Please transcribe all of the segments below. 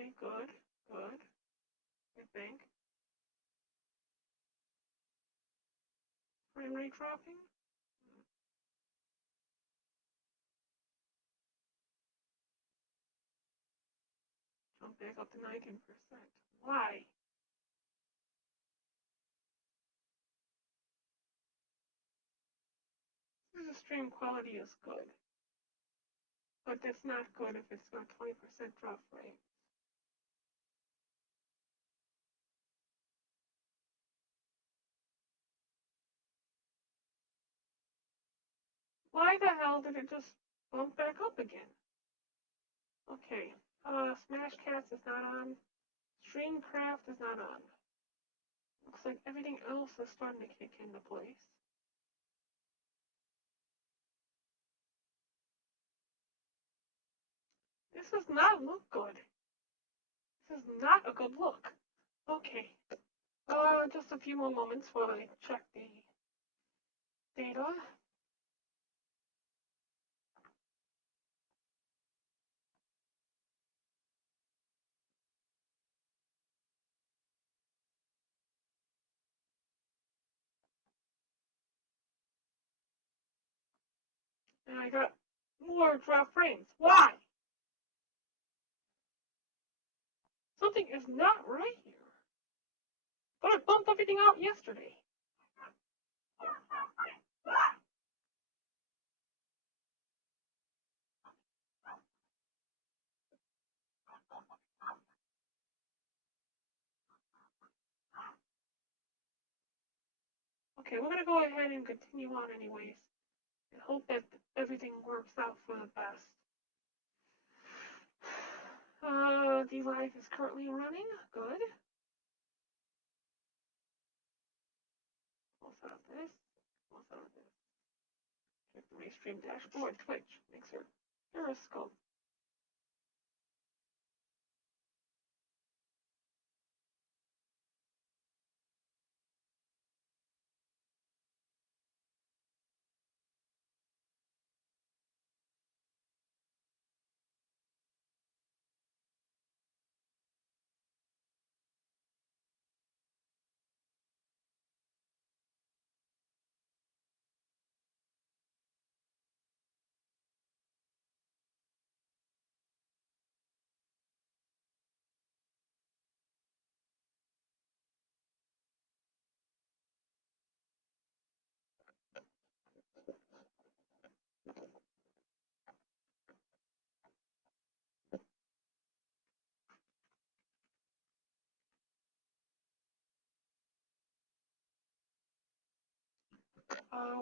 Okay, good, good, I think. Frame rate dropping? Jump back up to 19%. Why? The stream quality is good, but that's not good if it's got 20% drop rate. Why the hell did it just bump back up again? Okay, Smashcast is not on. Streamcraft is not on. Looks like everything else is starting to kick into place. This does not look good. This is not a good look. Okay. Just a few more moments while I check the data. And I got more drop frames. Why? Something is not right here. But I bumped everything out yesterday. Okay, we're gonna go ahead and continue on anyways. And hope that everything works out for the best. The live is currently running. Good. Close out this. Close out this. Check the restream dashboard. Twitch. Mixer. Periscope.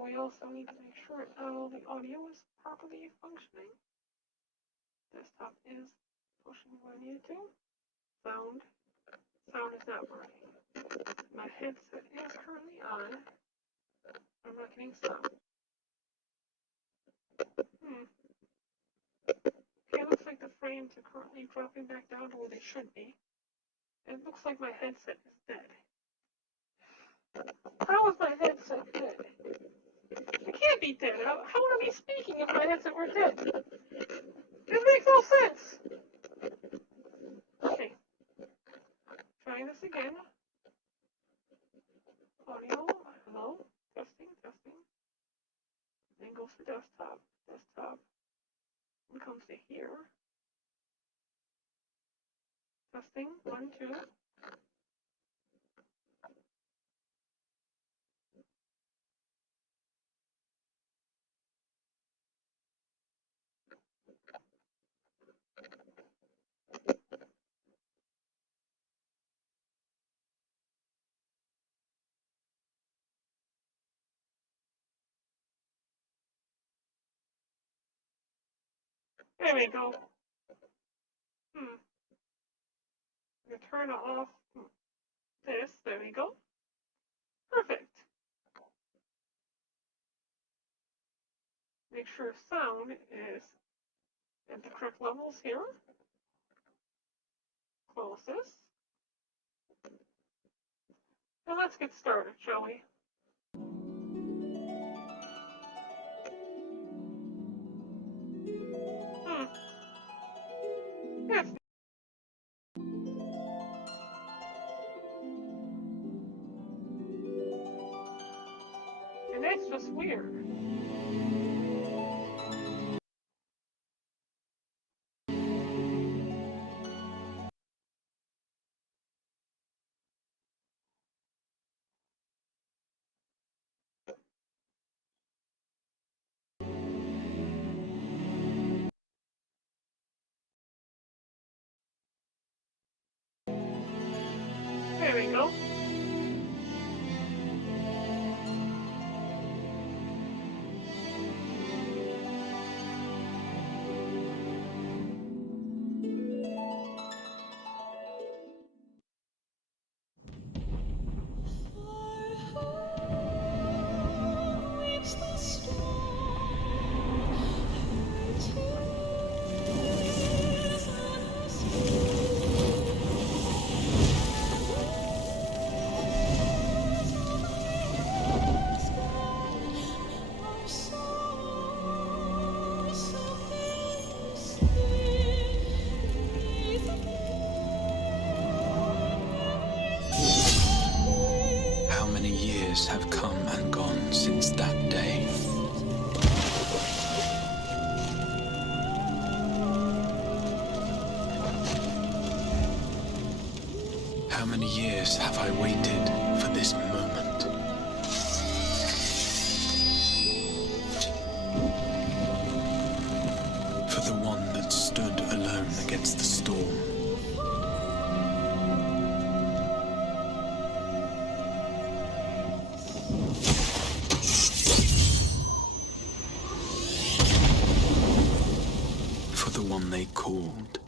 We also need to make sure the audio is properly functioning. Desktop is pushing where I need it to. Sound is not working. My headset is currently on. I'm not getting sound. Okay, it looks like the frames are currently dropping back down to where they should be. It looks like my headset is dead. How is my headset dead? It can't be dead. How would I be speaking if my headset were dead? This makes no sense. Okay. Trying this again. Audio. Hello. Testing. Then goes for desktop. And comes to here. Testing. 1, 2. There we go. I'm gonna turn off this. There we go. Perfect. Make sure sound is at the correct levels here. Close this. And let's get started, shall we? That's it's just weird. There we go. Have come and gone since that day. How many years have I waited for this moment? For the one that stood alone against the storm. The one they called.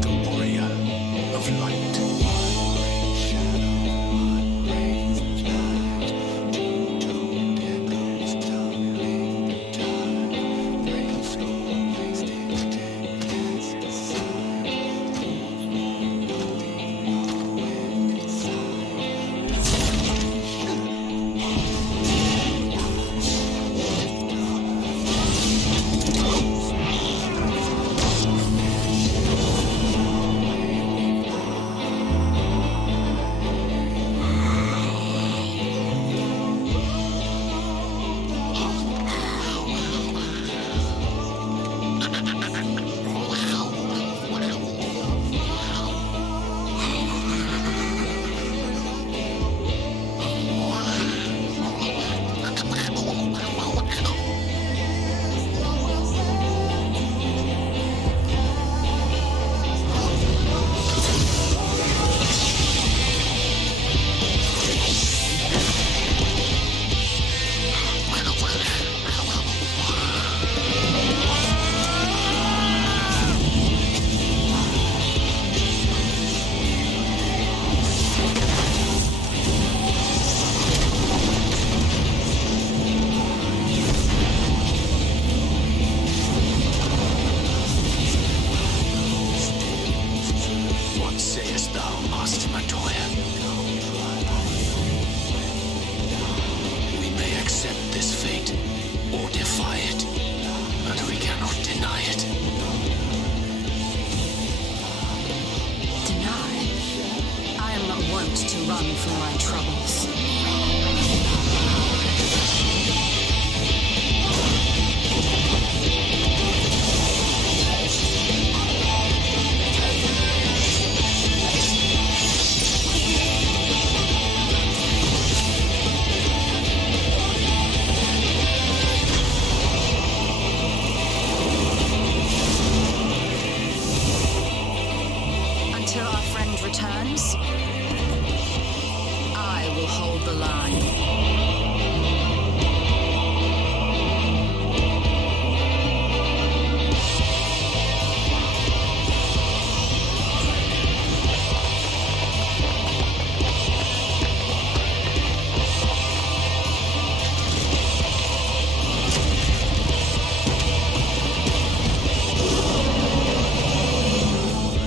The warrior of light. run from my troubles. Until our friend returns, I will hold the line.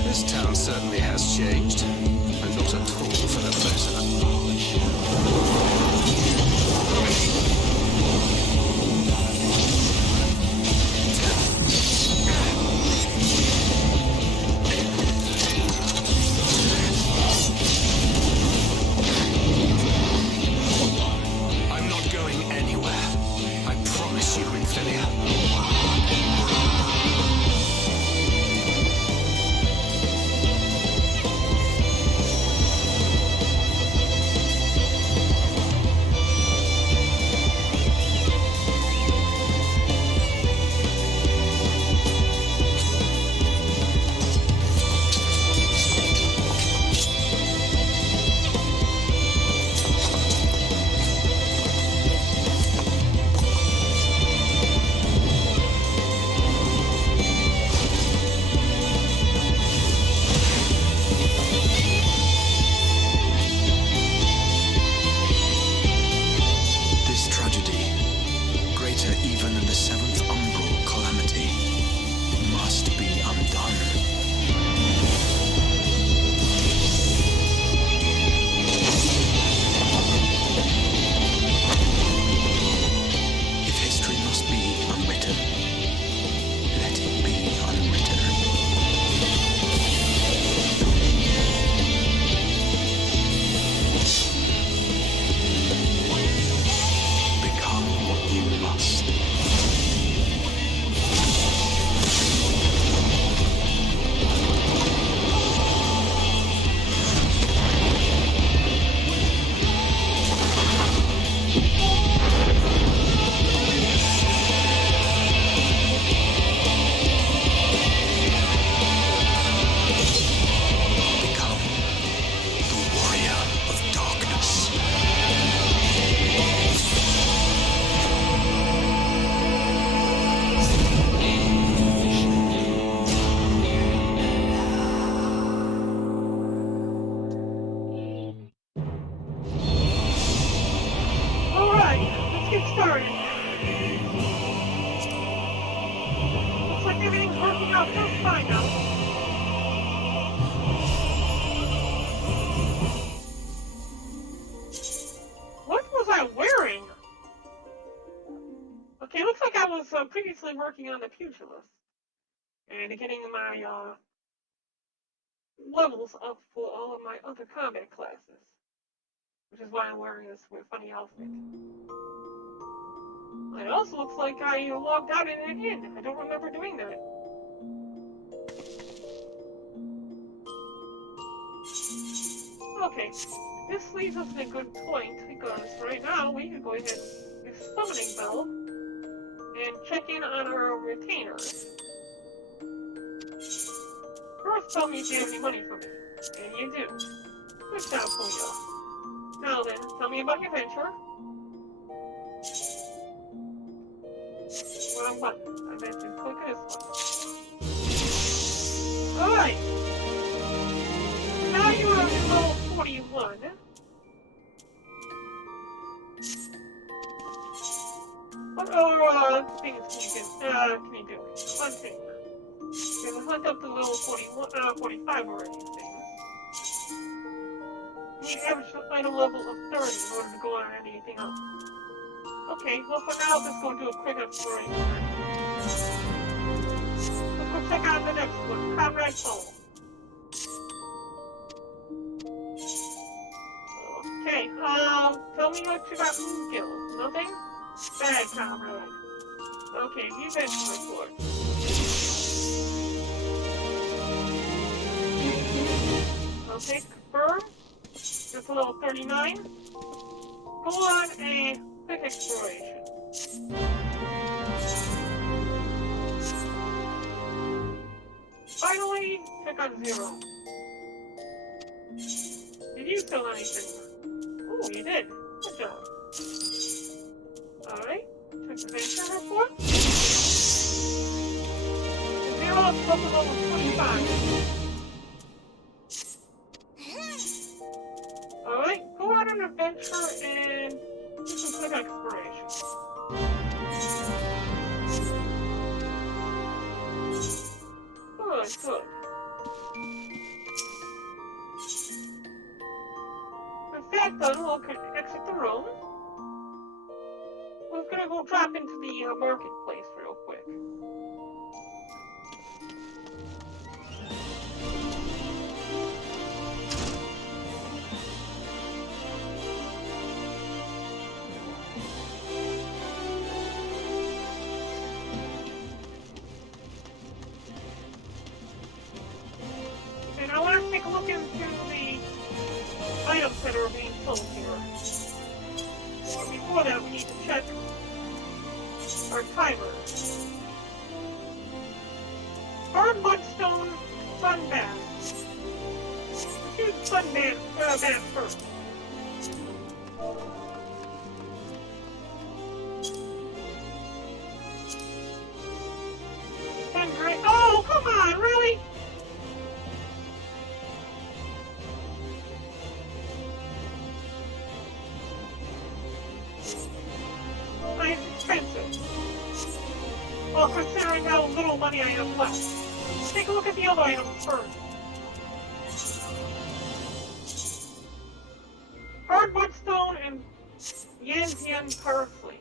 This town certainly has changed, and not at all for the better. feels fine now. What was I wearing? Okay, looks like I was previously working on the pugilist. And getting my levels up for all of my other combat classes. Which is why I'm wearing this funny outfit. It also looks like I logged out in an inn. I don't remember doing that. Okay, this leaves us in a good point, because right now we can go ahead with Summoning Bell and check in on our retainers. First, tell me if you have any money for me. And you do. Good job, Polio. Now then, tell me about your venture. Wrong button. I meant to click this one. Alright. Now you are at level 41. What other things can you do? Hunting. You can hunt up to level 45 already, things. You need average item level of 30 in order to go on anything else. Okay, well for now, let's go do a quick exploration. Let's go check out the next one, Comrade Paul. Okay, tell me what you got from skills. Nothing? Bad, comrade. Okay, you mentioned report. Okay, confirm. Just level 39. Go on a quick exploration. Finally, check on 0. Did you kill anything? Oh, you did. Good job. Alright, check the venture report. 0 up to level 25. Alright, go on an adventure and do some quick exploration. Good, good. With that done, we'll exit the room. We're gonna go drop into the marketplace real quick. And I want to take a look into the items that are being sold here. But before that, we need to check our timers. Hard mudstone sun bath. Let's use sun bath first. And great. Oh, come on, really? Nice expensive. Well, considering how little money I have left. Let's take a look at the other items first. Hard mudstone and Yantian parsley.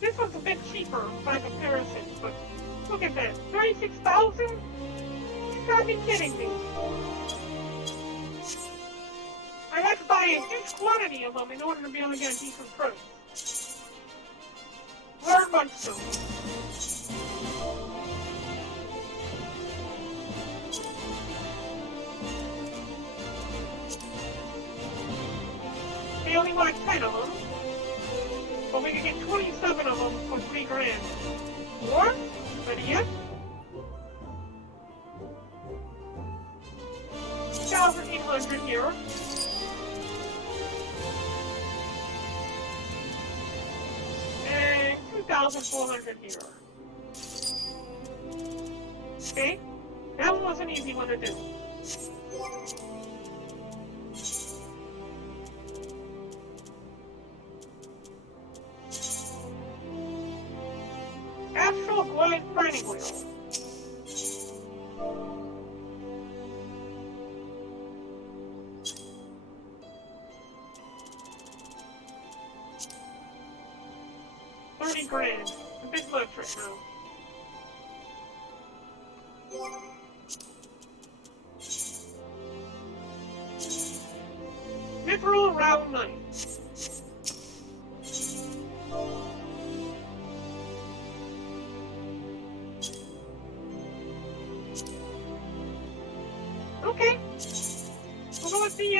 This one's a bit cheaper by comparison, but look at that, 36,000? You gotta be kidding me. I have to buy a huge quantity of them in order to be able to get a decent price. Hard mudstone. They only want 10 of them, but we can get 27 of them for $3 grand. Or, better yet, 2,800 here. And 2,400 here. Okay, that was an easy one to do. mining wheel. $30,000. A big left right now. Mithril round 9. Okay. We'll go with the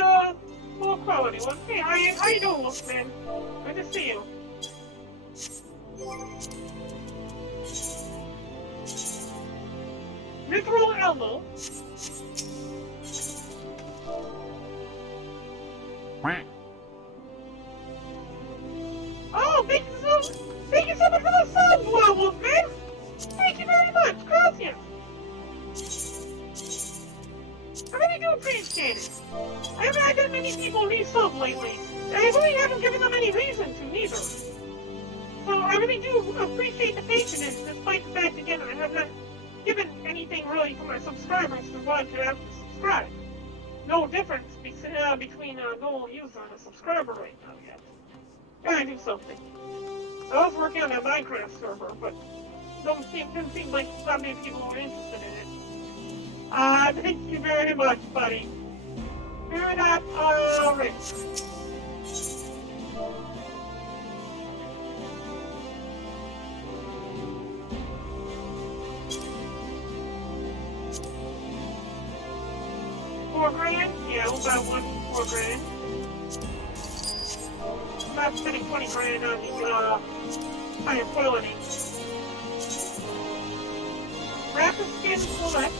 low quality one. Hey, how you doing, Wolfman? Good to see you. Mithril elbow. Oh, thank you so much for the sub, Wolfman. Thank you very much. Gracias. I really do appreciate it. I haven't had that many people resub lately. I really haven't given them any reason to either. So I really do appreciate the patronage, despite the fact, again, I have not given anything really to my subscribers to want to have to subscribe. No difference between a normal user and a subscriber right now yet. Gotta do something. I was working on a Minecraft server, but didn't seem like that many people were interested in it. Thank you very much, buddy. You're not rich. $4,000? Yeah, about $4,000. I'm not spending $20,000 on the higher quality. Rapid skin select.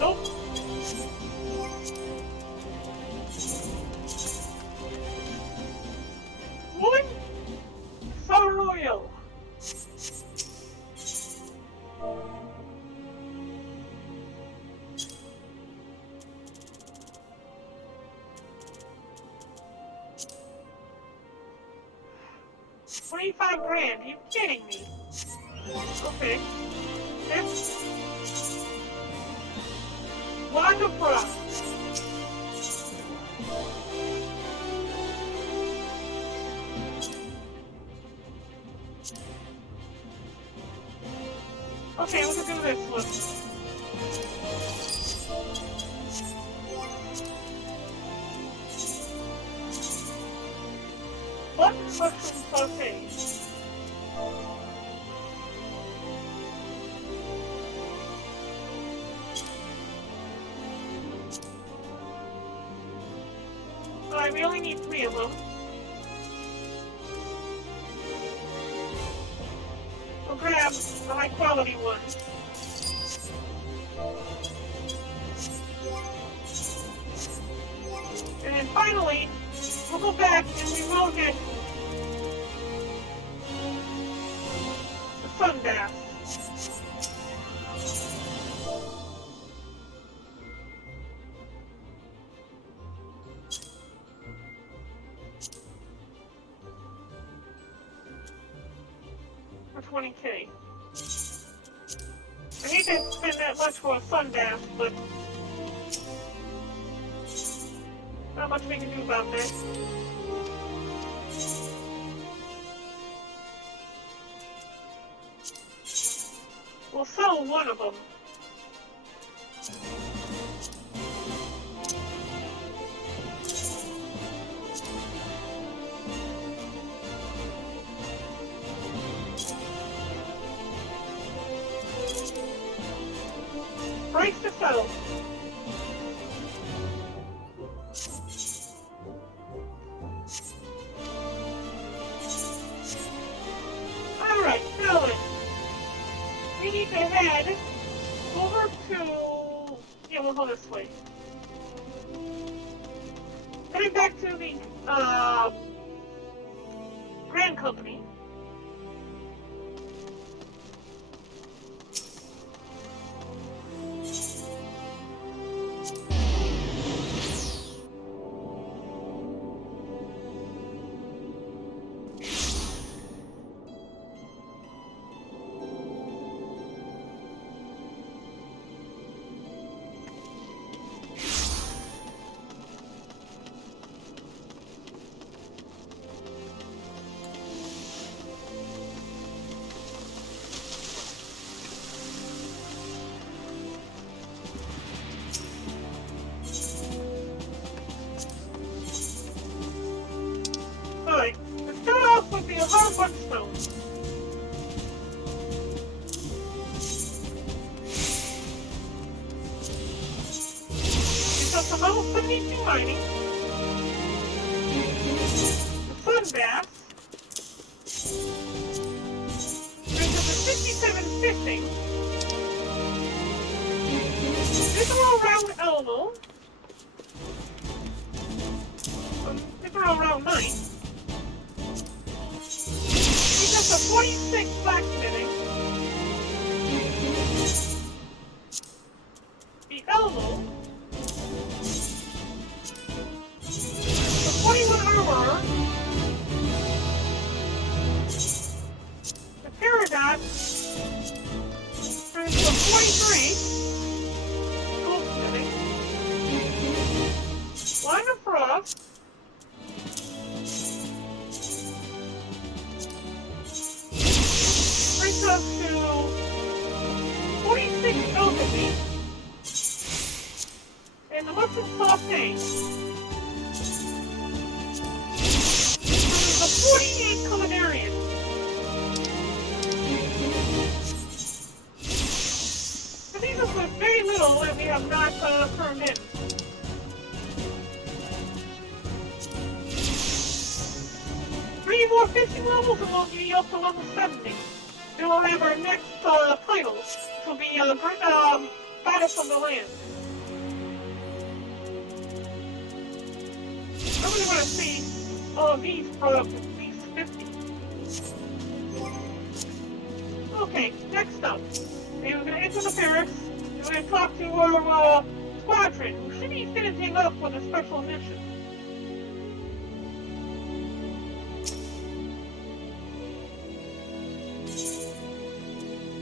Nope. Woman? Sorrow. $25,000? Are you kidding me? Okay. Next. Wanda Frost. Okay, we can do this one. Button mushroom saute. Alright, we only need 3 of them. We'll grab the high quality one. And then finally, we'll go back and we will get the sun bath. For $20,000. I hate to spend that much for a sun bath, but not much we can do about that. We'll sell one of them. Price to sell. Alright, selling. We need to head over to... Yeah, we'll go this way. Heading back to the, Grand Company. Whetstone. We've got some level 72 mining. The sun bass. There's a 57 fishing. This is all around Elmo. This is all around 9. We got the 46 blacksmithing. The Elmo. The 41 armorer. The Paradox. Turns to 43. Goldsmithing. Line of Frost. Brings us to 46 alchemy. And the mushroom sauté. The 48 culinarian. So these are with very little that we have not turned in. Three more fishing levels and we'll be up to level 70. Then we'll have our next title, which will be Goddess of the Land. I really want to see all of these brought up to at least 50. Okay, next up. We're going to enter the Paris, and we're going to talk to our squadron, who should be finishing up with a special mission.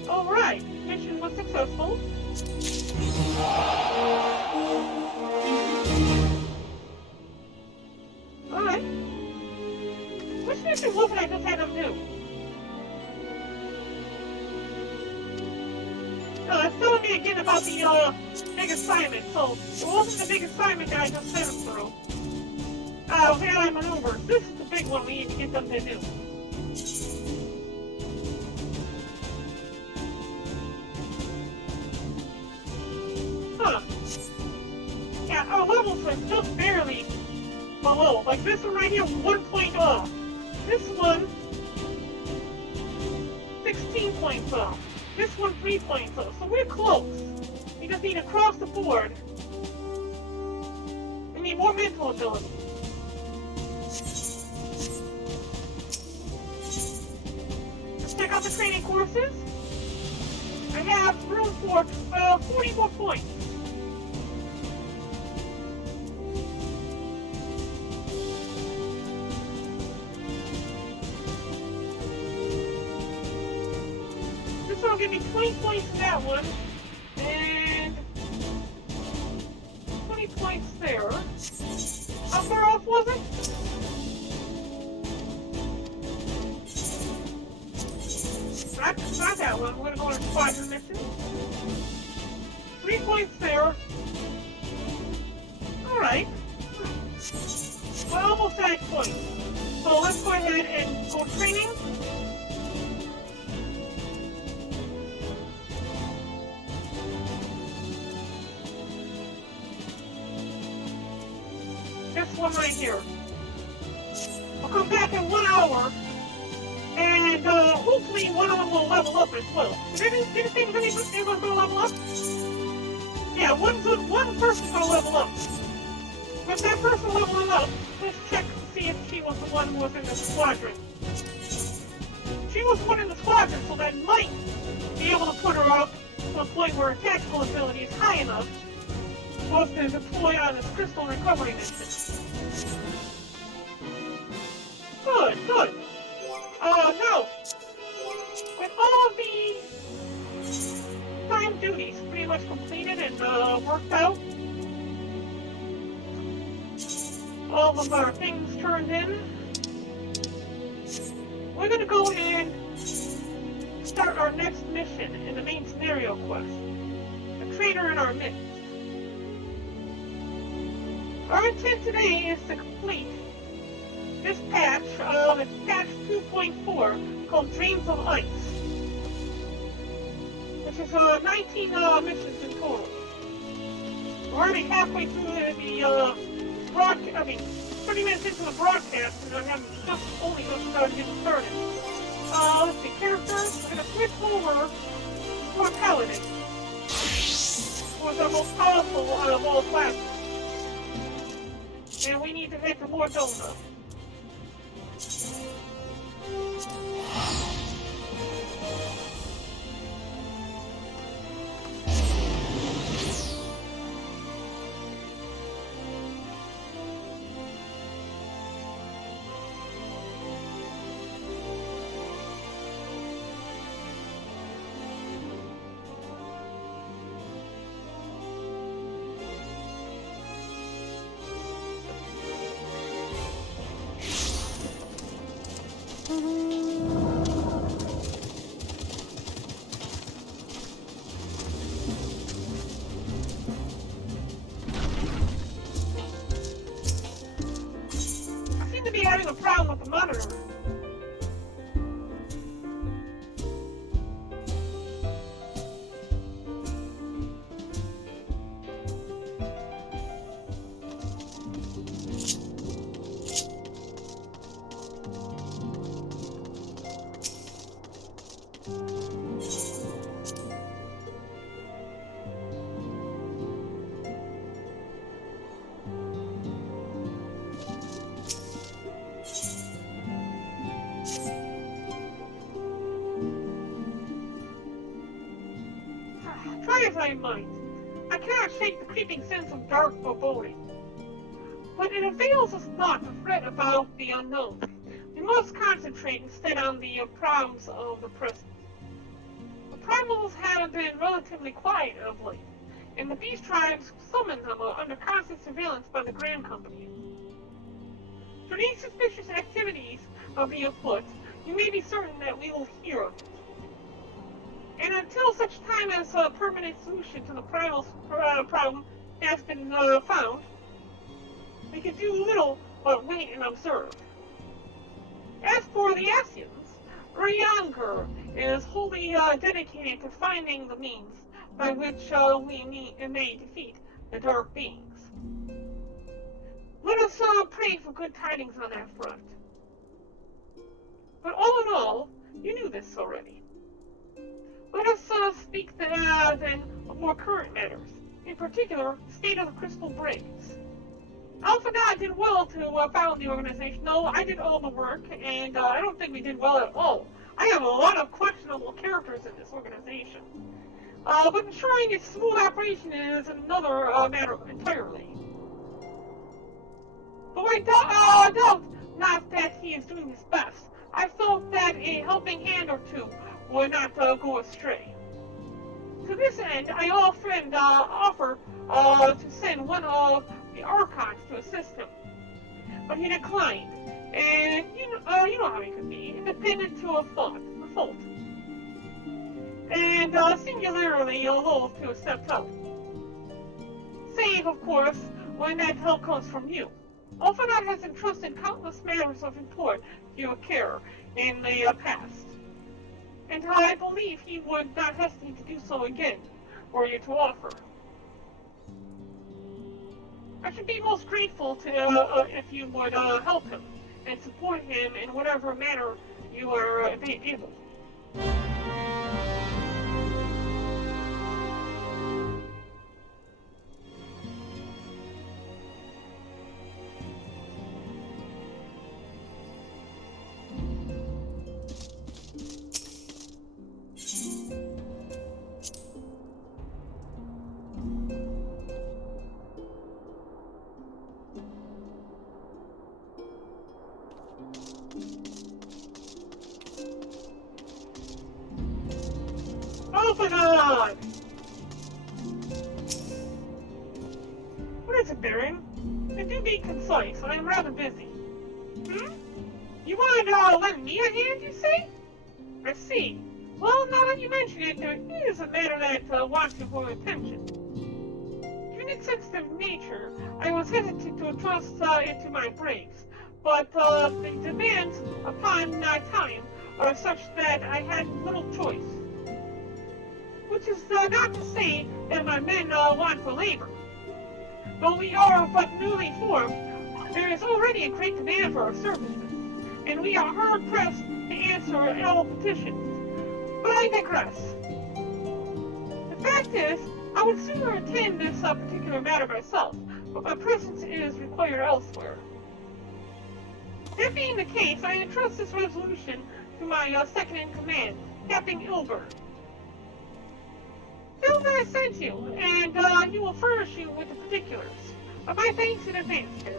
Alright, mission was successful. Alright. Which mission was it I just had them do? It's telling me again about the big assignment, so it wasn't the big assignment that I just sent them through. AI maneuver. This is the big one we need to get them to do. Huh. Yeah, our levels are just barely below. Like this one right here, 1 point off. This one, 16 points off. This one, 3 points off. So we're close. We just need across the board. We need more mental ability. Let's check out the training courses. I have room for 40 more points. This one will give me 20 points in that one, and 20 points there. How far off was it? Not that one. We're going to go on a squadron mission. 3 points there. Alright. We're almost at points. So let's go ahead and go training. This one right here. We'll come back in 1 hour. And hopefully one of them will level up as well. Did anything anyone's going to level up? Yeah, one person's going to level up. With that person leveling up, let's check to see if she was the one who was in the squadron. She was one in the squadron, so that might be able to put her up to a point where her tactical ability is high enough for us to deploy on this crystal recovery mission. Good, good. No. With all of the time duties pretty much completed and worked out, all of our things turned in, we're going to go and start our next mission in the main scenario quest. A traitor in our midst. Our intent today is to complete this patch, it's patch 2.4, called Dreams of Ice, which is 19 missions in total. We're already halfway through the broadcast, 30 minutes into the broadcast, and I have only just getting started. Let's see, characters, we're going to switch over to a paladin, who is the most powerful of all classes. And we need to hit the more donut. I seem to be having a problem with the monitor. Try as I might, I cannot shake the creeping sense of dark foreboding. But it avails us not to fret about the unknown. We must concentrate instead on the problems of the present. The primals have been relatively quiet of late, and the beast tribes summoned them under constant surveillance by the Grand Company. Should any suspicious activities be afoot, you may be certain that we will hear of it. And until such time as a permanent solution to the primal problem has been found, we can do little but wait and observe. As for the Asians, Ryanger is wholly dedicated to finding the means by which we may defeat the Dark Beings. Let us pray for good tidings on that front. But all in all, you knew this already. Let us speak then of more current matters, in particular, the state of the Crystal Braves. Alpha Dot did well to found the organization. No, I did all the work, and I don't think we did well at all. I have a lot of questionable characters in this organization. But ensuring its smooth operation is another matter entirely. Though I doubt not that he is doing his best, I felt that a helping hand or two would not go astray. To this end, I offer to send one of the Archons to assist him. But he declined, and you know how he could be, independent to a fault. And singularly loath to accept help. Save, of course, when that help comes from you. Alphanot has entrusted countless matters of import to your care in the past, and I believe he would not hesitate to do so again, were you to offer. I should be most grateful to if you would help him and support him in whatever manner you are able. Open on! What is it, Barren? And do be concise, I am rather busy. You want to lend me a hand, you say? I see. Well, now that you mention it, there is a matter that wants your attention. Given its sensitive nature, I was hesitant to entrust it to my braves, but the demands upon my time are such that I had little choice. Which is not to say that my men want for labor. Though we are but newly formed, there is already a great demand for our services, and we are hard-pressed to answer all petitions. But I digress. The fact is, I would sooner attend this particular matter myself, but my presence is required elsewhere. That being the case, I entrust this resolution to my second-in-command, Captain Ilbert. Tell him I sent you, and he will furnish you with the particulars. My thanks in advance, sir.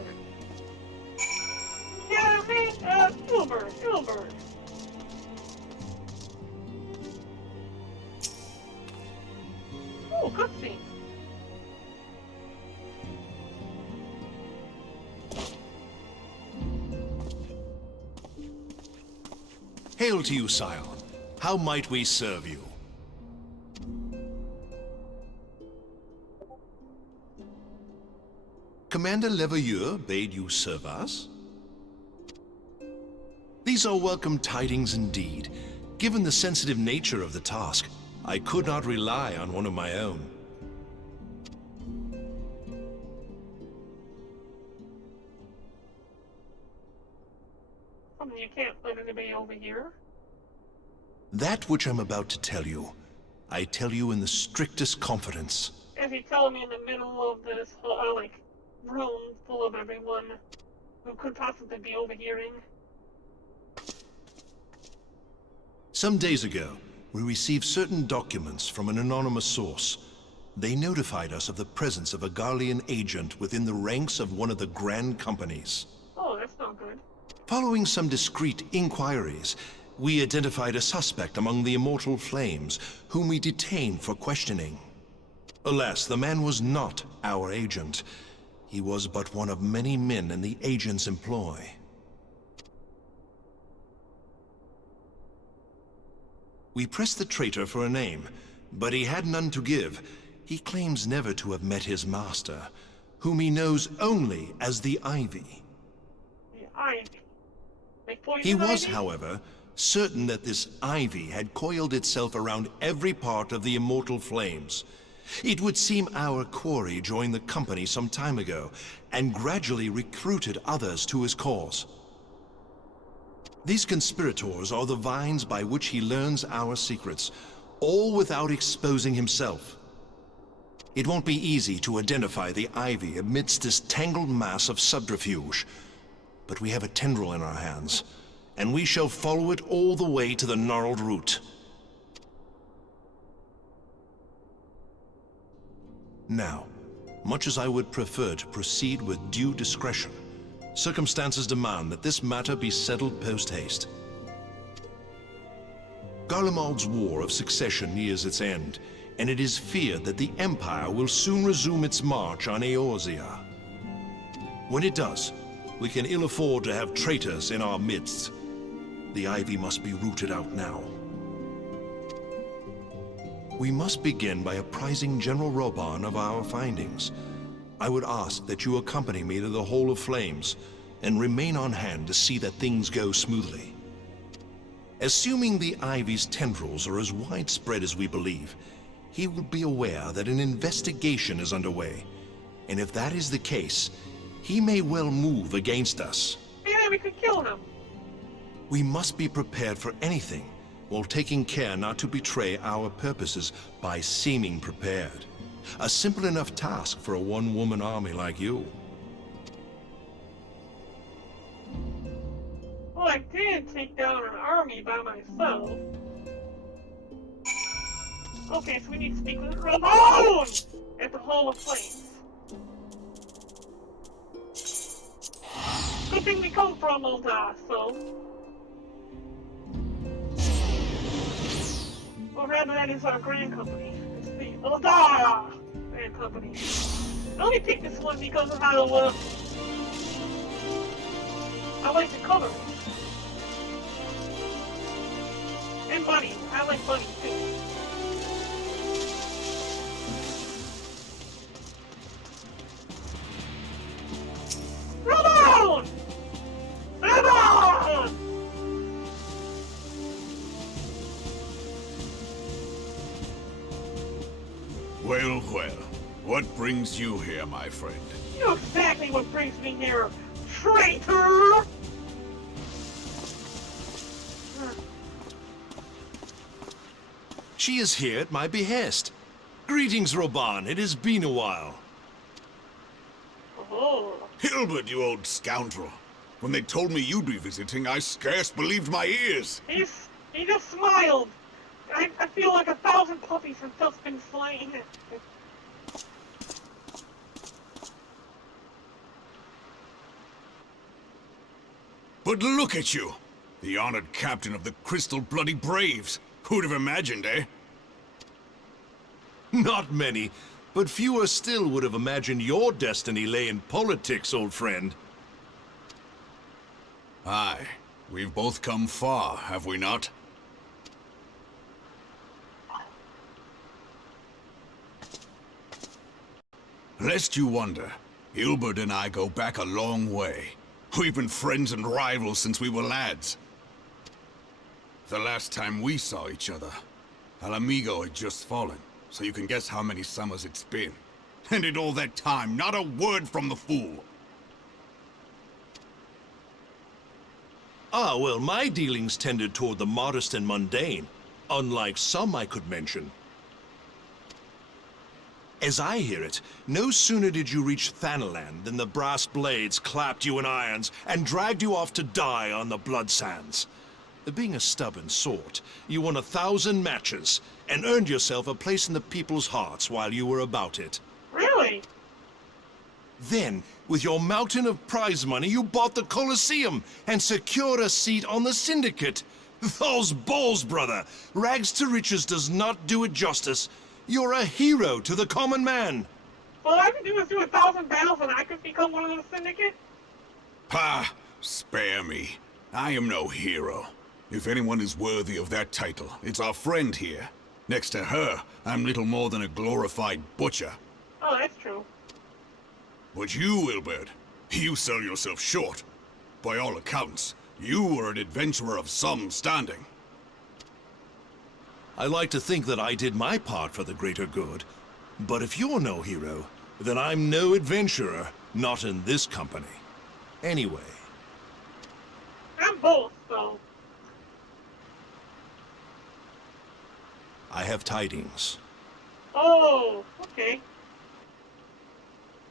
Yeah, man, Ilbert. Oh, cutscene. Hail to you, Scion. How might we serve you? Commander Leveilleur bade you serve us? These are welcome tidings indeed. Given the sensitive nature of the task, I could not rely on one of my own. You can't let anybody over here. That which I'm about to tell you, I tell you in the strictest confidence. Is he telling me in the middle of this whole, room full of everyone who could possibly be overhearing? Some days ago, we received certain documents from an anonymous source. They notified us of the presence of a Garlean agent within the ranks of one of the Grand Companies. Oh, that's not good. Following some discreet inquiries, we identified a suspect among the Immortal Flames, whom we detained for questioning. Alas, the man was not our agent. He was but one of many men in the agent's employ. We pressed the traitor for a name, but he had none to give. He claims never to have met his master, whom he knows only as the Ivy. The Ivy? He was, however, certain that this Ivy had coiled itself around every part of the Immortal Flames. It would seem our quarry joined the company some time ago, and gradually recruited others to his cause. These conspirators are the vines by which he learns our secrets, all without exposing himself. It won't be easy to identify the Ivy amidst this tangled mass of subterfuge, but we have a tendril in our hands, and we shall follow it all the way to the gnarled root. Now, much as I would prefer to proceed with due discretion, circumstances demand that this matter be settled post-haste. Garlemald's War of Succession nears its end, and it is feared that the Empire will soon resume its march on Eorzea. When it does, we can ill afford to have traitors in our midst. The Ivy must be rooted out now. We must begin by apprising General Roban of our findings. I would ask that you accompany me to the Hall of Flames, and remain on hand to see that things go smoothly. Assuming the Ivy's tendrils are as widespread as we believe, he will be aware that an investigation is underway, and if that is the case, he may well move against us. Yeah, we could kill him. We must be prepared for anything, while taking care not to betray our purposes by seeming prepared. A simple enough task for a one-woman army like you. Well, I did take down an army by myself. Okay, so we need to speak with Ramon at the Hall of Flames. Good thing we come from Ulda, so... Or rather, that is our Grand Company. It's the Ulda Grand Company. I only picked this one because of how, I like the color. And money. I like money, too. Ramon! Well, well. What brings you here, my friend? You know exactly what brings me here, traitor! She is here at my behest. Greetings, Roban. It has been a while. Oh. Hilbert, you old scoundrel. When they told me you'd be visiting, I scarce believed my ears. He just smiled. I feel like 1,000 puppies have just been slain. But look at you! The honored captain of the Crystal Bloody Braves. Who'd have imagined, eh? Not many, but fewer still would have imagined your destiny lay in politics, old friend. Aye. We've both come far, have we not? Lest you wonder, Hilbert and I go back a long way. We've been friends and rivals since we were lads. The last time we saw each other, Alamigo had just fallen, so you can guess how many summers it's been. And in all that time, not a word from the fool. Ah, well, my dealings tended toward the modest and mundane, unlike some I could mention. As I hear it, no sooner did you reach Thanalan than the brass blades clapped you in irons and dragged you off to die on the blood sands. Being a stubborn sort, you won 1,000 matches and earned yourself a place in the people's hearts while you were about it. Really? Then, with your mountain of prize money, you bought the Colosseum and secured a seat on the Syndicate. Those balls, brother! Rags to riches does not do it justice. You're a hero to the common man. All I could do is do 1,000 battles and I could become one of the Syndicate? Ha! Spare me. I am no hero. If anyone is worthy of that title, it's our friend here. Next to her, I'm little more than a glorified butcher. Oh, that's true. But you, Wilbert, you sell yourself short. By all accounts, you are an adventurer of some standing. I like to think that I did my part for the greater good. But if you're no hero, then I'm no adventurer, not in this company. Anyway. I'm both, so... I have tidings. Oh, okay.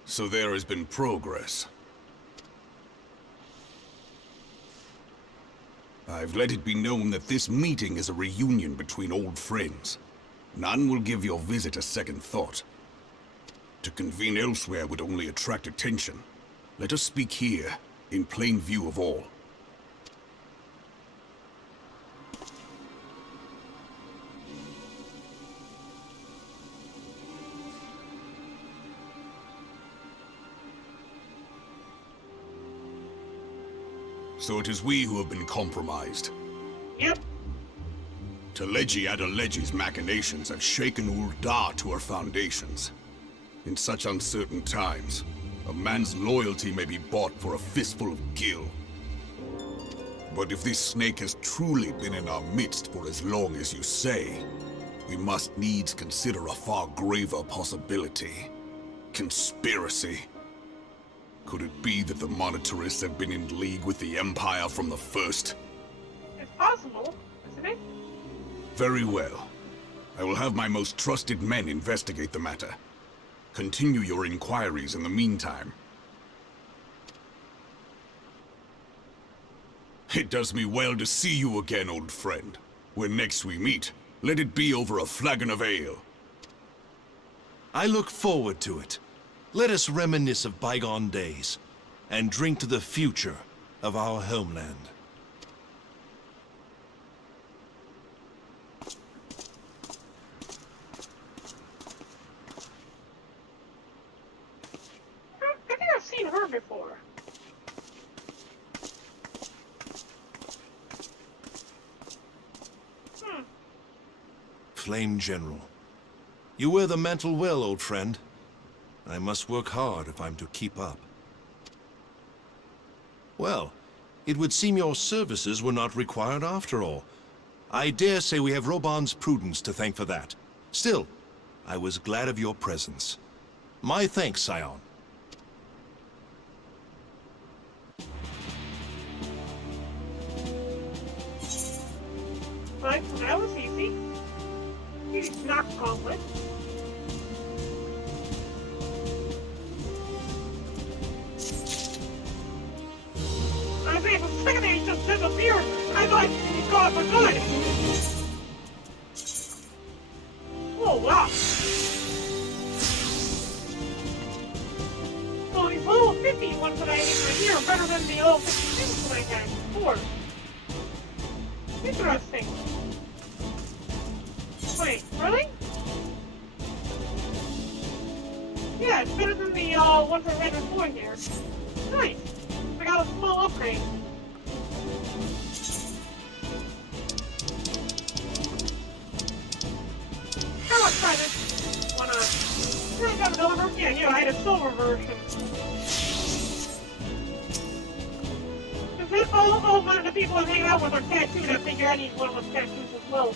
So there has been progress. I've let it be known that this meeting is a reunion between old friends. None will give your visit a second thought. To convene elsewhere would only attract attention. Let us speak here, in plain view of all. So it is we who have been compromised. Yep. Teleji Adeleji's machinations have shaken Ul'dah to her foundations. In such uncertain times, a man's loyalty may be bought for a fistful of gil. But if this snake has truly been in our midst for as long as you say, we must needs consider a far graver possibility. Conspiracy. Could it be that the Monetarists have been in league with the Empire from the first? It's possible, isn't it? Very well. I will have my most trusted men investigate the matter. Continue your inquiries in the meantime. It does me well to see you again, old friend. When next we meet, let it be over a flagon of ale. I look forward to it. Let us reminisce of bygone days, and drink to the future of our homeland. I think I've seen her before. Flame General. You wear the mantle well, old friend. I must work hard if I'm to keep up. Well, it would seem your services were not required after all. I dare say we have Roban's prudence to thank for that. Still, I was glad of your presence. My thanks, Scion. Right, so that was easy. You knocked gauntlet. I was able to second he just disappeared. I thought he was gone for good. Oh, wow. So these level 50 ones that I hit right here are better than the level 52 that I had before. Interesting. Wait, really? Yeah, it's better than the ones I had before here. Nice. I got a small upgrade. How much try this? Why not? Did I have another version? Yeah, I had a silver version. Because all one of the people I hang out with are tattooed, I figure I need one of those tattoos as well.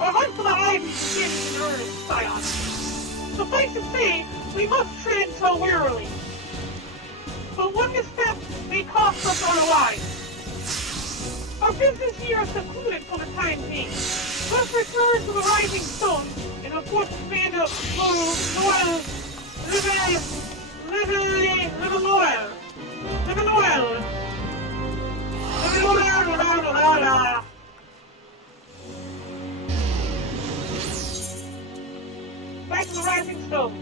A hunt for the ivy begins in earnest, Scion. Suffice to say, we must tread so warily. But one misstep may cost us our lives. Our business here is secluded for the time being. Let's return to the Rising Stone and report to Commander Noel. Back to the Rising Stone.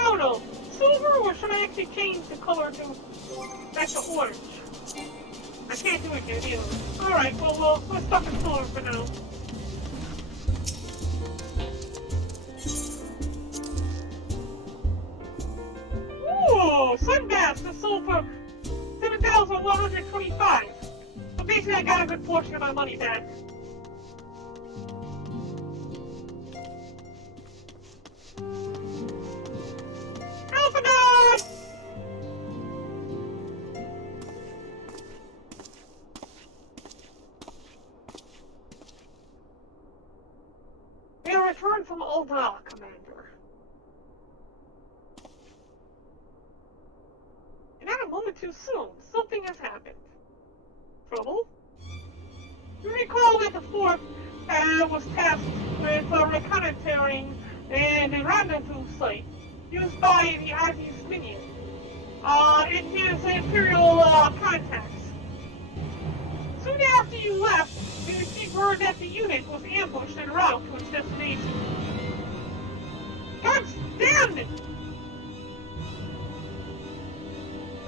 Oh no, silver, or should I actually change the color to back to orange? I can't do it yet either. Alright, well, let's stuck in silver for now. Ooh, Sunbath is sold for 7,125. So basically I got a good portion of my money back. Alpha! We are returned from Ulda, Commander. And not a moment too soon. Something has happened. Trouble? You recall that the fourth was tasked with reconnoitering an rendezvous site used by the Ivy's minion in his Imperial contacts. Soon after you left, we received word that the unit was ambushed en route to its destination. God damn it!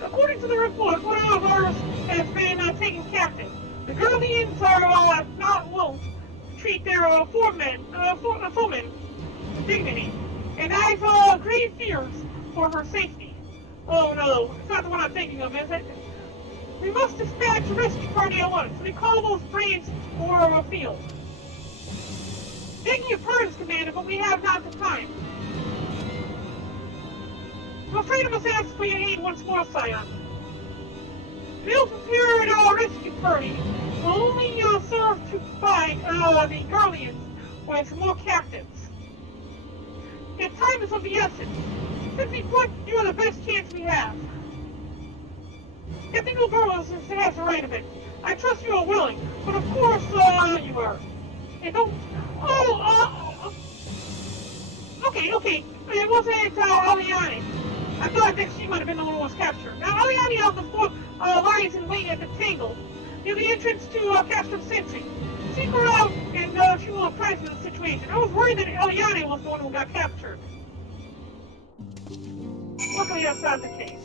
According to the report, one of ours has been taken captive. The Guardians are not wont to treat their foremen with dignity, and I've grave fears for her safety. Oh no, it's not the one I'm thinking of, is it? We must dispatch a rescue party at once. We call those brains for a field. Begging your pardons, Commander, but we have not the time. I'm afraid I must ask for your aid once more, Scion. The ill-prepared rescue party will only serve to provide the Guardians with more captives. Yet time is of the essence. Simply put, you are the best chance we have. Captain Burrows has the right of it. I trust you are willing, but of course, you are. And don't... Okay. It wasn't Aliani. I thought that she might have been the one who was captured. Now, Aliani of the four lies in wait at the Tangle, near the entrance to Castro Sentry. Seek her out, and she will apprise me of the situation. I was worried that Aliani was the one who got captured. Luckily, that's not the case.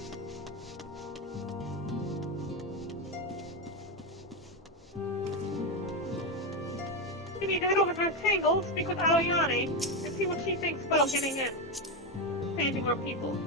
You need to head over to the Tangle, speak with Aliani, and see what she thinks about getting in. Saving our people.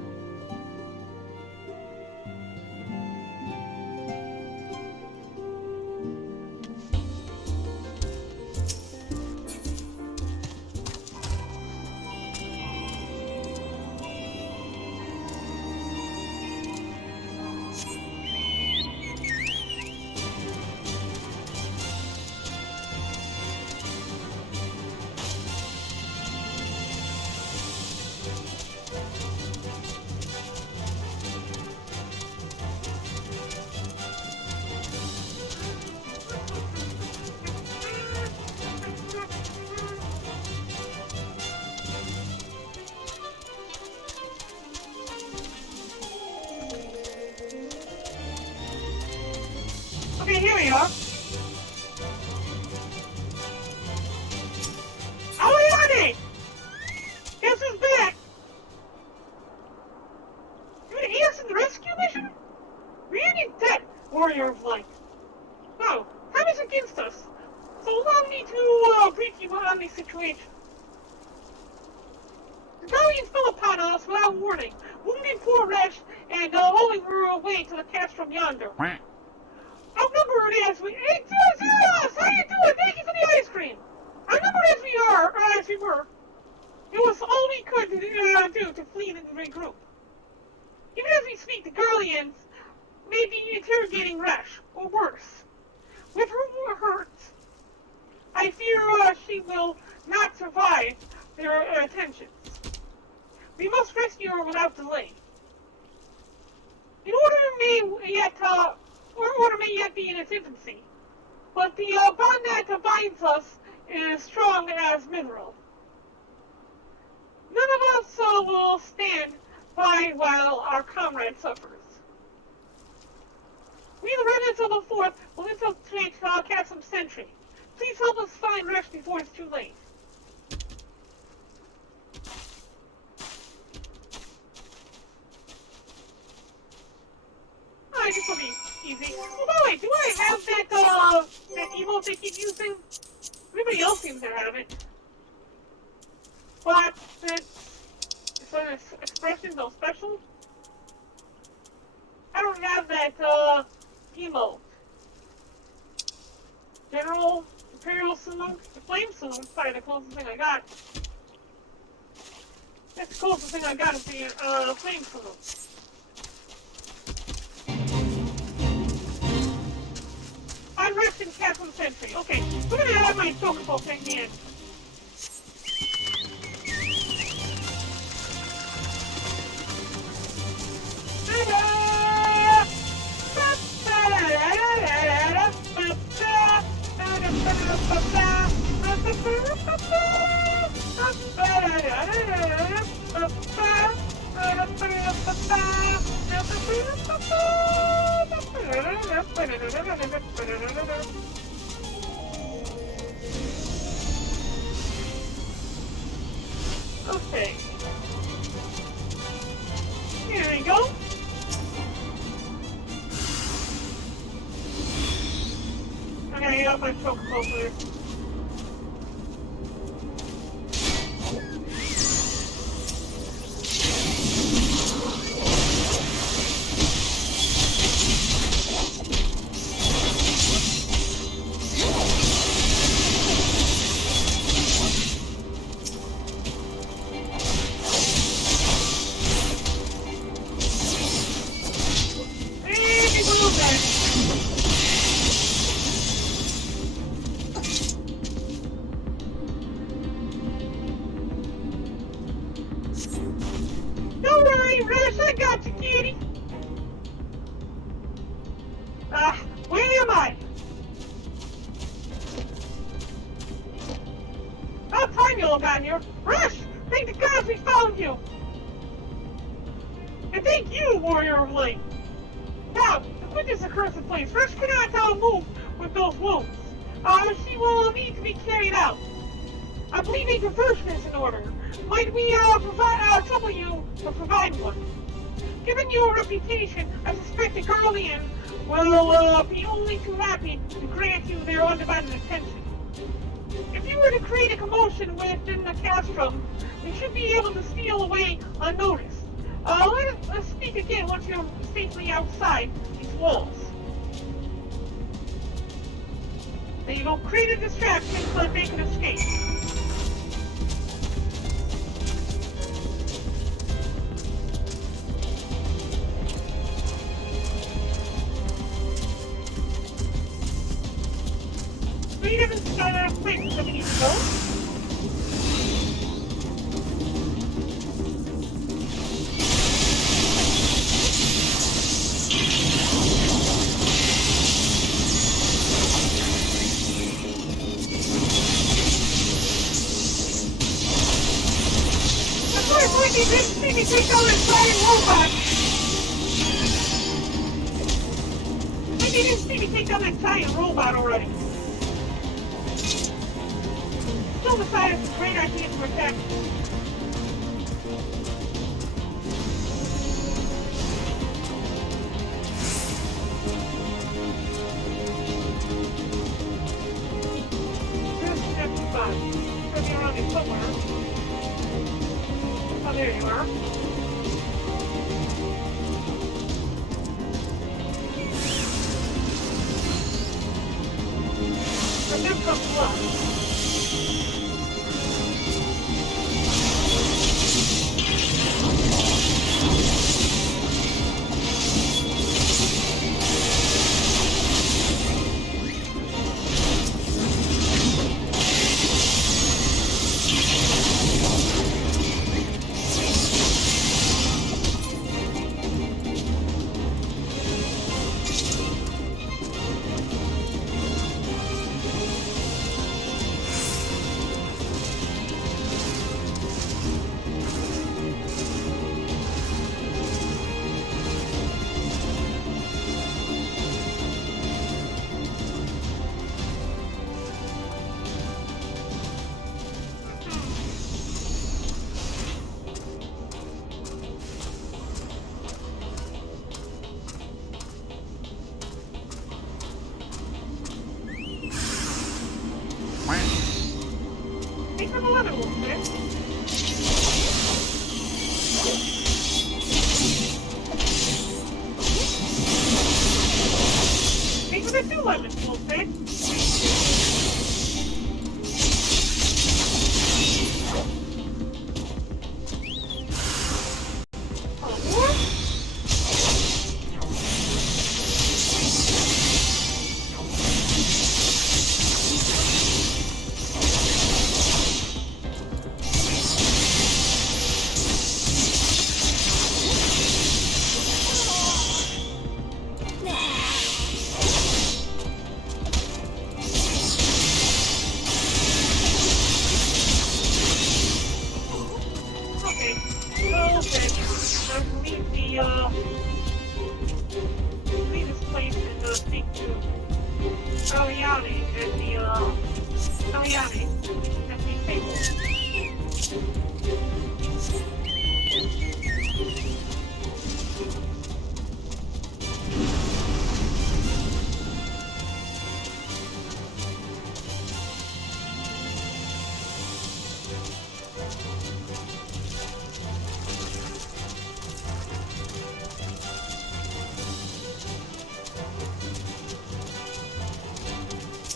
they are. How are they? Guess who's back? You an innocent rescue mission? Really dead, warrior of light. No, time is against us. So allow me to brief you on the situation. The Guardians fell upon us without warning, wounding poor Resh and hauling her away to the castrum yonder. Outnumbered as we... Hey, Zeros! How you doing? Thank you for the ice cream! Outnumbered as we were, it was all we could do to flee and regroup. Even as we speak, the Guardians may be interrogating Resh, or worse. With her hurts, I fear she will not survive their attentions. We must rescue her without delay. Order may yet be in its infancy, but the bond that binds us is strong as mineral. None of us will stand by while our comrade suffers. We, the remnants of the Fourth, will infiltrate Chasm Sentry. Please help us find Resh before it's too late. Alright, this will be easy. Oh, by the way, do I have that emote they keep using? Everybody else seems to have it. But it's an expression, no special. I don't have that, emote. General Imperial Salute, the Flame Salute is probably the closest thing I got. That's the closest thing I got is the, Flame Salute. I'm resting Chasm Sentry. Okay, we're gonna have my chocobo thing in. Okay. Here we go. I'm gonna get out my chocobo here. Don't worry, Resh, I got you, kitty. Where am I? About time you all got here. Resh, thank the gods we found you. And thank you, warrior of light. Now, the witness occurs in place. Resh cannot move with those wounds. She will need to be carried out. I believe a diversion is in order. Might we trouble you to provide one? Given your reputation, I suspect the Guardian will be only too happy to grant you their undivided attention. If you were to create a commotion within the castrum, we should be able to steal away unnoticed. Let's speak again once you're safely outside these walls. There you go. Create a distraction so that they can escape. We haven't places that we need to go. They can take out a giant robot. I need didn't see me take down that giant robot already. Still decided it's a great idea to attack. There's the next spot. Should be around here somewhere. Oh, there you are. And then comes left. Think of a lemon wolf, man. Think of the two lemon wolves, man. Leave this place and speak to Aliani at the table.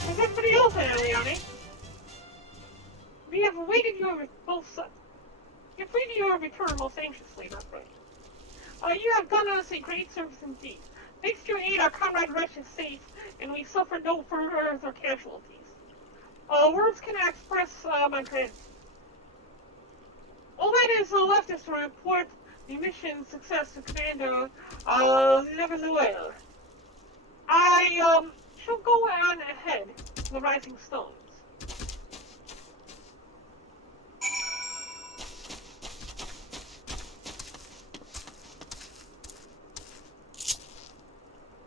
Is everybody else at Aliani? We have awaited your return most anxiously, that's right. You have done us a great service indeed. Thanks to your aid, our comrade Rush is safe, and we suffer no further casualties. Words cannot express my gratitude. All that is left is to report the mission's success to Commander Leveluel. I shall go on ahead to the Rising Stones.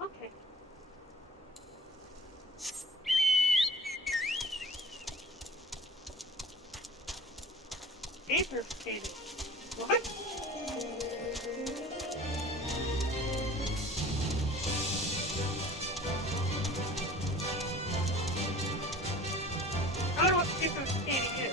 Okay. Aether skating. What? I don't know what aether skating is.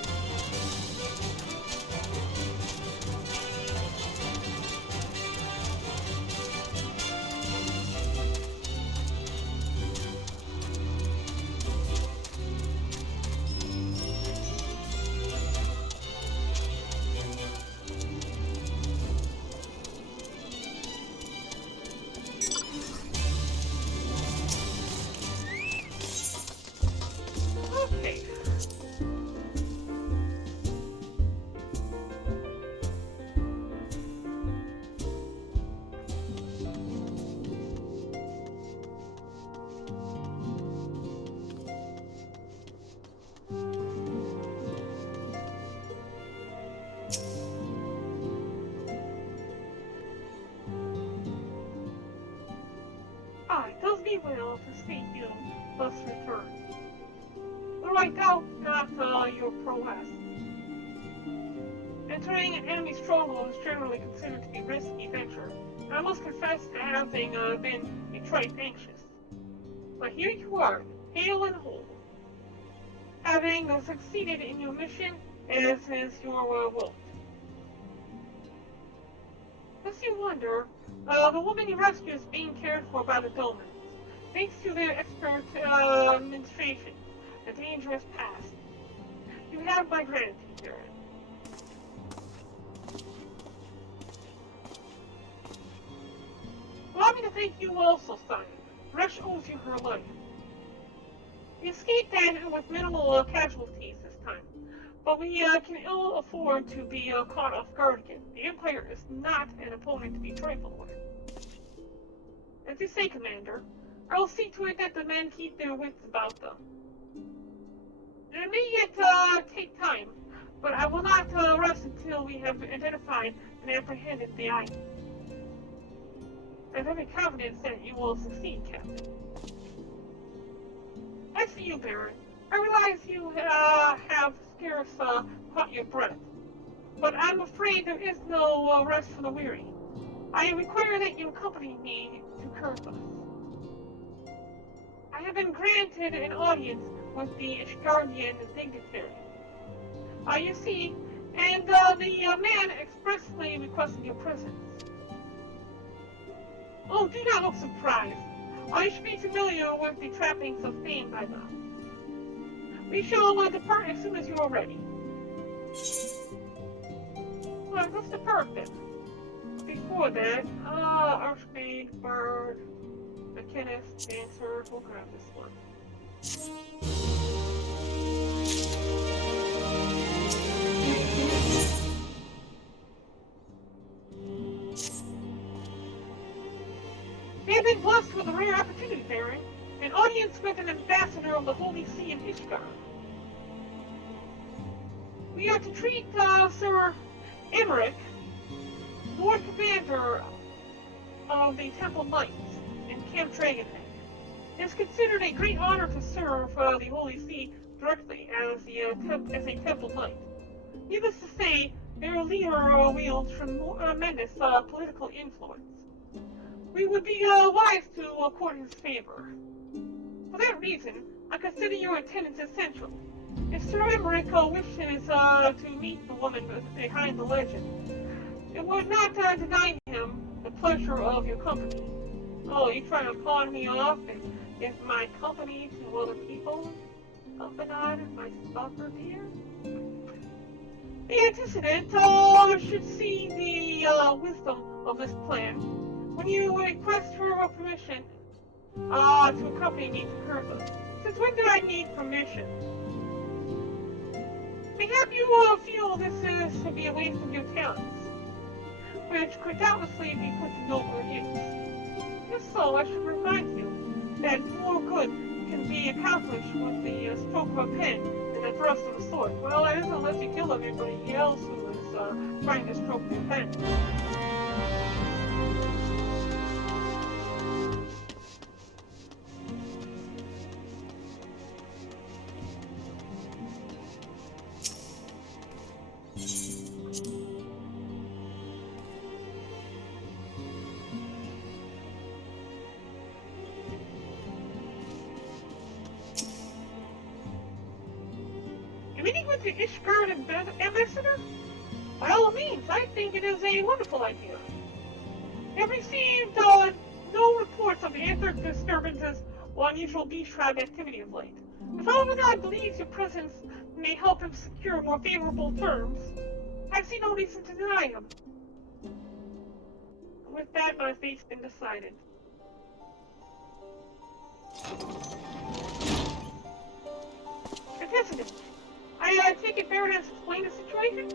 to see you thus return. Though I doubt not your prowess. Entering an enemy stronghold is generally considered to be a risky venture, and I must confess to having been a trifle anxious. But here you are, hale and whole, having succeeded in your mission as is your wont. Does you wonder, the woman you rescued is being cared for by the Domans, thanks to their expert administration, a dangerous past. You have my gratitude, Barren. Allow me to thank you also, son. Resh owes you her life. We escaped then with minimal casualties this time, but we can ill afford to be caught off guard again. The Empire is not an opponent to be trifled with. As you say, Commander, I will see to it that the men keep their wits about them. It may yet take time, but I will not rest until we have identified and apprehended the item. I have every confidence that you will succeed, Captain. As for you, Barren, I realize you have scarce caught your breath, but I'm afraid there is no rest for the weary. I require that you accompany me to Kurthus. I have been granted an audience with the Ishgardian dignitary. You see, and the man expressly requested your presence. Oh, do not look surprised. You should be familiar with the trappings of fame by now. We shall depart as soon as you are ready. Well, let's depart then. Before that, Archmage, Bard, Mechanist, Dancer, we'll grab this one. We have been blessed with a rare opportunity, Barren. An audience with an ambassador of the Holy See of Ishgard. We are to treat Sir Emmerich, Lord Commander of the Temple Knights in Camp Dragonhead. It is considered a great honor to serve the Holy See directly as a Temple Knight. Needless to say, their leader wields tremendous political influence. We would be wise to court his favor. For that reason, I consider your attendance essential. If Sir Emmerich wishes to meet the woman behind the legend, it would not deny him the pleasure of your company. Oh, you trying to pawn me off and give my company to other people? Accompanied my stalker dear? The antecedent should see the wisdom of this plan when you request her permission to accompany me to Kurthus. Since when did I need permission? Mayhap you feel this is to be a waste of your talents, which could doubtlessly be put to nobler use. If so, I should remind you that more good can be accomplished with the stroke of a pen than the thrust of a sword. Well, that is unless you kill everybody else who is trying to stroke your pen. Meeting with the Ishgard ambassador? By all means, I think it is a wonderful idea. We have received no reports of anthric disturbances or unusual beast tribe activity of late. If Alvin believes your presence may help him secure more favorable terms, I see no reason to deny him. With that, my fate's been decided. Antecedent. I take it Barren has explained the situation?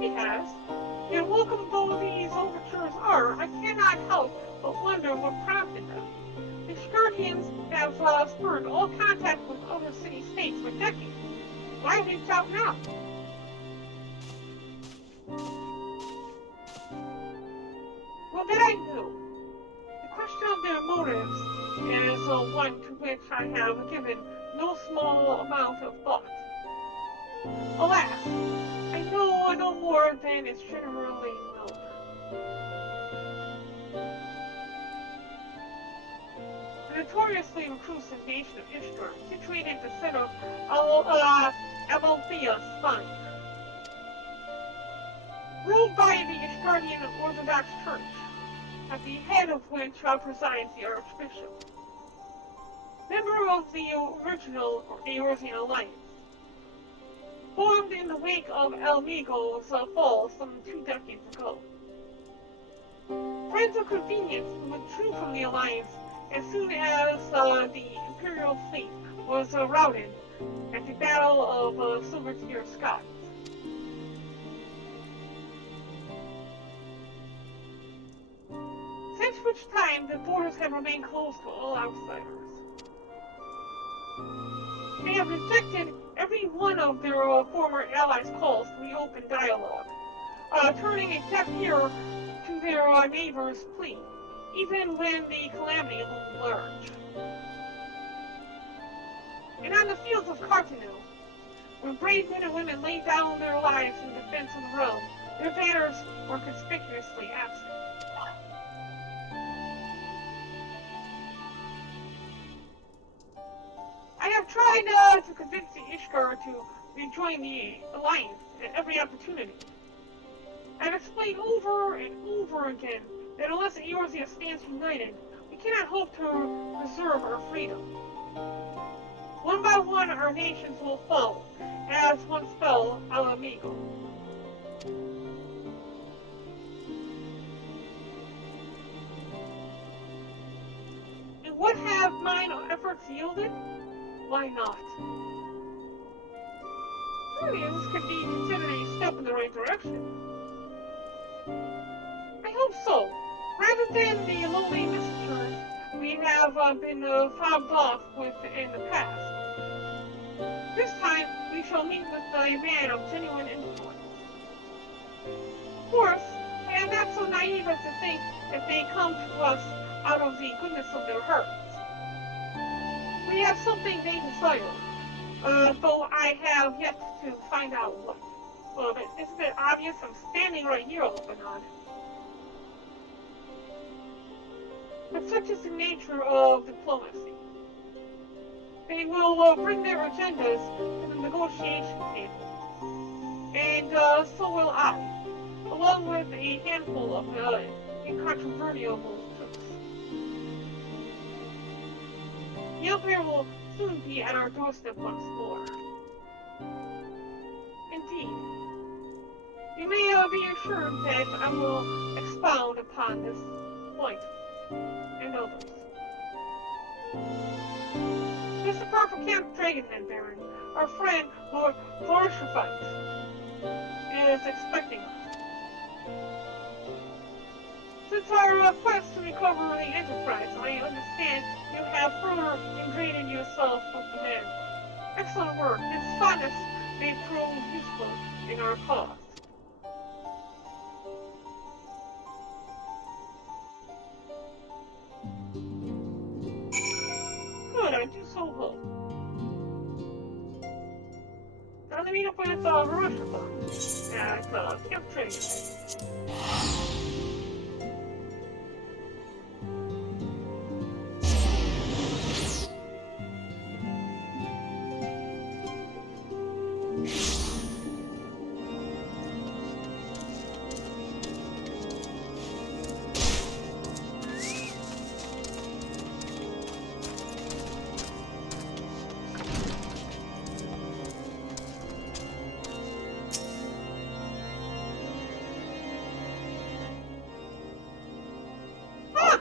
He has. And welcome though these overtures are, I cannot help but wonder what prompted them. The Shkurtians have spurned all contact with other city-states for decades. Why reach out now? Well, that I knew. I have given no small amount of thought. Alas, I know no more than is generally known. The notoriously reclusive nation of Ishtar, situated at the center of Amalthea's spine, ruled by the Ishtardian Orthodox Church, at the head of which presides the Archbishop, member of the original Eorzean Alliance, formed in the wake of Almigo's fall some 2 decades ago. Friends of convenience withdrew from the Alliance as soon as the Imperial fleet was routed at the Battle of Silver Tear Skies. Since which time the borders have remained closed to all outsiders. They have rejected every one of their former allies' calls to reopen dialogue, turning a deaf ear to their neighbors' plea, even when the calamity loomed large. And on the fields of Cartanu, when brave men and women laid down their lives in defense of the realm, their banners were conspicuously absent. I have tried to convince the Ishtar to rejoin the Alliance at every opportunity. I have explained over and over again that unless Eorzea stands united, we cannot hope to preserve our freedom. One by one, our nations will fall, as once fell Alamigo. And what have mine efforts yielded? Why not? Surely this could be considered a step in the right direction. I hope so. Rather than the lowly messengers we have been fobbed off with in the past. This time we shall meet with a man of genuine influence. Of course, I am not so naive as to think that they come to us out of the goodness of their hearts. We have something they desire, though I have yet to find out what. Well, but isn't it obvious? I'm standing right here, Albanad. But such is the nature of diplomacy. They will bring their agendas to the negotiation table. And so will I, along with a handful of incontrovertible troops. The Empire will soon be at our doorstep once more. Indeed. You may be assured that I will expound upon this point and others. Just depart from Camp Dragonhead, Barren. Our friend, Lord Vorshafite, is expecting us. Since our quest to recover the Enterprise, I understand you have further ingrained yourself with the men. Excellent work. Its fondness may prove useful in our cause. Good, I do so hope. Now let me meet up with Vorshafite at Camp Dragonhead.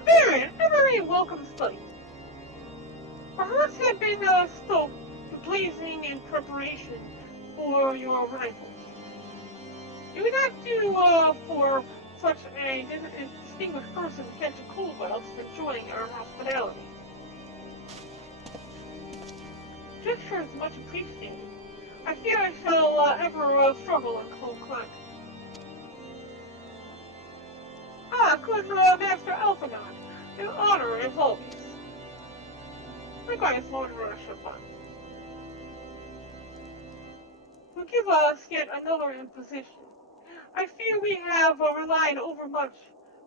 Barren, a very welcome sight. Our hearts had been stoked to blazing in preparation for your arrival. It would not do for such a distinguished person to catch a cold whilst enjoying our hospitality. Gesture is much appreciated. I fear I shall ever struggle in cold climate. Ah, good Master Alphanon. An honor as always. Likewise, Lord Rashomon. To give us yet another imposition, I fear we have relied overmuch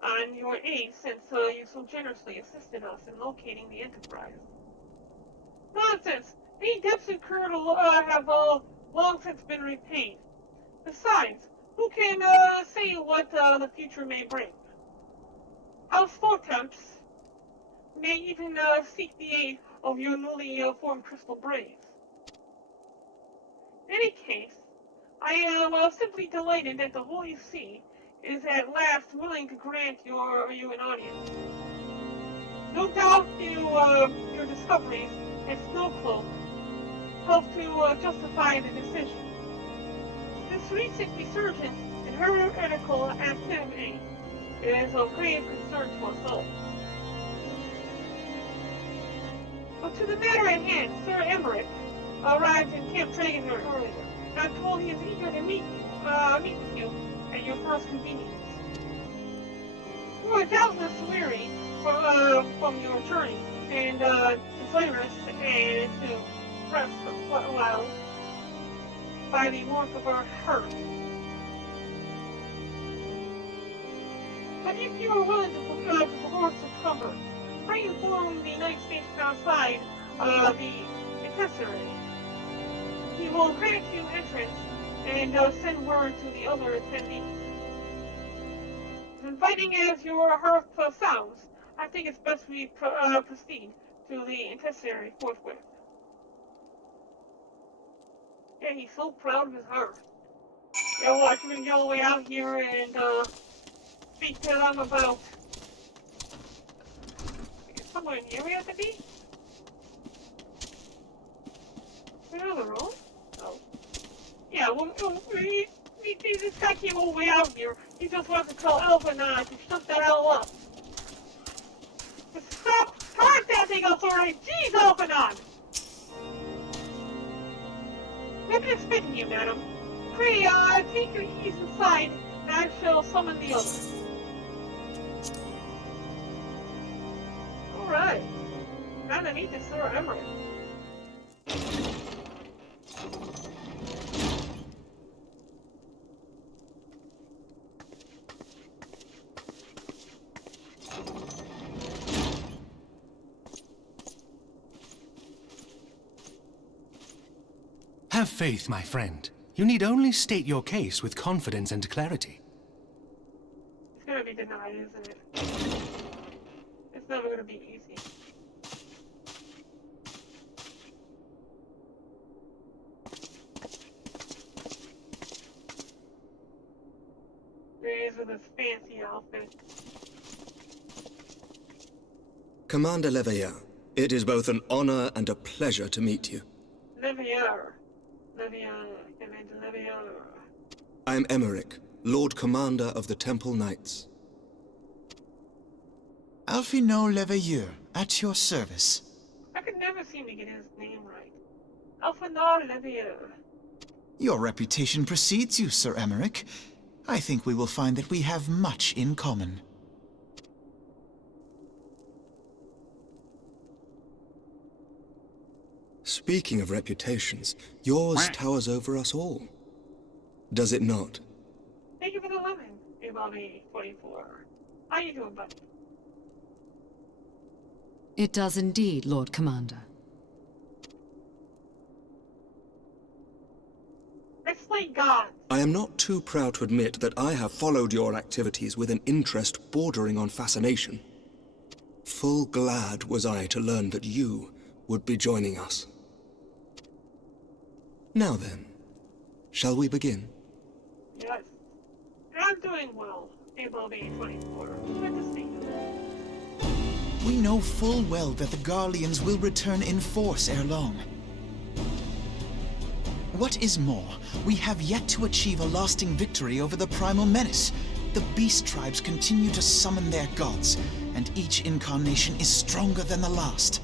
on your aid since you so generously assisted us in locating the Enterprise. Nonsense! The debts incurred have long since been repaid. Besides, who can say what the future may bring? House Fortemps may even seek the aid of your newly formed Crystal Braves. In any case, I am simply delighted that the Holy See is at last willing to grant you an audience. No doubt your discoveries at Snowcloak helped to justify the decision. This recent resurgence in heretical activity is of grave concern to us all. But to the matter at hand, Sir Emmerich arrived in Camp Dragonheart earlier, and I'm told he is eager to meet with you at your first convenience. You are doubtless weary from your journey, and desirous to rest for a while by the warmth of our hearth. But if you are willing to perform some cover, I inform the night station outside the Intensary. He will grant you entrance and send word to the other attendees. As inviting as your hearth sounds, I think it's best we proceed to the Intensary forthwith. Yeah, he's so proud of his hearth. You'll watch him go all the way out here and speak to them about... somewhere in here we have to be? Another room? Oh. Yeah, well, this guy came all the way out here. He just wants to tell Elphanon to shut the hell up. Just stop! Turn that thing up already! Jeez, Elphanon! I've been expecting you, madam. Pray, take your ease inside, and I shall summon the others. Alright. Now to meet the Sir Emmerich. Have faith, my friend. You need only state your case with confidence and clarity. It's gonna be denied, isn't it? It's never gonna be easy. There is with this fancy outfit. Commander Leveilleur, it is both an honor and a pleasure to meet you. Leveilleur. Commander Leveilleur. I am Emmerich, Lord Commander of the Temple Knights. Alphino Leveilleur, at your service. I could never seem to get his name right. Alphino Leveilleur. Your reputation precedes you, Sir Emmerich. I think we will find that we have much in common. Speaking of reputations, yours towers over us all. Does it not? Thank you for the lemon, pt.4. How you doing, buddy? It does indeed, Lord Commander. Let's play God. I am not too proud to admit that I have followed your activities with an interest bordering on fascination. Full glad was I to learn that you would be joining us. Now then, shall we begin? Yes. I'm doing well, pt.4. Good to see you. We know full well that the Garleans will return in force ere long. What is more, we have yet to achieve a lasting victory over the Primal Menace. The Beast Tribes continue to summon their gods, and each incarnation is stronger than the last.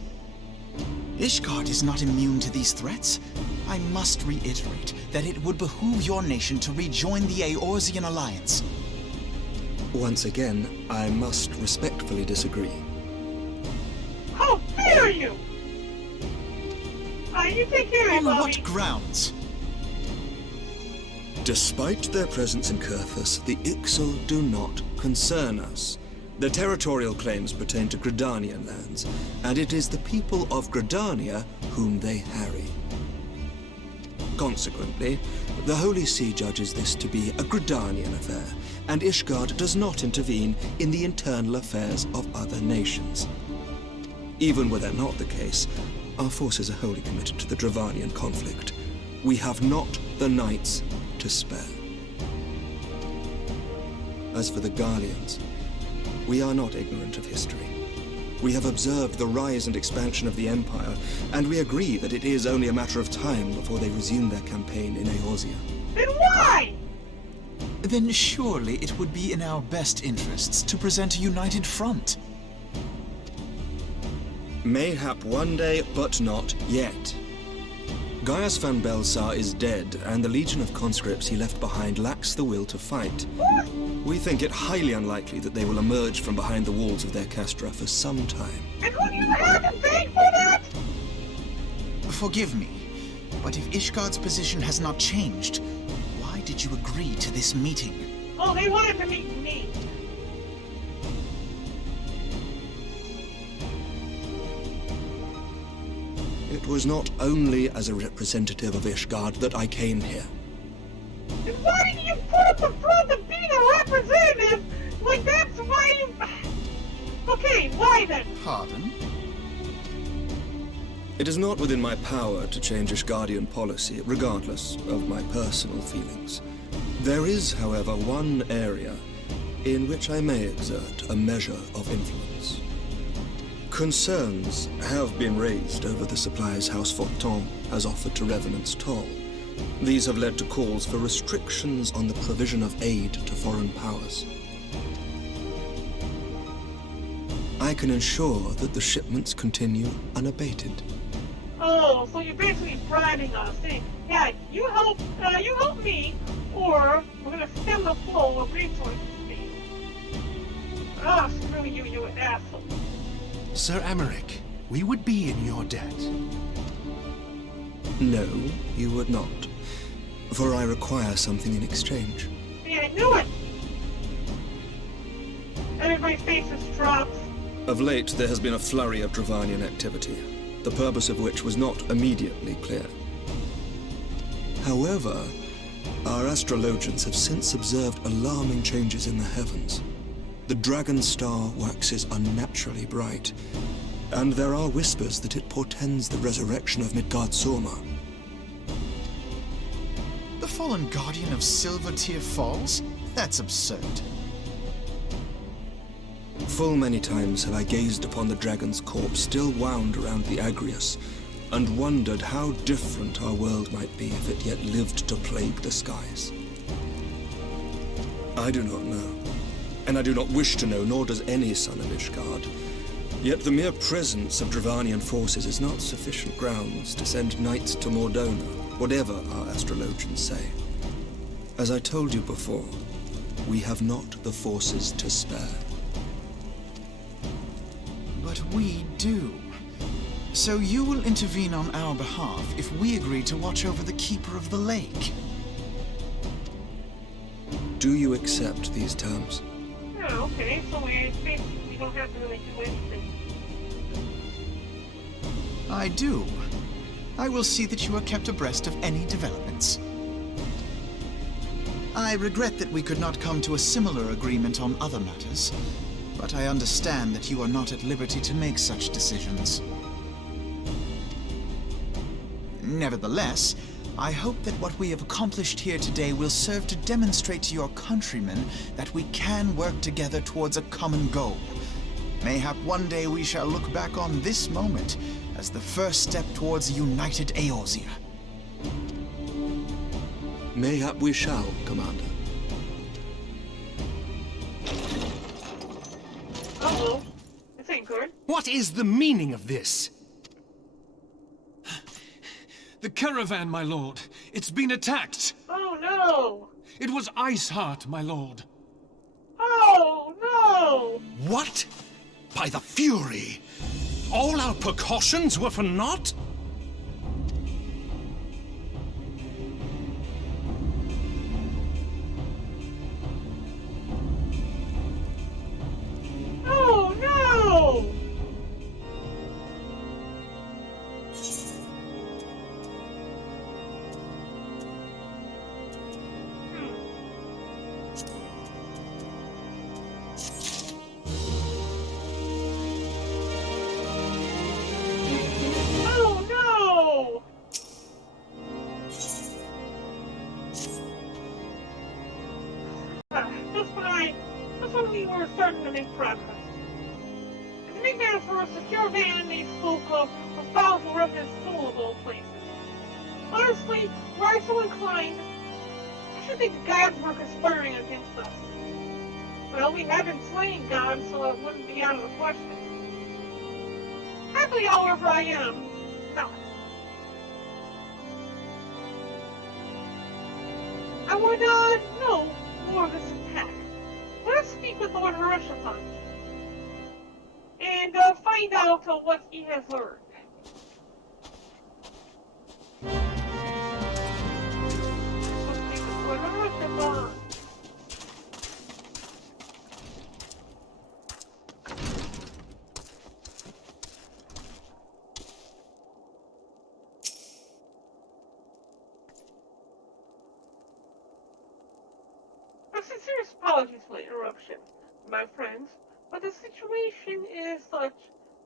Ishgard is not immune to these threats. I must reiterate that it would behoove your nation to rejoin the Eorzean Alliance. Once again, I must respectfully disagree. How dare you! fine. You take care of On it, what Bobby. grounds? Despite their presence in Kurthus, the Ixal do not concern us. Their territorial claims pertain to Gridanian lands, and it is the people of Gridania whom they harry. Consequently, the Holy See judges this to be a Gridanian affair, and Ishgard does not intervene in the internal affairs of other nations. Even were that not the case, our forces are wholly committed to the Dravanian conflict. We have not the knights to spare. As for the Garleans, we are not ignorant of history. We have observed the rise and expansion of the Empire, and we agree that it is only a matter of time before they resume their campaign in Eorzea. Then why? Then surely it would be in our best interests to present a united front. Mayhap one day, but not yet. Gaius van Belsar is dead, and the legion of conscripts he left behind lacks the will to fight. We think it highly unlikely that they will emerge from behind the walls of their castra for some time. And who do you have to thank for that? Forgive me, but if Ishgard's position has not changed, why did you agree to this meeting? Oh, they wanted to meet me. It was not only as a representative of Ishgard that I came here. Then why did you put up the front of being a representative? Like that's why you... Okay, why then? Pardon? It is not within my power to change Ishgardian policy, regardless of my personal feelings. There is, however, one area in which I may exert a measure of influence. Concerns have been raised over the supplies House Fortin has offered to Revenant's Toll. These have led to calls for restrictions on the provision of aid to foreign powers. I can ensure that the shipments continue unabated. Oh, so you're basically bribing us, saying, yeah, you help me, or we're gonna stem the flow of resources to you. Ah, screw you, you asshole. Sir Emmerich, we would be in your debt. No, you would not. For I require something in exchange. Yeah, I knew it! Everybody's faces dropped. Of late, there has been a flurry of Dravanian activity, the purpose of which was not immediately clear. However, our astrologians have since observed alarming changes in the heavens. The dragon star waxes unnaturally bright, and there are whispers that it portends the resurrection of Midgard-Sorma. The fallen guardian of Silver Tear Falls? That's absurd. Full many times have I gazed upon the dragon's corpse still wound around the Agrius, and wondered how different our world might be if it yet lived to plague the skies. I do not know, and I do not wish to know, nor does any son of Ishgard. Yet the mere presence of Dravanian forces is not sufficient grounds to send knights to Mordona, whatever our astrologians say. As I told you before, we have not the forces to spare. But we do. So you will intervene on our behalf if we agree to watch over the Keeper of the Lake. Do you accept these terms? Yeah, okay, so we don't have to really do anything. I do. I will see that you are kept abreast of any developments. I regret that we could not come to a similar agreement on other matters, but I understand that you are not at liberty to make such decisions. Nevertheless, I hope that what we have accomplished here today will serve to demonstrate to your countrymen that we can work together towards a common goal. Mayhap one day we shall look back on this moment as the first step towards a united Eorzea. Mayhap we shall, Commander. Uh-oh. This ain't good. What is the meaning of this? The caravan, my lord. It's been attacked. Oh no! It was Iceheart, my lord. Oh no! What? By the Fury! All our precautions were for naught? Just when we were starting to make progress. And to make matters worse, the caravan they spoke of was bound for Revenant's soul of all places. Honestly, were I so inclined, I should think the gods were conspiring against us. Well, we haven't slain gods, so it wouldn't be out of the question. Happily, however, I am not. I would know more of this attack. Let us speak with Lord Harashaphan and find out what he has learned. Let's speak with Lord Harashaphan. Sincerest apologies for the interruption, my friends, but the situation is such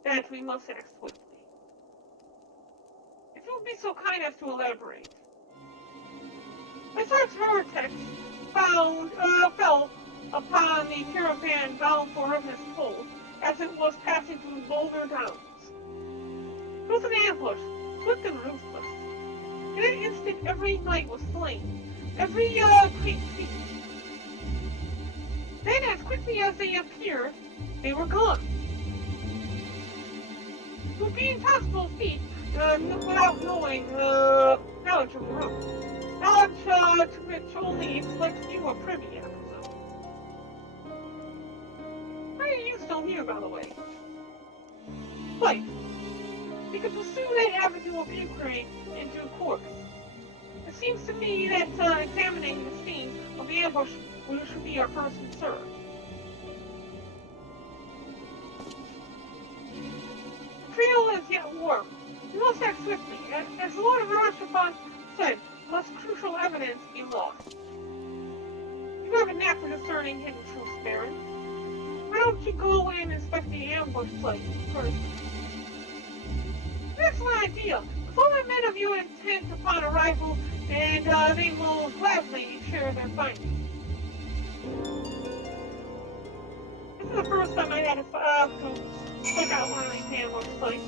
that we must act swiftly. If you would be so kind as to elaborate. I thought heretics fell upon the caravan bound for Revenant's Pole as it was passing through Boulder Downs. It was an ambush, swift and ruthless. In an instant, every knight was slain, every great feat. Then, as quickly as they appeared, they were gone. It would be impossible feat without knowing knowledge of the room. Knowledge to which only select few are privy, I presume. Why are you still here, by the way? Life. We could pursue that avenue of inquiry in due course. It seems to me that examining the scene of the ambush should be our first concern. The trail is yet warm. We must act swiftly. As the Lord of Harashaphan said, lest crucial evidence be lost. You have a knack for discerning hidden truths, Barren. Why don't you go and inspect the ambush site first? An excellent idea. Inform the men of your intent upon arrival, and they will gladly share their findings. This is the first time I had to check out one of these ambush sites.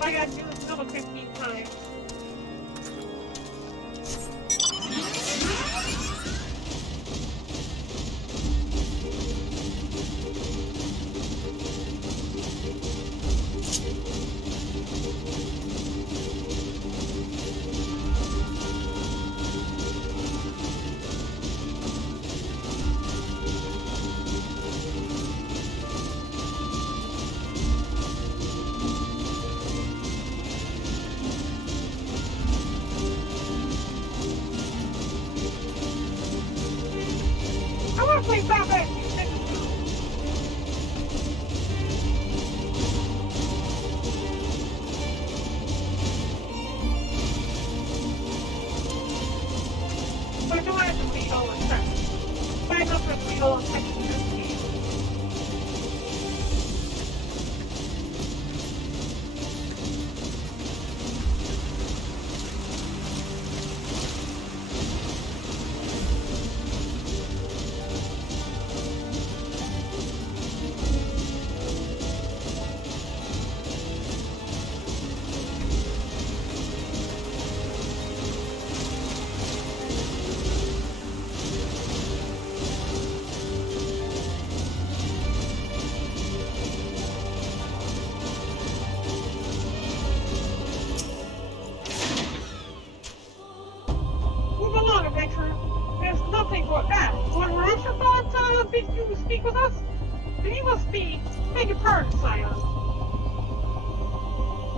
I gotta do this another 15 times. Speak with us? Then you must be making pardon, Scion. As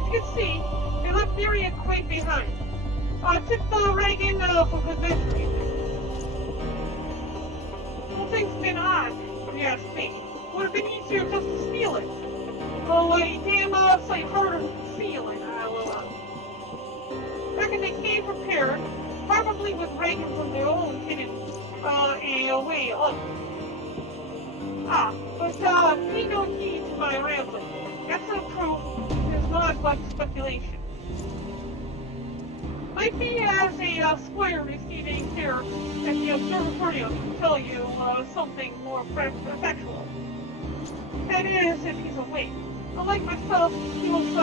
you can see, they left Fury and Quake behind. Tip the Reagan for good measure. Well, things have been odd, if you ask me. It would have been easier just to steal it. Oh, a damn sight harder to conceal it, reckon they came prepared, probably with Reagans of their own hidden a way up. But pay no heed to my rambling. Absolute proof is not but speculation. Might be as a squire receiving care at the observatorium to tell you something more factual. That is, if he's awake. Unlike myself, he was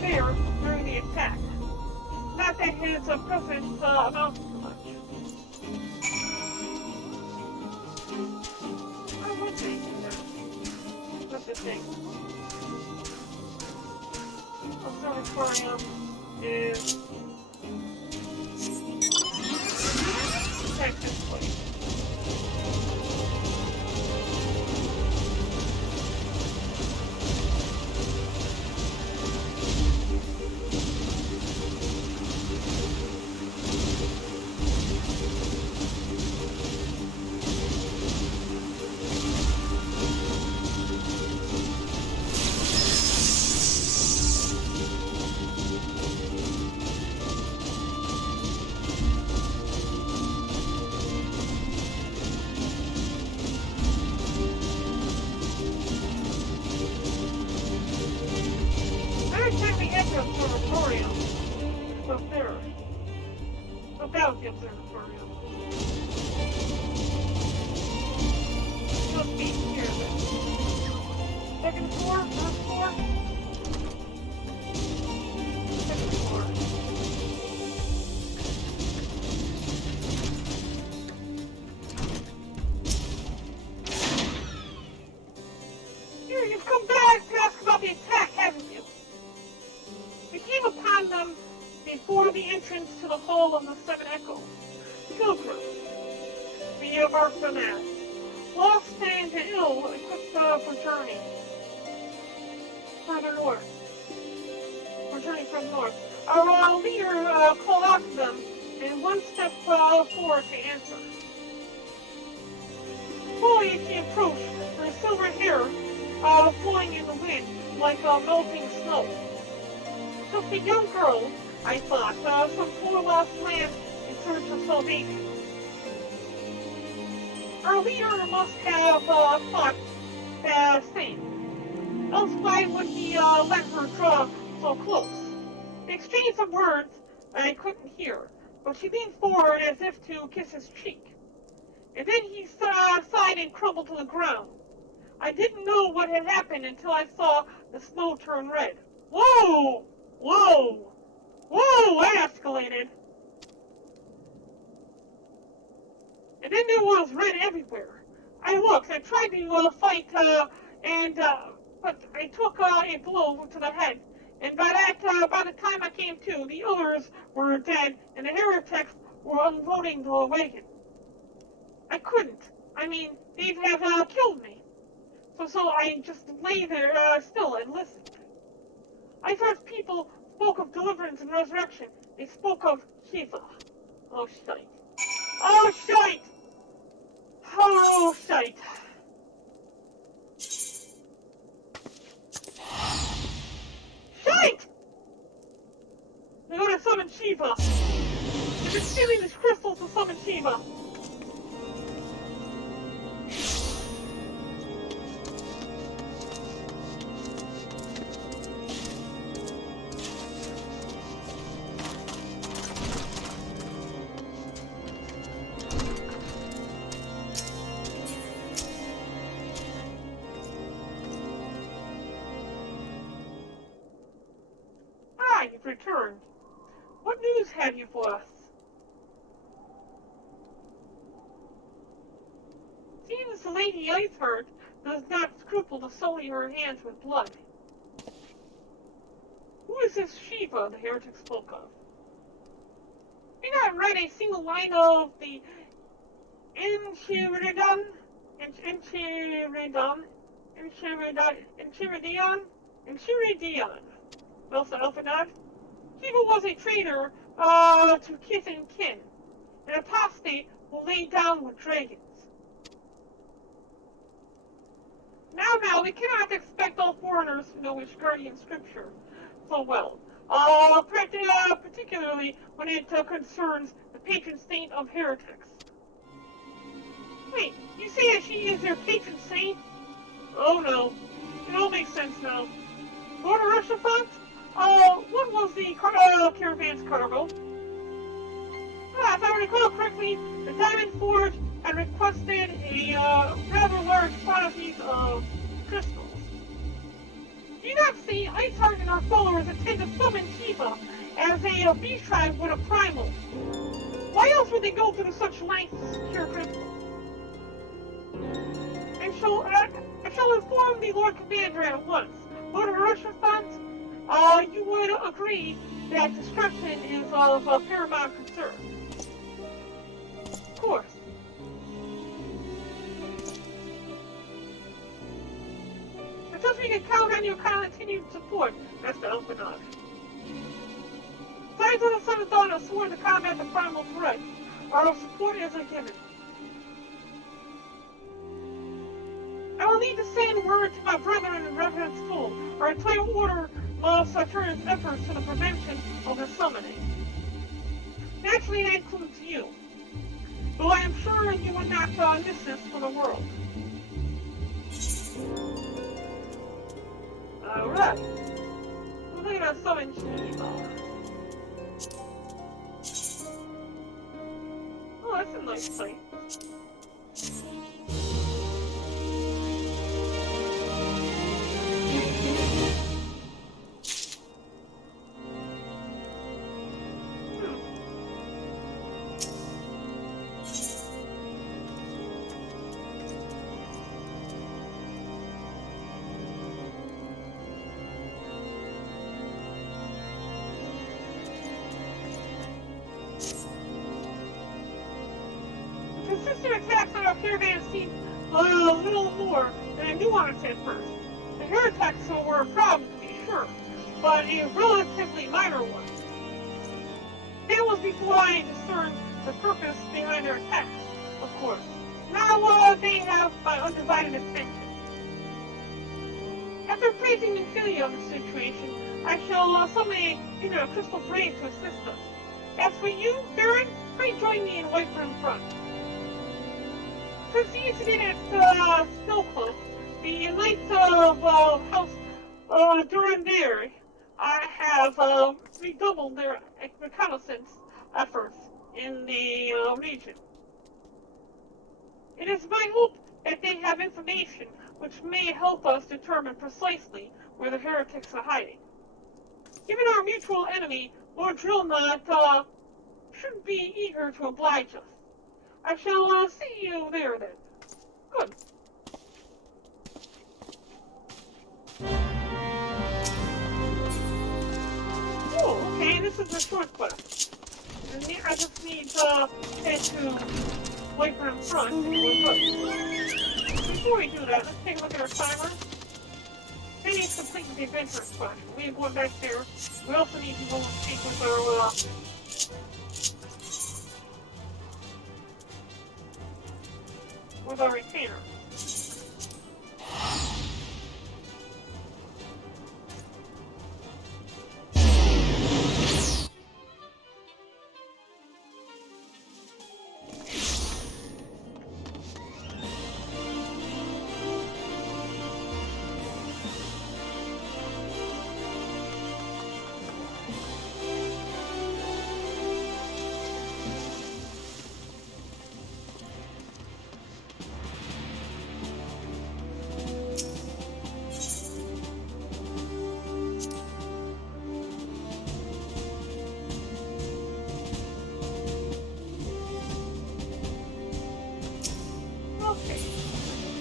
there during the attack. Not that his presence amounts to much. I would think that's the thing. Observatorium is technically. Observatorium. It's up there. About the observatorium. Must be here then. Second floor? First floor? Second floor. Here, you've come back to ask about the attack, haven't you? We came upon them before the entrance to the Hall of the Seven Echoes. Pilgrims. We embarked on that. Lost and ill, equipped for journey. Further north. We're journeying from north. Our leader called out to them and one step forward to answer. Fully as he approached, her silver hair flowing in the wind like melting snow. Just a young girl, I thought, some poor lost land in search of salvation. Our leader must have thought the same. Else why would he let her draw so close? They exchanged some words I couldn't hear, but she leaned forward as if to kiss his cheek. And then he sighed and crumbled to the ground. I didn't know what had happened until I saw the snow turn red. Whoa! Whoa! Whoa! That escalated. And then there was red everywhere. I looked. I tried to fight, but I took a blow to the head. And by the time I came to, the others were dead, and the heretics were unloading the wagon. I couldn't. I mean, they'd have killed me. So I just lay there still and listened. I thought people spoke of deliverance and resurrection. They spoke of Shiva. Oh, shite. Oh, shite! Oh, shite. Shite! They're going to summon Shiva. They've been stealing these crystals to summon Shiva. You've returned. What news have you for us? Seems the Lady Iceheart does not scruple to sully her hands with blood. Who is this Shiva the heretic spoke of? May not read a single line of the Enchiridion? Well, Alphanod, Shiva was a traitor to kith and kin, an apostate who lay down with dragons. Now, we cannot expect all foreigners to know Ishgardian scripture so well, particularly when it concerns the patron saint of heretics. Wait, you say that she is their patron saint? Oh no, it all makes sense now. Lord Arishafant? What was the caravan's cargo? If I recall correctly, the Diamond Forge had requested a rather large quantities of crystals. Do you not see? Iceheart and our followers intend to summon Shiva as a beast tribe with a primal. Why else would they go through such lengths to secure crystals? I shall inform the Lord Commander at once. Lord Harashasant, you would agree that discretion is of paramount concern. Of course. Until we can count on your continued support, Master Elfenard. Signs of the Son of Dawn have sworn to combat the primal threat. Our support is a given. I will need to send word to my brethren in Reverence School. Our entire order must turn its efforts to the prevention of the summoning. Naturally, that includes you. Though I am sure you would not miss this for the world. Alright. We're going to summon Shiva. Oh, that's a nice place. Consistent attacks on our caravan seemed a little more than I nuanced at first. The heretics were a problem, to be sure, but a relatively minor one. That was before I discerned the purpose behind their attacks, of course. Now they have my undivided attention. After praising the failure of the situation, I shall summon a crystal brave to assist us. As for you, Barren, please join me in Whitebrim Front. Since the incident at Snowcliff, the Knights of House Durandere, I have redoubled their reconnaissance efforts in the region. It is my hope that they have information which may help us determine precisely where the heretics are hiding. Given our mutual enemy, Lord Drillnut should be eager to oblige us. I shall see you there then. Good. Oh, okay, this is a short quest. I just need to head to Whitebrim Front and we're good. Before we do that, let's take a look at our timer. We need to complete the adventurous quest. We are going back there. We also need to go and speak with our retainer.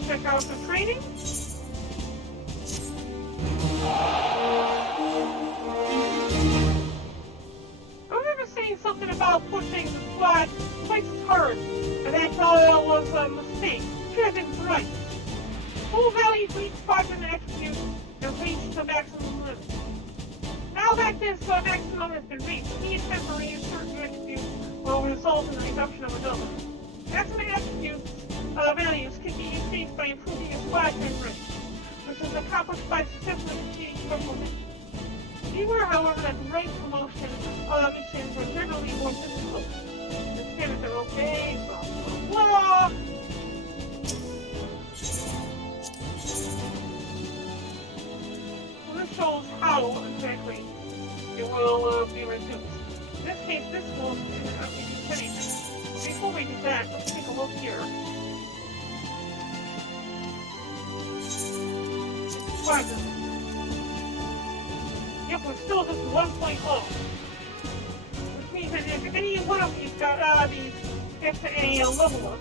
Check out the training. I remember saying something about pushing the squad twice as hard, and that was a mistake. Should have been right. Full value for each squadron attribute and reach the maximum limit. Now that this maximum has been reached, any attempt to reuse certain attributes will result in the reduction of another. Maximum attributes values can be increased by improving your squadron rank, which is accomplished by successfully completing special missions. Beware, however, that rank promotion missions are generally more difficult. The standards are okay, blah blah blah. So this shows how exactly it will be reduced. this case, this will be anything. Before we do that, let's take a look here. Quadrant. Yep, we're still just 1 point low. Which means that if any one of these got these get to a level up,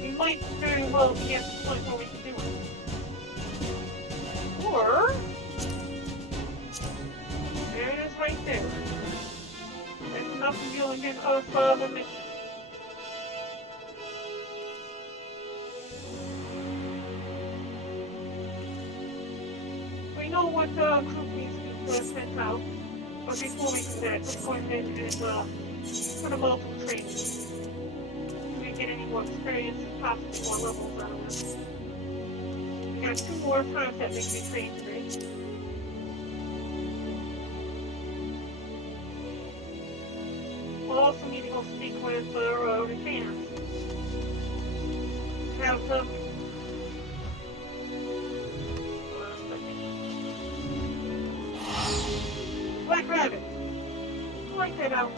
we might very well be at the point where we can do it. Or there it is right there. That's enough to deal again of the mission. We know what group needs to be sent out, but before we do that, let's go ahead and put a multiple training. So we get any more experience and possibly more levels out of this. We got 2 more times that make me train today. We'll also need to go speak with retainers. Have them. Black Rabbit. Point that out.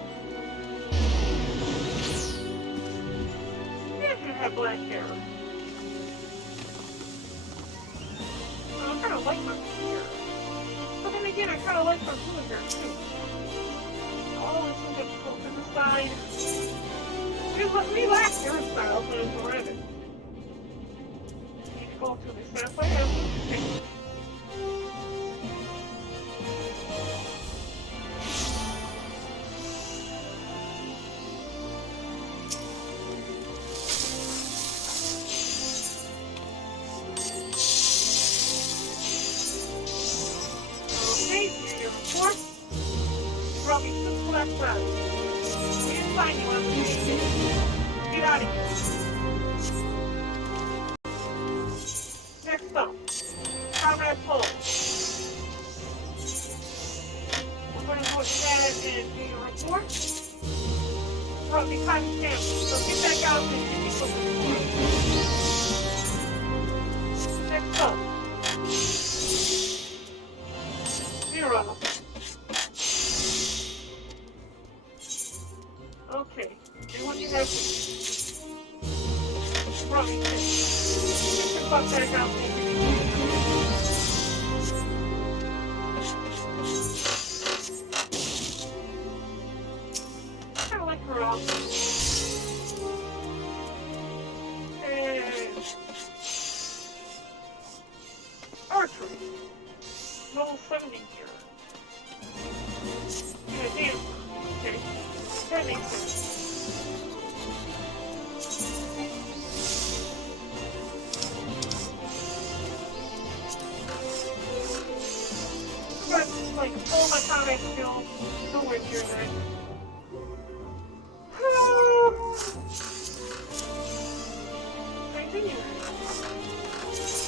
Yeah, you have black hair. I kind of like my hair. But then again, I kind of like my blue hair too. Oh, it's so difficult to decide. We lack hairstyles when it's a rabbit. Need to go to the sample and probably 6 left left. We didn't find you on the station. Get out of here. Next up, Comrade Pole. We're going to go ahead and do your report. Probably time stamp. So get back out and give me something more. Next up, Zero. Okay, and what do you have? Probably 10. Get your butt back out there. I kind of like her outfit. And archery. Level 70 here. And a dancer. Okay. That makes sense. But, like, all my combat skills, nowhere near that. Continue.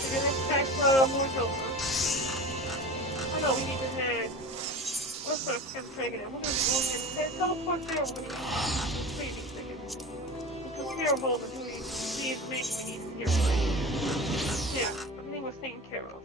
And then attack more Joker. I know we need to head. Let's start dragging it. We're going to go ahead and teleport there when we need these tickets. Because here of all the duties, these make we need here, right? Yeah, everything was taken care of.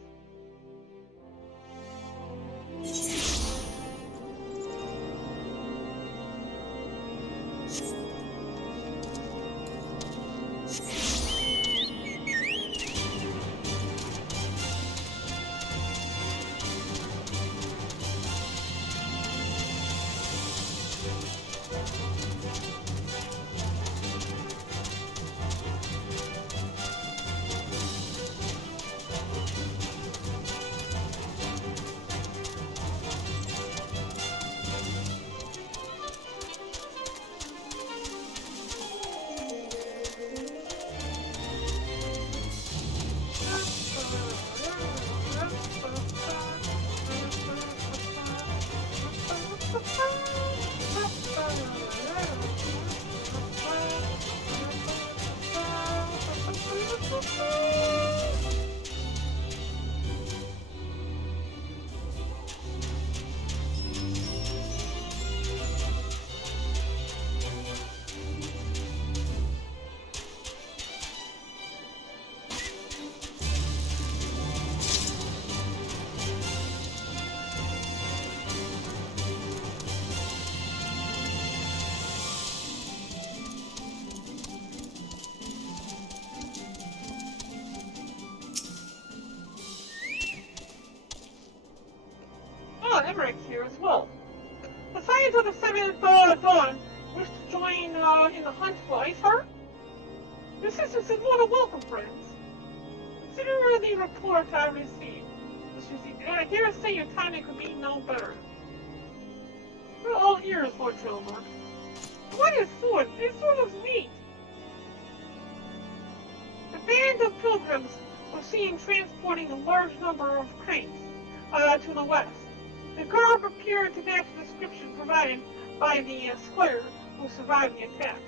welcome, friends. Consider the report I received. And I dare say your timing could be no better. We're all ears, Lord Trilmer. What is sword? This sword looks neat. The band of pilgrims were seen transporting a large number of crates to the west. The garb appeared to match the description provided by the squire who survived the attack.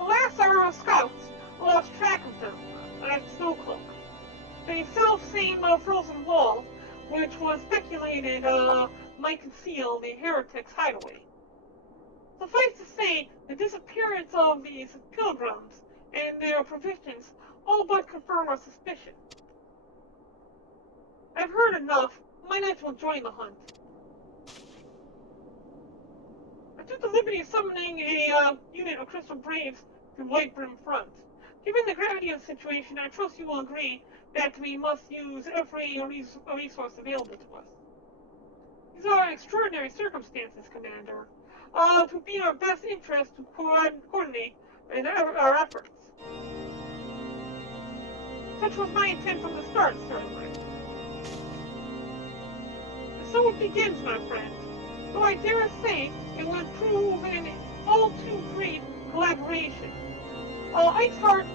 Alas, our scouts lost track of them at Snowcloak. The self-same frozen wall, which was speculated might conceal the heretics' hideaway. Suffice to say, the disappearance of these pilgrims and their provisions all but confirm our suspicion. I've heard enough. Might as well join the hunt. I took the liberty of summoning a unit of Crystal Braves to White Brim Front. Given the gravity of the situation, I trust you will agree that we must use every resource available to us. These are extraordinary circumstances, Commander. It would be in our best interest to coordinate our efforts. Such was my intent from the start, certainly. So it begins, my friend. Though I dare say it would prove an all too great collaboration. Iceheart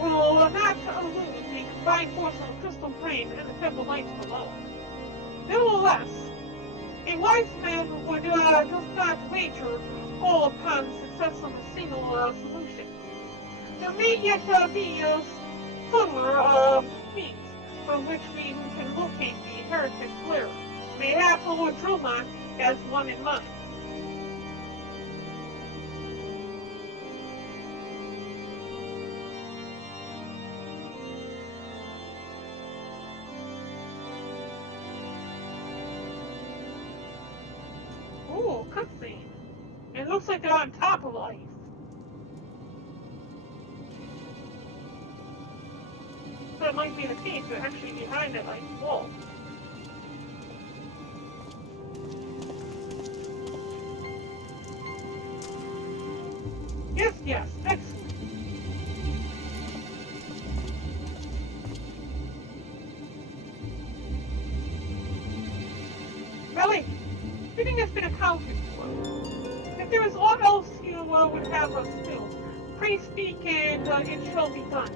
will not elude the combined force of Crystal Braves and the Temple Knights below. Nevertheless, a wise man would does not wager all upon the success of a single solution. There may yet be subtler means from which we can locate the heretic lair. Mayhap Lord Drillmont has one in mind. Ooh, cutscene. It looks like they're on top of ice. That might be the case, they're actually behind that ice wall. Yes, excellent. Belly, everything has been accounted for. If there is aught else you would have us do, pray speak and it shall be done.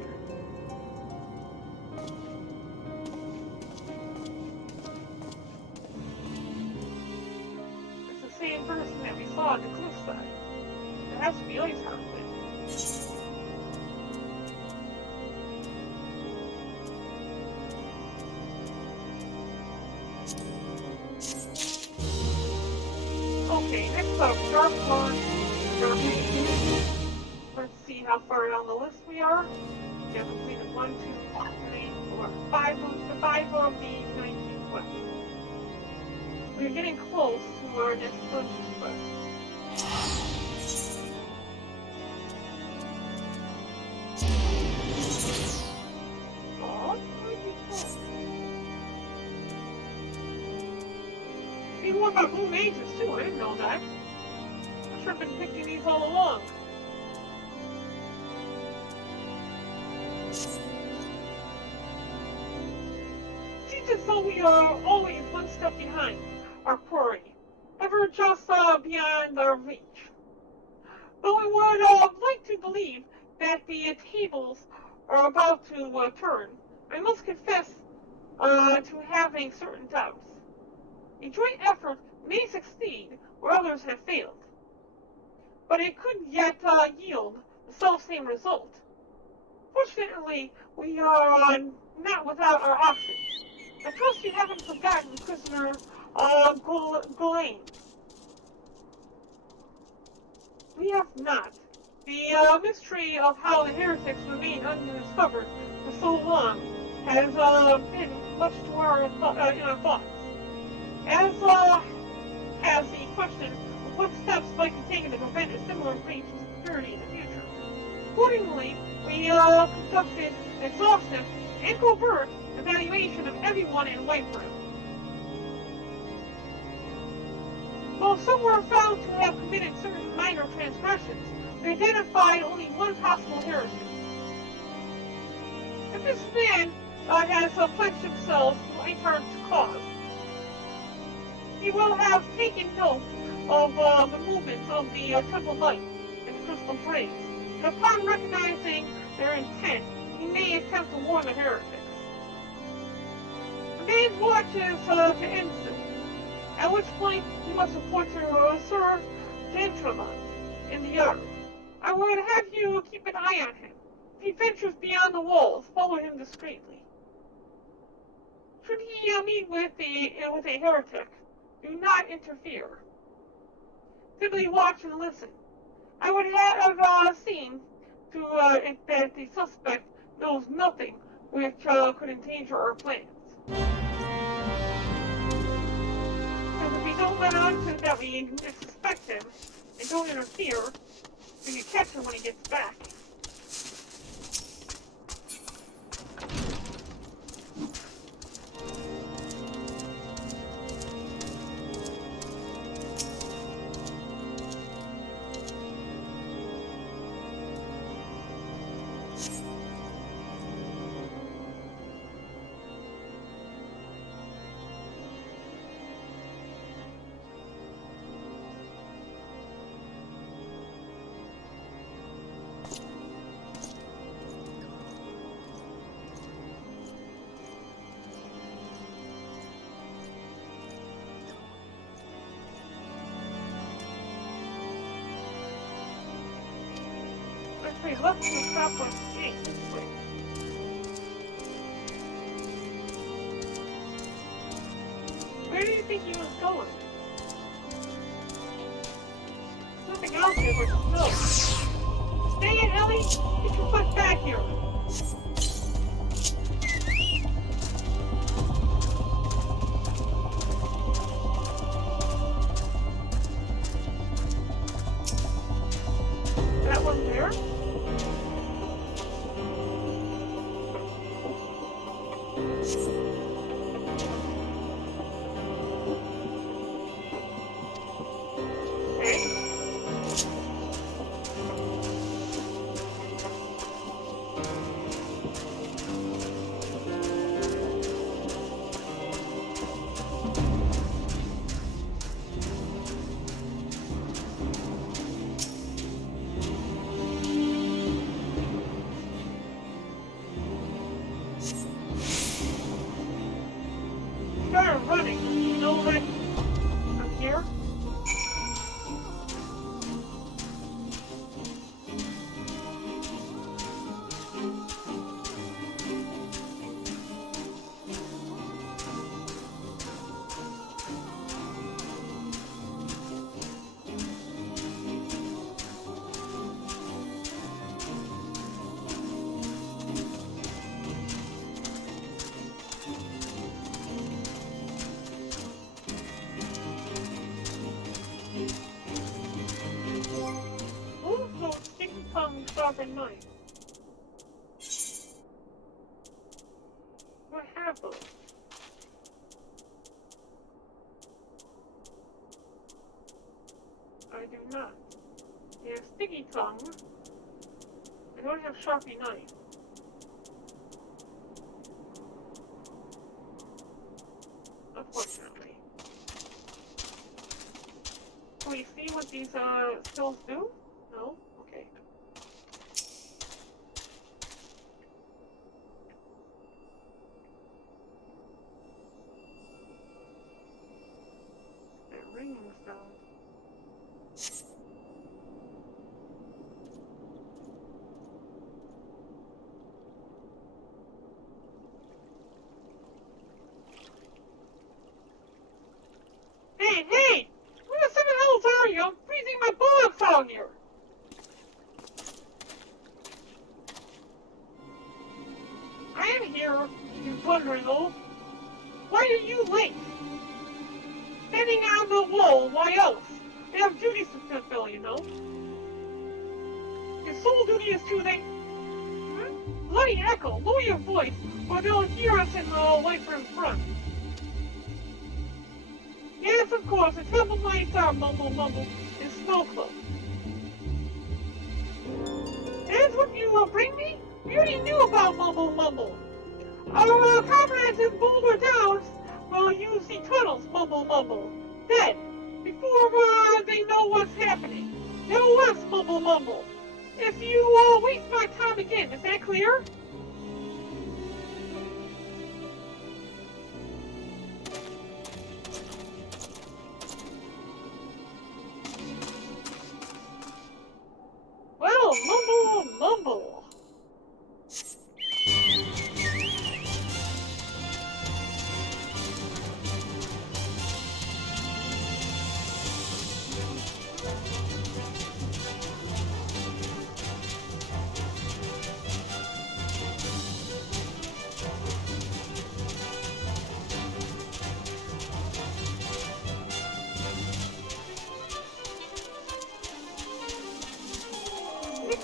It's the same person that we saw on the cliffside. It has to be Iceheart then. Okay, next up, Dark Lawn. Let's see how far down the list we are. We have completed 1, 2, 3, 4, 5 of the 19 quests. We're getting close to our next dungeon quest. They were about blue mages too, I didn't know that. I should have been picking these all along. Seems as though we are always one step behind our quarry, ever just beyond our reach. But we would like to believe that the tables are about to turn. I must confess to having certain doubts. A joint effort may succeed where others have failed, but it could yet yield the self-same result. Fortunately, we are not without our options. I trust you haven't forgotten prisoner Ghislaine. We have not. The mystery of how the heretics remained undiscovered for so long has been much to our in our thoughts. As has the question of what steps might be taken to prevent a similar breach of security in the future. Accordingly, we conducted an exhaustive and covert evaluation of everyone in White Brim. While some were found to have committed certain minor transgressions, we identified only one possible heretic. this man has pledged himself to Einhardt's cause. He will have taken note of the movements of the Temple Light and the Crystal Praise, and upon recognizing their intent, he may attempt to warn the heretics. The man's watch is to end soon, at which point he must report to Sir Gentramont in the yard. I would have you keep an eye on him. If he ventures beyond the walls, follow him discreetly. Should he meet with a heretic, do not interfere. Simply watch and listen. I would have seen to it that the suspect knows nothing which could endanger our plans. Because if we don't let on to that we suspect him and don't interfere, we can catch him when he gets back. Wait, let's just stop on the gate. Wait. Where do you think he was going? There's nothing out there but snow. Stay in, Ellie! Get your foot back here! That one there? Started running. You know that I'm here? Sovereign mind. What happened? I do not. You have sticky tongue. I don't have sharpie knife. Unfortunately. Can we see what these skills do? No? Okay. Ringing sound. Hey, hey! Where the seven hells are you? I'm freezing my bullets out here! I am here, you blundering oaf. Why are you late? Standing on the wall, why else? I have duties to fulfill, you know. Your sole duty is to Bloody echo, lower your voice, or they'll hear us in the light from front. Yes, of course, the temple lights are mumble mumble in snow cloak. That's what you bring me? We already knew about Mumble Mumble. Our comrades in Boulder Downs will use the tunnels, Mumble Mumble. Then, before they know what's happening, they'll once Mumble Mumble. If you waste my time again, is that clear? Well, Mumble Mumble.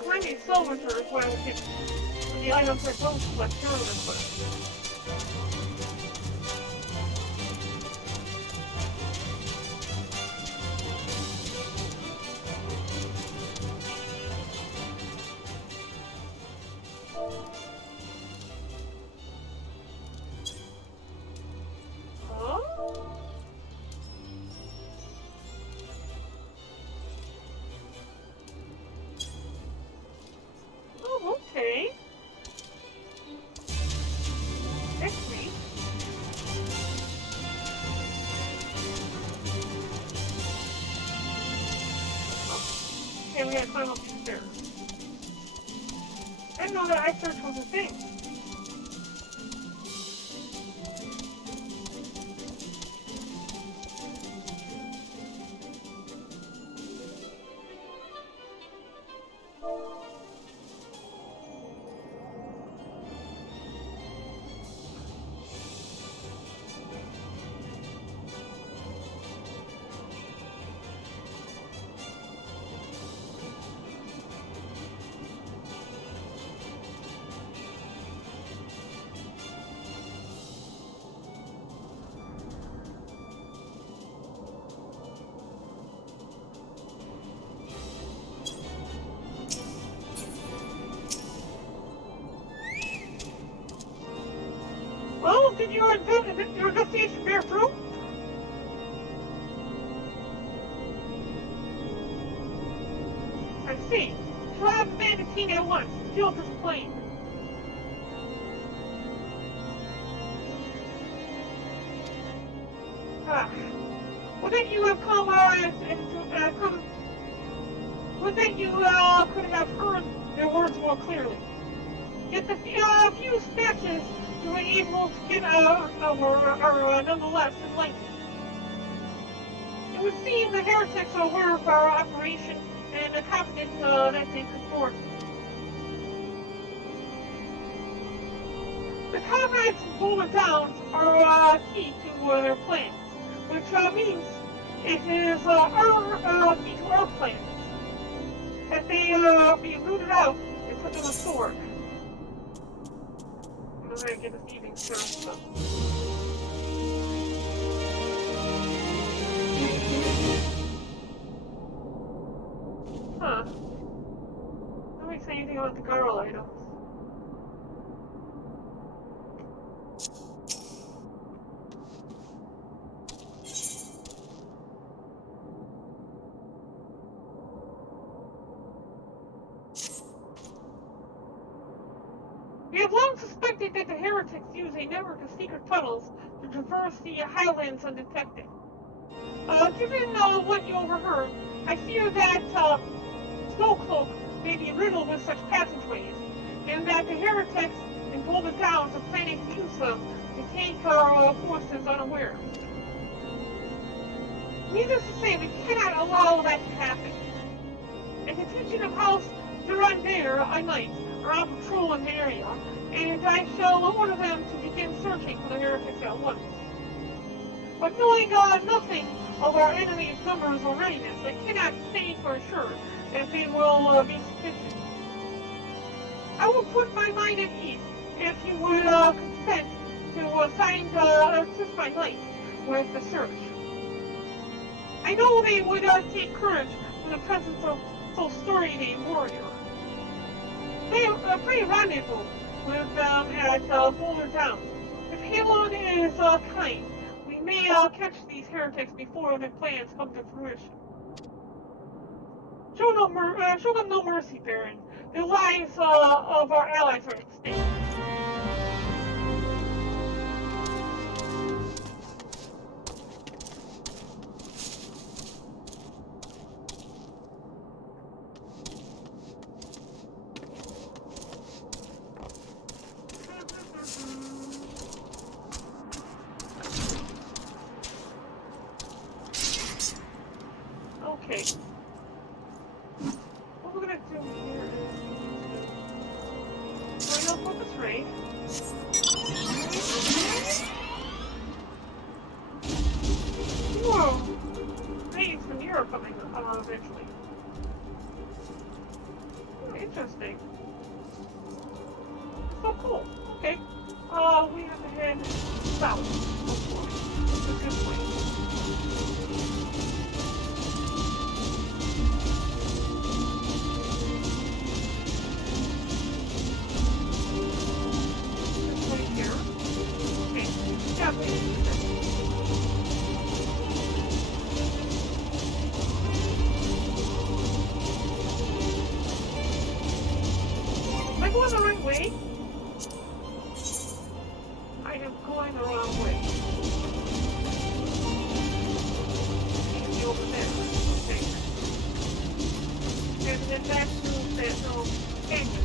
Wendy Silverter is why I was getting the items are close to my turn request. Okay. Next week. Okay, we had final stairs. I didn't know that I search was a thing. Well, did your investigation bear fruit? I see. She'll have the banditine at once. The guilt is plain. Would that you have come, would that you could have heard their words more clearly. Yet the few snatches you were able to get are nonetheless enlightening. It would seem the heretics are aware of our operation and are confident that they could thwart it. The comrades from Boulder Downs are key to their plans, which means it is our key to our plans that they be rooted out and put to the sword. I'm gonna get this evening service done. Huh. Nobody say anything about the girl items. We have long suspected that the heretics use a network of secret tunnels to traverse the highlands undetected. Given what you overheard, I fear that Snowcloak may be riddled with such passageways, and that the heretics in Boulder Downs are planning to use them to take our forces unawares. Needless to say, we cannot allow that to happen. A contingent of House Durandare a night are on patrol in the area, and I shall order them to begin searching for the heretics at once. But knowing nothing of our enemy's numbers or readiness, I cannot say for sure that they will be sufficient. I will put my mind at ease if you would consent to assist my knights with the search. I know they would take courage in the presence of so storied a warrior. Free rendezvous with them at Boulder Town. If Halon is kind, we may catch these heretics before their plans come to fruition. Show them no mercy, Barren. The lives of our allies are at stake. Okay. What we're gonna do here is bring up with this raid. Whoa! Raids from Europe coming eventually. Oh, interesting. So cool. Okay. We have to head south. Hopefully. It's a good place. Am I going the right way? I am going the wrong way. Maybe over there. Okay. And then back to that canyon.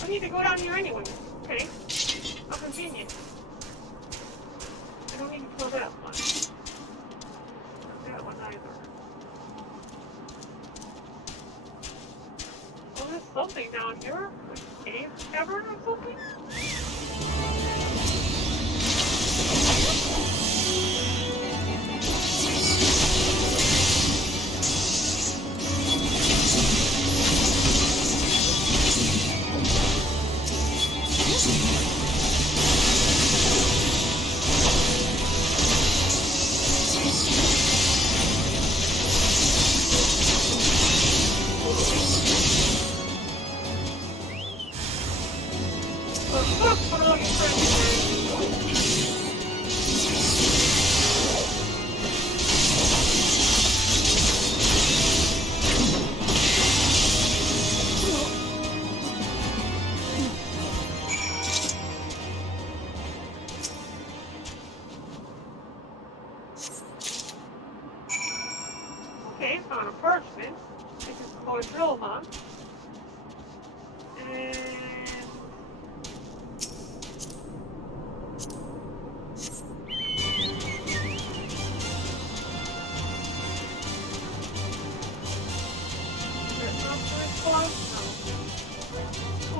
I need to go down here anyway. Okay. How convenient. I don't need to kill that one. Not that one either. Oh, there's something down here. Like a cave cavern or something? Okay, found a parchment. This is called Drillma. And there's not the response? No.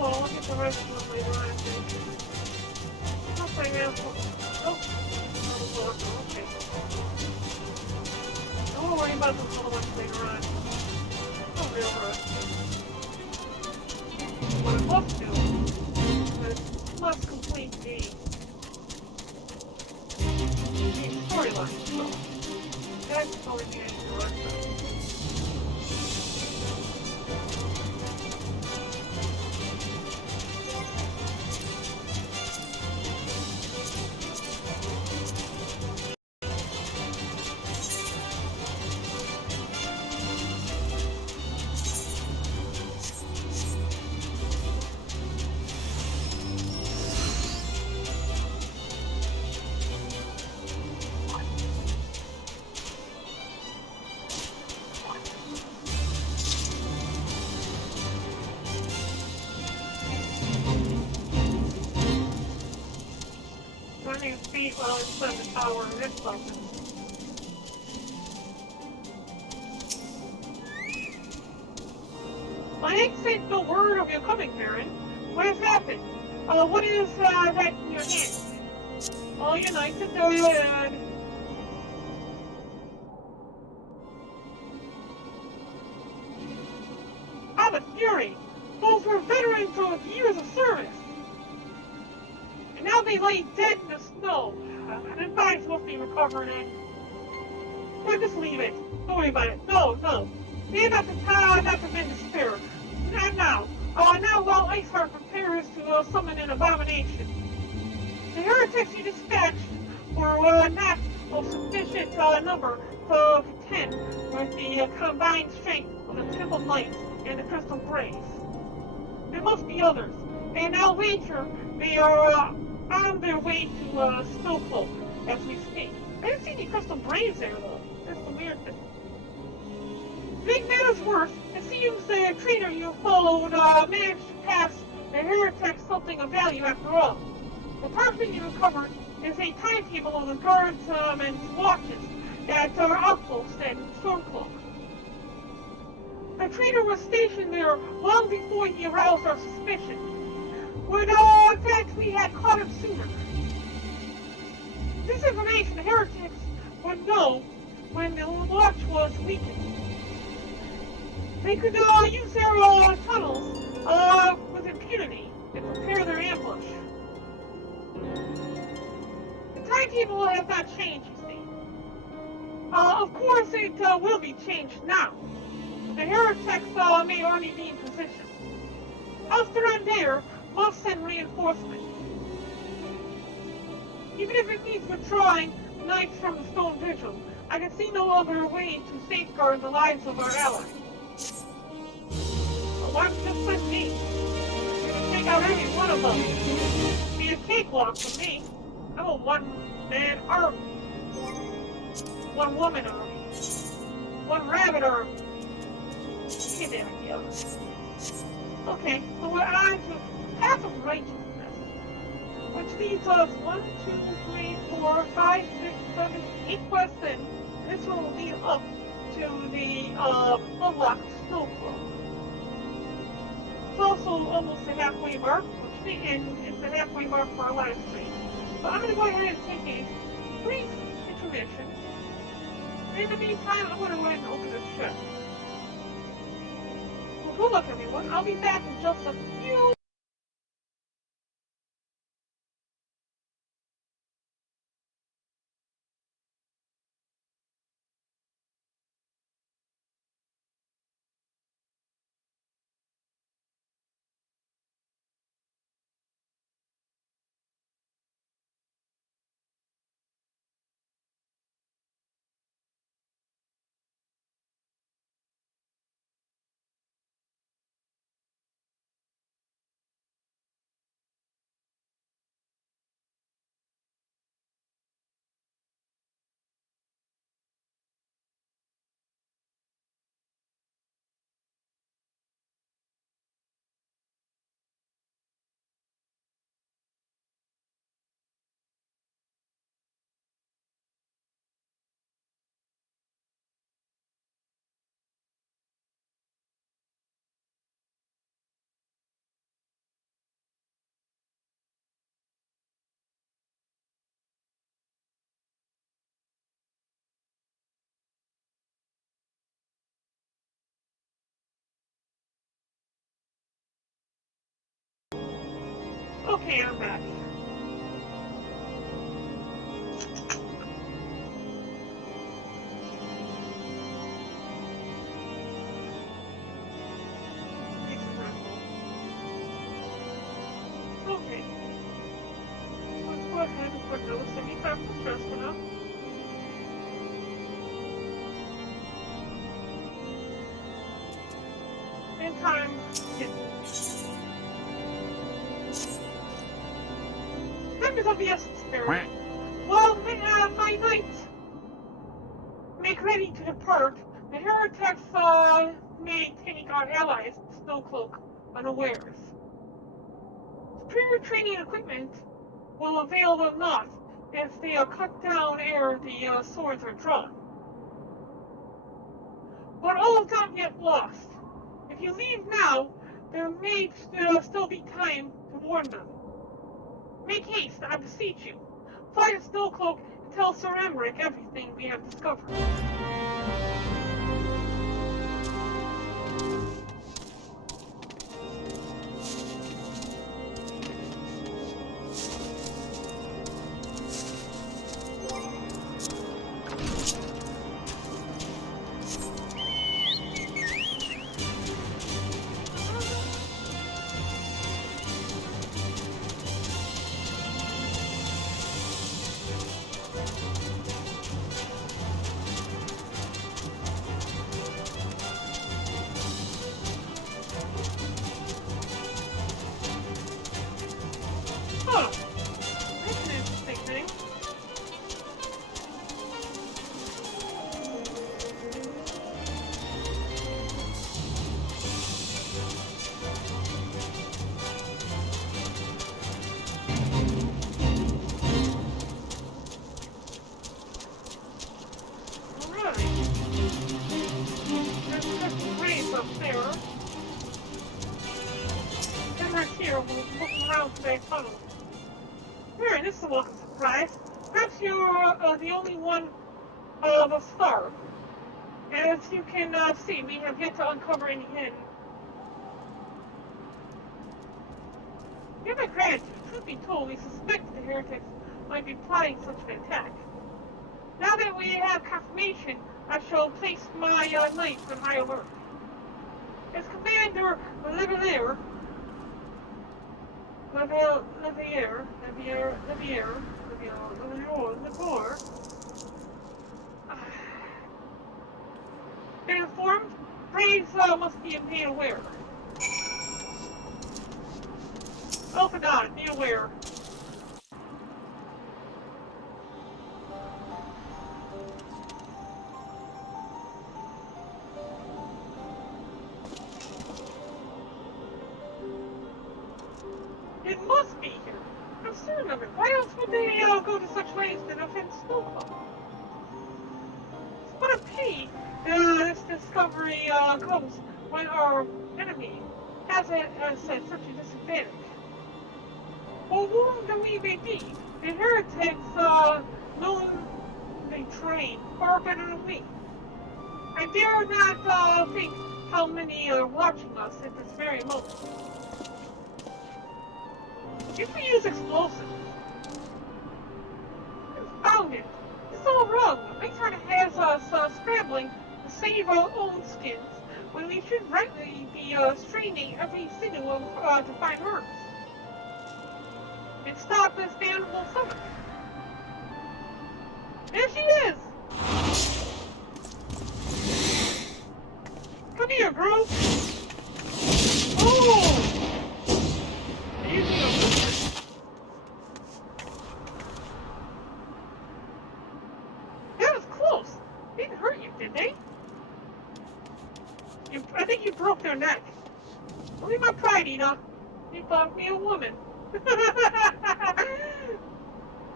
Oh, I'll get the rest of them later on, I think. Nothing else. Oh, okay. Don't worry about those little ones later on. No real rush. What I must do is must complete the storyline. So that's the only thing I can do right now. running a speed while inside the tower. That's something. I ain't sent no word of your coming, Barren. What has happened? What is that in your hand? All your knights are dead. I'm a fury. Those were veterans of years of service. And now they lay dead in the snow. And their bodies must be recovered and... We'll just leave it. Don't worry about it. No. They're not the men to spare. Not now. Now while Iceheart prepares to summon an abomination. The heretics you dispatched were not of sufficient number to contend with the combined strength of the Temple Knights and the Crystal Braves. There must be others, and I'll wager they are on their way to Snowcloak as we speak. I didn't see any Crystal Braves there though. That's the weird thing. To make matters worse, it seems the trainer you followed managed to pass the heretics something of value after all. The parchment you recovered is a timetable of the guardsmen's watches at our outpost at Stormcloak. The trainer was stationed there long before he aroused our suspicion. Would, in fact, we had caught him sooner. This information the heretics would know when the watch was weakened. They could use their tunnels with impunity and prepare their ambush. The timetable has not changed, you see. Of course, it will be changed now. The heretics may already be in position. Alsterandere must send reinforcements. Even if it means withdrawing knights from the Stone Vigil, I can see no other way to safeguard the lives of our allies. A watch just like me. We would take out any one of them. It'd be a cakewalk for me. I'm a one-man army. One-woman army. One rabbit army. Get there with the others. Okay, so we're on to Path of Righteousness, which leads us 1, 2, 3, 4, 5, 6, 7, 8 quests in. This one will lead up to the unlocked Snowcloak. It's also almost the halfway mark, and it's the halfway mark for our live stream. So I'm going to go ahead and take a brief intermission. In the meantime, I'm going to go ahead and open this chest. Good luck, everyone. I'll be back in just a few. Okay, I'm back. Okay. Let's go ahead and put those semi-factual chest for now. And time is of the essence, Barren. Well, my knights make ready to depart. The heretics may take our allies, Snowcloak, unawares. Superior training equipment will avail them not, as they cut down ere the swords are drawn. But all is not yet lost. If you leave now, there may still be time to warn them. Make haste, I beseech you. Fly a snowcloak and tell Sir Emmerich everything we have discovered. Huh. That's an interesting thing. Alright. There's a race up there. Emmerich here will look around for their tunnel. Barren, this is a welcome surprise. Perhaps you're the only one of us starved. As you can see, we have yet to uncover any hidden. Give my gratitude. Truth be told, we suspected the heretics might be plotting such an attack. Now that we have confirmation, I shall place my knights on high alert. As Commander Levier, been informed, Braves must be made aware. Elfadon, be aware. It must be here. I'm certain of it. Why else would they go to such lengths to defend Snowcloak? What a pity this discovery comes when our enemy has at such a disadvantage. Well, whom we may be, the heretics know they train far better than we. I dare not think how many are watching us at this very moment. If we use explosives, confound it. It's all wrong. They try to have us scrambling to save our own skins when we should rightly be straining every sinew to find hers and stop this damnable summon. There she is! Come here, bro! Oh! That was close. They didn't hurt you, did they? I think you broke their neck. Only my pride, Ina. They thought me a woman.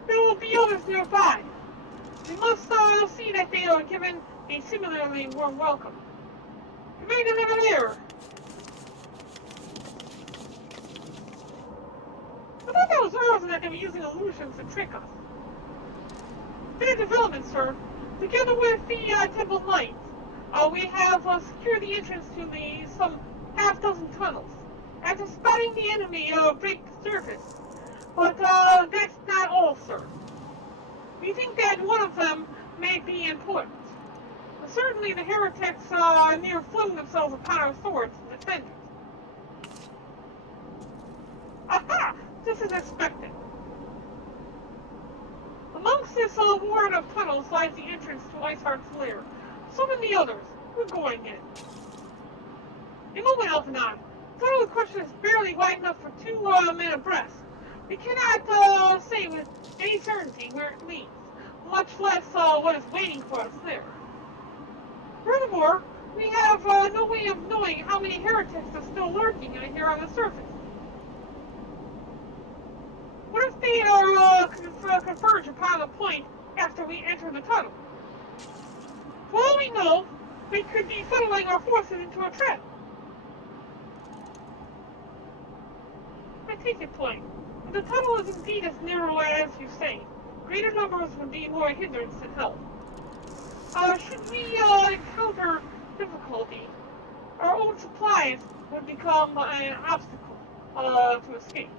There will be others nearby. We must see that they are given a similarly warm welcome. Commander Levier! I thought that was ours and that they were using illusions to trick us. Fair development, sir. Together with the Temple Knights, we have secured the entrance to some half-dozen tunnels. After spotting the enemy break the surface. But that's not all, sir. We think that one of them may be important. Certainly the heretics near flung themselves upon our swords to defend it. Aha! Just as expected. Amongst this ward of tunnels lies the entrance to Iceheart's lair. Summon the others. We're going in. A moment, Elfadon. The tunnel in question is barely wide enough for 2 men abreast. We cannot say with any certainty where it leads, much less what is waiting for us there. Furthermore, we have no way of knowing how many heretics are still lurking here on the surface. What if they are converge upon a point after we enter the tunnel. For all we know, we could be funneling our forces into a trap. I take your point. If the tunnel is indeed as narrow as you say, greater numbers would be more a hindrance than help. Should we encounter difficulty, our own supplies would become an obstacle to escape.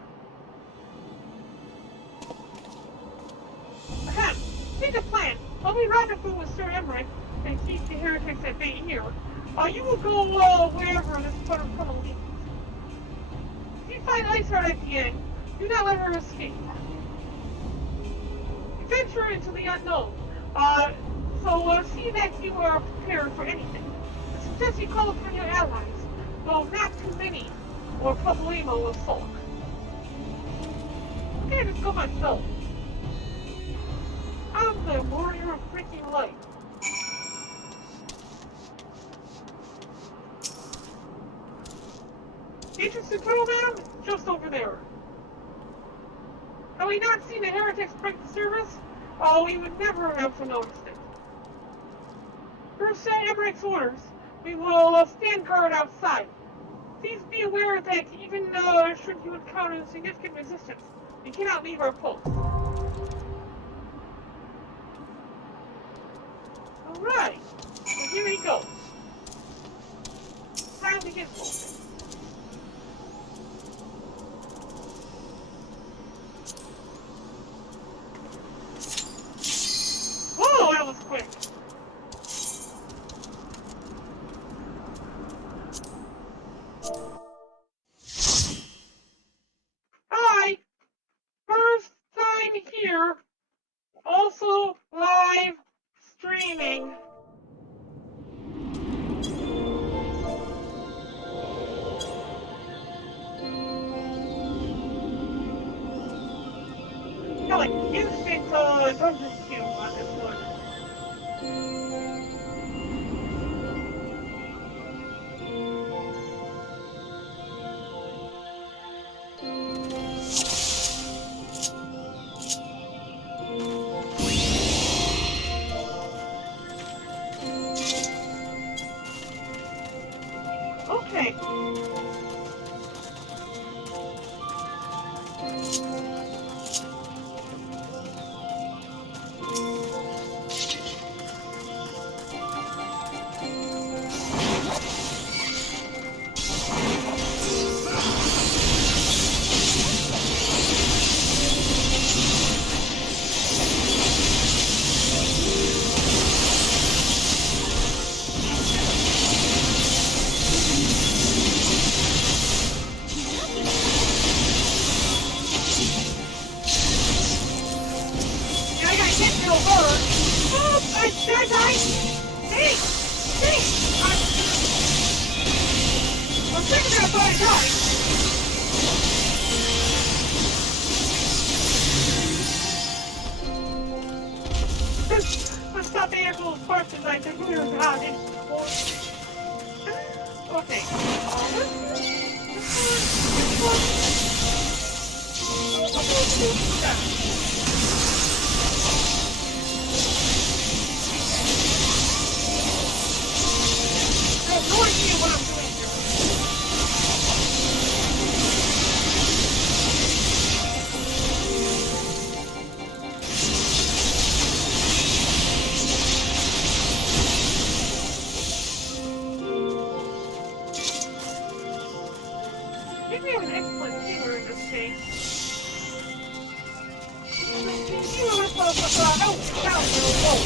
Ahem, think a plan. While we rendezvous with Sir Emmerich and keep the heretics at bay here, you will go wherever this tunnel leads. If you find Iceheart at the end, do not let her escape. Venture into the unknown, so see that you are prepared for anything. I suggest you call upon your allies, though not too many, or Problemo will sulk. Okay, just go myself. I'm the warrior of freaking light. Entrance to tunnel, madam? Just over there. Had we not seen the heretics break the service, we would never have noticed it. Per Sir Emmerich's orders, we will stand guard outside. Please be aware that even should you encounter significant resistance, we cannot leave our post. Alright, well here we go. Time to get moving. Whoa, that was quick. Hi! First time here. Also live streaming. Got like instant dungeon queue on this one. Okay. Let's stop the actual questions I think we were having. Okay. I have no idea what I'm doing here. I think we have an excellent healer in this case. The healer with help really low.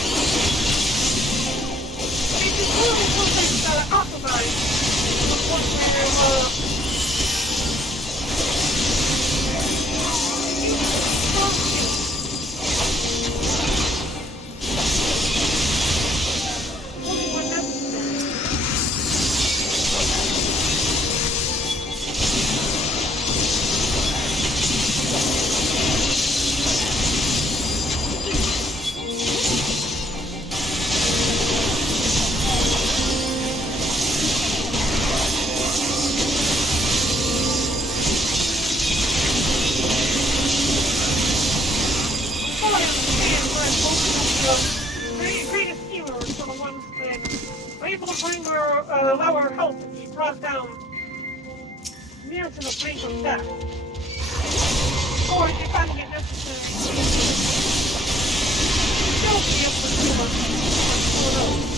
It's just really something optimized to the point where brought down near to the brink of death. Or if finding it necessary, still be able to do what else.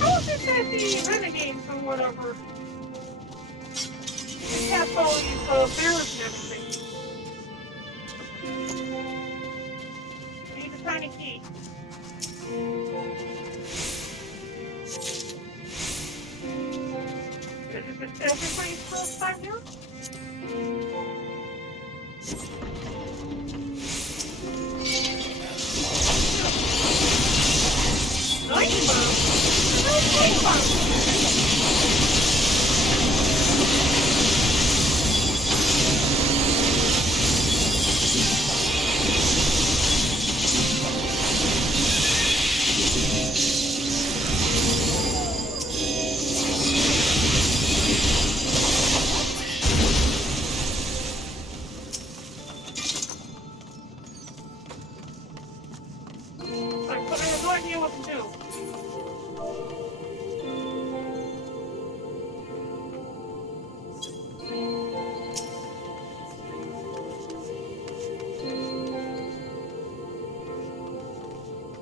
How is it that the renegades or whatever cast all these bears and everything? I need a tiny key. Is it everybody's first time here? Nice bomb! Nice bomb! But I have no idea what to do.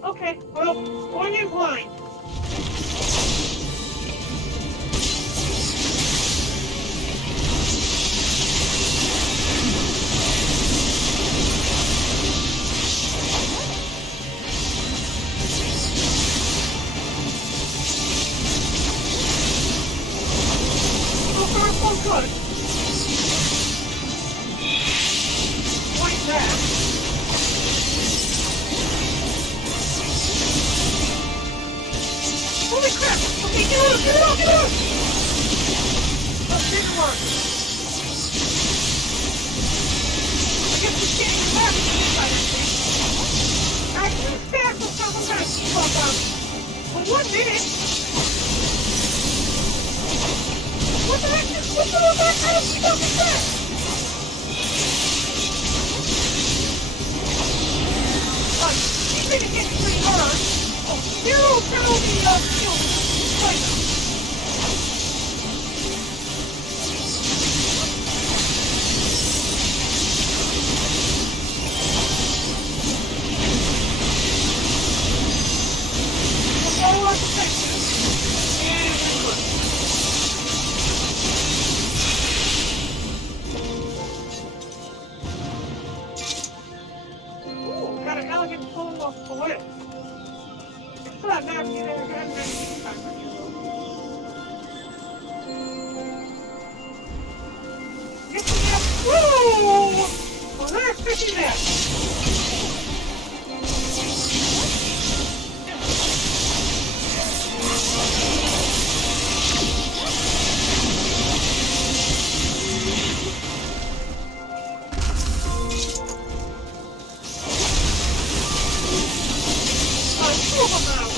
Okay, well, going in blind. So far, so good. Like that. Holy crap! Okay, get out! Get out! Get out! That's bigger one. I guess we're getting back to this side of things. I can stack with some kind of keep up on. But 1 minute. What the heck is what's all that kind of stuff is that? He's gonna hit pretty hard. Oh, zero penalty shield. Like, all our protection. And we're good. Ooh, got an elegant pull off the whip. Still have navigator and navigation time on you though. Get the map. Woo! Well, there's 50 maps. Two of them now.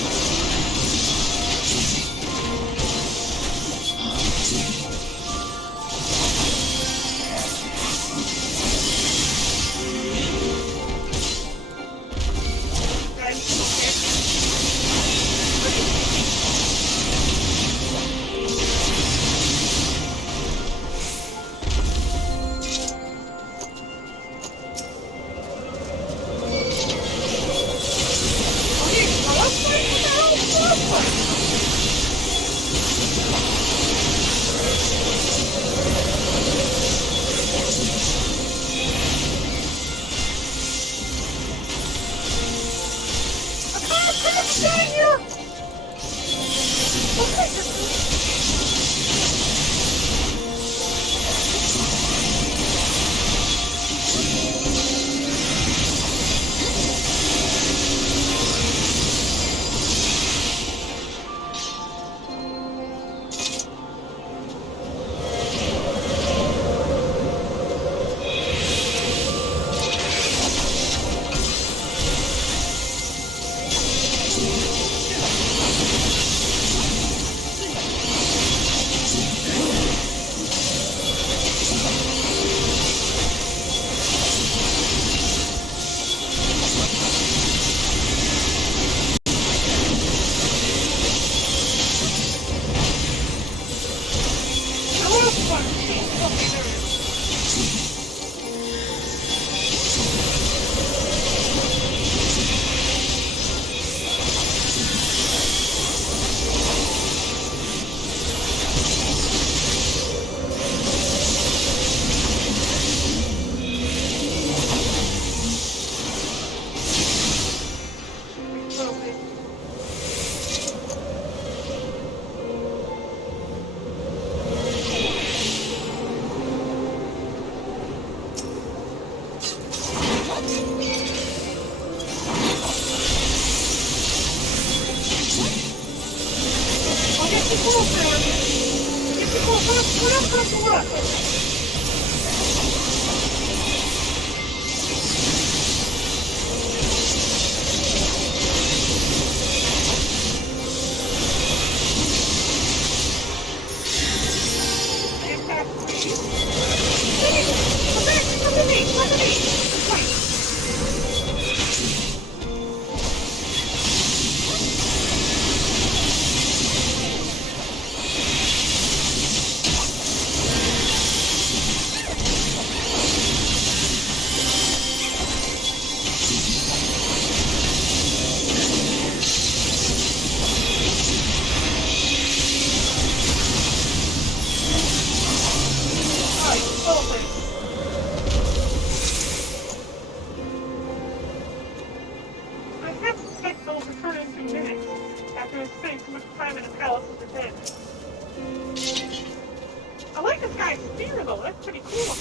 I like this guy's spear though, that's pretty cool.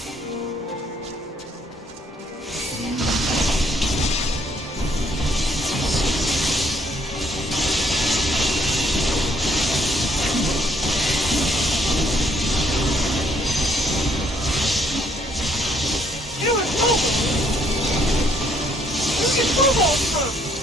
Ew, it's mobile. Where's your snowballs from?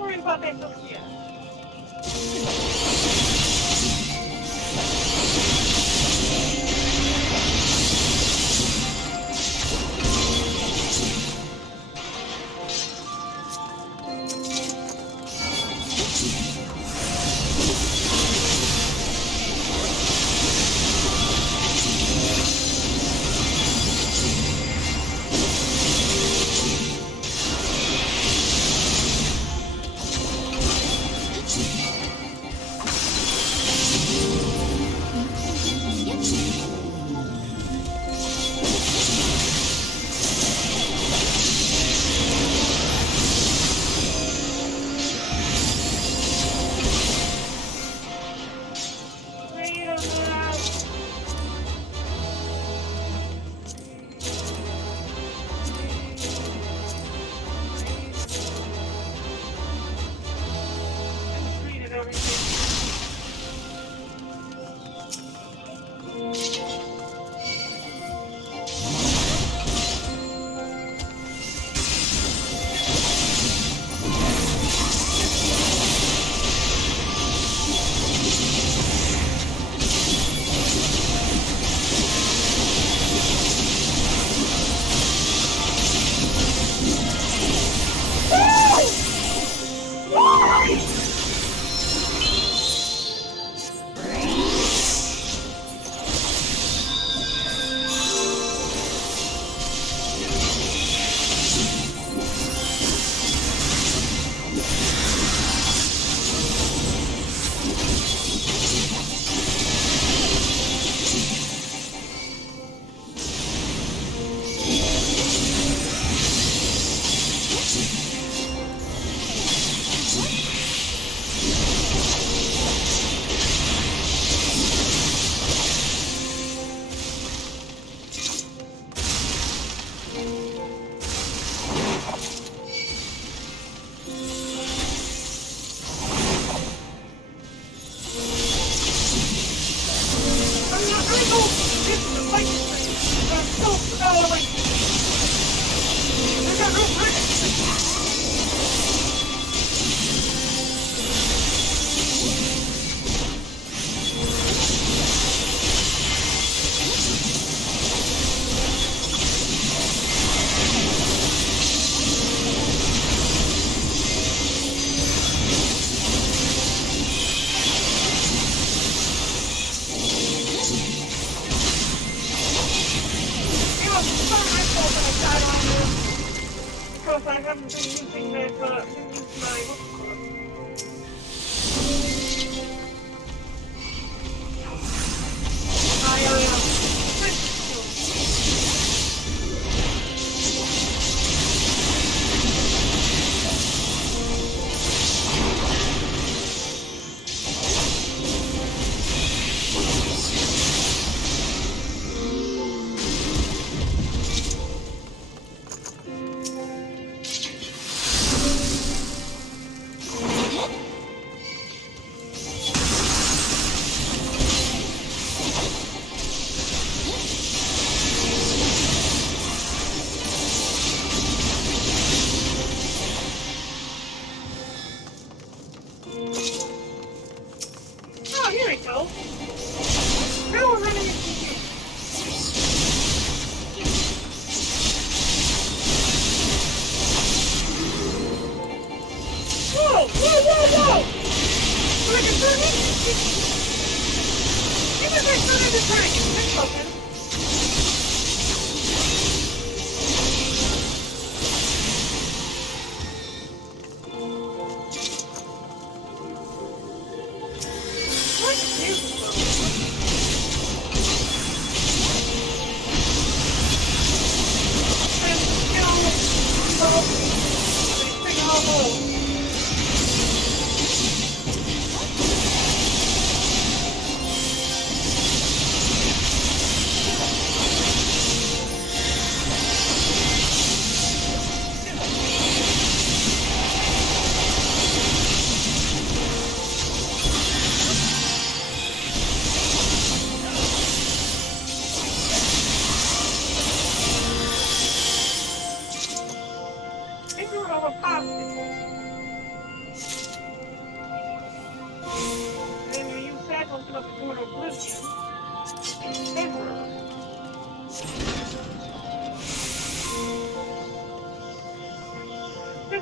Don't worry about that just yet.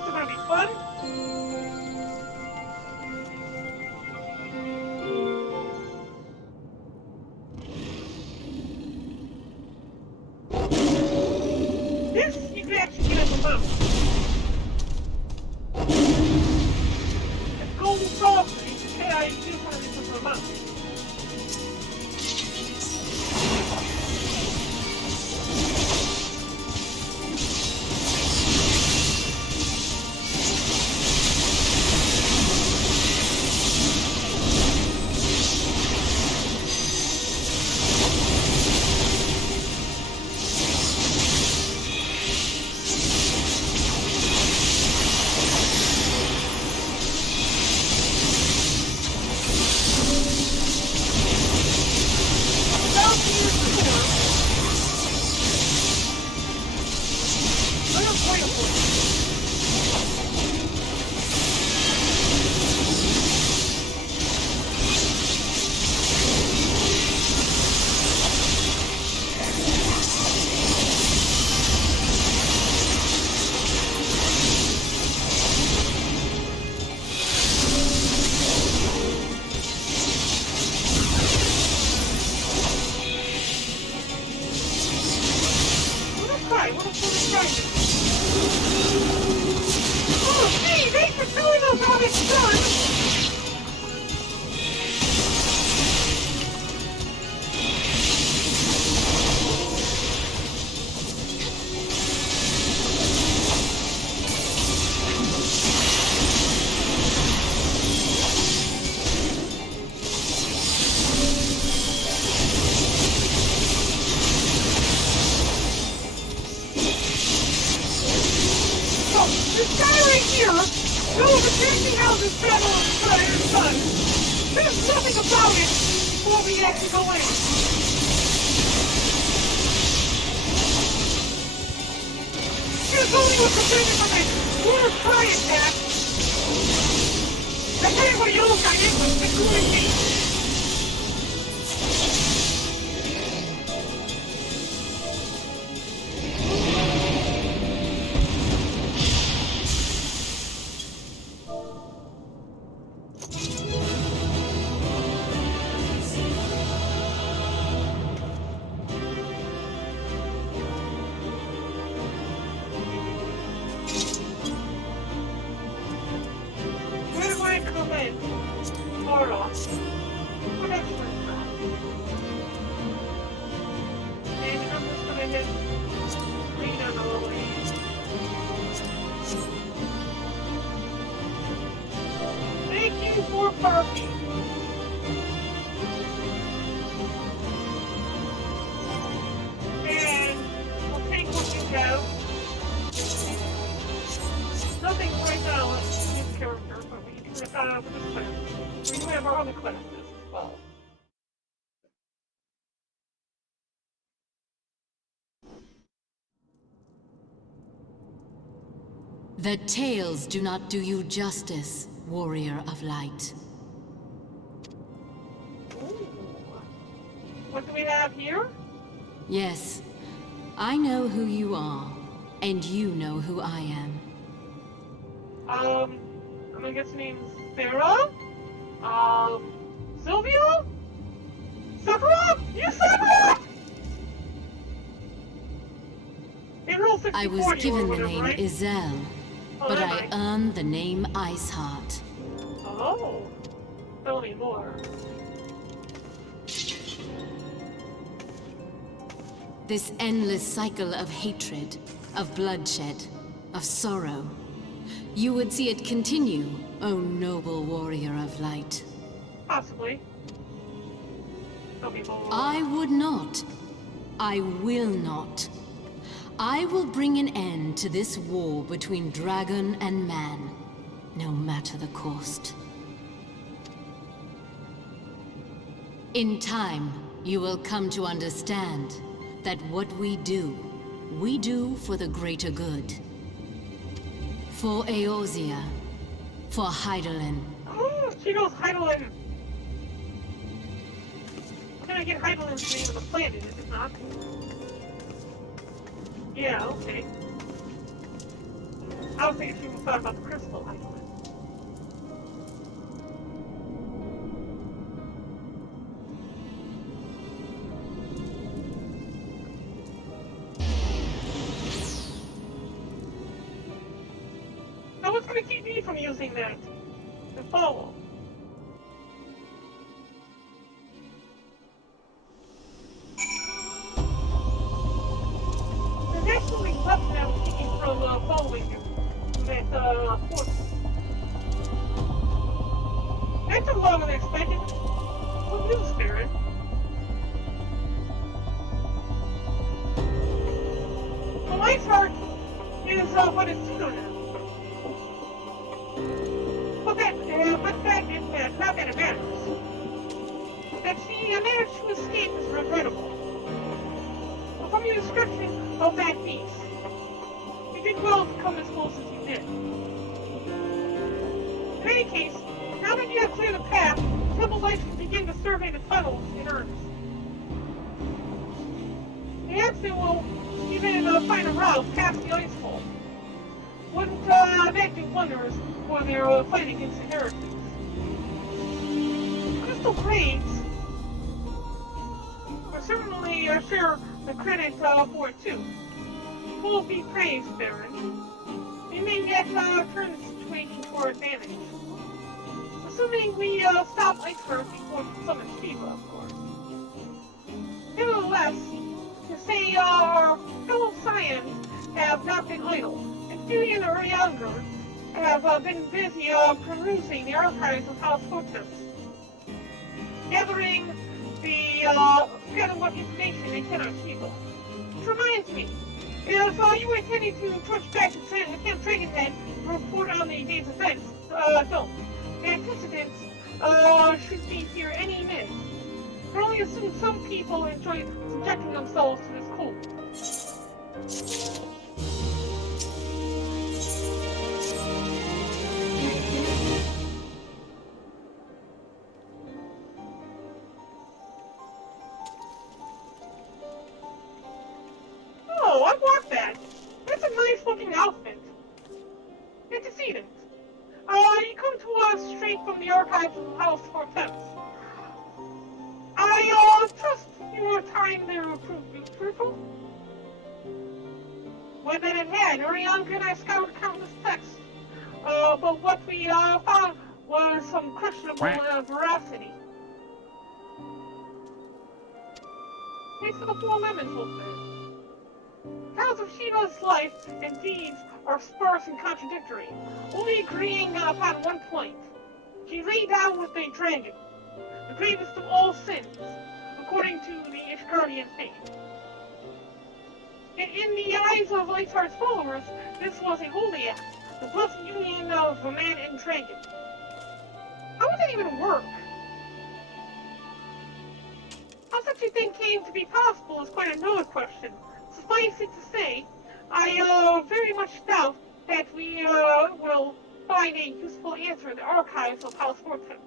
are gonna be fun. This, you can actually get at the mountain. It's golden saucer. You can I do one of these from the mountain. The tales do not do you justice, warrior of light. Ooh. What do we have here? Yes, I know who you are, and you know who I am. I'm gonna guess your name's Sarah? Sylvia? Sephiroth? You Sephiroth? In Rule 64 I was given the whatever, name right? Izel, but I earned the name Iceheart. Oh. Tell me more. This endless cycle of hatred, of bloodshed, of sorrow. You would see it continue, O noble warrior of light. Possibly. Tell me more. I would not. I will not. I will bring an end to this war between dragon and man, no matter the cost. In time, you will come to understand that what we do for the greater good. For Eorzea, for Hydaelyn. Oh, she knows Hydaelyn. Can I get Hydaelyn's name of the planet, is it not? Yeah, okay. I don't think she even thought about the crystal island. Now what's going to keep me from using that? The follow. There's actually nothing that was keeping from following you. That, portal. That took longer than expected. What news, Barren? The Light's Heart is what it's pseudonym. But the fact is that, not that it matters, that she managed to escape is regrettable. But from your description of that beast, you did well to come as close as you did. In any case, now that you have cleared the path, Temple Lights can begin to survey the tunnels in earnest. Perhaps they will even find a route past the ice fall. Wouldn't that do wonders for their fight against the heretics? Crystal Graves are certainly share the credit for it too. Full be praised, Barren. We may yet turn the situation to our advantage. Assuming we stop Ice Heart before she summons fever, of course. Nevertheless, to say our fellow Scions have not been idle, and Fury and Urianger have been busy perusing the archives of House Hotels, gathering what information they can achieve. Which reminds me, if you were intending to trudge back to Camp Dragonhead to report on the day's events, don't. The antecedents should be here any minute. I can only assume some people enjoy subjecting themselves to this cold. Oh, I want that. That's a nice looking outfit. Antecedents. You come to us straight from the archives of the House Hortense. I trust your time there proved fruitful. What that it had, Urianger and I scoured countless texts. But what we found was some questionable veracity. Thanks for the 4 lemons, Wolfman. Accounts of Shiva's life and deeds are sparse and contradictory, only agreeing upon one point. She lay down with a dragon, the gravest of all sins, according to the Ishgardian faith. In the eyes of Iceheart's followers, this was a holy act, the blessed union of a man and dragon. How would that even work? How such a thing came to be possible is quite another question. Suffice it to say, I very much doubt that we will find a useful answer in the archives of House Hortense.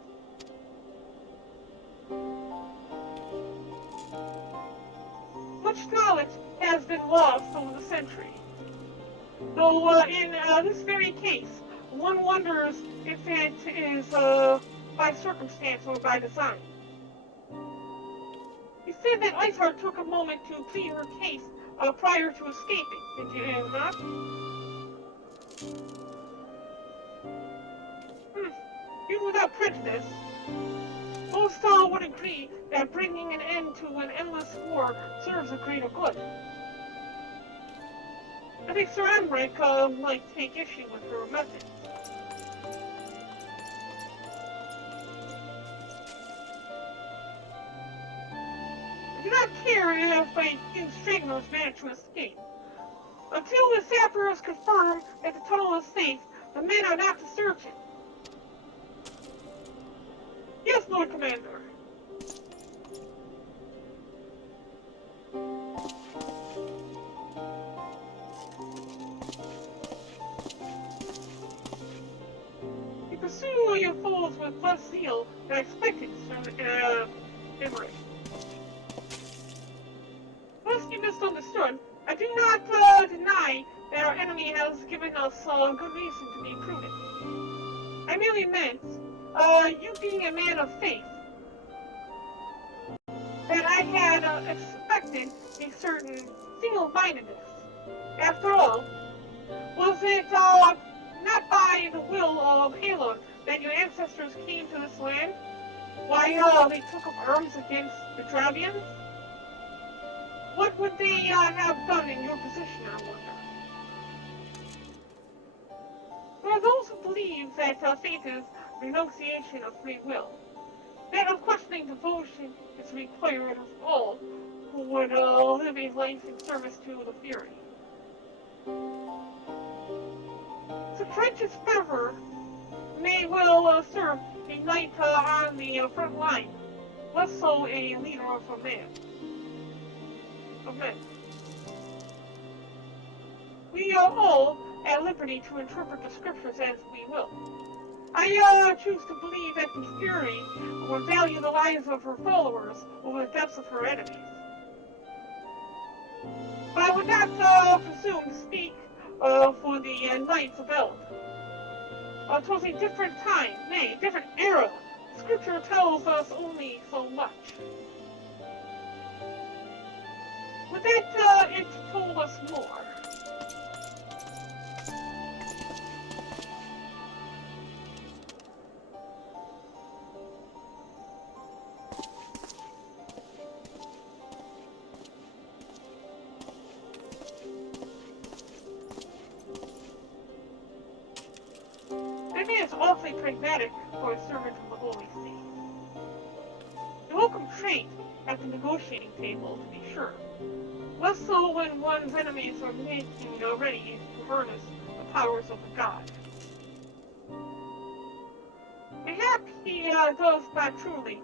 Much knowledge has been lost over the centuries. Though in this very case, one wonders if it is by circumstance or by design. You said that Iceheart took a moment to plead her case prior to escaping, did you not? Even without prejudice, most would agree that bringing an end to an endless war serves a greater good. I think Sir Emmerich might take issue with her methods. I do not care if a few stragglers manage to escape. Until the sappers confirm that the tunnel is safe, the men are not to search it. Yes, Lord Commander. You pursue your foes with less zeal than I expected, Sir Emmerich. Lest you misunderstood, I do not deny that our enemy enemy has given us good reason to be prudent. I merely meant, you being a man of faith, that I had expected a certain single-mindedness. After all, was it not by the will of Halon that your ancestors came to this land? Why, they took up arms against the Dravians? What would they have done in your position, I wonder? There are those who believe that faith is renunciation of free will, that unquestioning devotion is required of all who would live a life in service to the Fury. Sir Trench's fervor may well serve a knight on the front line, less so a leader of men. We are all at liberty to interpret the scriptures as we will. I choose to believe that the Fury would value the lives of her followers over the deaths of her enemies. But I would not presume to speak for the Knights of Eld. 'Twas a different time, nay, a different era. Scripture tells us only so much. With that, it told us more. Maybe it's awfully pragmatic for a servant of the Holy See. A welcome trait at the negotiating table, to be sure. Less so when one's enemies are making ready to harness the powers of the god. Mayhap he does not truly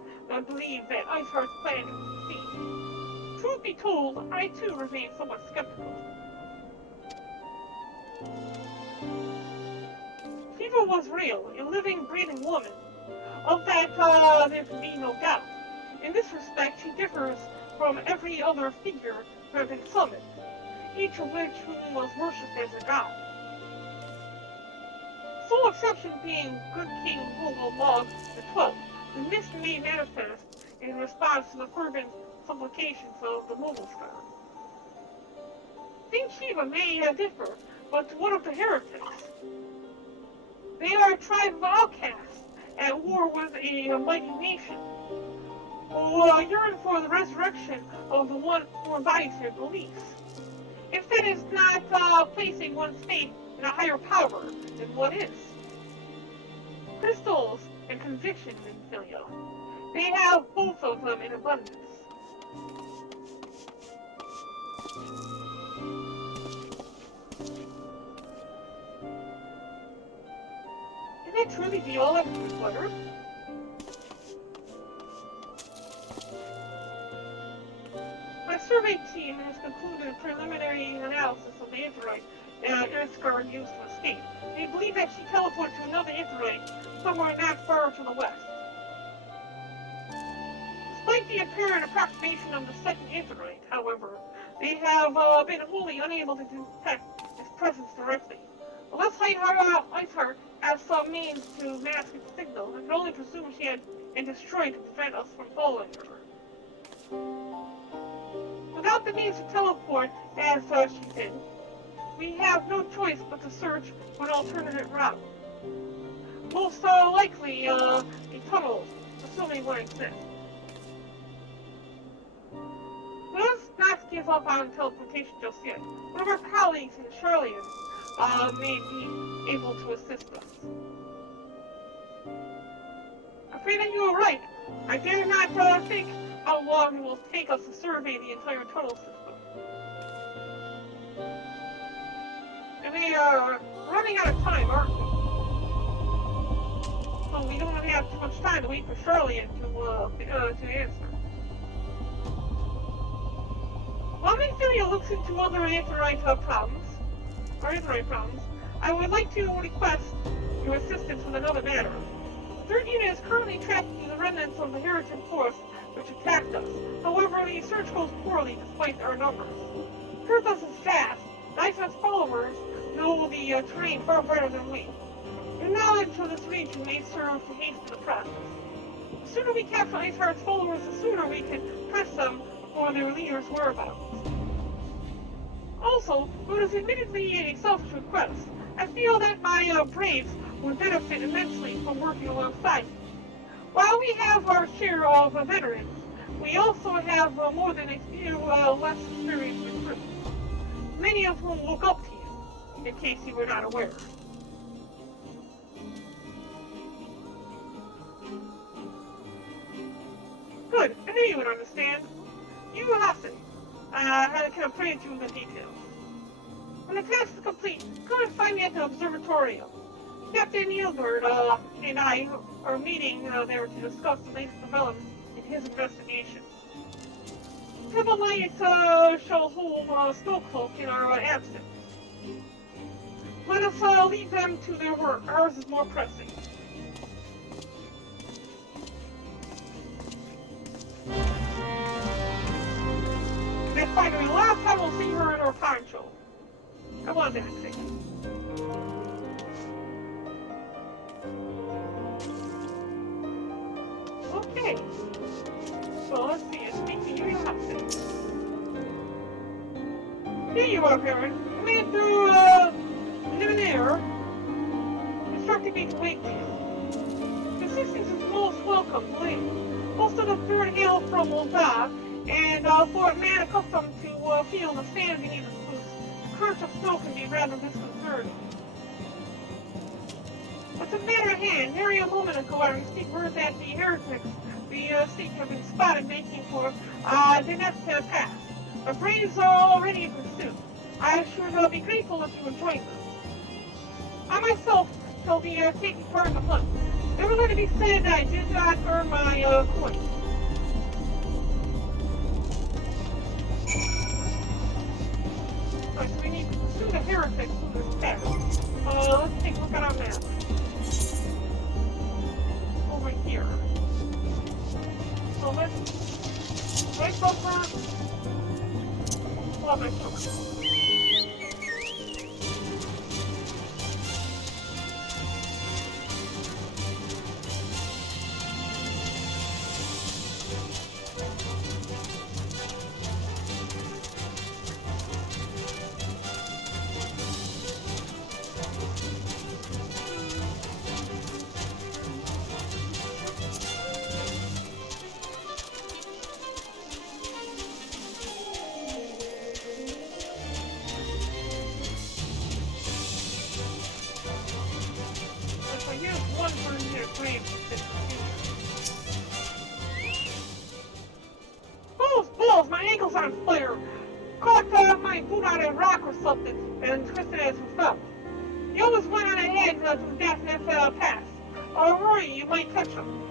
believe that Iceheart's plan to succeed. Truth be told, I too remain somewhat skeptical. Shiva was real, a living, breathing woman. Of that, there can be no doubt. In this respect, she differs from every other figure who have been summoned, each of which whom was worshipped as a god. Sole exception being good King Log XII, the mist made manifest in response to the fervent supplications of the Mogulstar. Saint Shiva may differ, but to one of the heretics. They are a tribe of outcasts, at war with a mighty nation, who yearn for the resurrection of the one who embodies their beliefs. If that is not placing one's faith in a higher power, then what is? Crystals and conviction, Minfilia. They have both of them in abundance. Can that truly be all that is required? My survey team has concluded a preliminary analysis of the Aetheryte Iriscar used to escape. They believe that she teleported to another Aetheryte somewhere not far to the west. Despite the apparent approximation of the second Aetheryte, however, they have been wholly unable to detect its presence directly. Unless Iceheart has some means to mask its signal, I can only presume she had been destroyed to prevent us from following her. Without the means to teleport, as she did, we have no choice but to search for an alternative route. Most likely, a tunnel, assuming one exists. Let us not give up on teleportation just yet. One of our colleagues in Charlian may be able to assist us. Afraid that you are right. I dare not think how long it will take us to survey the entire tunnel system. And we are running out of time, aren't we? So we don't have too much time to wait for Charlian to answer. While Minfilia looks into other Aetheryte problems, I would like to request your assistance with another matter. The 3rd unit is currently tracking the remnants of the Heretic force which attacked us. However, the search goes poorly despite our numbers. Kurthus is fast. Iceheart's followers know the terrain far better than we. Your knowledge of this region may serve to hasten the process. The sooner we capture Iceheart's followers, the sooner we can press them for their leader's whereabouts. Also, it is admittedly a selfish request. I feel that my braves would benefit immensely from working alongside you. While we have our share of veterans, we also have more than a few less experienced recruits, many of whom look up to you, in case you were not aware. Good, I knew you would understand. You listen. I can appraise you in the details. When the task is complete, come and find me at the observatorium. Captain Yilbert and I are meeting there to discuss the latest developments in his investigation. Temple Knights shall hold Snowcloak in our absence. Let us leave them to their work. Ours is more pressing. Miss Spider, the last time we'll see her in her poncho. I was acting. Okay. So let's see. I speak to you, Hudson. Here you are, Barren. Commander Luminaire instructed me to wait for you. Your assistance is most welcome, please. Most of the third hail from Molda, and for a man accustomed to feel the sand beneath his boots, the crunch of snow can be rather disconcerting. What's a matter at hand? Nearly a moment ago I received word that the heretics we seek have been spotted making for the next pass. The braves are already in pursuit. I should be grateful if you would join them. I myself shall be taking part in the hunt. Never let it be said that I did not earn my coin. Alright, so we need to pursue the heretics through this path. Let's take a look at our map. Over here. So let's right over. Well, my sword. Balls! My ankle's on fire! Caught my boot on a rock or something and twisted as it fell. You always went on ahead to that pass. Rory, you might catch him.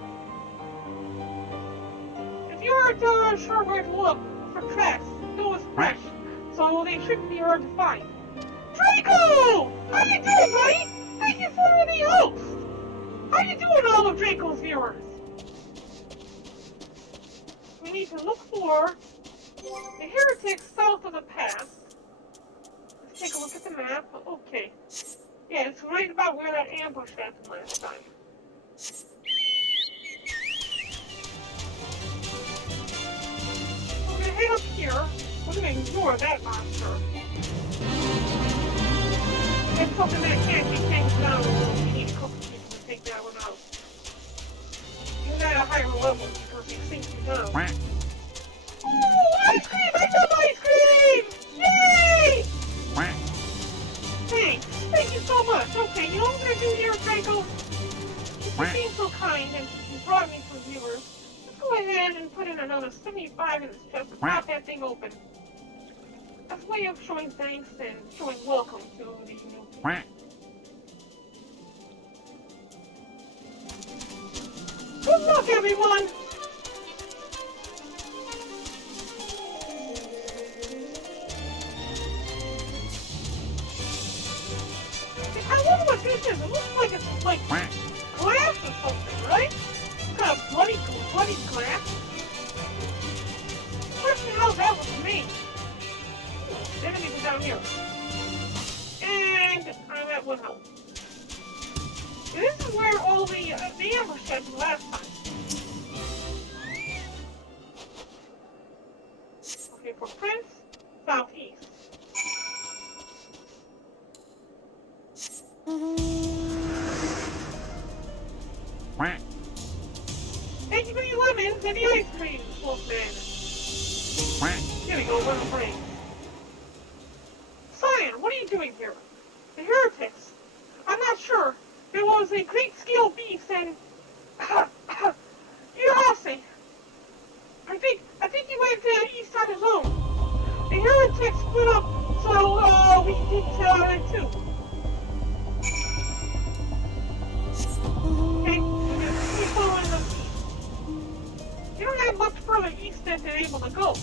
If you aren't sure where to look for tracks, snow is fresh, so they shouldn't be hard to find. Draco! How you doing, buddy? Thank you for the host! How you doing, all of Draco's viewers? We need to look for the heretics south of the pass. Let's take a look at the map. Okay. Yeah, it's right about where that ambush happened last time. We're gonna head up here. We're gonna ignore that monster. It's something that can't be taken down. We need a couple people to take that one out. Even at a higher level, because it sinks you down. Ooh, ice cream! I love ice cream! Yay! Thanks. Thank you so much. Okay, you know what I'm gonna do here, Draco? You seem so kind and you brought me some viewers. Let's go ahead and put in another 75 in this chest and pop that thing open. That's a way of showing thanks and showing welcome to the new people. Good luck, everyone! I wonder what this is. It looks like it's like glass or something, right? It's kind of bloody glass. Question how that was made. Then we go down here. And that would help. And this is where all the ambush was last time. Okay, for Prince, southeast. Thank you for your lemons and the ice cream, Wolfman. Here we go, one brain. Cyan, what are you doing here? The heretics. I'm not sure. There was a great scale beast and... Yurase. I think he went east on his own. The heretics split up, so we did too. Okay, we're gonna keep following them east. You don't have much further east than they're able to go.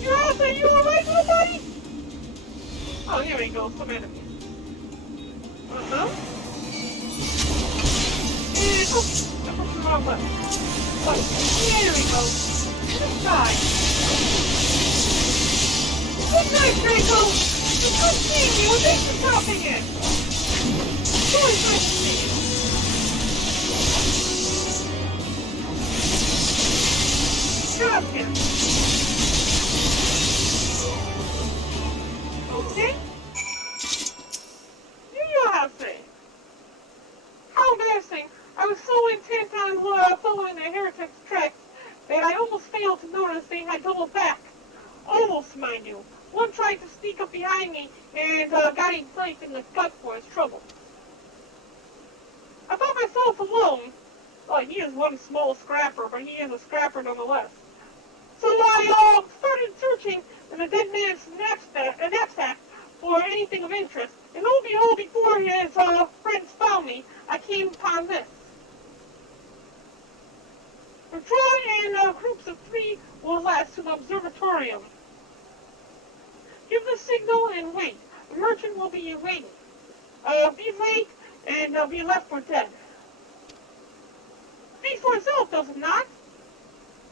Yurase, you alright, little buddy? Oh, here we go, some enemies. Uh-huh. And, oh, that was the wrong button. Oh, there we go. This guy. Good night, Draco. It's good seeing you, and thanks for stopping in. It's always nice to see you. Got him. Okay. Yurase. How embarrassing. I was so intent on following the heretics' tracks that I almost failed to notice they had doubled back. Almost, mind you. One tried to sneak up behind me and got a knife in the gut for his trouble. I thought myself alone. Well, he is one small scrapper, but he is a scrapper nonetheless. So I started searching in the dead man's knapsack for anything of interest. And lo and behold, before his friends found me, I came upon this. Withdraw in groups of 3 or less to the observatorium. Give the signal and wait. The merchant will be waiting. Be late and be left for dead. Speaks for itself, does it not?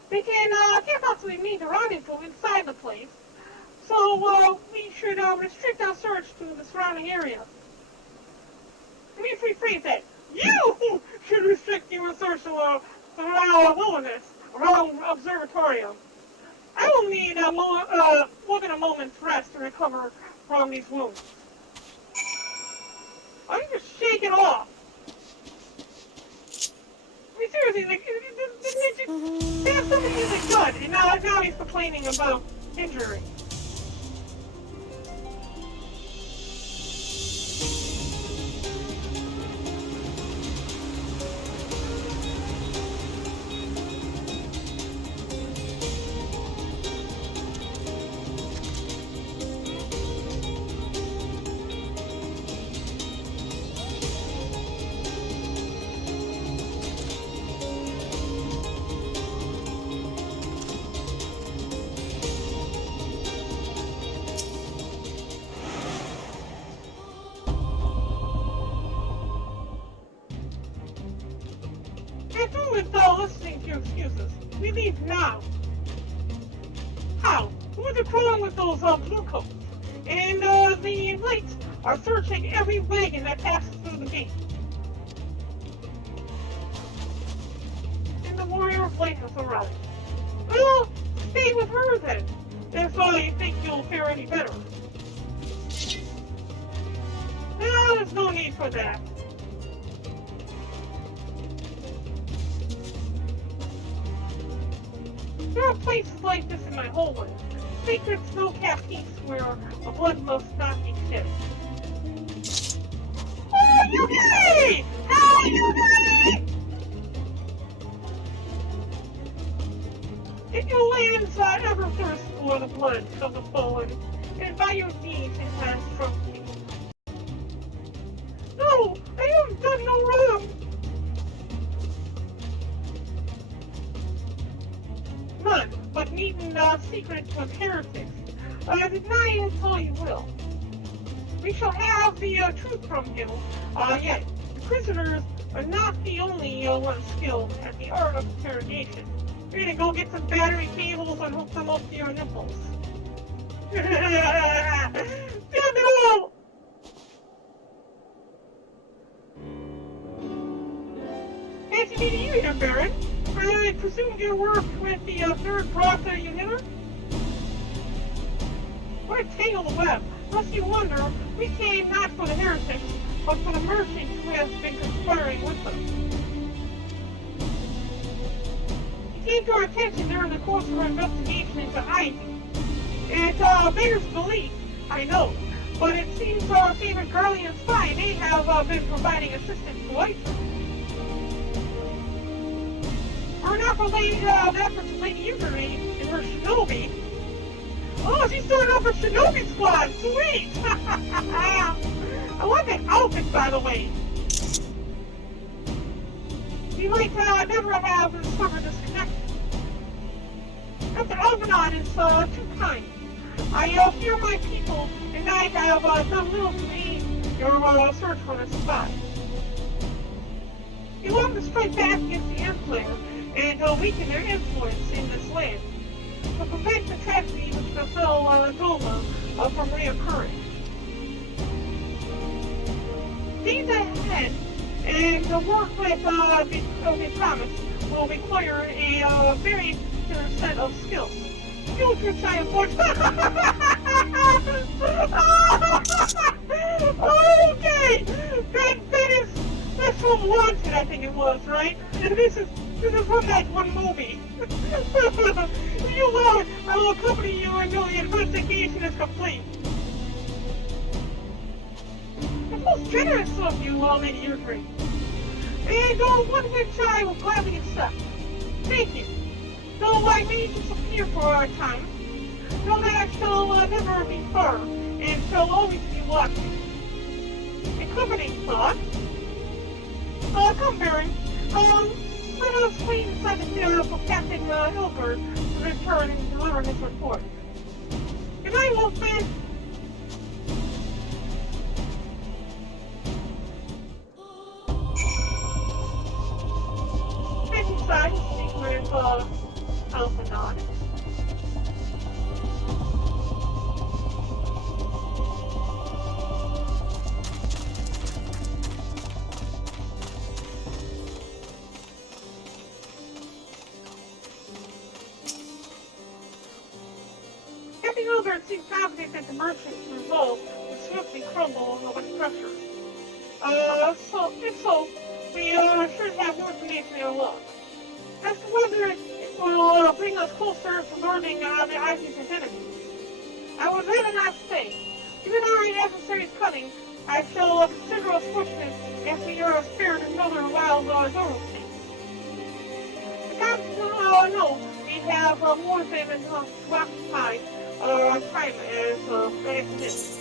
They can't possibly mean to rendezvous inside the place. So, we should restrict our search to the surrounding areas. Let me rephrase that. You should restrict your search to around wilderness, around observatorium. I will need more than a moment's rest to recover from these wounds. I'm just shaking off. I mean, seriously, like, this ninja, they have somebody in the gut, and now he's complaining about injury. Listening to your excuses. We leave now. How? Who are crawling with those blue coats? And the lights are searching every wagon that passes through the gate. And the warrior of light has arrived. Well, stay with her then, if you think you'll fare any better. No, there's no need for that. There are places like this in my homeland. Sacred snow-capped peaks where the blood must not be shed. Oh, Yuki! How Yuki! If your lands ever thirst for the blood of the fallen, and by your deeds it has struck me. No, I have done no wrong. None, but needn't secret with heretics. Deny it until you will. We shall have the truth from you. Yet, the prisoners are not the only ones skilled at the art of interrogation. We're gonna go get some battery cables and hook them up to your nipples. Damn it all! Fancy meeting you here, Barren. I presume you work with the third Brata uniter? What a tangle of web. Lest you wonder, we came not for the heretics, but for the merchant who has been conspiring with them. It came to our attention during the course of our investigation into Ivy. It bears belief, I know, but it seems our favorite Garlean spy may have been providing assistance to Ivy. We're not related efforts to Lady Eugery and her shinobi. Oh, she's starting off a shinobi squad! Sweet! I love that outfit, by the way. We might never have discovered this connection. Dr. Alvanon is too kind. I fear my people, and I have done little to aid your search for this spy. We want to strike back against the Empire and weaken their influence in this land, to prevent the tragedy which befell Doma from reoccurring. These ahead, and the work with the promise will require a very particular set of skills. Skills which I unfortunately... Okay! That is... That's from Wanted, I think it was, right? And this is from that one movie. You will, I will accompany you until the investigation is complete. It's most generous of you, Lady Eugery. And one which I will gladly accept. Thank you. Though I may disappear for a time, know that I shall never be far, and shall always be watching. Accompanying thought. Come, Barren. Let us wait inside the chair for Captain Hilbert to return and deliver his report. Good night, Wolfman. Head inside to speak with Alphanon. Captain Hilbert seemed confident that the merchant's resolve would swiftly crumble under pressure. If so, we should have more information in our log. As to whether it will bring us closer to learning the Ivy's identity, I would rather not say. Given our adversary's cunning, I shall consider us fortunate if we are spared another wild Zoro chase. The captain know we have more than enough to occupy our time as it is.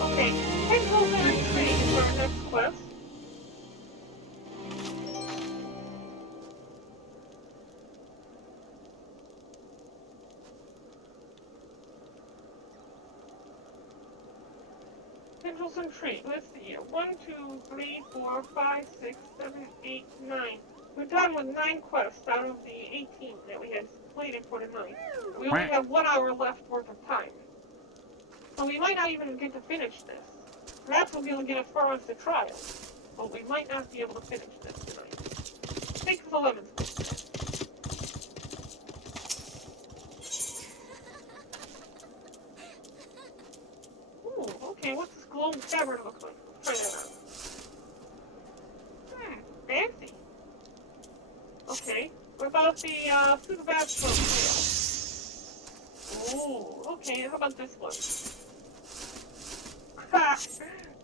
Okay, technical very training is our next quest. Potentials and trade. Let's see here. 1, 2, 3, 4, 5, 6, 7, 8, 9. We're done with 9 quests out of the 18 that we had slated for tonight. We only have 1 hour left worth of time. So we might not even get to finish this. Perhaps we'll be able to get as far as the trial. But we might not be able to finish this tonight. Thanks for the lemons. Ooh, okay, what's this glowing cavern look like? Let's try that out. Fancy. Okay, what about the Seventh Astral Era? Ooh, okay, how about this one?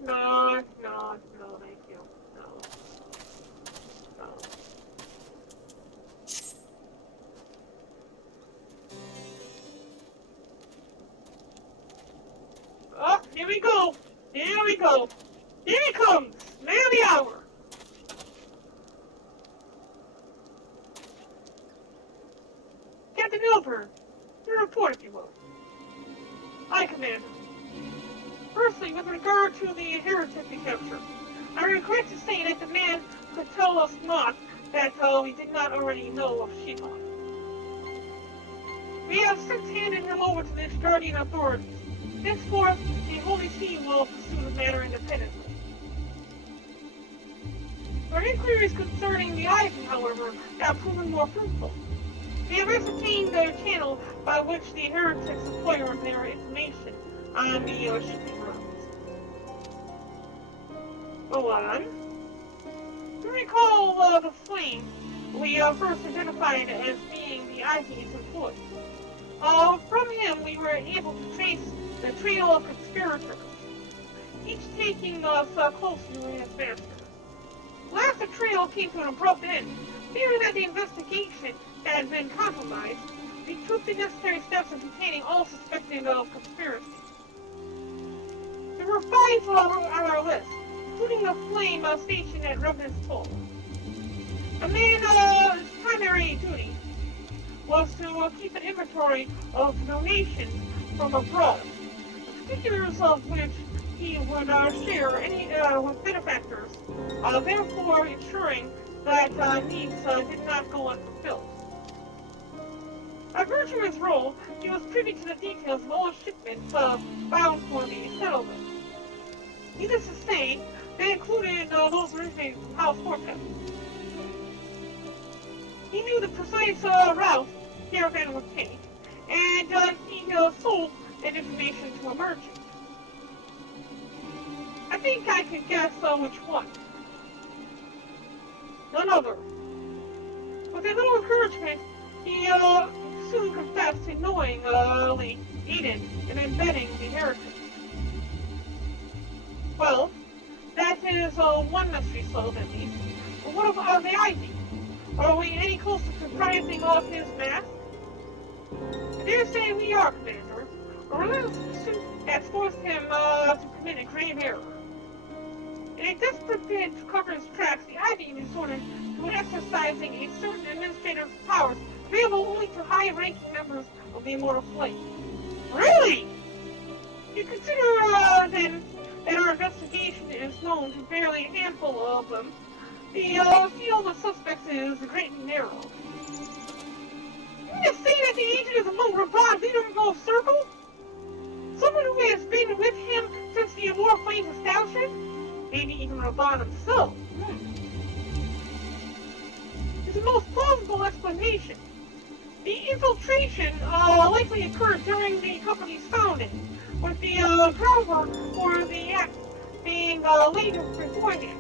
No, thank you. No. Oh, here we go! Here he comes! Man of the hour! Captain Hilbert, your report, if you will. Aye, Commander. Firstly, with regard to the heretic we captured, I regret to say that the man could tell us not that we did not already know of Shiva. We have since handed him over to the Guardian authorities. Henceforth, the Holy See will pursue the matter independently. Our inquiries concerning the Ivy, however, have proven more fruitful. We have ascertained the channel by which the heretics acquire their information on the shipping routes. Go on. To recall the flame we first identified as being the Ivy's employee. From him, we were able to trace the trio of conspirators, each taking us closer to his master. Last, the trio came to an abrupt end. Fearing that the investigation had been compromised, we took the necessary steps in detaining all suspected of conspiracy. There were 5 on our list, including the flame stationed at Revenant's Toll. A man's primary duty was to keep an inventory of donations from abroad, the particulars of which he would share any with benefactors, therefore ensuring that needs did not go unfulfilled. By virtue of his role, he was privy to the details of all shipments bound for the settlement. Needless to say, they included those originating from House Fortune. He knew the precise route the caravan would take, and he sold that information to a merchant. I think I could guess which one. None other. With a little encouragement, he soon confessed to knowingly aided in embedding the heretics. Well, that is one mystery solved at least. But what about the Ivy? Are we any closer to prizing off his mask? I dare say we are, Commander. A relentless pursuit has forced him to commit a grave error. In a desperate bid to cover his tracks, the Ivy resorted to exercising a certain administrative powers available only to high-ranking members of the Immortal Flame. Really? You consider, then, that our investigation is known to barely a handful of them. The field of suspects is greatly narrow. You mean to say that the agent is among Raban's innermost circle? Someone who has been with him since the Immortal Flame's establishment? Maybe even Raban himself. It's the most plausible explanation. The infiltration likely occurred during the company's founding, with the groundwork for the act being laid beforehand.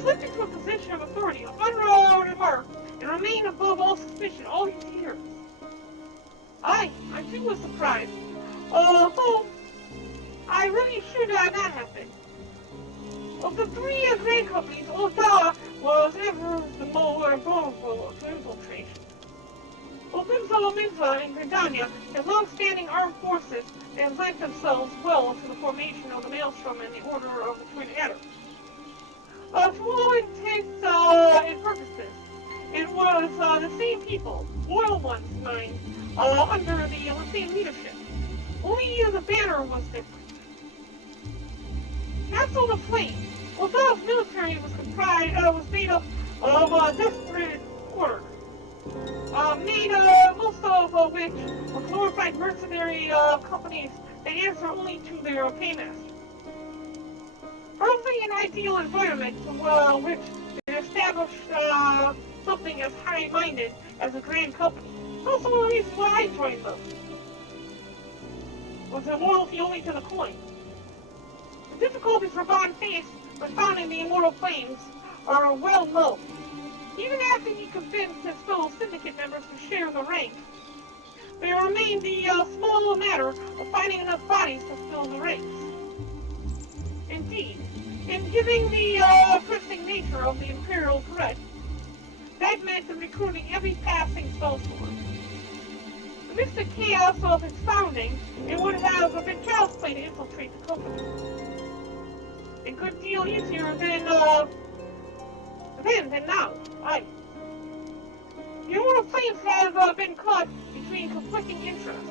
Slipped into a position of authority, unremarked, and remained above all suspicion all these years. I too was surprised. Although I really should not have been. Of the 3 great companies, Oda was ever the more vulnerable to infiltration. Both Minza and Gridania had long-standing armed forces and lent themselves well to the formation of the Maelstrom and the Order of the Twin Adders. To all intents and purposes, it was the same people, loyal ones, mind, under the same leadership. Only the banner was different. Not so the Flame. Oda's military was made up of a desperate order, made most of which were glorified mercenary companies that answer only to their paymaster. Hardly an ideal environment to which they established something as high-minded as a grand company. Also the reason why I joined them was their loyalty only to the coin. The difficulties Raban faced when founding the Immortal Flames are well known. Even after he convinced his fellow syndicate members to share the rank, there remained the small matter of finding enough bodies to fill the ranks. Indeed, in giving the pressing nature of the Imperial threat, that meant recruiting every passing spellstorm. Amidst the chaos of its founding, it would have been child's play to infiltrate the company. A good deal easier than now. The Immortal Flames have been caught between conflicting interests,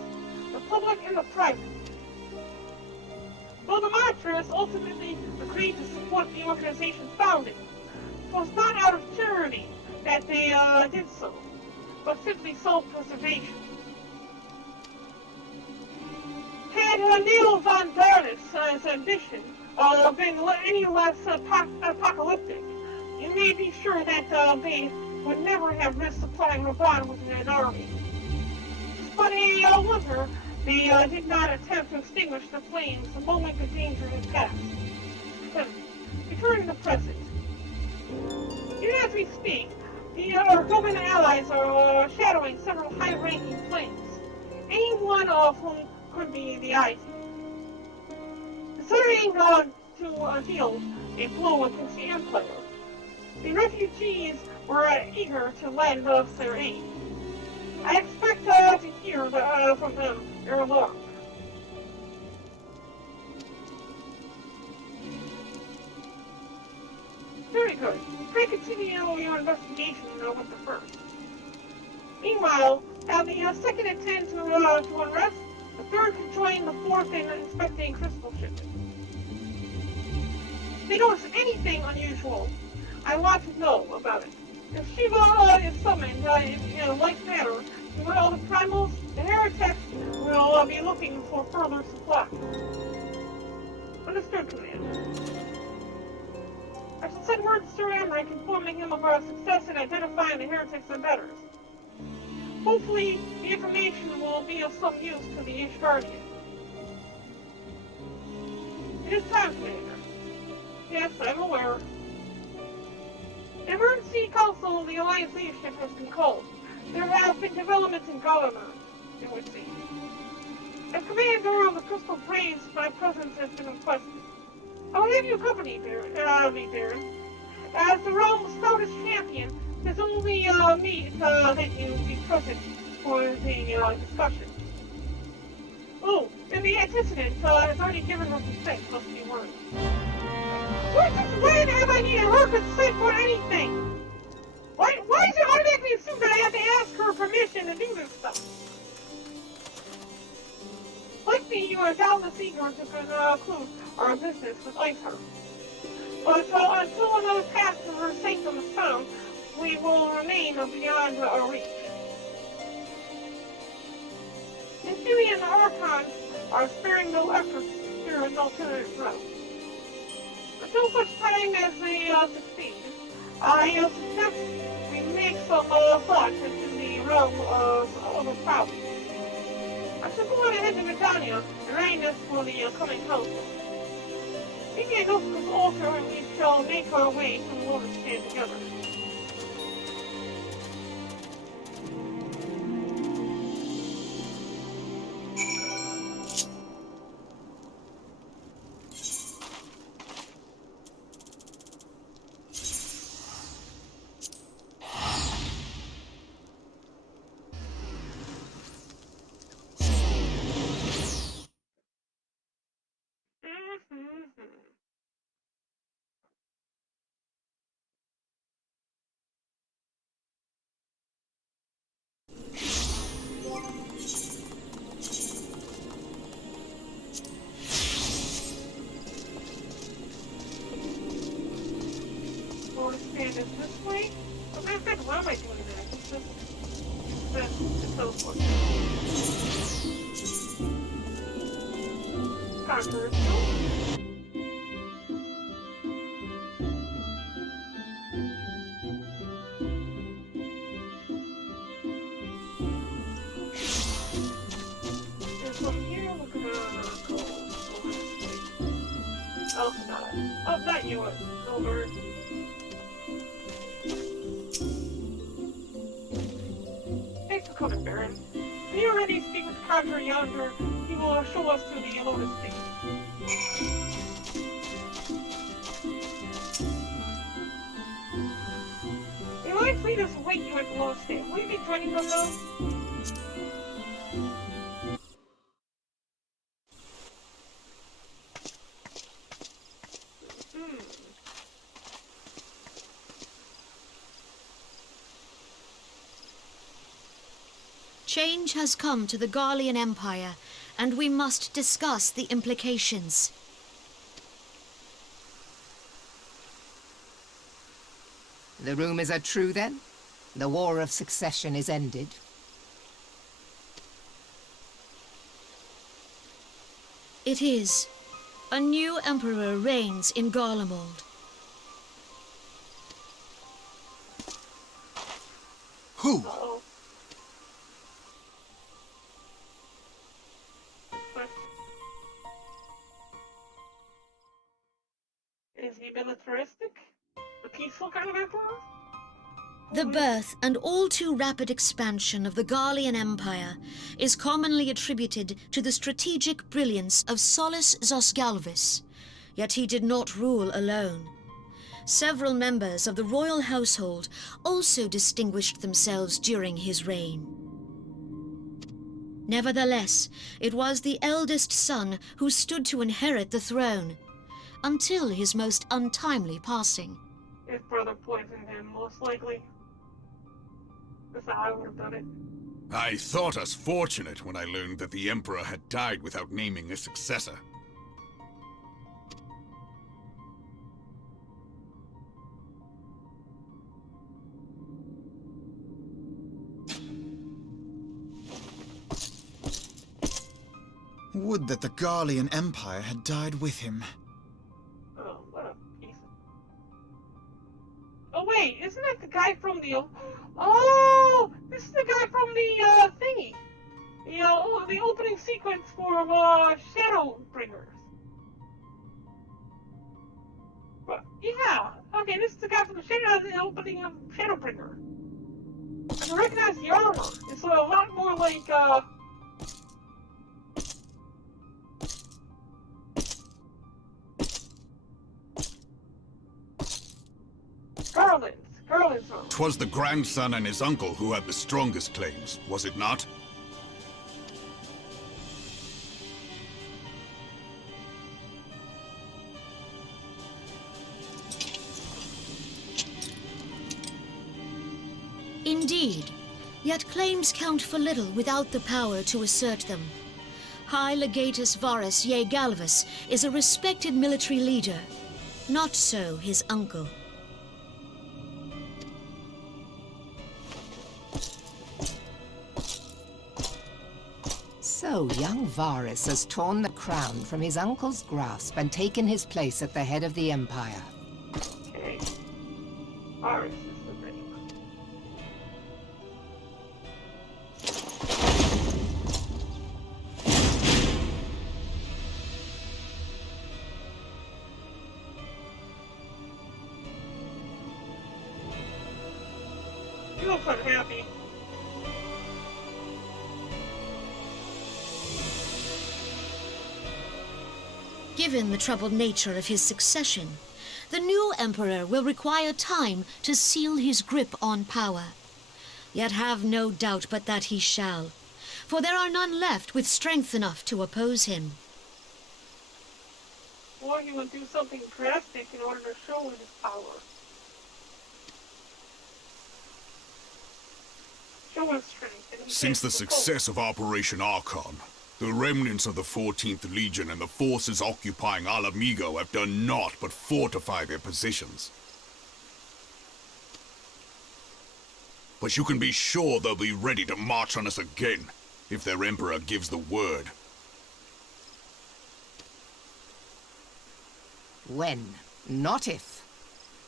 the public and the private. Though the monarchists ultimately agreed to support the organization's founding, it was not out of charity that they did so. but simply self-preservation. Had Neil von Barnet's ambition been any less apocalyptic, you may be sure that they would never have risked supplying Raban with an army. But I wonder they did not attempt to extinguish the flames the moment the danger had passed. Returning to the present. Even as we speak, the Argoban allies are shadowing several high-ranking flames, any one of whom could be the Ivy. Considering to deal a blow against the Empire, the refugees were eager to lend us their aid. I expect to hear from them ere long. Very good. Try to continue your investigation with the first. Meanwhile, as the second attend to unrest, the third can join the fourth in inspecting crystal shipment. If they notice anything unusual, I want to know about it. If Shiva is summoned in like manner to all the primals, the heretics will be looking for further supply. Understood, Commander. I shall send word to Sir Amric informing him of our success in identifying the heretics and betters. Hopefully, the information will be of some use to the Ishgardian. It is time, Commander. Yes, I'm aware. The Emergency Council of the Alliance leadership has been called. There have been developments in government, it would seem. As commander of the Crystal Braves, my presence has been requested. I will have you accompany me, Barren. As the realm's stoutest champion, there's only me that you be present for the discussion. Oh, and the antecedent has already given her consent, must be word. When have I needed her consent for anything? Why is it automatically assumed that I have to ask her permission to do this stuff? Like me, you are doubtless eager to conclude our business with Iceheart. But until another path to her sanctum is found, we will remain beyond our reach. Inferior and the Archons are sparing no efforts to secure an alternative route. Until such time as they succeed, I suggest we make some thought into the realm of a problem. I shall go on ahead to Medania in readiness for the coming council. Maybe I go to this altar and we shall make our way to the Lotus Stand together. Lotus Stand is this way? As a matter of fact, why am I doing that? It's teleport. Conqueror Stone. There's one here, we're gonna go this way. Oh, no. Oh, not you, Silver. Thanks for coming, Barren. When you're ready to speak with the Conqueror yonder, he will show us to the Lotus State. The Alliance leaders await you at the Lotus State. Will you be joining them though? Change has come to the Garlean Empire, and we must discuss the implications. The rumors are true, then? The War of Succession is ended. It is. A new emperor reigns in Garlemald. Who? Uh-oh. Is he militaristic? A peaceful kind of emperor? The birth and all too rapid expansion of the Garlean Empire is commonly attributed to the strategic brilliance of Solus Zosgalvis, yet he did not rule alone. Several members of the royal household also distinguished themselves during his reign. Nevertheless, it was the eldest son who stood to inherit the throne, until his most untimely passing. His brother poisoned him, most likely. That's how I would have done it. I thought us fortunate when I learned that the Emperor had died without naming a successor. Would that the Garlean Empire had died with him. Oh, what a piece of... Oh wait, isn't that the guy from the... Oh! This is the guy from the, thingy! The opening sequence for, Shadowbringers. But, yeah! Okay, this is the guy from the opening of Shadowbringer. I can recognize the armor. It's a lot more like, Garland's armor. 'Twas the grandson and his uncle who had the strongest claims, was it not? Indeed, yet claims count for little without the power to assert them. High Legatus Varus Ye Galvus is a respected military leader, not so his uncle. So young Varus has torn the crown from his uncle's grasp and taken his place at the head of the Empire. Okay. Varus is the name. You look unhappy. Given the troubled nature of his succession, the new emperor will require time to seal his grip on power. Yet have no doubt but that he shall, for there are none left with strength enough to oppose him. Or he would do something drastic in order to show his power. Show his strength. And Since the success of Operation Archon, the remnants of the 14th Legion and the forces occupying Alamigo have done naught but fortify their positions. But you can be sure they'll be ready to march on us again, if their Emperor gives the word. When, not if.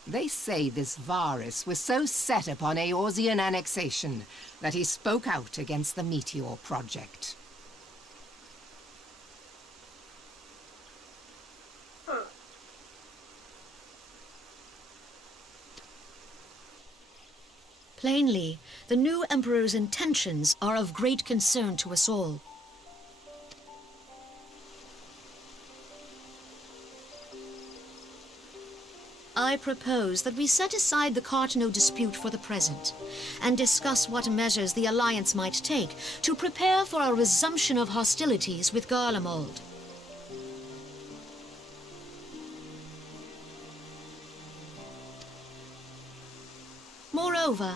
They say this Varus was so set upon Eorzean annexation that he spoke out against the Meteor Project. Plainly, the new emperor's intentions are of great concern to us all. I propose that we set aside the Cartano dispute for the present, and discuss what measures the Alliance might take to prepare for a resumption of hostilities with Garlemald. Moreover,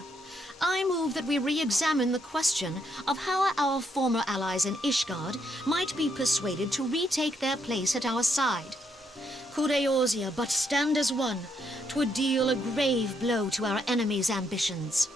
I move that we re-examine the question of how our former allies in Ishgard might be persuaded to retake their place at our side. Could Eorzea but stand as one, 'twould deal a grave blow to our enemies' ambitions.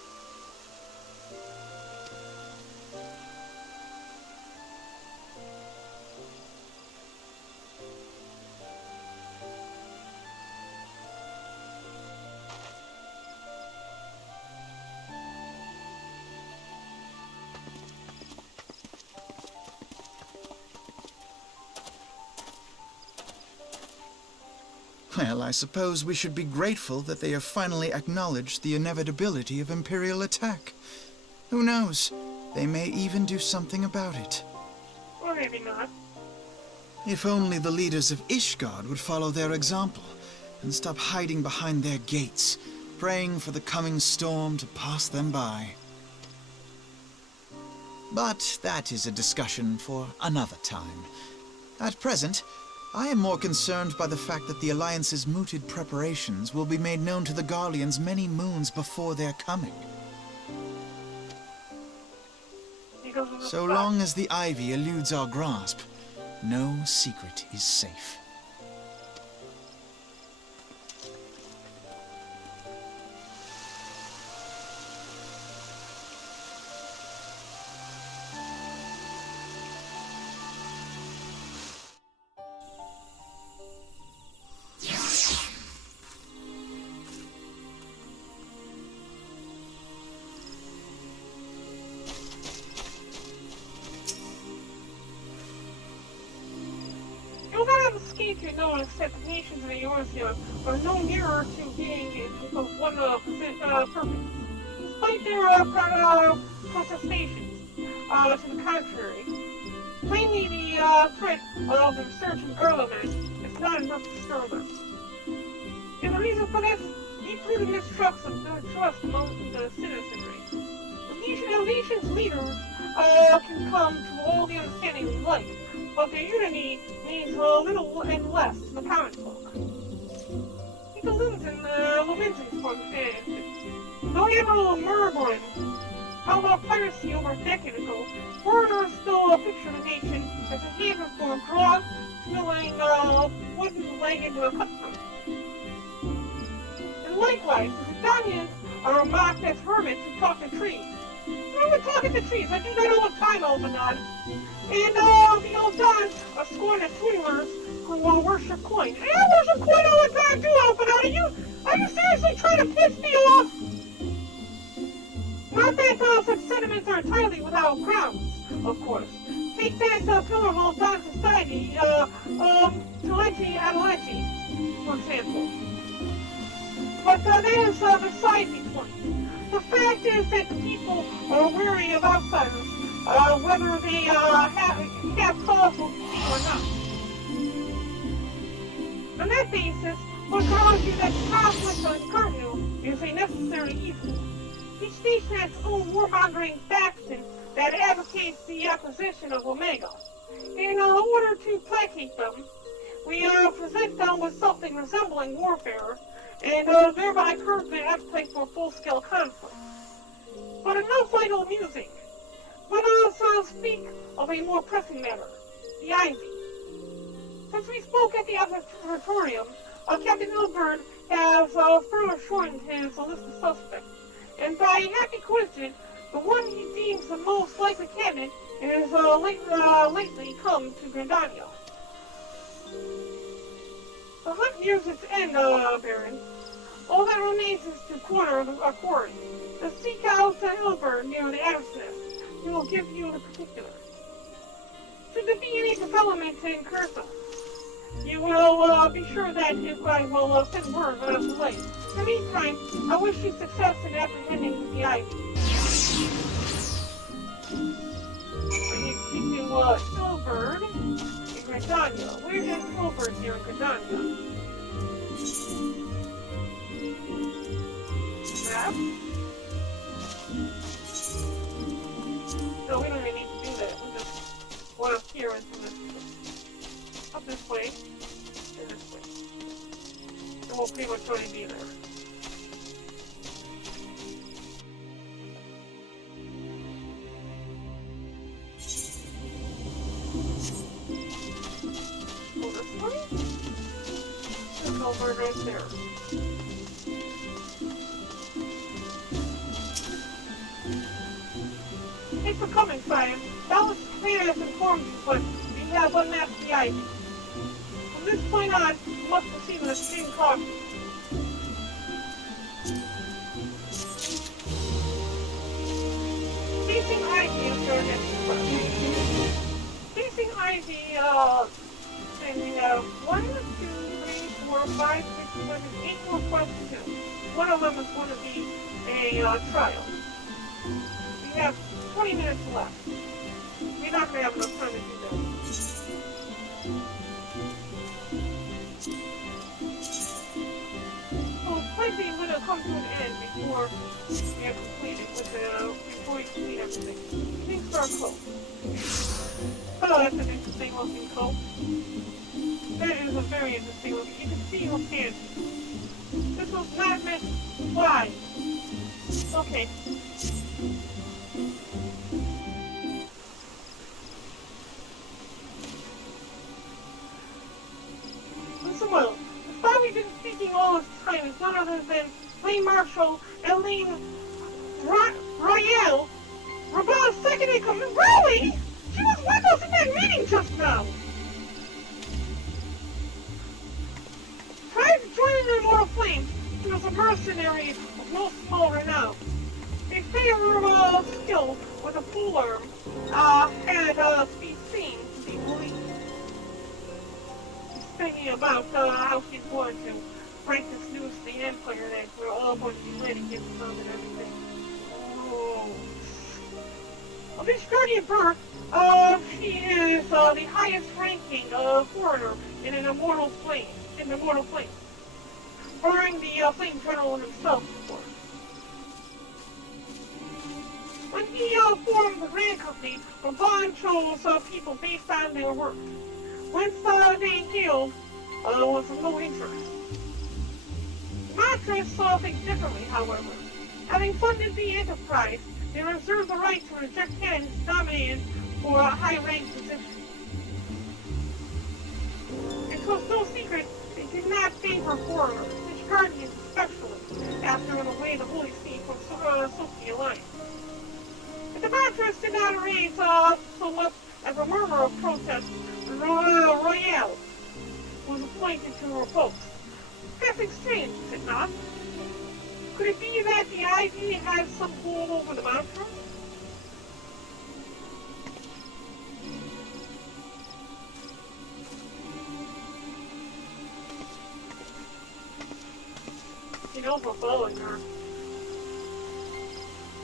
Well, I suppose we should be grateful that they have finally acknowledged the inevitability of Imperial attack. Who knows? They may even do something about it. Or maybe not. If only the leaders of Ishgard would follow their example and stop hiding behind their gates, praying for the coming storm to pass them by. But that is a discussion for another time. At present, I am more concerned by the fact that the Alliance's mooted preparations will be made known to the Garleans many moons before their coming. So long as the Ivy eludes our grasp, no secret is safe. No except the nations of the Eorzea are no nearer to being of one purpose. Despite their protestations to the contrary, plainly the threat of the resurgent Erleman is not enough to stir them. And the reason for this, deep-rooted mistrust among the citizenry. The nation's leaders can come to all the understanding of life, but their unity means little and less to the common folk. Take the Lovinzens, for example. Though Admiral Merberin held off piracy over a decade ago, foreigners still picture the nation as a haven for broad, smelling, wooden-legged cutthroats. And likewise, the Danians are mocked as hermits who talk to trees. Remember talking to trees? I do that all the time, Albanad. And the old Dons are scorned as swindlers who worship coin. And I worship coin all the time too, Albanad. Are you seriously trying to piss me off? Not that such sentiments are entirely without grounds, of course. Take that pillar of old Don society, Telechi Adelechi, for example. But that is beside the point. The fact is that the people are wary of outsiders, whether they have cause to be or not. On that basis, one can argue that conflict on Kurnu is a necessary evil. Each nation has its own warmongering faction that advocates the acquisition of Omega. In order to placate them, we present them with something resembling warfare, and thereby curb the appetite for full-scale conflict. But enough idle musing. Let us speak of a more pressing matter, the Ivy. Since we spoke at the observatorium, Captain Ilbert has further shortened his list of suspects, and by a happy coincidence, the one he deems the most likely candidate is lately come to Grandania. The hunt nears its end, Barren. All that remains is to corner our quarry. To seek out Ilbert near the Adam's Nest. He will give you the particulars. Should there be any development in Cursa, you will be sure that I will send word without delay. In the meantime, I wish you success in apprehending the Ivy. I need to speak to Ilbert in Grandania. Where is Ilbert here in Grandania? Map? No, we don't even need to do that. We just go up here into this. Up this way. And this way. And we'll pretty much already be there. Go this way. There's no bird right there. Thanks for coming, Sire. Dallas Clear has informed you, but we have unmasked the Ivy. From this point on, you must proceed with extreme caution. Facing Ivy is your next question. Facing Ivy, and we have 1, 2, 3, 4, 4, 5, 6, 7, 8 more quests to do. One of them is going to be a trial. We have 20 minutes left. We're not going to have enough time to do that. So plenty is going to come to an end before we have completed before we complete everything. Things are close. Oh, that's an interesting looking coat. That is a very interesting looking. You can see your pants. This was not meant to fly. Okay. Listen well, the spy we've been speaking all this time is none other than Lane Marshal Elaine Royale. Raban's second in command. Really? She was with us in that meeting just now. Prior to joining the Immortal Flames, she was a mercenary of no small renown. A favorable skill with a polearm had be seen to be believed. She's thinking about how she's going to break this news to the Empire that we're all going to be letting get some and everything. Oh. Of this Guardian birth, she is the highest ranking foreigner in an Immortal Flame. In the Immortal Flame. Barring the Flame General himself, of course. When he formed the Grand Company, Raban chose people based on their work. Whence they hailed was of no interest. Matras saw things differently, however. Having funded the enterprise, they reserved the right to reject candidates nominated for a high-ranked position. It was no secret they did not favor foreigners, which guardians especially, after in a way the Holy See from Sophie Alliance. But the Matras did not raise so much as a murmur of protest. Royale was appointed to her post. Passing strange, is it not? Could it be that the Ivy has some hold over the Matras? You know, we're following her.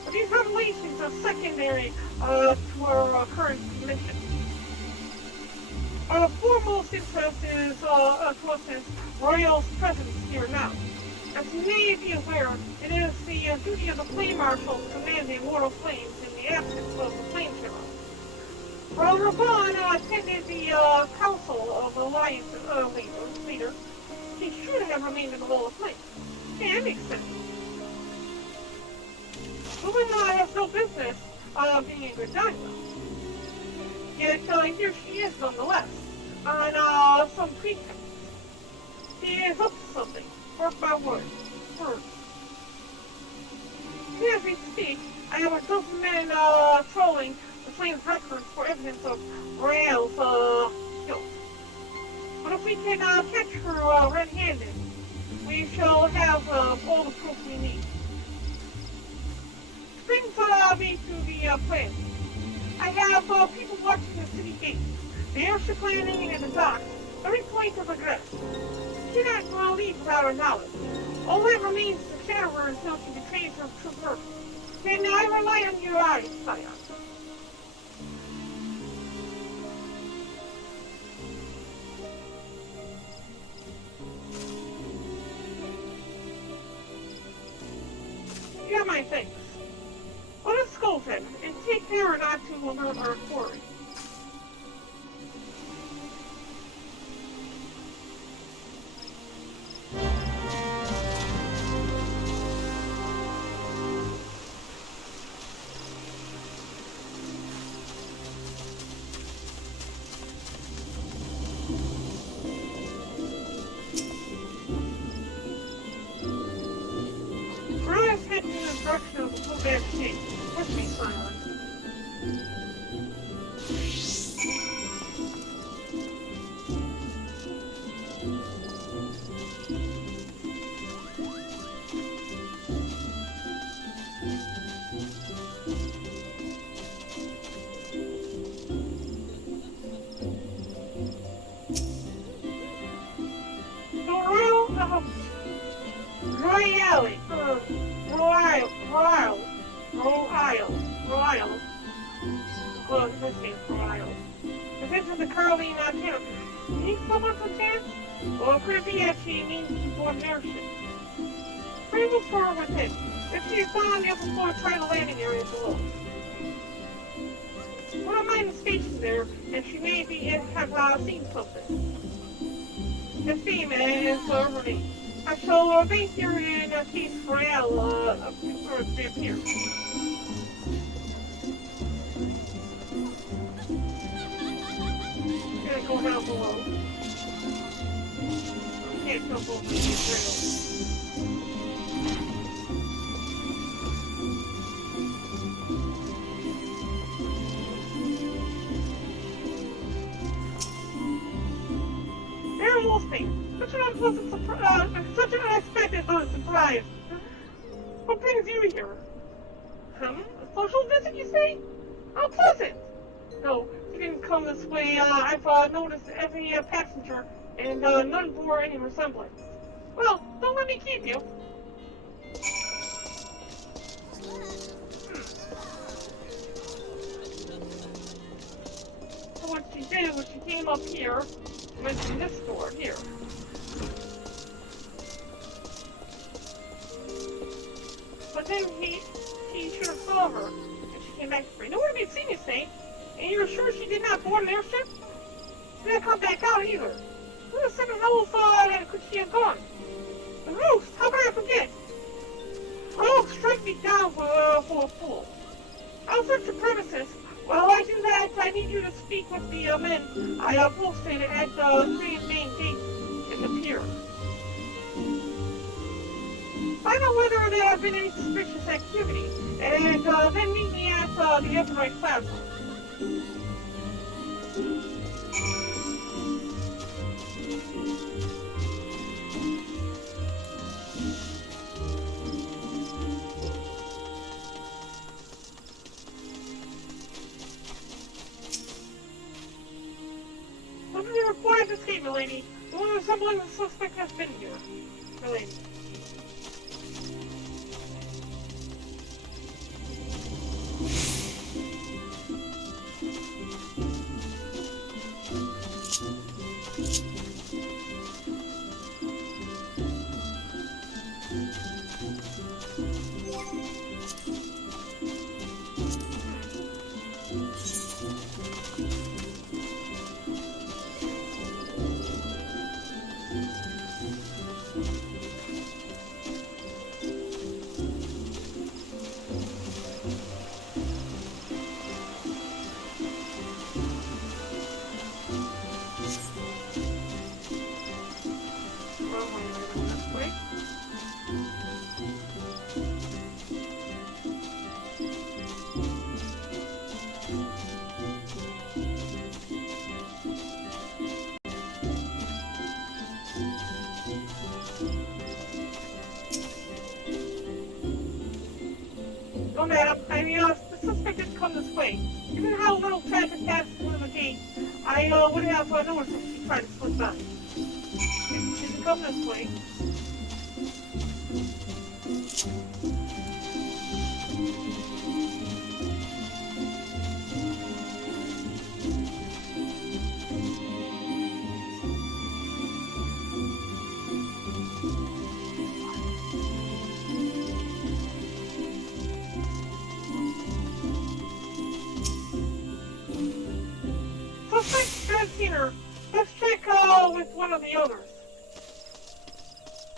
But these revelations are secondary to our current mission. Our foremost interest is, to us is Royale's presence here now. As you may be aware, it is the duty of the Flame Marshal to command the Immortal Flames in the absence of the Flame General. While Raban attended the Council of Alliance leaders, he should have remained in the Wall of Flame. Yeah, that makes sense. Woman has no business being in Gridania. Yet here she is nonetheless, on some pretext. She is up to something, mark my word. And as we speak, I have a dozen men trolling the Flame's records for evidence of Royale's guilt. But if we can catch her red-handed, we shall have all the proof we need. Brings me to the plan. I have people watching the city gate, the airship landing, and the docks. Every point of address. She cannot leave without our knowledge. All that remains is to shadow her until she betrays her true purpose. Then I rely on your eyes, Sire. You have my thanks. Let us go then, and take care not to alert our quarry. Rise head in the direction of the full-back shape. Let's be silent. The royal Royal. Well, in this case, Royal. If it's the Caroline camp, you think someone's a chance? Well, it could be that she means to board an airship. Pretty move forward with it. If she is on the upper floor, try the landing area below. Wouldn't mind the station there, and she may be have seen something. The theme is her name. I shall base here in case Royale reappears. Gonna go down below. Can't jump over these rails. They're almost there. Such an unpleasant surprise. Such an unexpected surprise. What brings you here? A social visit, you say? How pleasant! No, you didn't come this way. I've noticed every passenger, and none bore any resemblance. Well, don't let me keep you. So what she did was she came up here, went to this door here. But then he should have saw her, and she came back free. No one had seen you, say. And you're sure she did not board an airship? She didn't come back out either. Who the second hell could she have gone? The roost! How could I forget? Oh, strike me down for a fool. I'll search the premises. While I do that, I need you to speak with the men I posted at the three main gates in the pier. Find out whether there have been any suspicious activity, and then meet me at the Everett Plaza. Somebody reported this escape, milady. The one resembling the suspect has been here, milady. Oh, madam, the suspect didn't come this way. Given how little traffic passes through the gate, I would have noticed if she tried to slip by. She didn't come this way. Let's check with one of the others.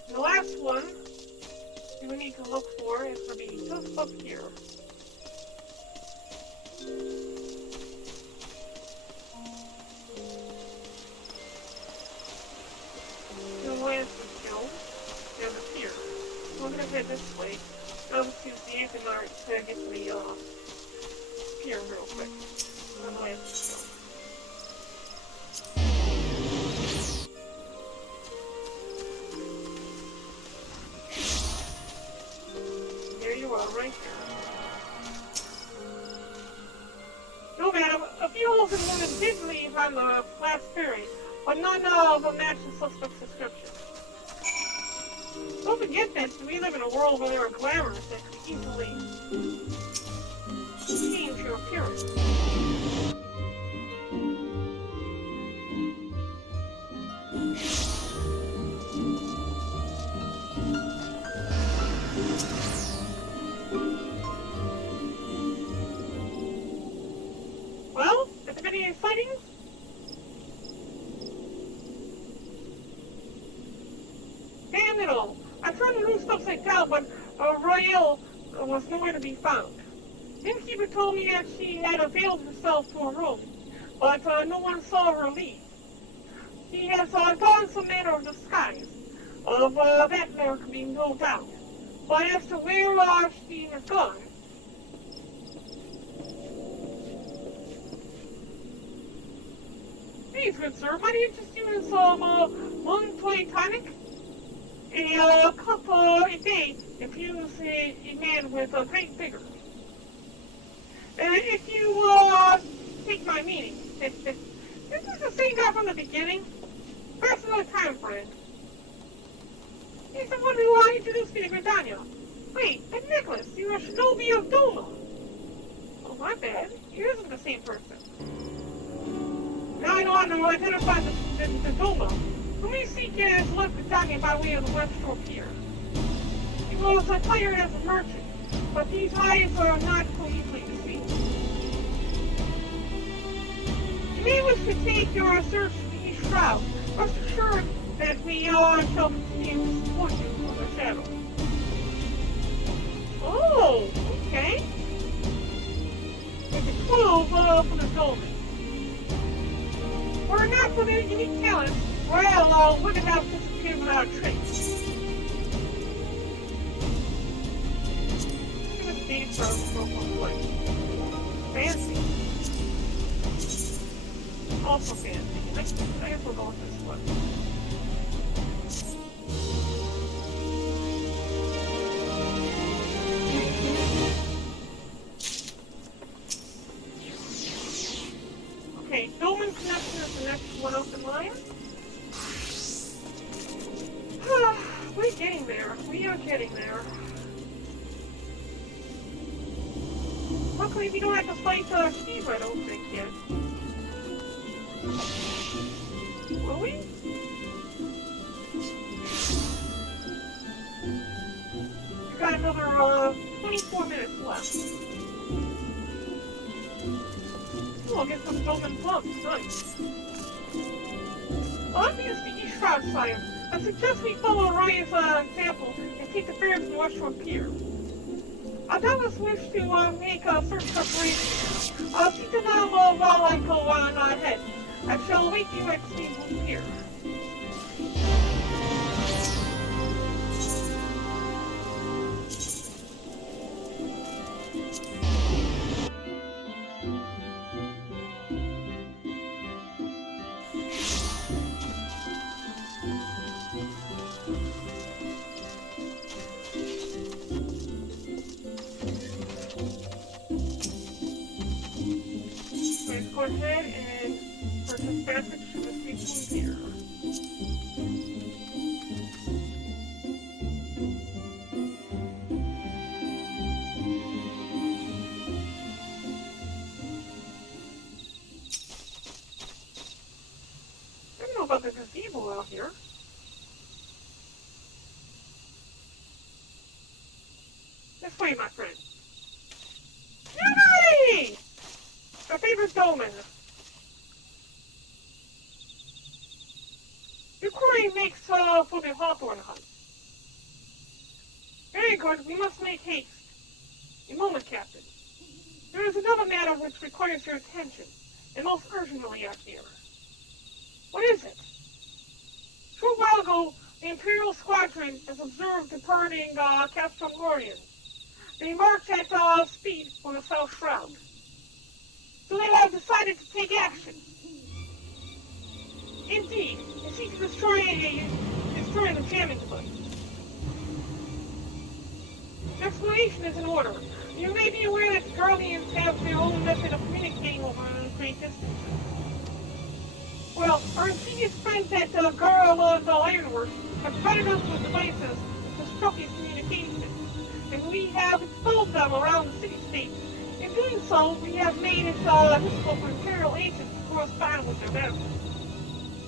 The last one we need to look for is going to be just up here. The last is killed and appeared. We're going to head this way. Let's use the Ethan art to get to the pier real quick. The last is killed. Right there. No, madam, a few holes in women did leave on the last ferry, but none of them match the suspect's description. Don't forget that we live in a world where there are glamours that could easily change your appearance. Well, has there been any sightings? Damn it all. I tried to roost upside down, but Royale was nowhere to be found. The innkeeper told me that she had availed herself to a room, but no one saw her leave. She has donned some manner of disguise. Of that there can be no doubt. But as to where she has gone, please, good sir, might I interest you in some Montoy tonic? A cup a day infuse a man with a great vigor. If you take my meaning, this is the same guy from the beginning. First of the time, friend. He's the one who introduced me to Gridania. Wait, and Nicholas, you're a shinobi of Doma. Oh, my bad. He isn't the same person. Now I know how to identify the Doma, whom we seek as left Gridania by way of the West Shore Pier. He was hired as a merchant, but these eyes are not so easily deceived. You may wish to take your search to the East Shroud. Rest assured that we shall continue to support you from the shadow. Oh, okay. It's a clue for the Dolmen. Were it not for their unique talents, Royale wouldn't have disappeared without a trace. Give us a date for play. Fancy. Also fancy. I guess we'll go with this one. Okay, Dolmen Connection is the next one up in line. We're getting there. We are getting there. Luckily, we don't have to fight Steve, I don't think, yet. Will we? We've got another 24 minutes left. Oh, I'll get some Dolmen plums. Nice. Well, I think it's the East Shroud side. I suggest we follow Ryan's example and take the ferry to the West Shore Pier. I doubtless wish to make a search preparation. See to them while I go on ahead. I shall await you at Steamboat Pier. Go ahead and purchase passage to the Steamboat Pier. I don't know about the gazebo out here. This way, my friend. Yay! Our favorite Dolmen. Your quarry makes for the hawthorn hunt. Very good, we must make haste. A moment, Captain. There is another matter which requires your attention, and most urgently out here. What is it? A short while ago, the Imperial Squadron has observed departing Castromorian. They marched at speed for the South Shroud. So they have decided to take action. Indeed, they seek to destroy the jamming device. The explanation is in order. You may be aware that the Guardians have their own method of communicating over great distances. Well, our ingenious friends at Garla's Ironworks have provided us with devices to disrupt these communications, and we have exposed them around the city-state. In doing so, we have made it difficult for Imperial agents to correspond with their masters.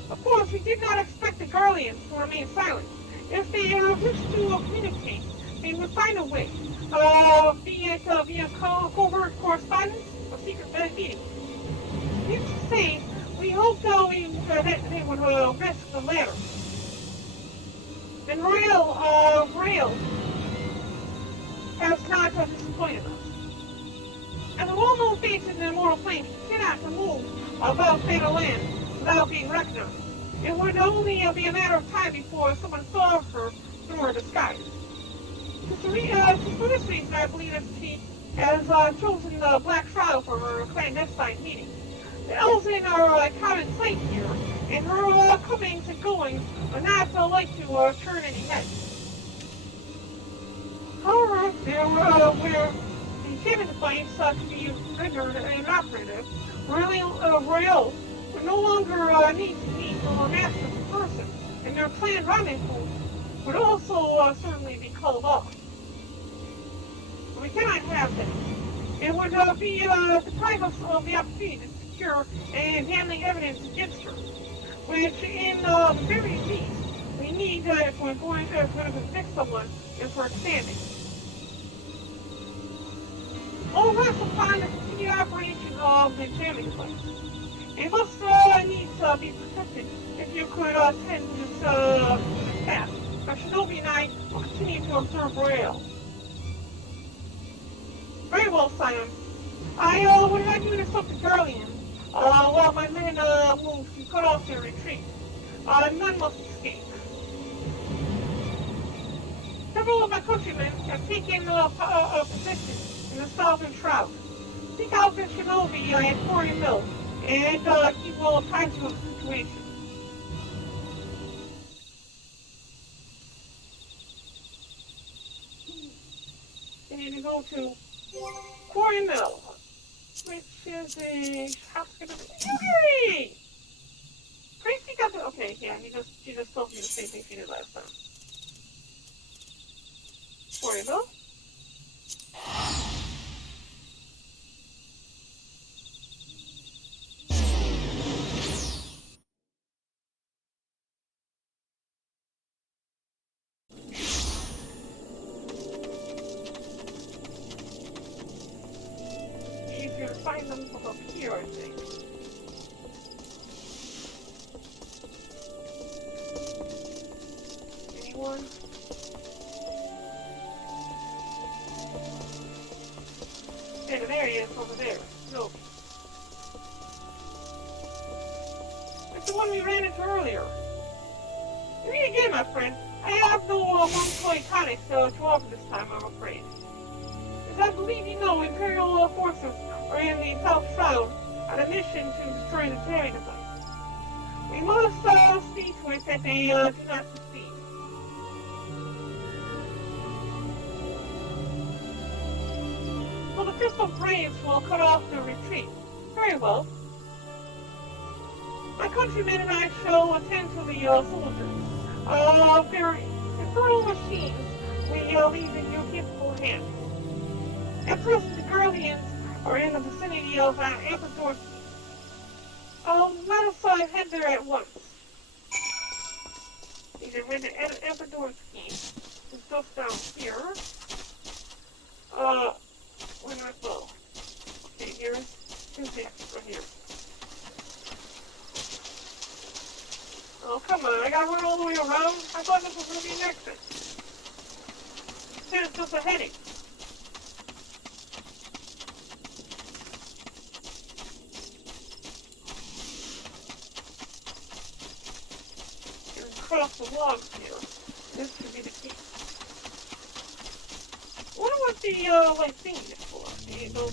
Of course, we did not expect the Garleans to remain silent. If they wished to communicate, they would find a way, be it via covert correspondence or secret meetings. Needless to say, we hoped that they would risk the latter. And Rail has not disappointed us. And the well-known faces in Immortal Flames cannot move about Fatal Land without being recognized. It would only be a matter of time before someone saw her through her disguise. For this reason, I believe that she has chosen the Black Shroud for her clandestine meeting. The Elven are common sight here, and her comings and goings are not like to turn any heads. However, where the human device can be rendered inoperative, Royale would no longer need to meet or master the person, and their planned rendezvous would also certainly be called off. We cannot have that. It would deprive us of the opportunity to secure and handling evidence against her, which in the very least we need if we're going to convict someone is for standing. All rests upon the continued operation of the jamming device. It must need to be protected if you could attend this task. Now, Shinobi and I will continue to observe Royale. Very well, Simon. I would like you to stop the Garlean while my men move to cut off their retreat. None must escape. Several of my countrymen have taken a position in the southern shroud. Seek out the Shinobi at Quarry Mill and keep well apprised of the situation. They need to go to Quarry Mill, which is a house gonna be. Yay! Tracy got the. Okay, yeah, she just told me the same thing she did last time. Quarry Mill. Easier to find them from up here, I think. Anyone? Yeah, there he is, over there. No. It's the one we ran into earlier. Me again, my friend. I have no one-toy tonic to offer this time, I'm afraid. As I believe you know, Imperial forces are in the South Shroud on a mission to destroy the jamming device. We must see to it that they do not succeed. So the crystal braves will cut off the retreat. Very well. My countrymen and I shall attend to the soldiers. Their infernal machines we leave in your capable hands. At present, the Garleans are in the vicinity of Amphidorsky. Let us head there at once. Either head to Amphidorsky, it's just down here. Where do I go? Okay, here's the extra here. Oh, come on, I gotta run all the way around? I thought this was gonna be an exit. It's just a heading. Across the logs here. This could be the key. I wonder what the, like, thingy is for.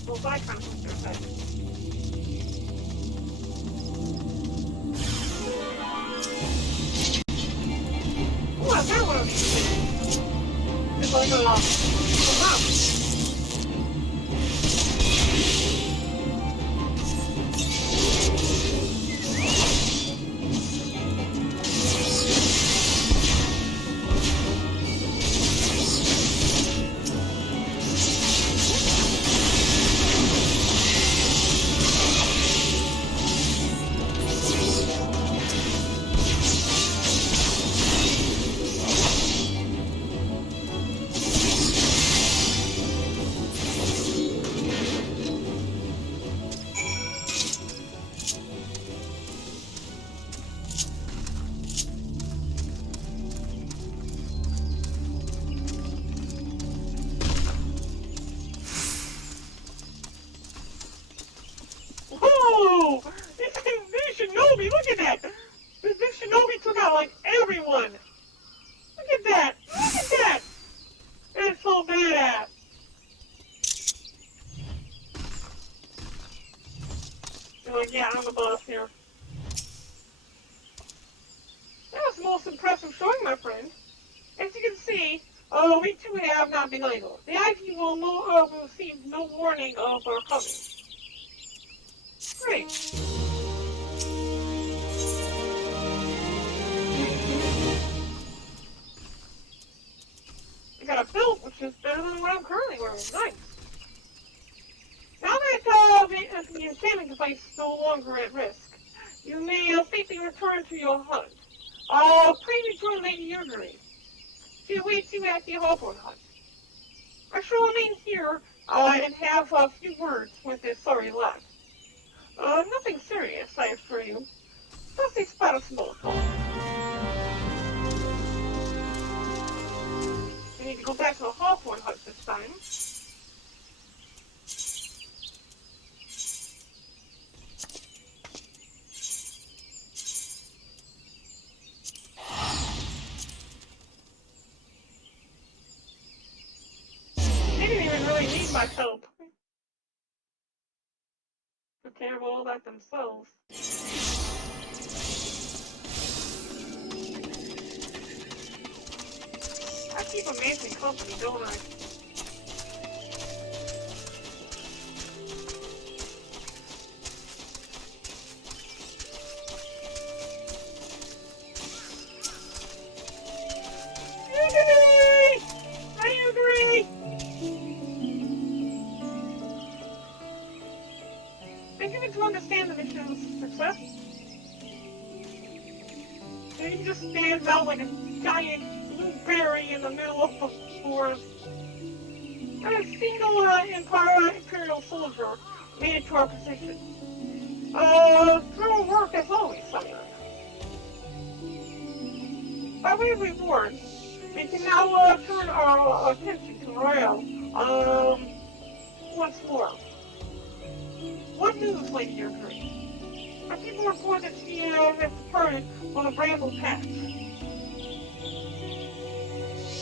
Those icons with their heads. Oh, I found one of these things. It's like a mouse. everyone! Look at that! Look at that! It's so badass! You're like, yeah, I'm the boss here. That was the most impressive showing, my friend. As you can see, we too have not been idle. The Ivy will receive no warning of our coming. Great. I got a belt, which is better than what I'm currently wearing. Nice. Now that the enchantment device is no longer at risk, you may safely return to your hut. Please rejoin Lady Urgery. She awaits you at the Hawthorne hut. I shall remain here and have a few words with this sorry lad. Nothing serious, I assure you. Just a spot of small talk. We need to go back to the Hawthorne hut this time. They didn't even really need my help. Took care of all that themselves. I keep amazing company, don't I? I agree! I give it to understand the mission's success. And he just stands out like a giant blueberry in the middle of the forest. And a single Imperial soldier made it to our position. Thorough work as always, sire. By way of reward, we can now turn our attention to Royale, once more. What news, Lady Urgery? Our people report that she has departed on a bramble patch.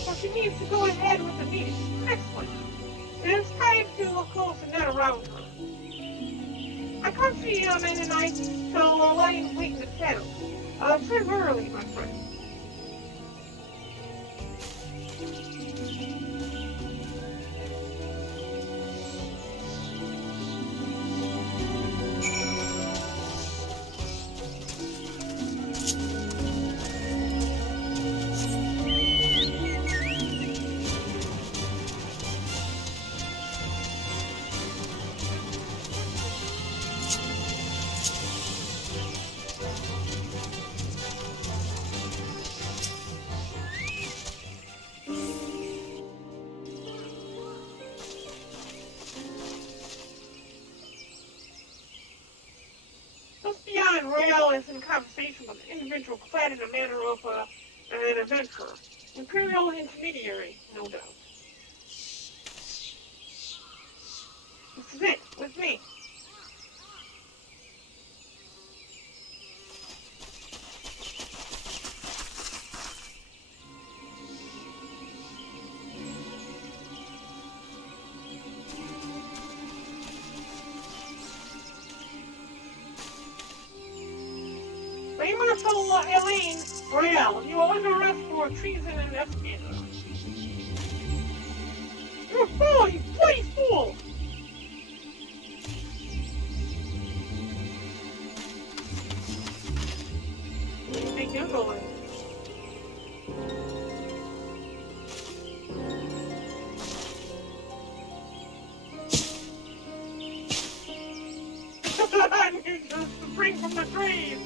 So she needs to go ahead with the beast. Excellent. It is time to close the net around her. My country men and I shall lie in wait in the shadows. Tread warily, my friend. Royale is in conversation with an individual clad in the manner of an adventurer. Imperial intermediary, no doubt. This is it, with me. Marshal Elaine Royale, you are under arrest for treason and espionage. You're a fool, you bloody fool! Where do you think you're going? You're just spring from the trees!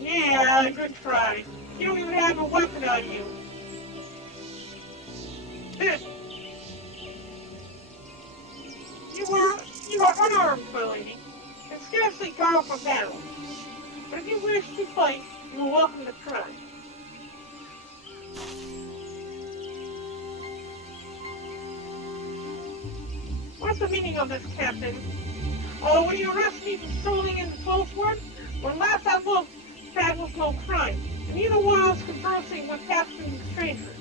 Yeah, good try. You don't even have a weapon on you. You are unarmed, my lady, and scarcely called for battle. But if you wish to fight, you are welcome to try. What's the meaning of this, Captain? Will you arrest me for strolling into Falsewood? When last I looked, that was no crime, and neither was conversing with half-breed strangers.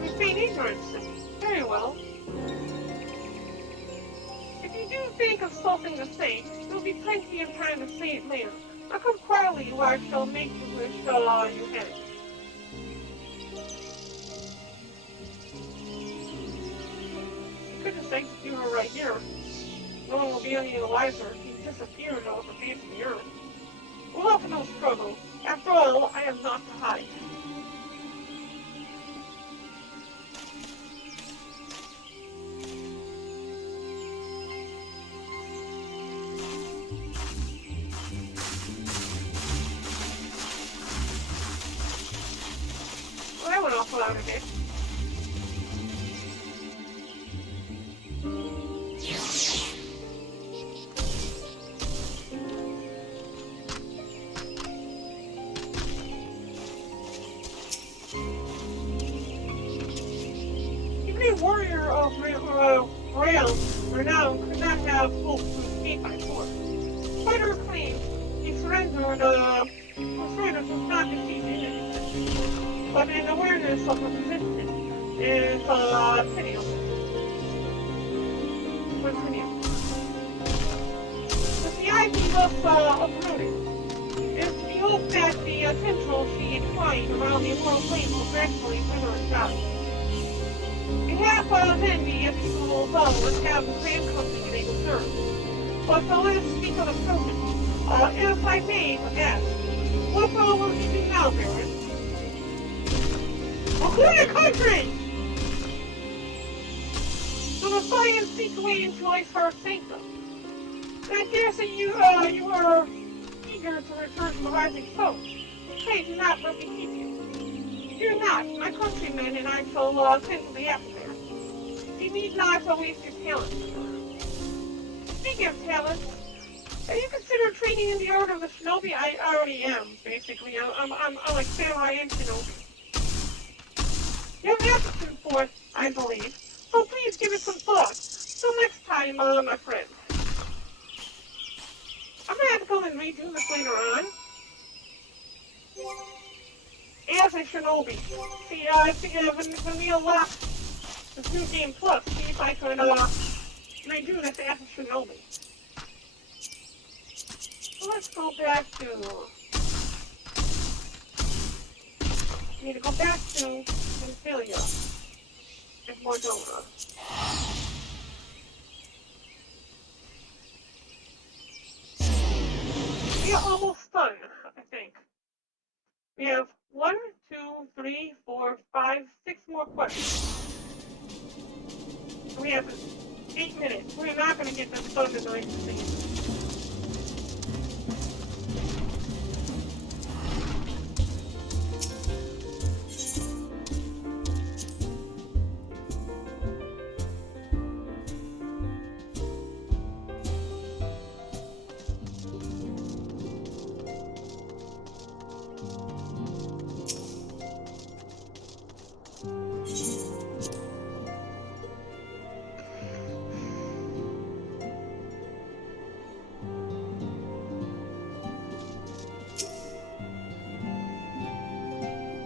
We feign ignorance. Very well. If you do think of something to say, there'll be plenty of time to say it later. Now come quietly, or I shall make you wish you had. You could have said you were right here. No one will be any the wiser if he disappeared off the face of the earth. We'll have no struggle. After all, I have naught to hide. Well, that went off without a bit. Warrior of Rail renown could not have hoped to escape by force. Despite her claims, he surrendered was not defeated, but an awareness of her position is pitiable. With the ivy was uprooted, it is to be hoped that the tendrils she entwined around the immortal flame will gradually wither and die. Behalf of envy and people followers have the grand company they deserve. But let us speak of the present. If I may ask, what will you do now, Barren? A clear country! So the Science seek away into Iceheart Sanctum. I dare say you are eager to return to the rising sun. Pray do not let me keep you. Fear not, my countrymen and I shall tend to the atmosphere. You need not waste your talent. Speaking of talent, have you considered training in the art of the shinobi? I already am, basically. I'm like samurai and shinobi. You have an aptitude for it, I believe. So please give it some thought. Till next time, my friend. I'm gonna have to come and redo this later on. As a shinobi. See, when we unlock this new game plus, see if I could redo this as a shinobi. So let's go back to... We need to go back to Symphilia and Mordona. We are almost done, I think. We have 1, 2, 3, 4, 5, 6 more questions. We have 8 minutes. We're not going to get this done tonight.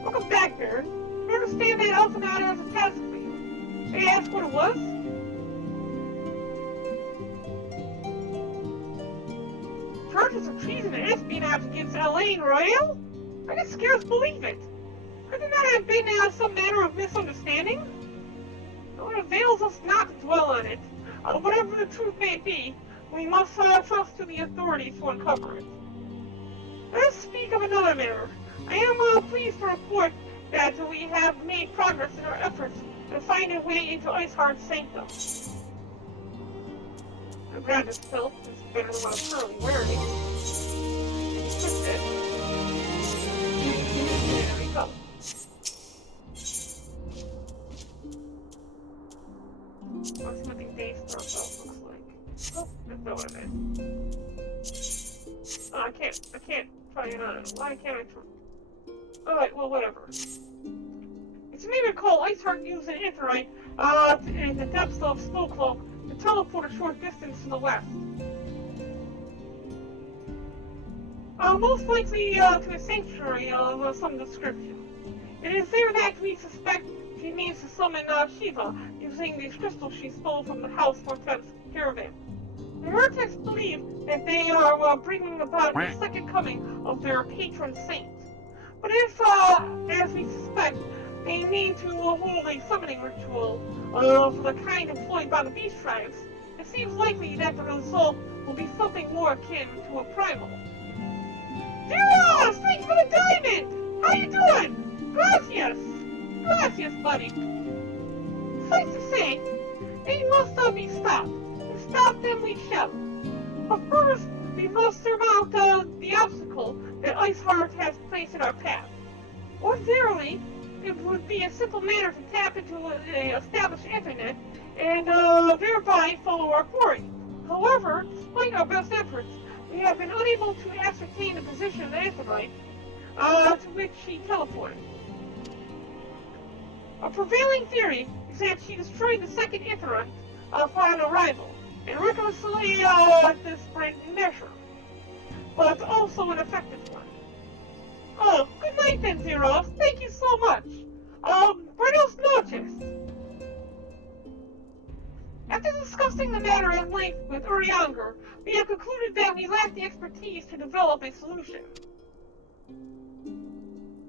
Welcome back, Barren. I understand that ultimatum as a task for you. May I ask what it was? Charges of treason and espionage against Elaine Royale? I can scarce believe it. Could there not have been some manner of misunderstanding? Though it avails us not to dwell on it. Whatever the truth may be, we must trust to the authorities to uncover it. Let us speak of another matter. I am pleased to report that we have made progress in our efforts to find a way into Iceheart Sanctum. I'm glad this belt is better than what I'm currently wearing. Equip it. There we go. What's smithing days for our belt looks like? Oh, that's not what I meant. Oh, I can't try it on. Why can't I try? Alright, well, whatever. It's an even call Iceheart used an Aetheryte, in the depths of Snowcloak to teleport a short distance to the west. Most likely to a sanctuary of some description. It is there that we suspect she means to summon Shiva using these crystals she stole from the House Fortet's caravan. The Vertex believe that they are bringing about the second coming of their patron saint. But if, as we suspect, they need to hold a summoning ritual of the kind employed by the beast tribes, it seems likely that the result will be something more akin to a primal. Zeros! Thanks for the diamond! How you doing? Gracias! Gracias, buddy. Suffice to say, they must be stopped. To stop them we shall. But first, we must surmount the obstacle that Iceheart has placed in our path. Ordinarily, it would be a simple matter to tap into the established internet and thereby follow our quarry. However, despite our best efforts, we have been unable to ascertain the position of the Aetherite to which she teleported. A prevailing theory is that she destroyed the second Aetherite upon arrival, and recklessly this brand new measure, but also an effective one. Oh, good night then, Zeros. Thank you so much. Buenos noches. After discussing the matter at length with Urianger, we have concluded that we lack the expertise to develop a solution.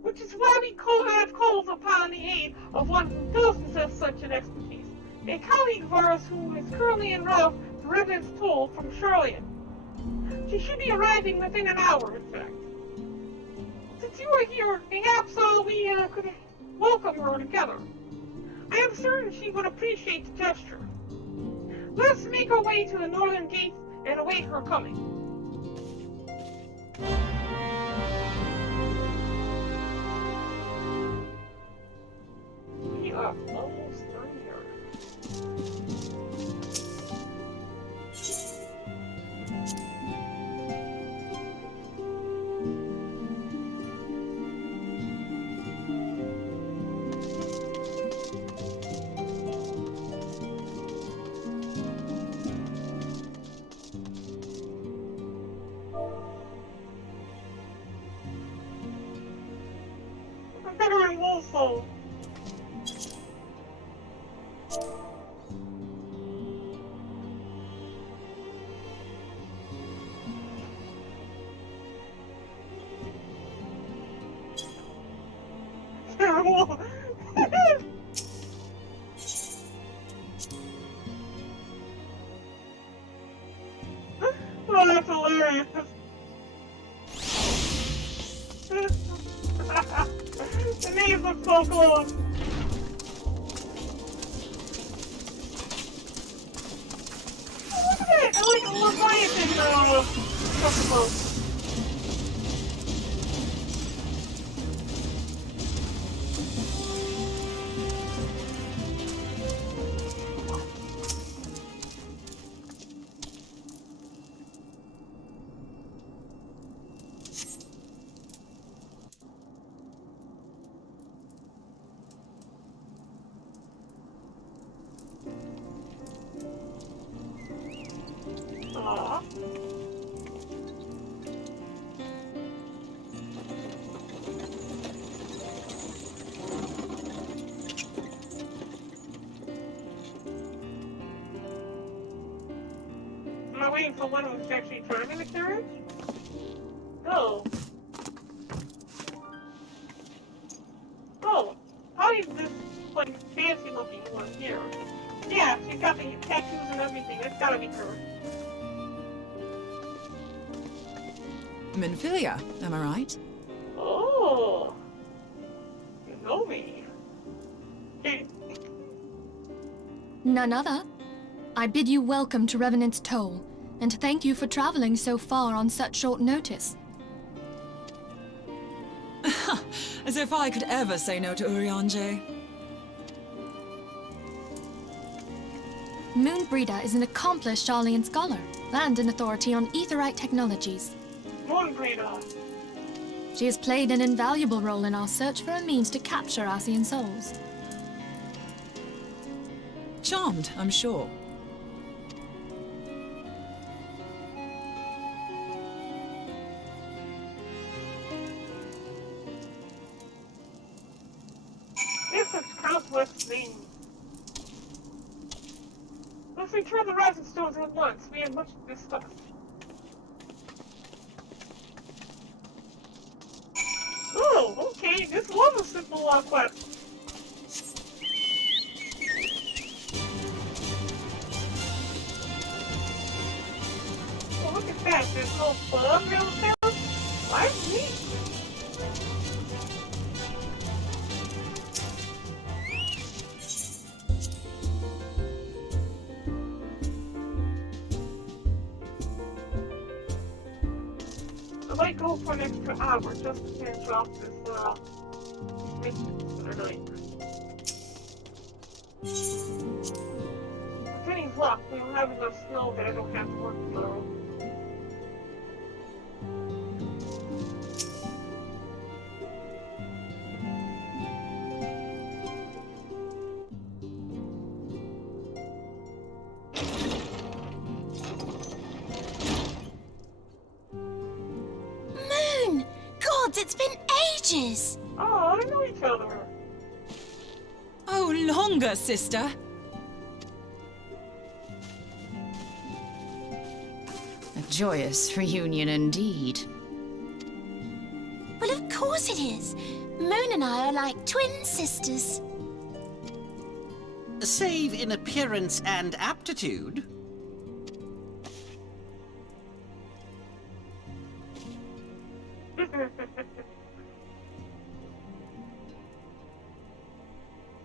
Which is why we have called upon the aid of one who does possess such an expertise, a colleague of ours who is currently en route to Revenant's Toll from Charlotte. She should be arriving within an hour, in fact. Since you are here, perhaps we could welcome her together. I am certain she would appreciate the gesture. Let us make our way to the northern gate and await her coming. We are almost done here. Veteran Wolfsoul. Terrible. Oh, that's hilarious. The names look so cool. Look at it! I like a Leviathan boat. Aww. Am I waiting for one who's actually driving the carriage? No. Oh, probably this like fancy looking one here. Yeah, she's got the tattoos and everything. That's gotta be her. Minfilia, am I right? Oh, you know me. None other. I bid you welcome to Revenant's Toll, and thank you for traveling so far on such short notice. As if I could ever say no to Urianger. Moonbreeder is an accomplished Charlian scholar and an authority on Aetherite technologies. Moonbreeder. She has played an invaluable role in our search for a means to capture Ascian souls. Charmed, I'm sure. Let's see. Let's return the rising stones at once. We have much to discuss. Oh, okay. This was a simple quest. Oh, look at that. There's no fun real sound. Why me? I might go for an extra hour just to finish off this mission for the night. With any luck, we'll have enough snow that I don't have to work tomorrow. Moon! Gods, it's been ages! Oh, I know each other. Oh, longer, sister. A joyous reunion indeed. Well, of course it is. Moon and I are like twin sisters. Save in appearance and aptitude.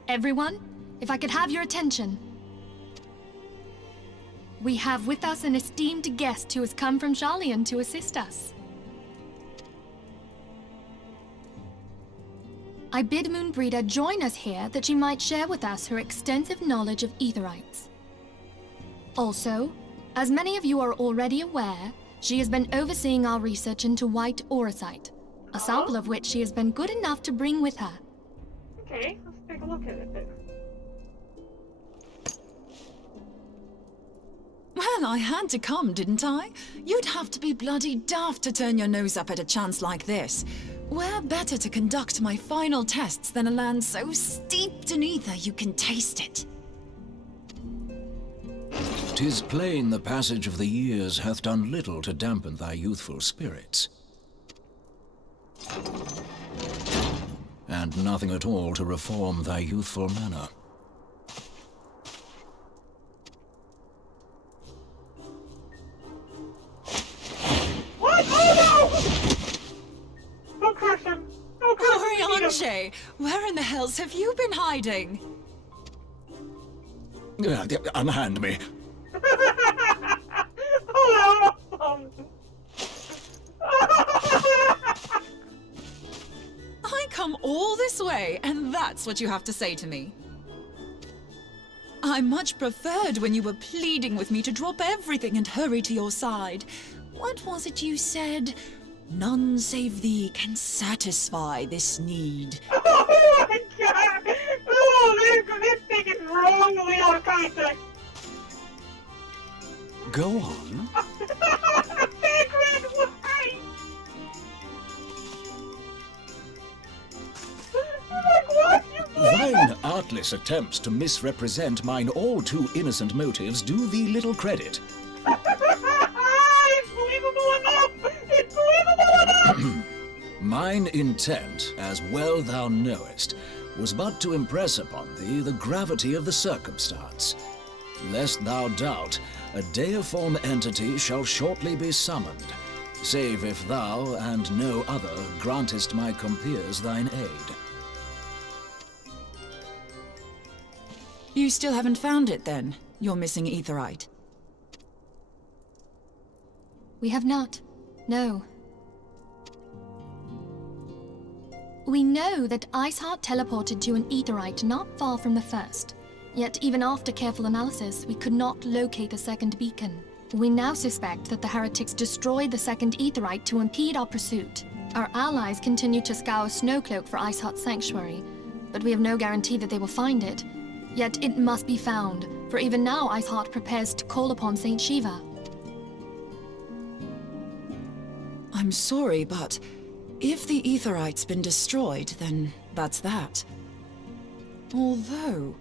Everyone, if I could have your attention. We have with us an esteemed guest who has come from Jalian to assist us. I bid Moonbreeder join us here that she might share with us her extensive knowledge of Aetherites. Also, as many of you are already aware, she has been overseeing our research into white auracite, a sample of which she has been good enough to bring with her. Okay, let's take a look at it then. Well, I had to come, didn't I? You'd have to be bloody daft to turn your nose up at a chance like this. Where better to conduct my final tests than a land so steeped in ether you can taste it? 'Tis plain the passage of the years hath done little to dampen thy youthful spirits. And nothing at all to reform thy youthful manner. What? Oh no! Don't crush him! Don't crush him! Orianche, where in the hells have you been hiding? Unhand me. Oh I come all this way, and that's what you have to say to me. I much preferred when you were pleading with me to drop everything and hurry to your side. What was it you said? None save thee can satisfy this need. Oh my god! Oh, this thing is wrongly out of context! Go on. Sacred, why? Like what? Thine artless attempts to misrepresent mine all too innocent motives do thee little credit. It's believable enough! It's believable enough! Mine intent, as well thou knowest, was but to impress upon thee the gravity of the circumstance. Lest thou doubt, a deiform entity shall shortly be summoned, save if thou and no other grantest my compeers thine aid. You still haven't found it, then? Your missing Aetherite? We have not. No. We know that Iceheart teleported to an Aetherite not far from the first. Yet even after careful analysis, we could not locate the second beacon. We now suspect that the heretics destroyed the second Aetherite to impede our pursuit. Our allies continue to scour Snowcloak for Iceheart's sanctuary, but we have no guarantee that they will find it. Yet it must be found, for even now Iceheart prepares to call upon Saint Shiva. I'm sorry, but if the Aetherite's been destroyed, then that's that. Although,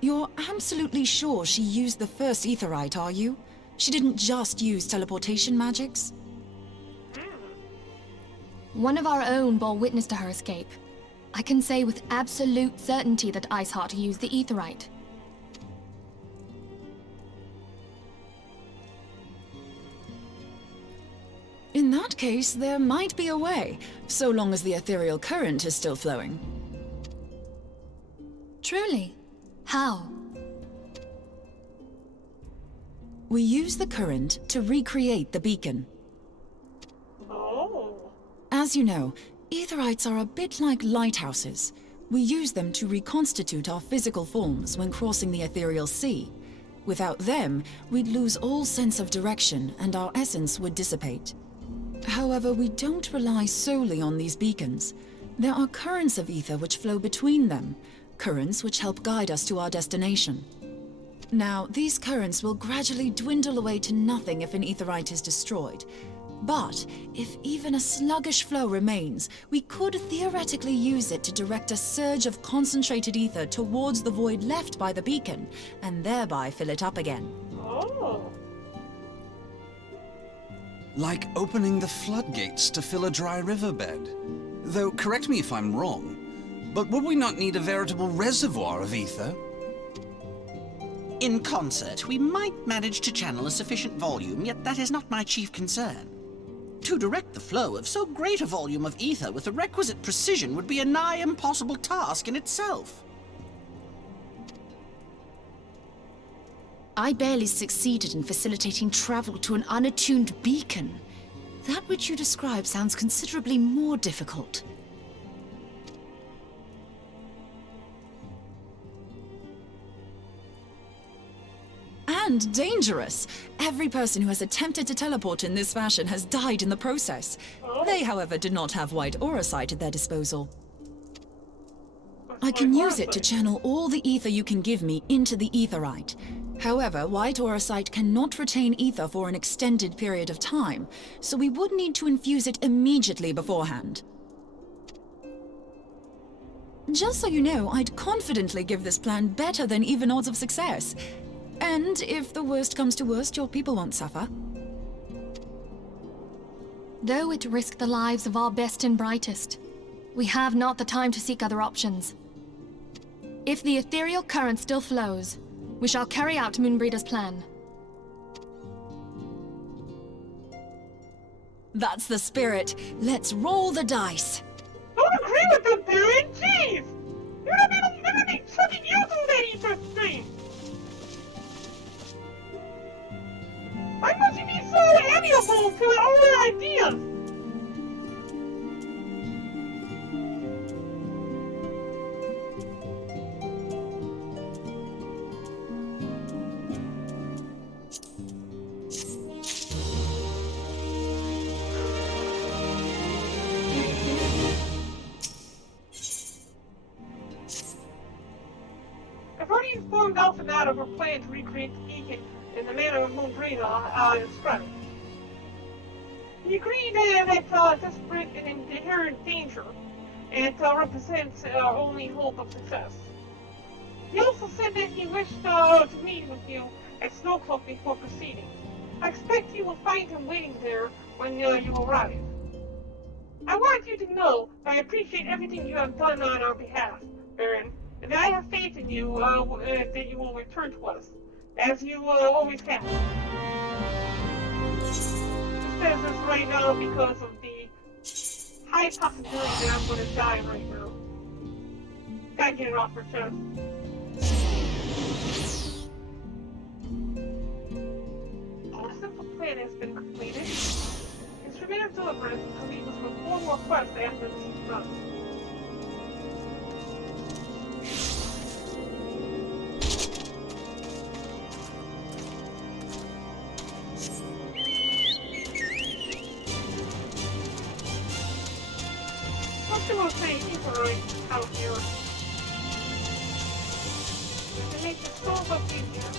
you're absolutely sure she used the first aetherite, are you? She didn't just use teleportation magics? One of our own bore witness to her escape. I can say with absolute certainty that Iceheart used the aetherite. In that case, there might be a way, so long as the ethereal current is still flowing. Truly? How? We use the current to recreate the beacon. Oh. As you know, aetherites are a bit like lighthouses. We use them to reconstitute our physical forms when crossing the ethereal sea. Without them, we'd lose all sense of direction and our essence would dissipate. However, we don't rely solely on these beacons. There are currents of ether which flow between them, currents which help guide us to our destination. Now, these currents will gradually dwindle away to nothing if an aetherite is destroyed. But if even a sluggish flow remains, we could theoretically use it to direct a surge of concentrated ether towards the void left by the beacon, and thereby fill it up again. Oh. Like opening the floodgates to fill a dry riverbed. Though, correct me if I'm wrong, but would we not need a veritable reservoir of ether? In concert, we might manage to channel a sufficient volume, yet that is not my chief concern. To direct the flow of so great a volume of ether with the requisite precision would be a nigh impossible task in itself. I barely succeeded in facilitating travel to an unattuned beacon. That which you describe sounds considerably more difficult. And dangerous. Every person who has attempted to teleport in this fashion has died in the process. They, however, did not have white auracite at their disposal. I can use it to channel all the ether you can give me into the aetherite. However, white auracite cannot retain ether for an extended period of time, so we would need to infuse it immediately beforehand. Just so you know, I'd confidently give this plan better than even odds of success. And if the worst comes to worst, your people won't suffer. Though it risked the lives of our best and brightest, we have not the time to seek other options. If the ethereal current still flows, we shall carry out Moonbreeder's plan. That's the spirit. Let's roll the dice. Don't agree with them, Barren! Jeez! You're not gonna be fucking you do that ether thing! Why must you be so amiable to all their ideas? I've already informed Alphanat of her plan to recreate the beacon in the manner of Moonbreeder described. He agreed that this brings an inherent danger, and represents our only hope of success. He also said that he wished to meet with you at Snowcloak before proceeding. I expect you will find him waiting there when you arrive. I want you to know that I appreciate everything you have done on our behalf, Barren, and I have faith in you that you will return to us, as you always have. He says this right now because of the high possibility that I'm going to die right now. Gotta get it off her chest. A simple plan has been completed. His remaining deliverance will leave us with 4 more quests after this is done. Will say aetherite out here. It makes it so much easier.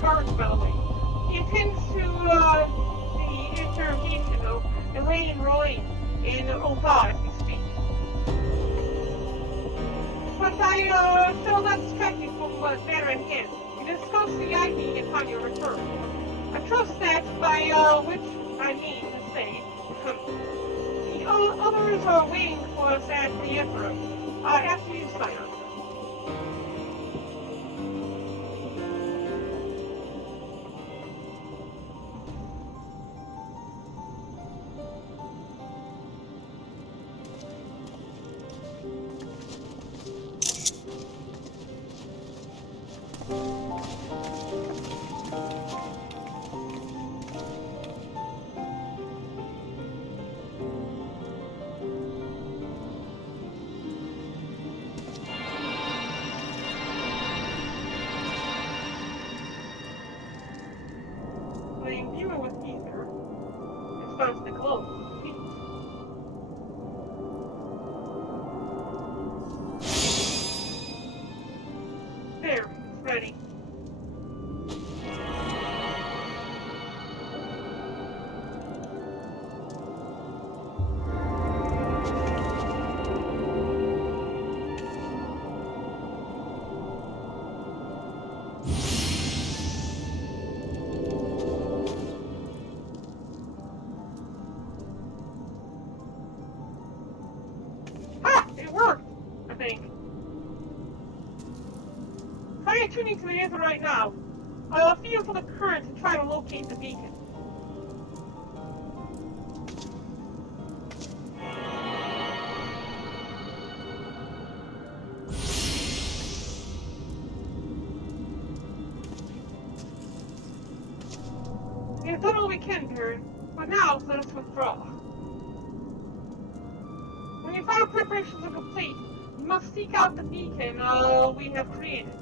guards, by the way. He intends to, the interrogation of Elaine Roy in Oda as we speak. But I shall not distract you from the matter at hand. We discussed the ivy upon your return. I trust that, by which I mean to say, the others are waiting for us at the Emperor, after you sign up. I imbue it with ether. It starts to glow. There, it's ready. It worked, I think. Try tuning to the ether right now. I'll feel for the current and try to locate the beacon. We have done all we can, Barren, but now let us withdraw. When your final preparations are complete, you must seek out the beacon we have created.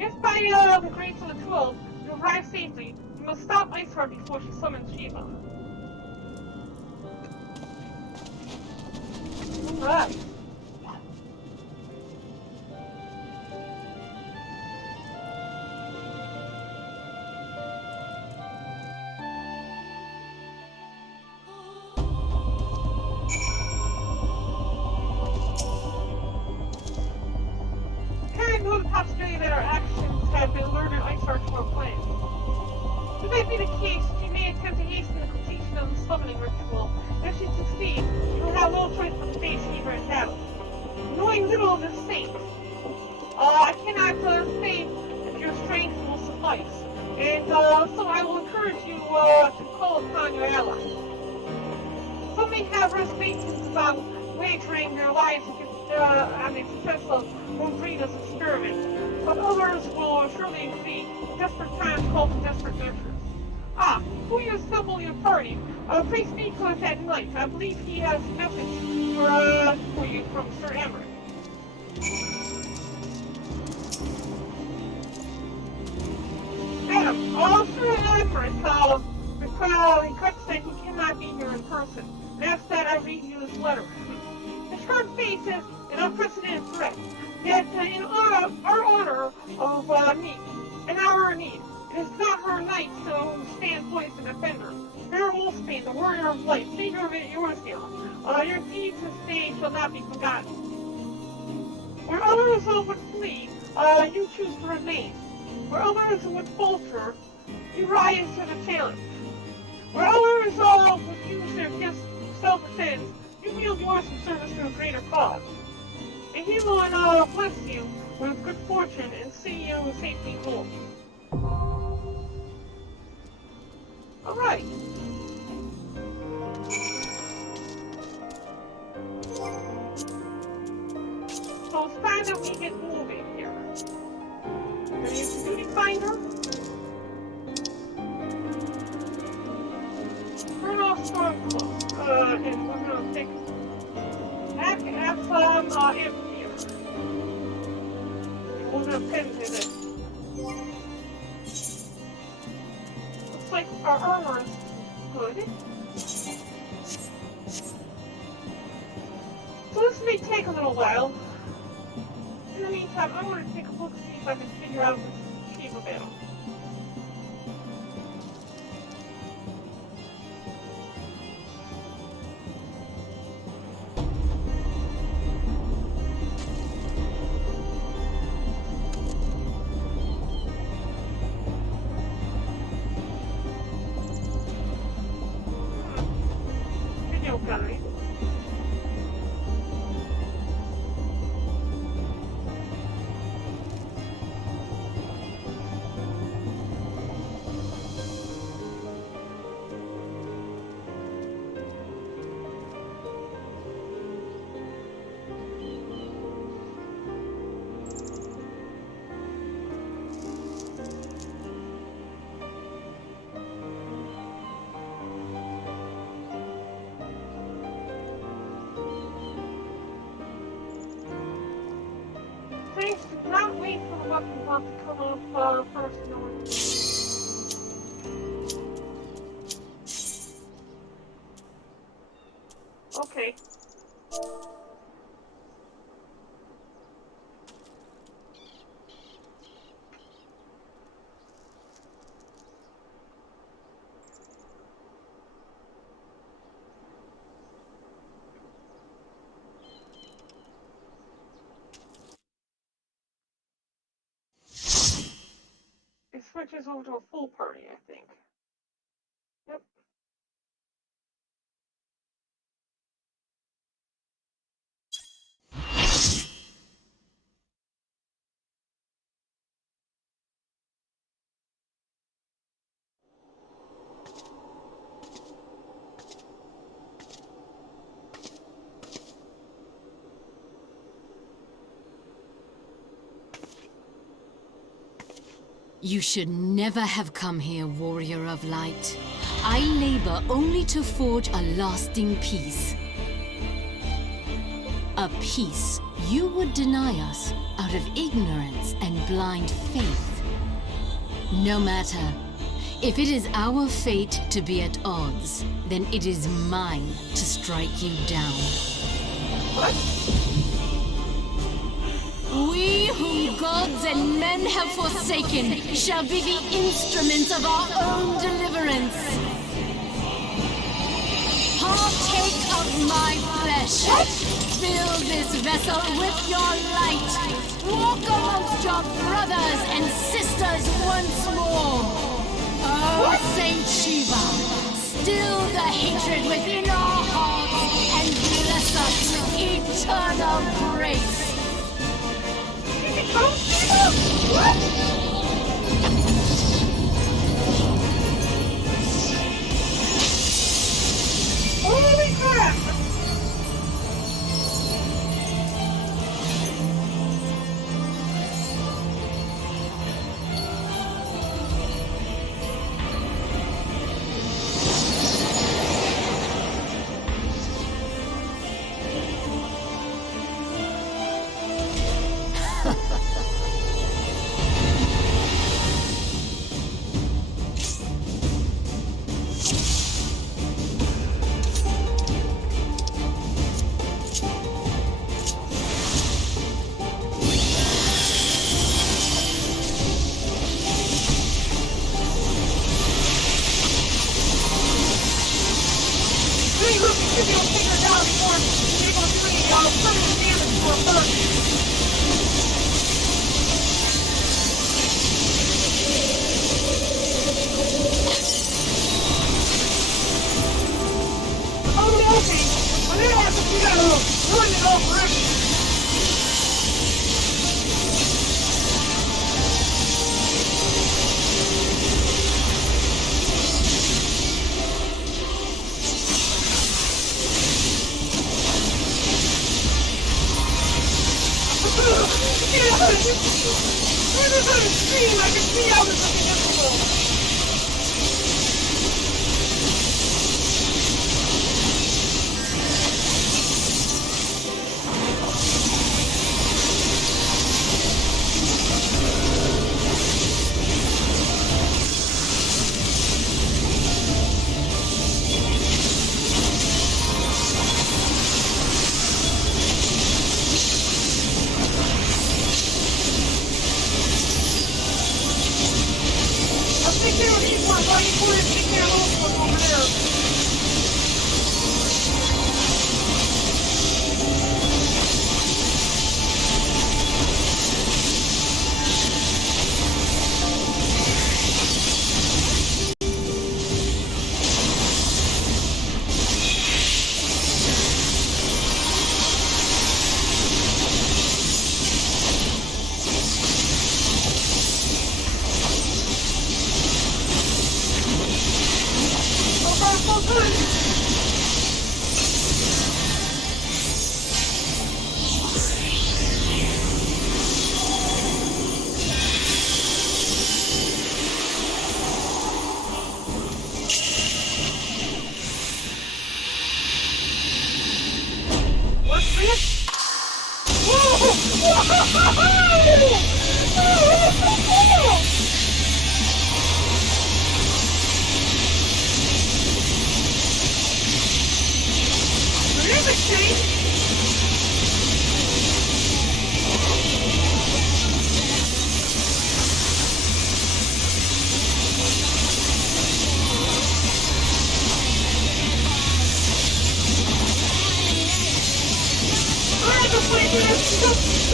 If by the grace of the 12 you arrive safely, you must stop Iceheart before she summons Shiva. Alright. The possibility that our actions have been alerted Iceheart to our plan. If that be the case, she may attempt to hasten the completion of the summoning ritual. If she succeeds, you will have no choice but to face Shiva in battle. Knowing little of this saint, I cannot say if your strength will suffice, and so I will encourage you to call upon your allies. Some may have reservations about wagering their lives against on the success of Rodriguez's experiment, but others will surely agree desperate times call for desperate measures. Who you assemble your party? Please speak to us at night. I believe he has a message for you from Sir Emmerich. Madam, Sir Emmerich regrets that he cannot be here in person. After that, I read you this letter. The short face is an unprecedented threat, yet in our honor of need, in our need, it is not her knights who stand poised to defend her. Fair Wolfsbane, the warrior of life, savior of Eorzea, your deeds this day shall not be forgotten. Where others would flee, you choose to remain. Where others would falter, you rise to the challenge. Where others would use their gifts of self-defense, you yield yours in service to a greater cause. And he will bless you with good fortune and see you safely home. Alright. So it's time that we get moving here. We're going to use the duty finder. Turn off storm cloak. And we're going to take some amphitheater. We're going to pin to this. Looks like our armor is good. So this may take a little while. In the meantime, I'm going to take a look to see if I can figure out this Shiva battle. guy. Thanks, do not wait for the weapon block to come off first in order. Okay. It switches over to a full party, I think. Yep. You should never have come here, warrior of light. I labor only to forge a lasting peace. A peace you would deny us out of ignorance and blind faith. No matter. If it is our fate to be at odds, then it is mine to strike you down. What? We whom gods and men have forsaken shall be the instruments of our own deliverance. Partake of my flesh. Fill this vessel with your light. Walk amongst your brothers and sisters once more. Oh, Saint Shiva, still the hatred within our hearts and bless us with eternal grace. What? Holy crap!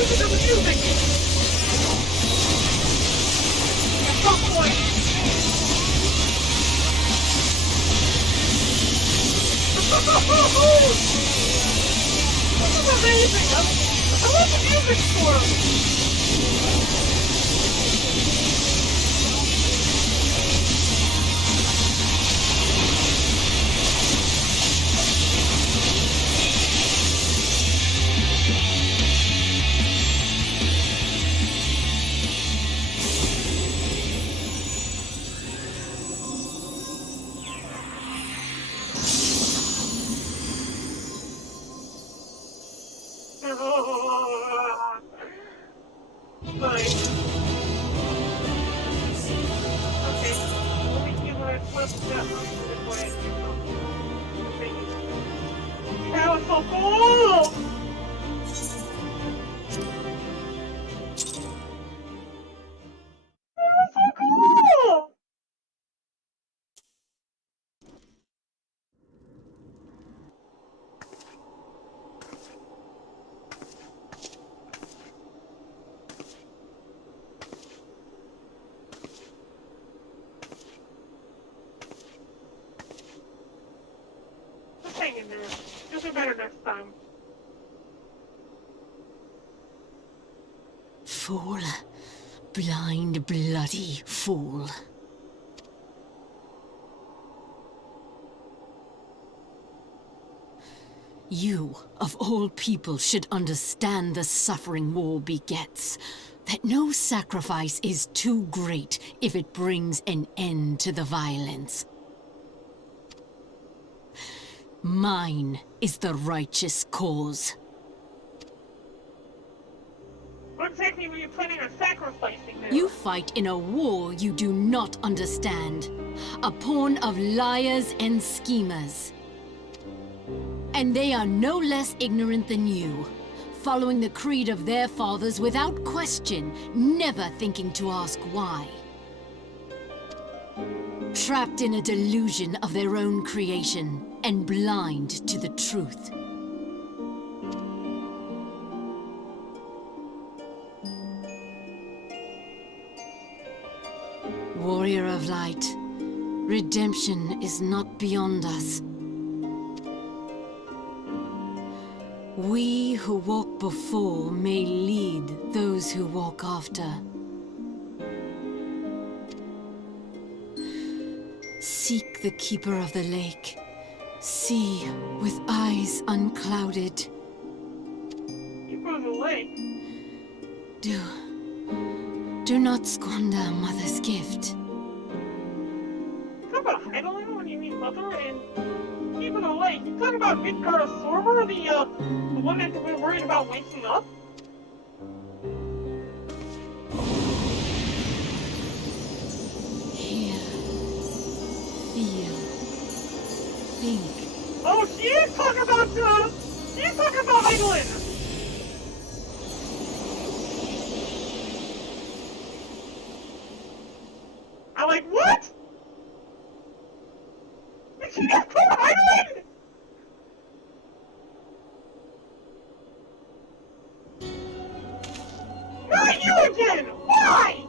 Listen to the music! At some point... This is amazing! I love the music score! Nice. Okay, let me see what I flipped that one before I do something. That was so cool! That was so cool! Just hang in there. You'll do better next time. Fool. Blind, bloody fool. You, of all people, should understand the suffering war begets. That no sacrifice is too great if it brings an end to the violence. Mine is the righteous cause. What exactly were you planning on sacrificing there? You fight in a war you do not understand. A pawn of liars and schemers. And they are no less ignorant than you, following the creed of their fathers without question, never thinking to ask why. Trapped in a delusion of their own creation, and blind to the truth. Warrior of light, redemption is not beyond us. We who walk before may lead those who walk after. Seek the keeper of the lake. See with eyes unclouded. Keeper of the lake? Do not squander Mother's gift. Talk about idling when you mean Mother and Keeper of the lake. You talk about Midgard Sorber, the one that we're worried about waking up? Hear, feel, think. Oh, she is talking about idling! I'm like, what? Did she just call idling? Not you again! Why?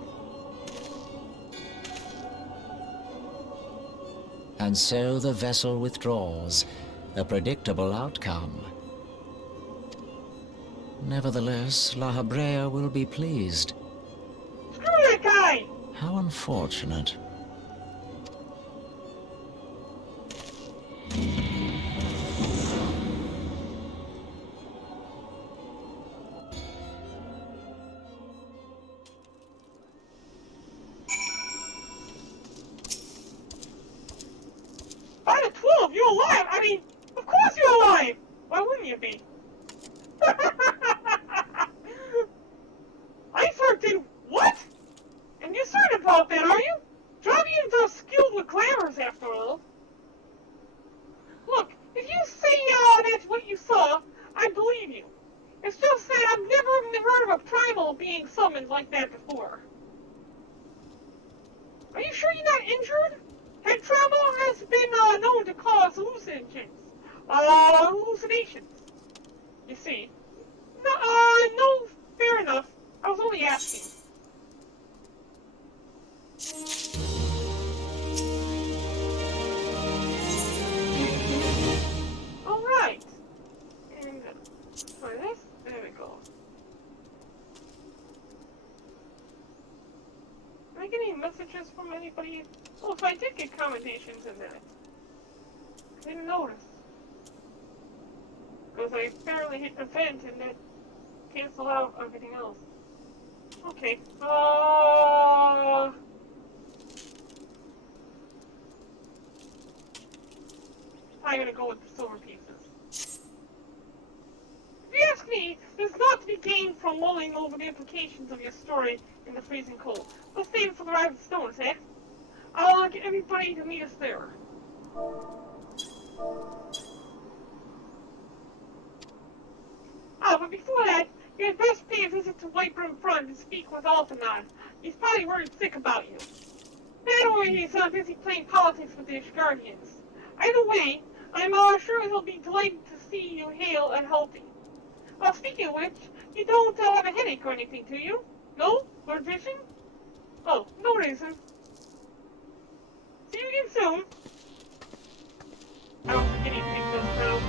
And so the vessel withdraws, a predictable outcome. Nevertheless, La Habrea will be pleased. Screw that guy! How unfortunate. By the 12, you alive? I mean, of course you're alive! Why wouldn't you be? Iceheart did what? And you're certain about that, are you? Dravians are skilled with glamours, after all. Look, if you say that's what you saw, I believe you. It's just that I've never even heard of a primal being summoned like that before. Are you sure you're not injured? Head travel has been known to cause hallucinations. You see. No Alright. And try this. There we go. Did I get any messages from anybody? Oh, if I did get commendations in that. I didn't notice. Because I barely hit the vent and it canceled out everything else. Okay, I'm gonna go with the silver pieces. If you ask me, there's not to be gained from mulling over the implications of your story in the freezing cold. Let's save it for the Ride of Stones, eh? I'll get everybody to meet us there. Ah, but before that, you had best pay a visit to White Brim Front and speak with Altanon. He's probably worried sick about you. That or he's busy playing politics with the Ishgardians. Either way, I'm sure he'll be delighted to see you hale and healthy. Speaking of which, you don't have a headache or anything, do you? No? Blurred vision? Oh, no reason. See you again soon. I don't think anything does now.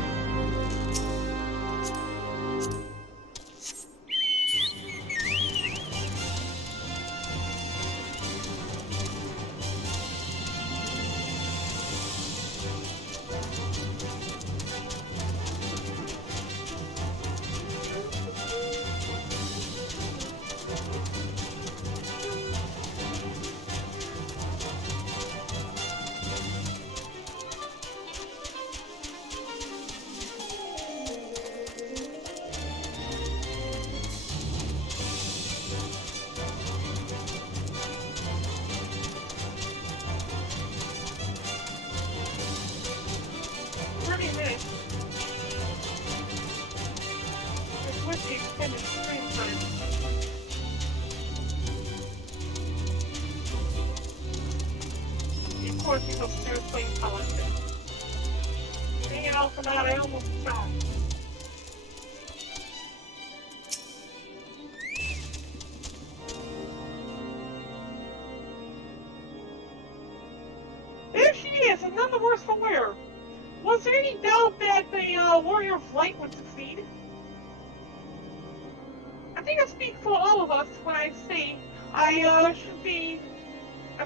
Of course, he's upstairs playing politics. Hanging out for that, I almost died. There she is, and none the worse for wear. Was there any doubt that the warrior flight would succeed? I think I speak for all of us when I say I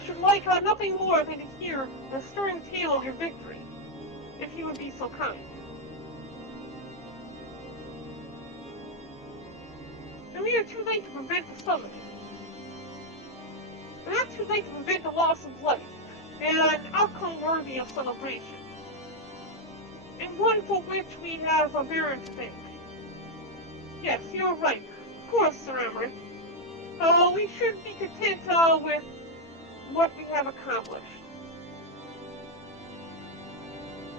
should like nothing more than to hear the stirring tale of your victory, if you would be so kind. And we are too late to prevent the summoning. We're not too late to prevent the loss of life, and an outcome worthy of celebration. And one for which we have a Barren to thank. Yes, you're right. Of course, Sir Emmerich. We should be content with what we have accomplished.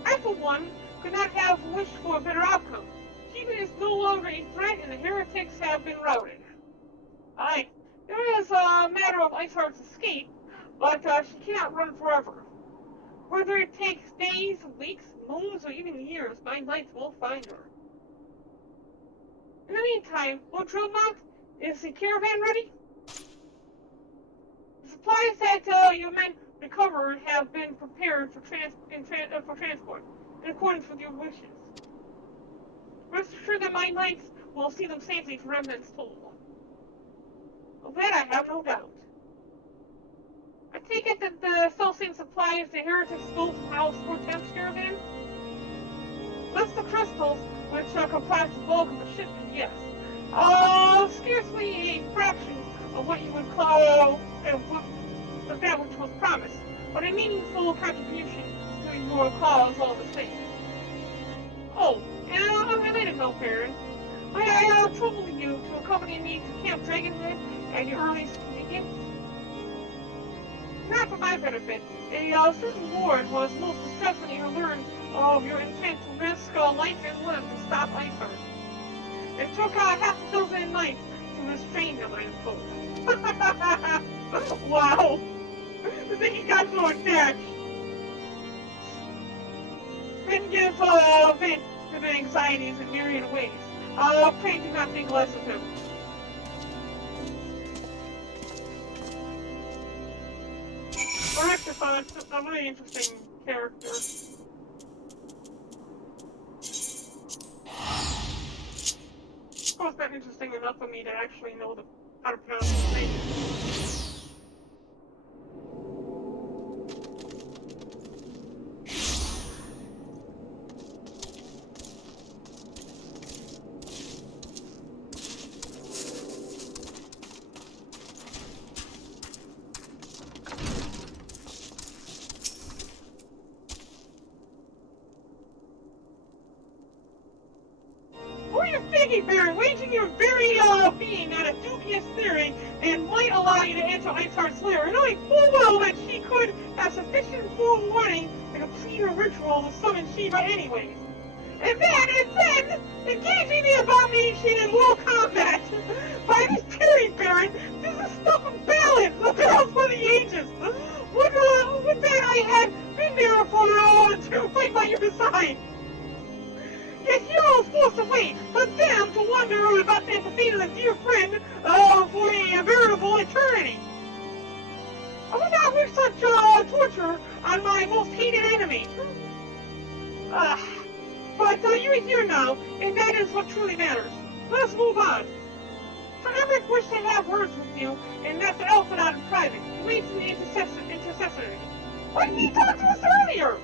I, for one, could not have wished for a better outcome. Achievement is no longer a threat, and the heretics have been routed. Aye, there is a matter of Iceheart's escape, but she cannot run forever. Whether it takes days, weeks, moons, or even years, my knights will find her. In the meantime, Lord Drillmount, is the caravan ready? The supplies that your men recovered have been prepared for transport, in accordance with your wishes. Rest assured that my knights will see them safely for Remnant's toll. Of that I have no doubt. I take it that the self-same supplies the heretics stole from House Fortemp's caravan? That's the crystals, which comprise the bulk of the shipment, yes. Scarcely a fraction of what you would call that which was promised, but a meaningful contribution to your cause all the same. Oh, and on a related note, Barren, may I trouble you to accompany me to Camp Dragonhead at your earliest convenience? Not for my benefit. A certain ward was most distressed when he learned of your intent to risk life and limb to stop Iceheart. It took half a dozen knights to restrain him, I am told. Wow! I think he got so attached. Then give vent to the anxieties in myriad ways. Pray do not think less of him. it's a really interesting character. Of course, not interesting enough for me to actually know how to pronounce his name. Who are you thinking, Barren? Waging your very being on a dubious theory and might allow you to enter Iceheart's lair, knowing full well that she could have sufficient forewarning to complete her ritual to summon Shiva anyways. And then, engaging the abomination in world combat! By this theory, Barren, this is stuff of balance, the balance for the ages! Would that I had been there to fight by your side! Yet heroes forced away, condemned to wander about the fate of a dear friend for a veritable eternity. I would not wish such torture on my most hated enemy. But you're here now, and that is what truly matters. Let us move on. For Emmerich wished to have words with you, and Master Elfenot in private. He waits in the intercessory. Why didn't you talk to us earlier?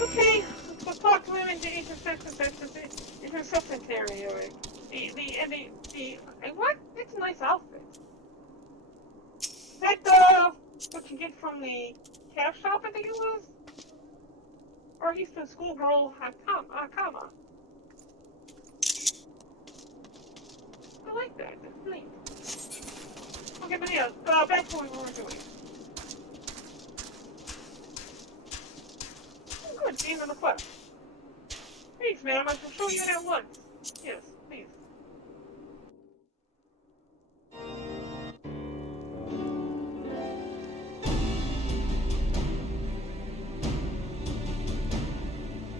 Okay. We'll talk to him in the intercessory. What? It's a nice outfit. Is that what you get from the calf shop, I think it was? Or he's the schoolgirl Kama. I like that. That's neat. Okay, but yeah, back to what we were doing. Good, game on the quest. Thanks, ma'am. I shall show you that once. Yes, please.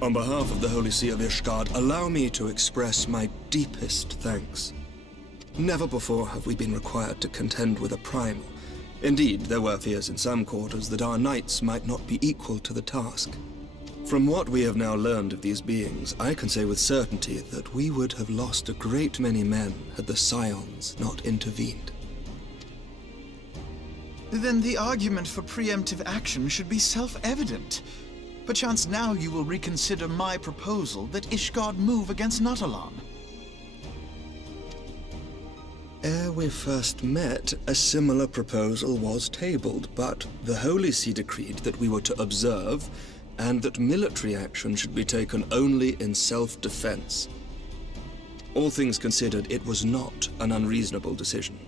On behalf of the Holy See of Ishgard, allow me to express my deepest thanks. Never before have we been required to contend with a primal. Indeed, there were fears in some quarters that our knights might not be equal to the task. From what we have now learned of these beings, I can say with certainty that we would have lost a great many men had the Scions not intervened. Then the argument for preemptive action should be self-evident. Perchance now you will reconsider my proposal that Ishgard move against Natalan. Ere we first met, a similar proposal was tabled, but the Holy See decreed that we were to observe, and that military action should be taken only in self-defense. All things considered, it was not an unreasonable decision.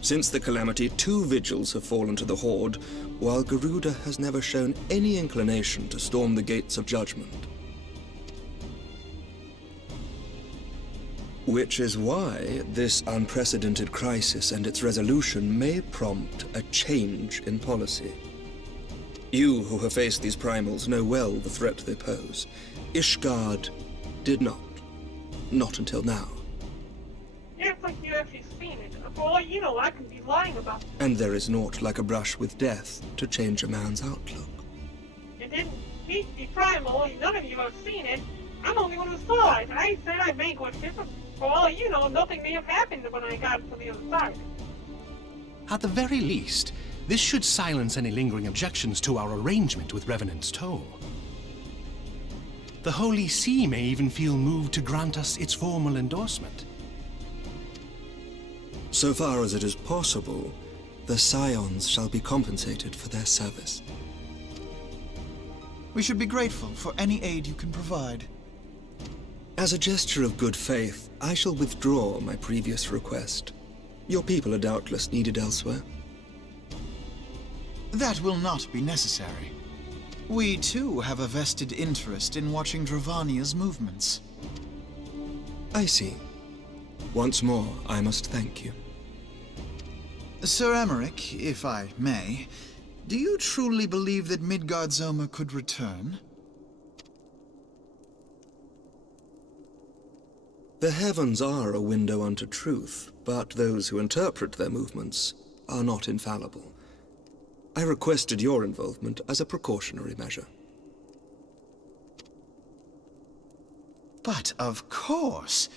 Since the calamity, 2 vigils have fallen to the Horde, while Garuda has never shown any inclination to storm the gates of judgment. Which is why this unprecedented crisis and its resolution may prompt a change in policy. You who have faced these primals know well the threat they pose. Ishgard did not. Not until now. Yeah, it's like you actually seen it. For all you know, I could be lying about it. And there is naught like a brush with death to change a man's outlook. You didn't meet the primal, none of you have seen it. I'm the only one who saw it. I said I vanquished it, but for all you know, nothing may have happened when I got to the other side. At the very least, this should silence any lingering objections to our arrangement with Revenant's Toll. The Holy See may even feel moved to grant us its formal endorsement. So far as it is possible, the Scions shall be compensated for their service. We should be grateful for any aid you can provide. As a gesture of good faith, I shall withdraw my previous request. Your people are doubtless needed elsewhere. That will not be necessary. We, too, have a vested interest in watching Dravania's movements. I see. Once more, I must thank you. Sir Emmerich, if I may, do you truly believe that Midgard-Zoma could return? The heavens are a window unto truth, but those who interpret their movements are not infallible. I requested your involvement as a precautionary measure. But of course,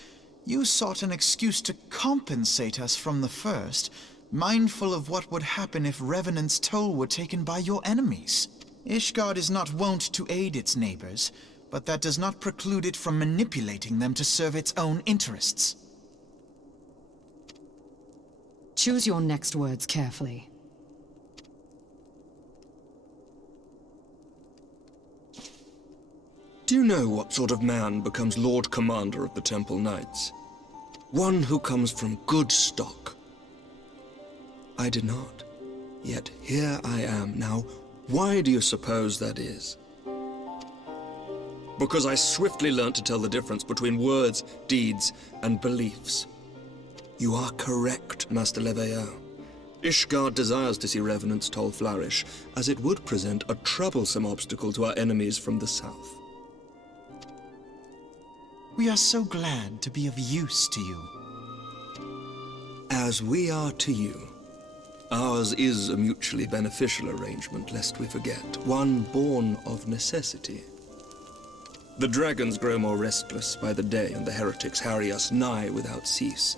you sought an excuse to compensate us from the first, mindful of what would happen if Revenant's toll were taken by your enemies. Ishgard is not wont to aid its neighbors, but that does not preclude it from manipulating them to serve its own interests. Choose your next words carefully. Do you know what sort of man becomes Lord Commander of the Temple Knights? One who comes from good stock. I did not. Yet here I am now. Why do you suppose that is? Because I swiftly learnt to tell the difference between words, deeds, and beliefs. You are correct, Master Leveilleur. Ishgard desires to see Revenant's toll flourish, as it would present a troublesome obstacle to our enemies from the south. We are so glad to be of use to you. As we are to you. Ours is a mutually beneficial arrangement, lest we forget, one born of necessity. The dragons grow more restless by the day, and the heretics harry us nigh without cease.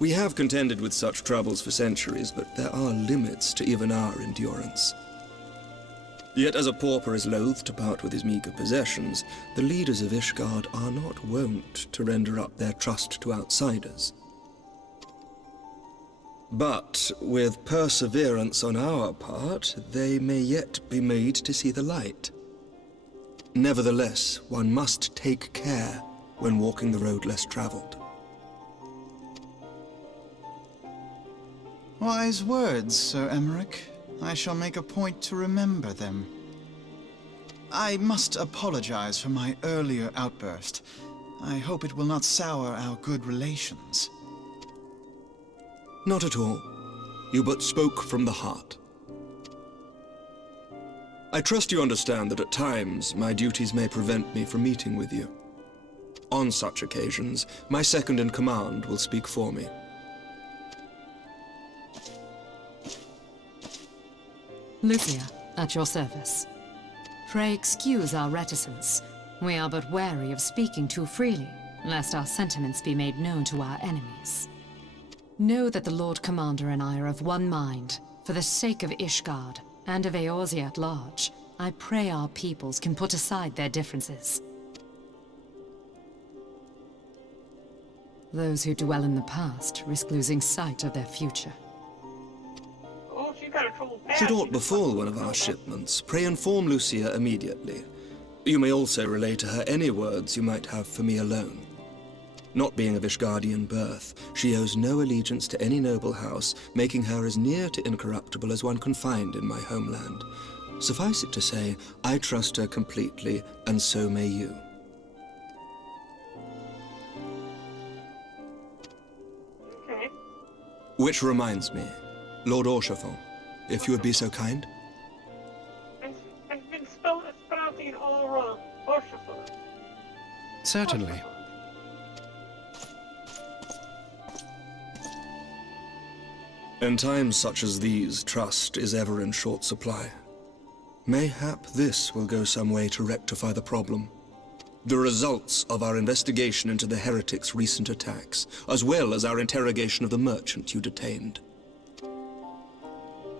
We have contended with such troubles for centuries, but there are limits to even our endurance. Yet as a pauper is loath to part with his meager possessions, the leaders of Ishgard are not wont to render up their trust to outsiders. But with perseverance on our part, they may yet be made to see the light. Nevertheless, one must take care when walking the road less traveled. Wise words, Sir Emmerich. I shall make a point to remember them. I must apologize for my earlier outburst. I hope it will not sour our good relations. Not at all. You but spoke from the heart. I trust you understand that at times my duties may prevent me from meeting with you. On such occasions, my second-in-command will speak for me. Lucia, at your service. Pray excuse our reticence. We are but wary of speaking too freely, lest our sentiments be made known to our enemies. Know that the Lord Commander and I are of one mind. For the sake of Ishgard, and of Eorzea at large, I pray our peoples can put aside their differences. Those who dwell in the past risk losing sight of their future. Should aught befall one of our shipments, pray inform Lucia immediately. You may also relay to her any words you might have for me alone. Not being of Ishgardian birth, she owes no allegiance to any noble house, making her as near to incorruptible as one can find in my homeland. Suffice it to say, I trust her completely, and so may you. Okay. Which reminds me, Lord Orchefon, if you would be so kind. I've been spelling it all wrong. Orchefon. Certainly. In times such as these, trust is ever in short supply. Mayhap this will go some way to rectify the problem. The results of our investigation into the heretics' recent attacks, as well as our interrogation of the merchant you detained.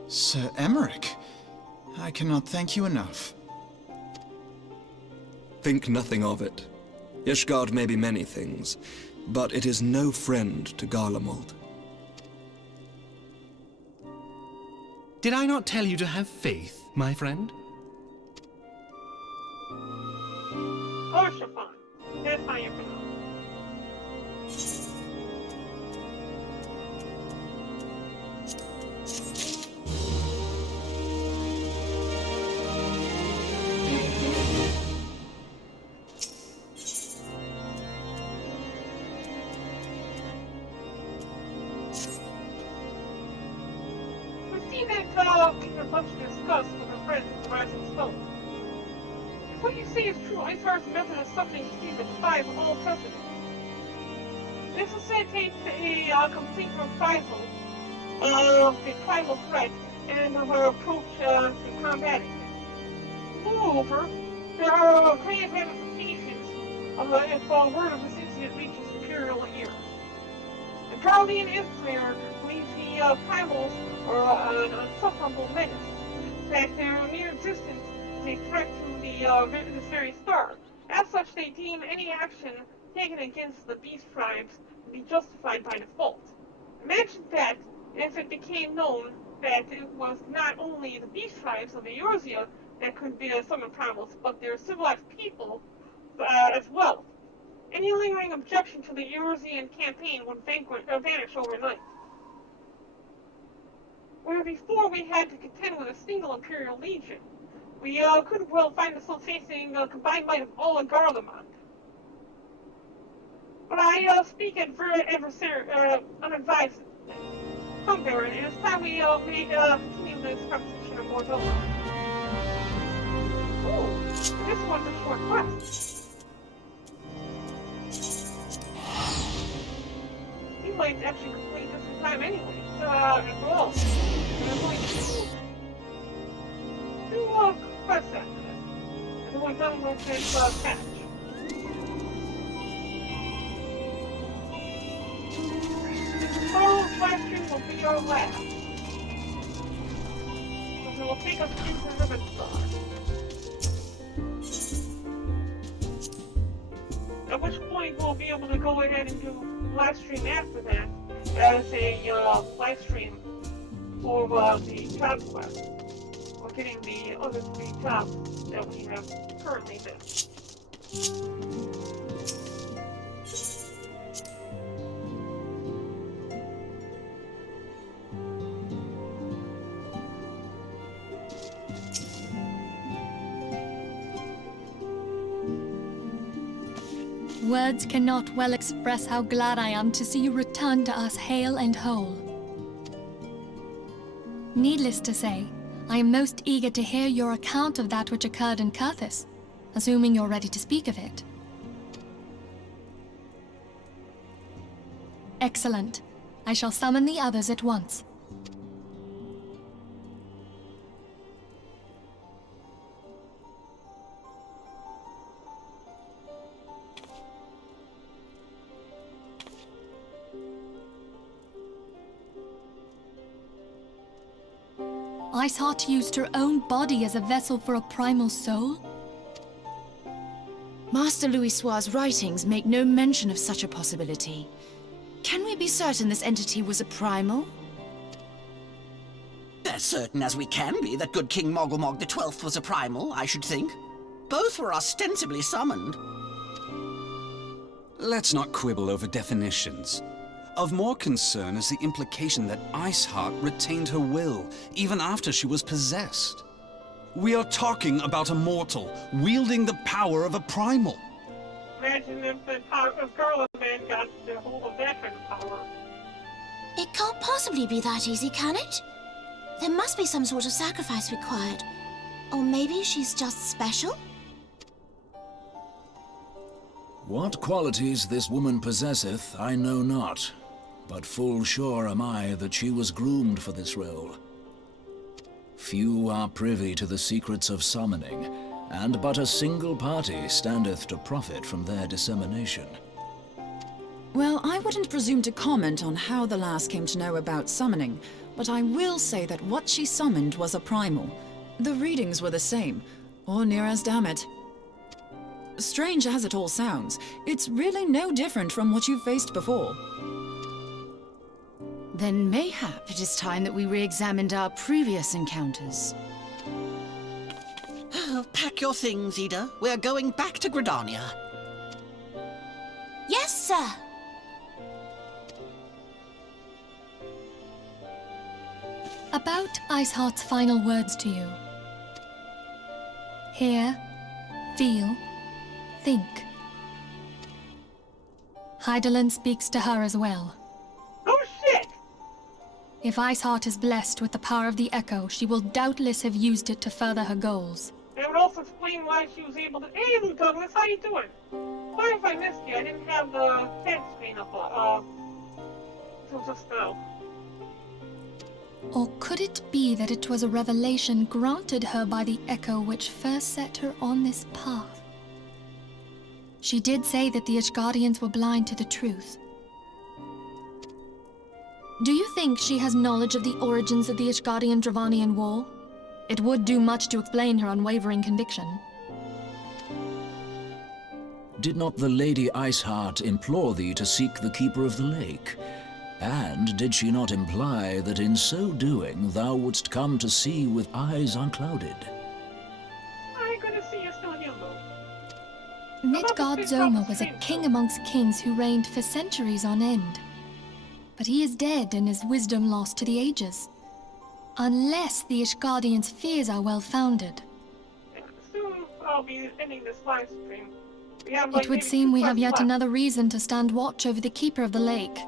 Sir Emmerich, I cannot thank you enough. Think nothing of it. Ishgard may be many things, but it is no friend to Garlemald. Did I not tell you to have faith, my friend? Orchefon. That's how you pronounce it. A bunch to discuss with her friends at the Rising Stone. If what you say is true, Iceheart's method of summoning Steve defies all precedent. This necessitates a complete reprisal the primal threat and her approach to combating it. Moreover, there are grave ramifications if word of this incident reaches Imperial ears. The Guardian Empire believes the primals are an unsufferable menace, that their mere existence is a threat to this very star. As such, they deem any action taken against the beast tribes to be justified by default. Imagine that if it became known that it was not only the beast tribes of Eorzea that could be summon primals, but their civilized people as well. Any lingering objection to the Eorzean campaign would vanish overnight. Where before we had to contend with a single Imperial Legion, we could well find ourselves facing a combined might of all of Garlemald. But I speak unadvised. Come, Barren, it is time we continue this conversation in more detail. Oh, this one's a short quest. You might actually complete this in time anyway. After all, we're going to do quests after this. And then we're done with this patch. Tomorrow's live stream will be our last. Because it will take us into Ribbon Star. At which point we'll be able to go ahead and do live stream after that as a live stream for the job quest. Or getting the other 3 jobs that we have currently missed. Words cannot well express how glad I am to see you return to us hale and whole. Needless to say, I am most eager to hear your account of that which occurred in Kurthis, assuming you're ready to speak of it. Excellent. I shall summon the others at once. Iceheart used her own body as a vessel for a primal soul? Master Louisoir's writings make no mention of such a possibility. Can we be certain this entity was a primal? As certain as we can be that good King Mogglmog XII was a primal, I should think. Both were ostensibly summoned. Let's not quibble over definitions. Of more concern is the implication that Iceheart retained her will, even after she was possessed. We are talking about a mortal, wielding the power of a primal. Imagine if the power of Garlemald got a hold of that kind of power. It can't possibly be that easy, can it? There must be some sort of sacrifice required. Or maybe she's just special? What qualities this woman possesseth, I know not. But full sure am I that she was groomed for this role. Few are privy to the secrets of summoning, and but a single party standeth to profit from their dissemination. Well, I wouldn't presume to comment on how the lass came to know about summoning, but I will say that what she summoned was a primal. The readings were the same, or near as damn it. Strange as it all sounds, it's really no different from what you've faced before. Then mayhap it is time that we re-examined our previous encounters. Pack your things, Ida. We're going back to Gridania. Yes, sir. About Iceheart's final words to you. Hear, feel, think. Hydaelyn speaks to her as well. Oh shit! If Iceheart is blessed with the power of the Echo, she will doubtless have used it to further her goals. It would also explain why she was able to— Hey, Lou Douglas, how you doing? Sorry if I missed you. I didn't have the chat screen up, until just now. Or could it be that it was a revelation granted her by the echo which first set her on this path? She did say that the Ishgardians were blind to the truth. Do you think she has knowledge of the origins of the Ishgardian-Dravanian War? It would do much to explain her unwavering conviction. Did not the Lady Iceheart implore thee to seek the Keeper of the Lake? And did she not imply that in so doing thou wouldst come to see with eyes unclouded? I'm gonna see you still here, though. Midgard-Zoma was a king amongst kings who reigned for centuries on end. But he is dead and his wisdom lost to the ages. Unless the Ishgardians' fears are well-founded. Soon I'll be ending this live stream. It would seem we have yet another reason to stand watch over the Keeper of the Lake.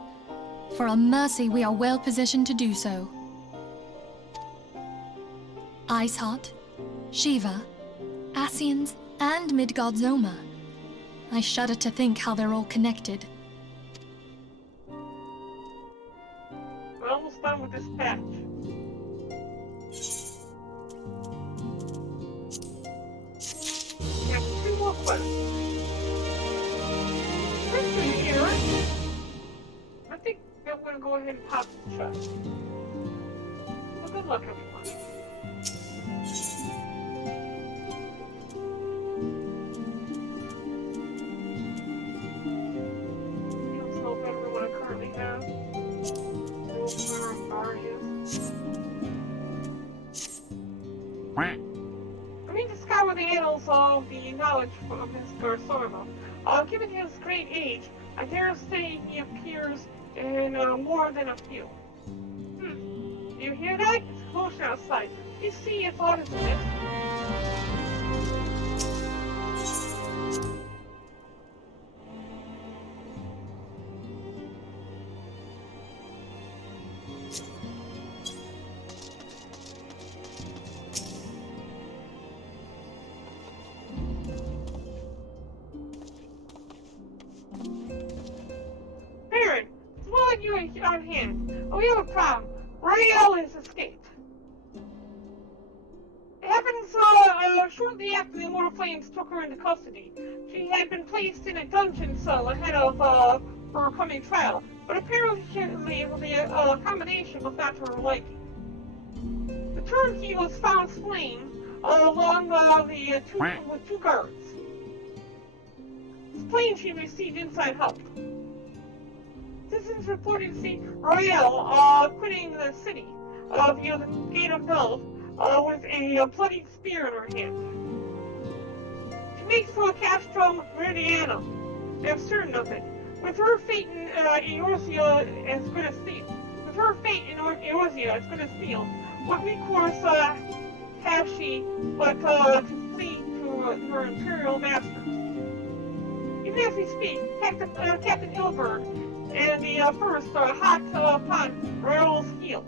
For a mercy, we are well positioned to do so. Iceheart, Shiva, Ascians, and Midgard-Zoma. I shudder to think how they're all connected. We're almost done with this patch. We have 2 more quests. Mystery here. I think I'm going to go ahead and pop the chest. Well, good luck, everyone. Let's hope everyone I currently have. I mean, discover the annals of the knowledge of Mr. Sorma. Given his great age, I dare say he appears in more than a few. Do you hear that? It's a commotion outside. You see if aught is amiss. Barren, it's well you on hand. Oh, we have a problem. Rael has escaped. It happens shortly after the Immortal Flames took her into custody. She had been placed in a dungeon cell ahead of her coming trial, but apparently the accommodation was not to her liking. The turnkey was found slain along with 2 guards. It's plain she received inside help. Citizens reported to see Rael quitting the city via the Gate of Nulth with a bloody spear in her hand. She makes for Castrum Meridiana. They're certain of it. With her fate in Eorzea is going to seal. With her fate in Eorzea is going to seal. What recourse has she but to flee to her imperial masters? Even as we speak, Captain Ilbert and the first are hot upon Rael's heels.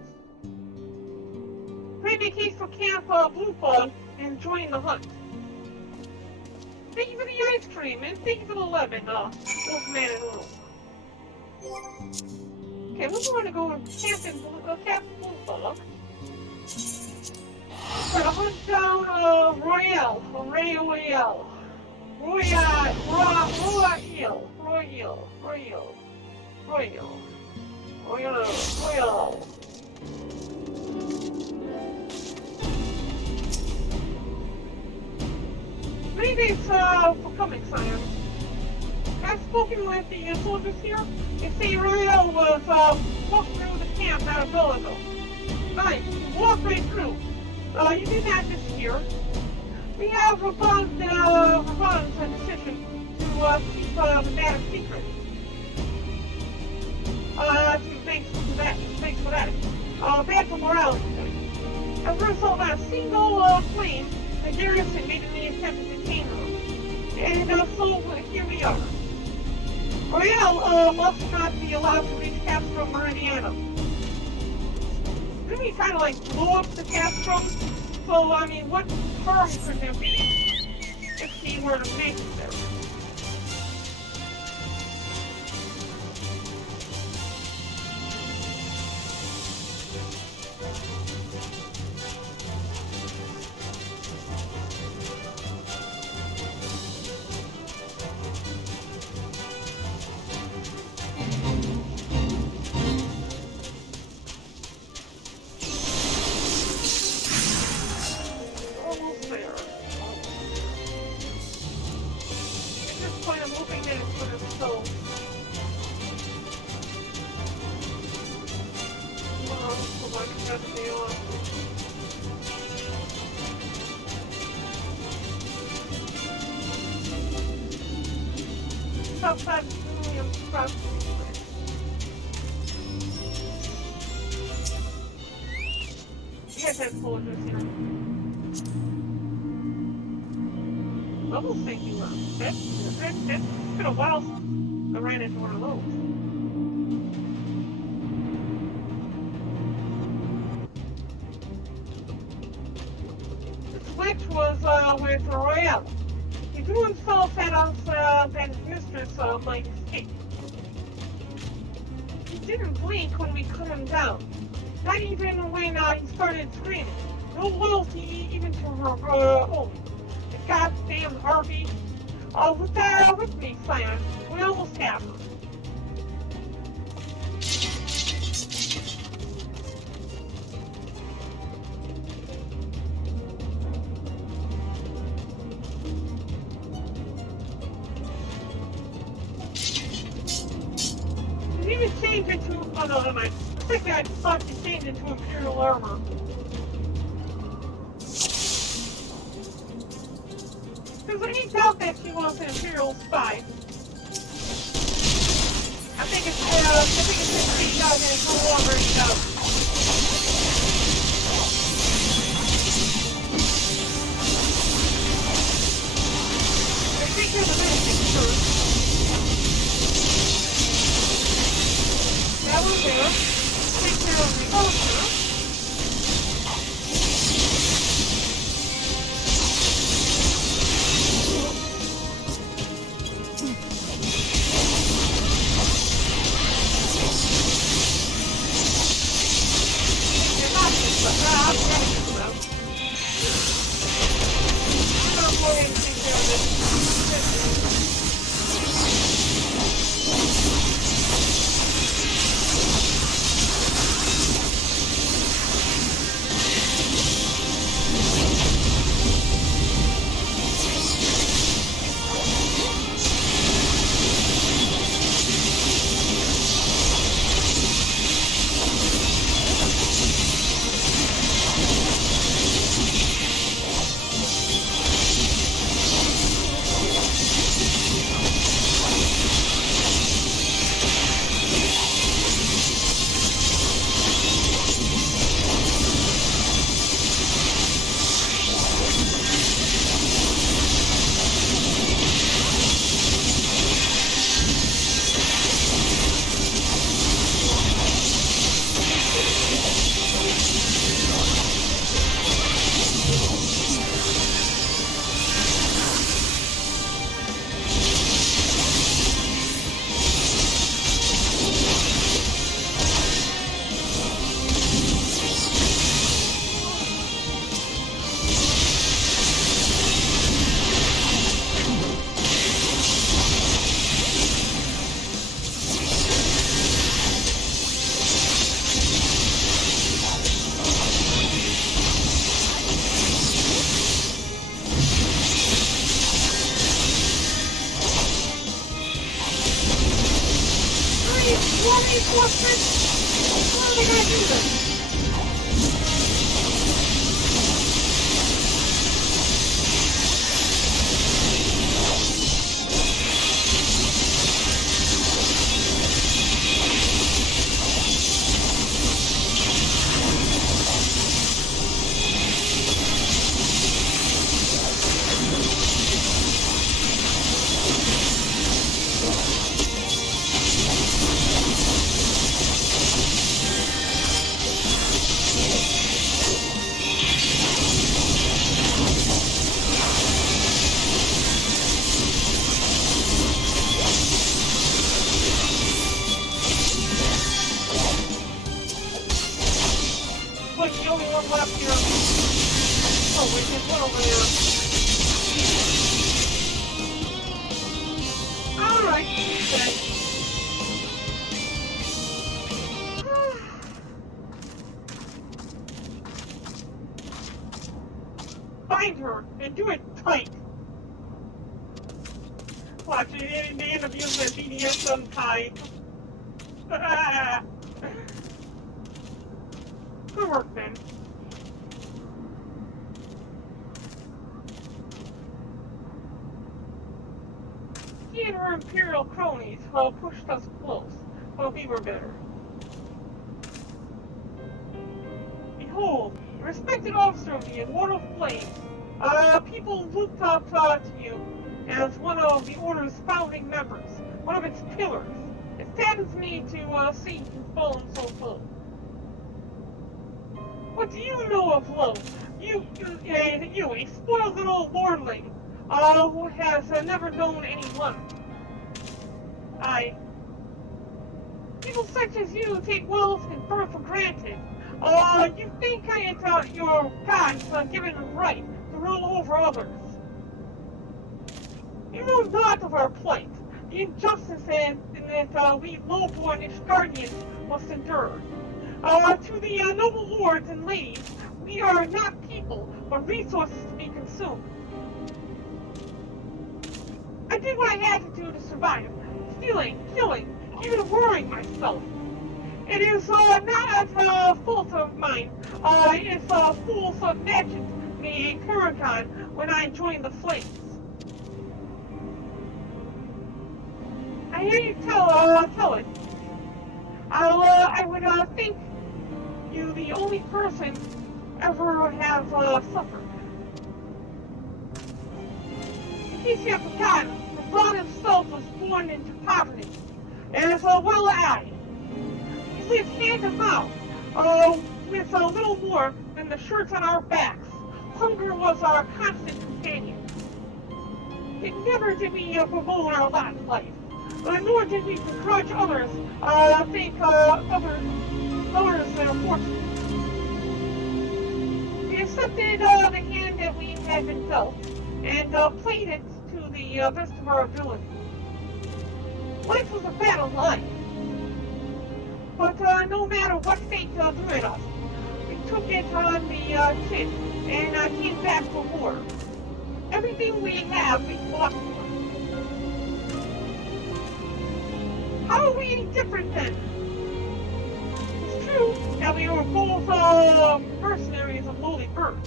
Pray make haste for Camp Bluefog and join the hunt. Thank you for the ice cream and thank you for the lemon, Wolfman and Little. Okay, we're going to go with Captain Bluefog. We're going to hunt down Rael. Royal. Many thanks for coming, Sire. I've spoken with the soldiers here. They say Royal was walked through the camp not a while ago. Nice, walked right through. You did not disappear. We have Raban's decision to keep the matter secret. Thanks for that. Bad for morale, as a result, not a single flame the garrison made any attempt to detain her. And so here we are. Rael must not be allowed to reach Castrum Meridiana. Didn't we kind of like blow up the Castrum? So, I mean, what harm could there be if he were to make it there? outside the helium trust. Yes, that's full of this here. Bubble sinking room. That's been a while since I ran into one of those. The switch was with Royale. He threw himself at us and his mistress might escape. He didn't blink when we cut him down. Not even when he started screaming. No loyalty even to her own. The goddamn Harvey. With me, Scion. We almost have her. Did he even change into... Oh no, never mind. I think I thought he changed into Imperial armor. Because I ain't doubt that she was an Imperial spy. I think it's 15,000 and no longer 8,000. I think there's a missing shirt. That was there. Take care of the ulcer. Find her and do it tight. Watch it, they end up using that BDSM tie. Good work, Ben. Yeah, and her Imperial cronies pushed us close, but we were better. Behold, a respected officer of the Immortal Flames. People looked up to you as one of the Order's founding members, one of its pillars. It saddens me to see you fallen so low. What do you know of love? You, a spoiled little lordling, who has never known any love. People such as you take wealth and birth for granted. You think it's your God's given right to rule over others. You know not of our plight, the injustice that we lowborn Ishgardians must endure. To the noble lords and ladies, we are not people, but resources to be consumed. I did what I had to do to survive, stealing, killing, even worrying myself. It is not a fault of mine. It is fools imagined me a paragon when I joined the Flames. I hear you tell it. I would think you the only person ever have suffered. In case you have forgotten, LeBron himself was born into poverty, as well as I. We lived hand to mouth, with a little more than the shirts on our backs. Hunger was our constant companion. It never did we bemoan our lot in life, nor did we begrudge others, think others their fortune. We accepted the hand that we had been dealt, and played it to the best of our ability. Life was a battle line. But no matter what fate threw at us, we took it on the chin and came back for more. Everything we have, we fought for. How are we any different then? It's true that we were both mercenaries of lowly birth.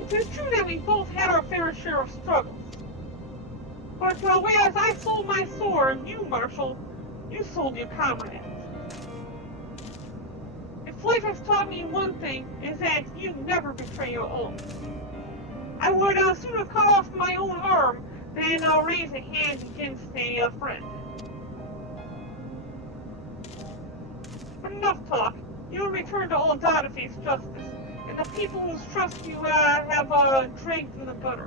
It is true that we both had our fair share of struggles. But whereas I sold my sword, you, Marshal, you sold your comrades. If life has taught me one thing, is that you never betray your own. I would sooner cut off my own arm than raise a hand against a friend. But enough talk. You will return to Aldana to face justice, and the people whose trust you have drank through the gutter.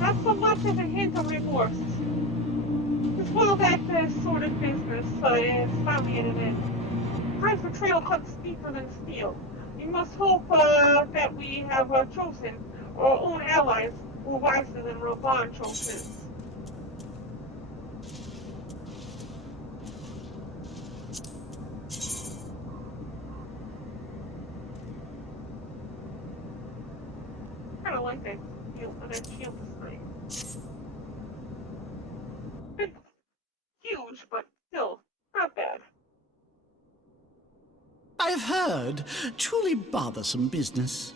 Not so much as a hint of remorse. It's well that this sort of business is finally at an end. Friend's betrayal cuts deeper than steel. We must hope that we have chosen our own allies more wisely than Raban chose his. I don't like that shield display. It's huge, but still not bad. I've heard. Truly bothersome business.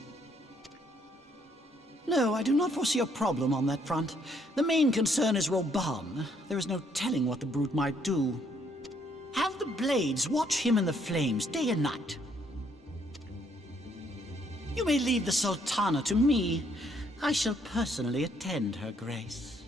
No, I do not foresee a problem on that front. The main concern is Roban. There is no telling what the brute might do. Have the Blades watch him in the flames day and night. You may leave the Sultana to me. I shall personally attend her grace.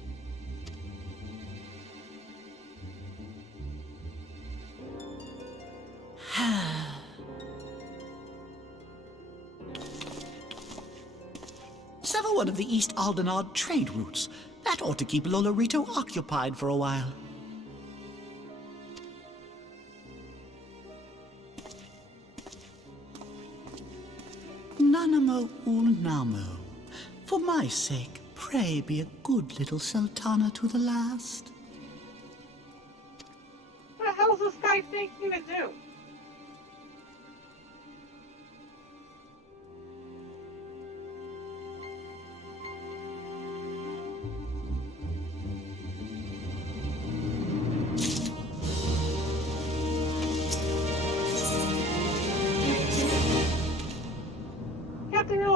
Sever one of the East Aldenard trade routes. That ought to keep Lolorito occupied for a while. Nanamo Ulnamo. For my sake, pray be a good little Sultana to the last. What the hell is this guy thinking to do?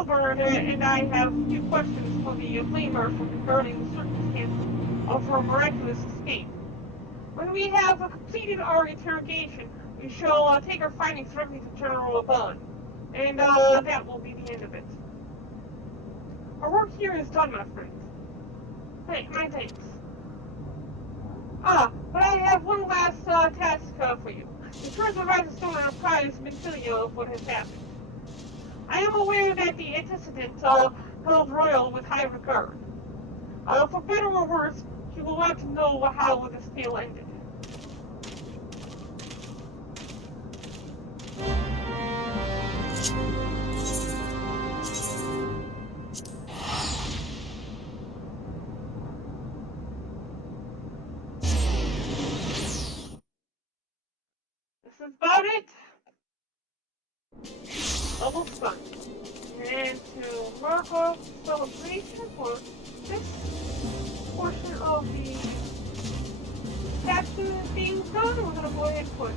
Barren and I have a few questions for the Flame Marshal regarding the circumstances of her miraculous escape. When we have completed our interrogation, we shall take our findings directly to General Barren, and that will be the end of it. Our work here is done, my friends. My thanks. But I have one last task for you. Return the Rise of Stone and apprise Minfilia of what has happened. I am aware that the antecedent held Royal with high regard. For better or worse, he will want to know how this tale ended. This is about it. Almost done. And to mark off celebration for this portion of the captain being done, we're going to go ahead and put 150%.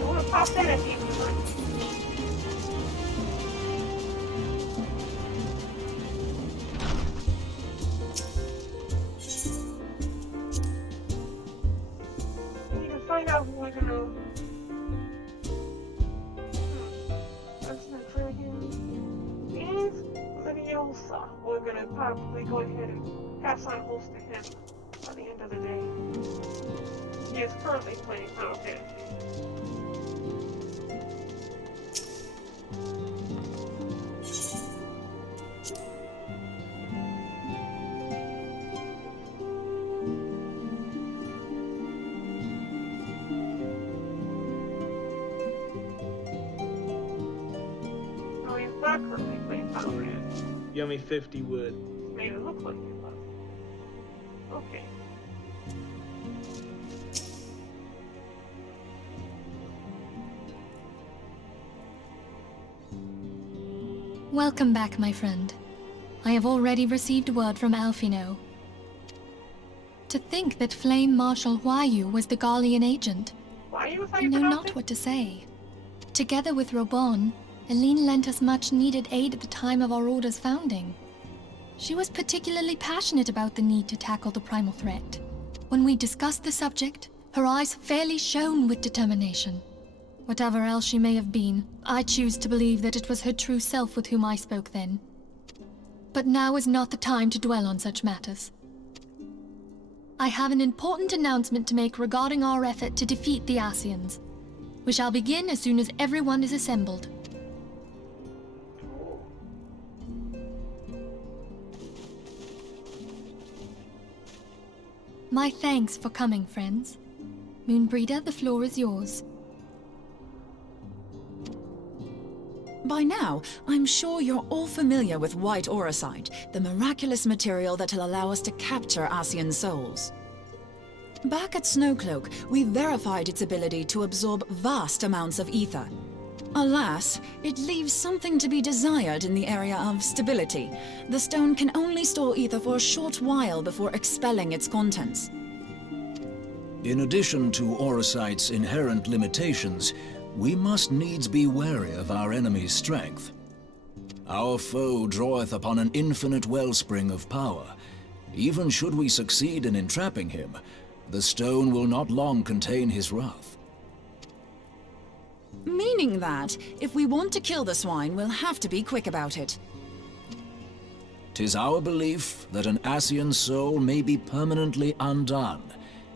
I want to pop that at the end of the night. Find out who we're gonna. That's not Dragon. And Leviosa. We're gonna probably go ahead and pass on host to him by the end of the day. He is currently playing Final Fantasy. Not currently playing Final Fantasy. Yummy 50 would. Made it look like it was. Okay. Welcome back, my friend. I have already received word from Alphino. To think that Flame Marshal Huayu was the Garlean agent. I know not what to say. Together with Robon, Eileen lent us much-needed aid at the time of our Order's founding. She was particularly passionate about the need to tackle the primal threat. When we discussed the subject, her eyes fairly shone with determination. Whatever else she may have been, I choose to believe that it was her true self with whom I spoke then. But now is not the time to dwell on such matters. I have an important announcement to make regarding our effort to defeat the Ascians. We shall begin as soon as everyone is assembled. My thanks for coming, friends. Moonbreeder, the floor is yours. By now, I'm sure you're all familiar with white auracite, the miraculous material that'll allow us to capture Ascian souls. Back at Snowcloak, we verified its ability to absorb vast amounts of ether. Alas, it leaves something to be desired in the area of stability. The stone can only store ether for a short while before expelling its contents. In addition to auracite's inherent limitations, we must needs be wary of our enemy's strength. Our foe draweth upon an infinite wellspring of power. Even should we succeed in entrapping him, the stone will not long contain his wrath. Meaning that, if we want to kill the swine, we'll have to be quick about it. 'Tis our belief that an Ascian soul may be permanently undone,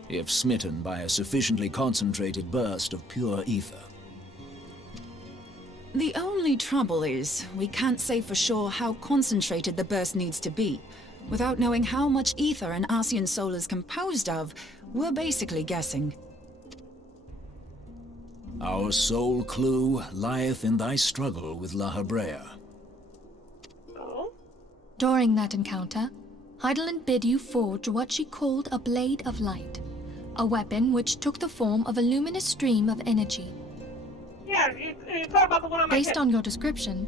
if smitten by a sufficiently concentrated burst of pure ether. The only trouble is, we can't say for sure how concentrated the burst needs to be. Without knowing how much ether an Ascian soul is composed of, we're basically guessing. Our sole clue lieth in thy struggle with La Hebrea. During that encounter, Heidelin bid you forge what she called a Blade of Light, a weapon which took the form of a luminous stream of energy. Yeah, you talk about the one on my Based hip. on your description,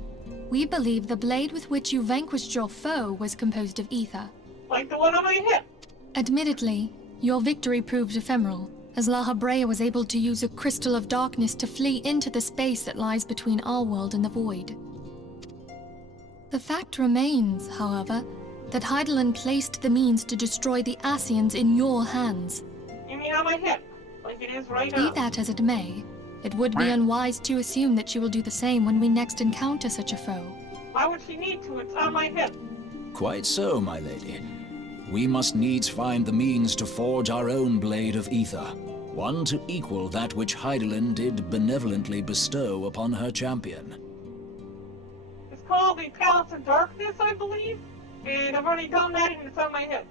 we believe the blade with which you vanquished your foe was composed of ether. Like the one on my hip. Admittedly, your victory proved ephemeral, as La Habrea was able to use a crystal of darkness to flee into the space that lies between our world and the void. The fact remains, however, that Heidelin placed the means to destroy the Ascians in your hands. You mean on my hip, like it is right Be now? that as it may, it would be unwise to assume that she will do the same when we next encounter such a foe. Why would she need to? It's on my hip. Quite so, my lady. We must needs find the means to forge our own blade of ether, one to equal that which Heidelin did benevolently bestow upon her champion. It's called the Palace of Darkness, I believe, and I've already done that and it's on my hip.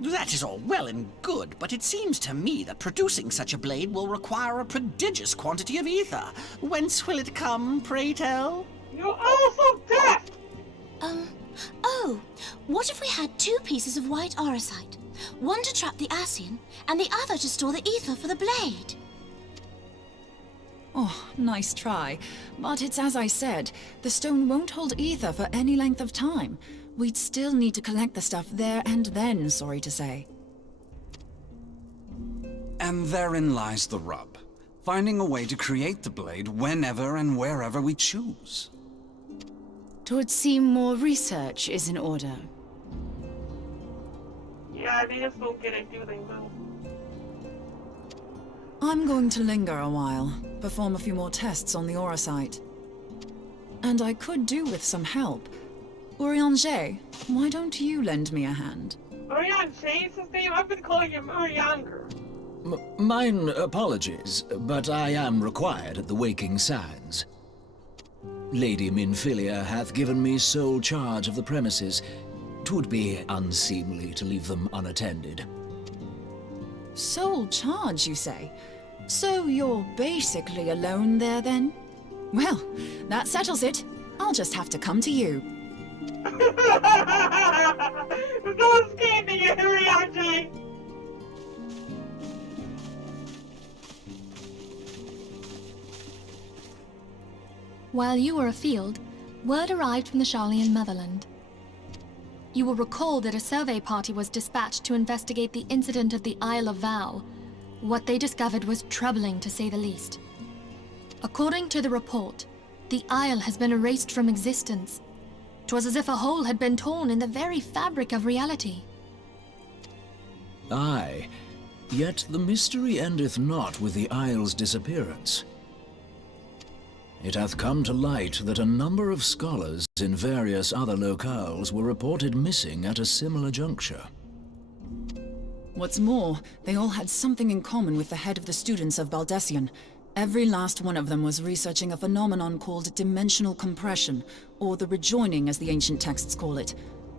That is all well and good, but it seems to me that producing such a blade will require a prodigious quantity of ether. Whence will it come, pray tell? You're also deaf! Oh, what if we had 2 pieces of white auricite? One to trap the Ascian, and the other to store the ether for the blade. Oh, nice try. But it's as I said, the stone won't hold ether for any length of time. We'd still need to collect the stuff there and then, sorry to say. And therein lies the rub. Finding a way to create the blade whenever and wherever we choose. Twould seem more research is in order. Yeah, they just don't get it, do they, Will? I'm going to linger a while, perform a few more tests on the auricite. And I could do with some help. Urianger, why don't you lend me a hand? Urianger is his name? I've been calling him Urianger. Mine apologies, but I am required at the Waking Sands. Lady Minfilia hath given me sole charge of the premises. 'Twould be unseemly to leave them unattended. Sole charge, you say? So you're basically alone there, then? Well, that settles it. I'll just have to come to you. No escaping you, Urianger! While you were afield, word arrived from the Sharlayan motherland. You will recall that a survey party was dispatched to investigate the incident of the Isle of Val. What they discovered was troubling, to say the least. According to the report, the isle has been erased from existence. 'Twas as if a hole had been torn in the very fabric of reality. Aye, yet the mystery endeth not with the isle's disappearance. It hath come to light that a number of scholars in various other locales were reported missing at a similar juncture. What's more, they all had something in common with the head of the students of Baldessian. Every last one of them was researching a phenomenon called dimensional compression, or the rejoining as the ancient texts call it.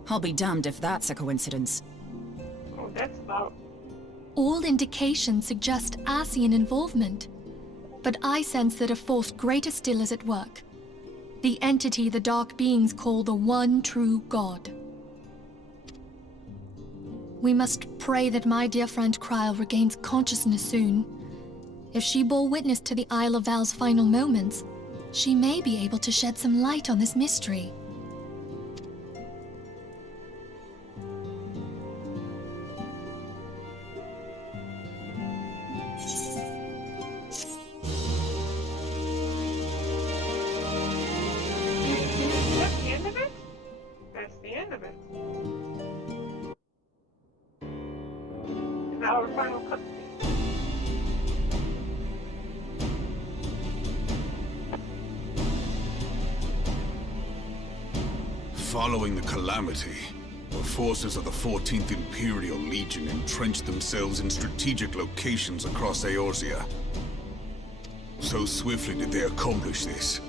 I'll be damned if that's a coincidence. Oh, that's about... All indications suggest Ascian involvement. But I sense that a force greater still is at work. The entity the Dark Beings call the One True God. We must pray that my dear friend Kryl regains consciousness soon. If she bore witness to the Isle of Val's final moments, she may be able to shed some light on this mystery. That's the end of it? That's the end of it. Is that our final cutscene? Following the calamity, the forces of the 14th Imperial Legion entrenched themselves in strategic locations across Eorzea. So swiftly did they accomplish this,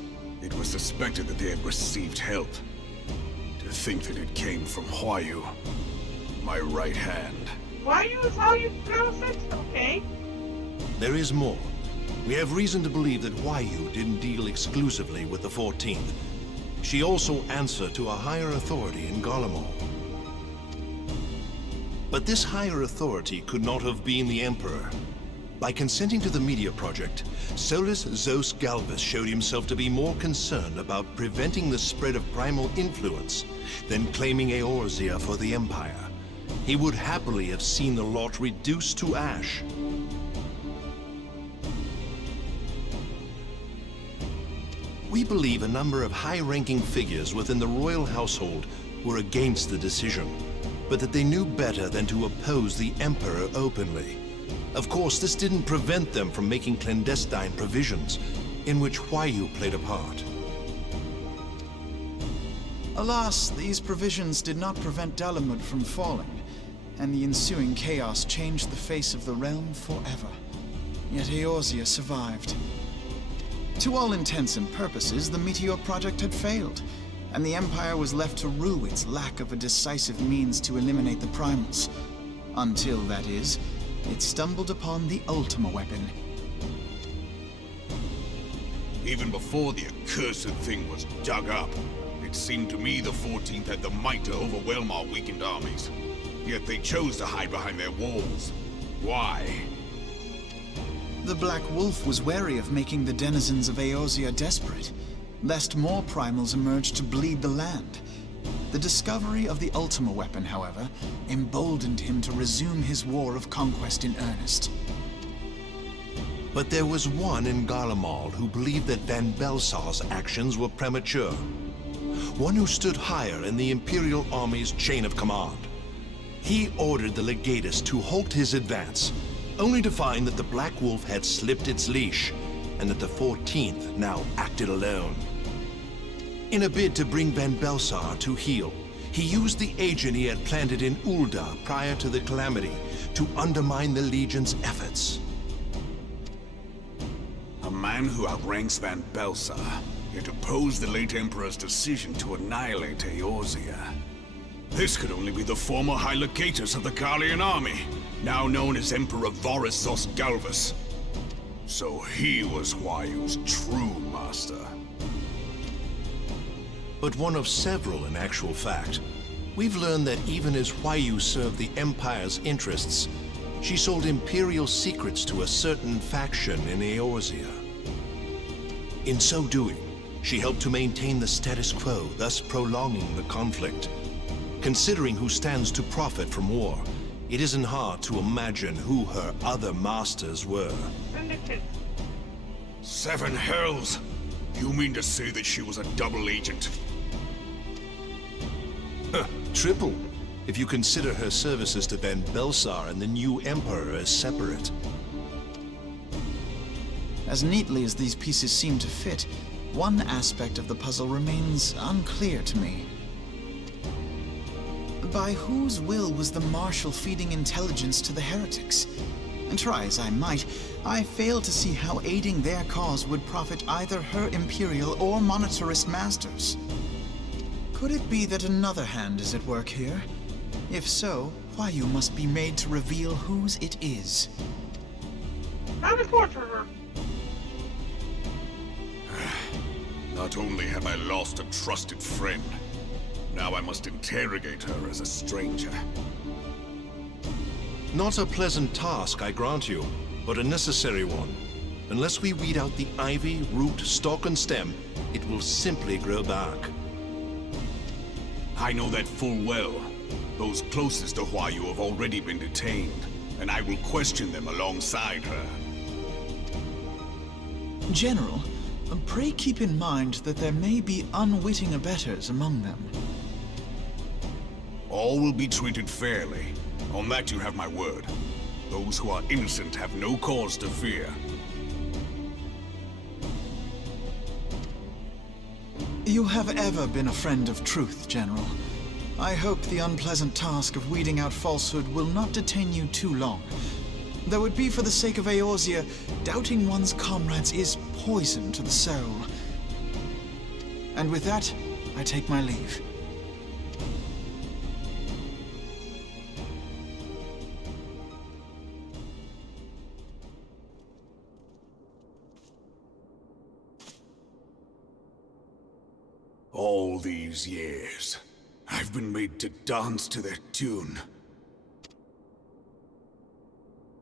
it was suspected that they had received help. To think that it came from Huayu, my right hand. Huayu is how you pronounce it? Okay. There is more. We have reason to believe that Huayu didn't deal exclusively with the 14th. She also answered to a higher authority in Garlemald. But this higher authority could not have been the Emperor. By consenting to the Media Project, Solus Zos Galvus showed himself to be more concerned about preventing the spread of primal influence than claiming Eorzea for the Empire. he would happily have seen the lot reduced to ash. We believe a number of high-ranking figures within the royal household were against the decision, but that they knew better than to oppose the Emperor openly. Of course, this didn't prevent them from making clandestine provisions, in which Huayu played a part. Alas, these provisions did not prevent Dalamud from falling, and the ensuing chaos changed the face of the realm forever. Yet Eorzea survived. To all intents and purposes, the Meteor Project had failed, and the Empire was left to rue its lack of a decisive means to eliminate the Primals. Until, that is, it stumbled upon the Ultima weapon. Even before the accursed thing was dug up, it seemed to me the 14th had the might to overwhelm our weakened armies. Yet they chose to hide behind their walls. Why? The Black Wolf was wary of making the denizens of Eorzea desperate, lest more primals emerge to bleed the land. The discovery of the Ultima weapon, however, emboldened him to resume his war of conquest in earnest. But there was one in Garlemald who believed that Van Belsar's actions were premature. One who stood higher in the Imperial Army's chain of command. He ordered the Legatus to halt his advance, only to find that the Black Wolf had slipped its leash, and that the 14th now acted alone. In a bid to bring Van Belsar to heel, he used the agent he had planted in Ul'dah prior to the Calamity to undermine the Legion's efforts. A man who outranks Van Belsar, yet opposed the late Emperor's decision to annihilate Eorzea. This could only be the former High Legatus of the Garlean army, now known as Emperor Varus Zosgalvus. So he was Huayu's true master. But one of several in actual fact. We've learned that even as Huayu served the Empire's interests, she sold Imperial secrets to a certain faction in Eorzea. In so doing, she helped to maintain the status quo, thus prolonging the conflict. Considering who stands to profit from war, it isn't hard to imagine who her other masters were. Seven hells! You mean to say that she was a double agent? Triple, if you consider her services to Van Belsar and the new Emperor as separate. As neatly as these pieces seem to fit, one aspect of the puzzle remains unclear to me. By whose will was the Marshal feeding intelligence to the heretics? And try as I might, I fail to see how aiding their cause would profit either her Imperial or monetarist masters. Could it be that another hand is at work here? If so, Huayu must be made to reveal whose it is. Time to torture her. Not only have I lost a trusted friend, now I must interrogate her as a stranger. Not a pleasant task, I grant you, but a necessary one. Unless we weed out the ivy, root, stalk, and stem, it will simply grow back. I know that full well. Those closest to Huayu have already been detained, and I will question them alongside her. General, pray keep in mind that there may be unwitting abettors among them. All will be treated fairly. On that you have my word. Those who are innocent have no cause to fear. You have ever been a friend of truth, General. I hope the unpleasant task of weeding out falsehood will not detain you too long. Though it be for the sake of Eorzea, doubting one's comrades is poison to the soul. And with that, I take my leave. All these years, I've been made to dance to their tune.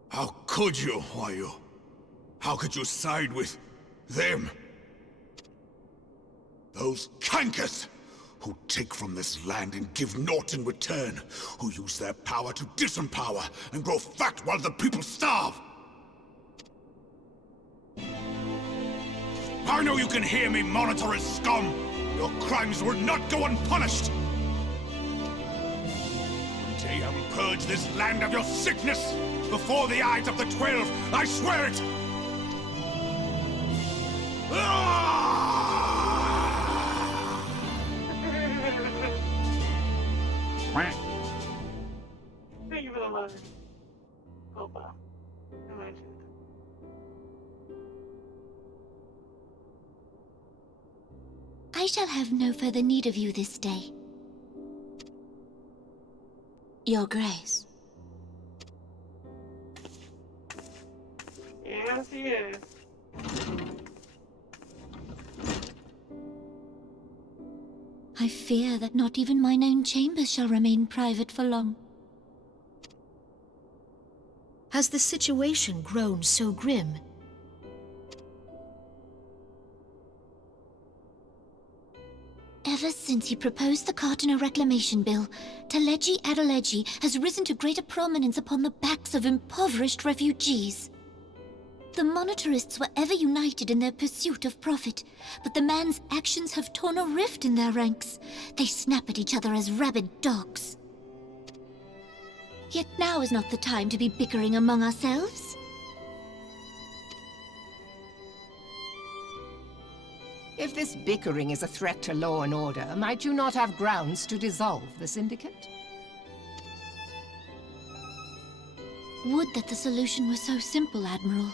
How could you, Huayu? How could you side with them? Those cankers! who take from this land and give naught in return, who use their power to disempower and grow fat while the people starve. I know you can hear me, monitorous scum! Your crimes will not go unpunished! One day I will purge this land of your sickness! Before the eyes of the 12, I swear it! Thank you for the letter. Opa. Imagine. I shall have no further need of you this day. Your Grace. Yes, he is. I fear that not even mine own chambers shall remain private for long. Has the situation grown so grim? Ever since he proposed the Cartiner Reclamation Bill, Teleji Adeleji has risen to greater prominence upon the backs of impoverished refugees. The monetarists were ever united in their pursuit of profit, but the man's actions have torn a rift in their ranks. They snap at each other as rabid dogs. Yet now is not the time to be bickering among ourselves. If this bickering is a threat to law and order, might you not have grounds to dissolve the Syndicate? Would that the solution were so simple, Admiral.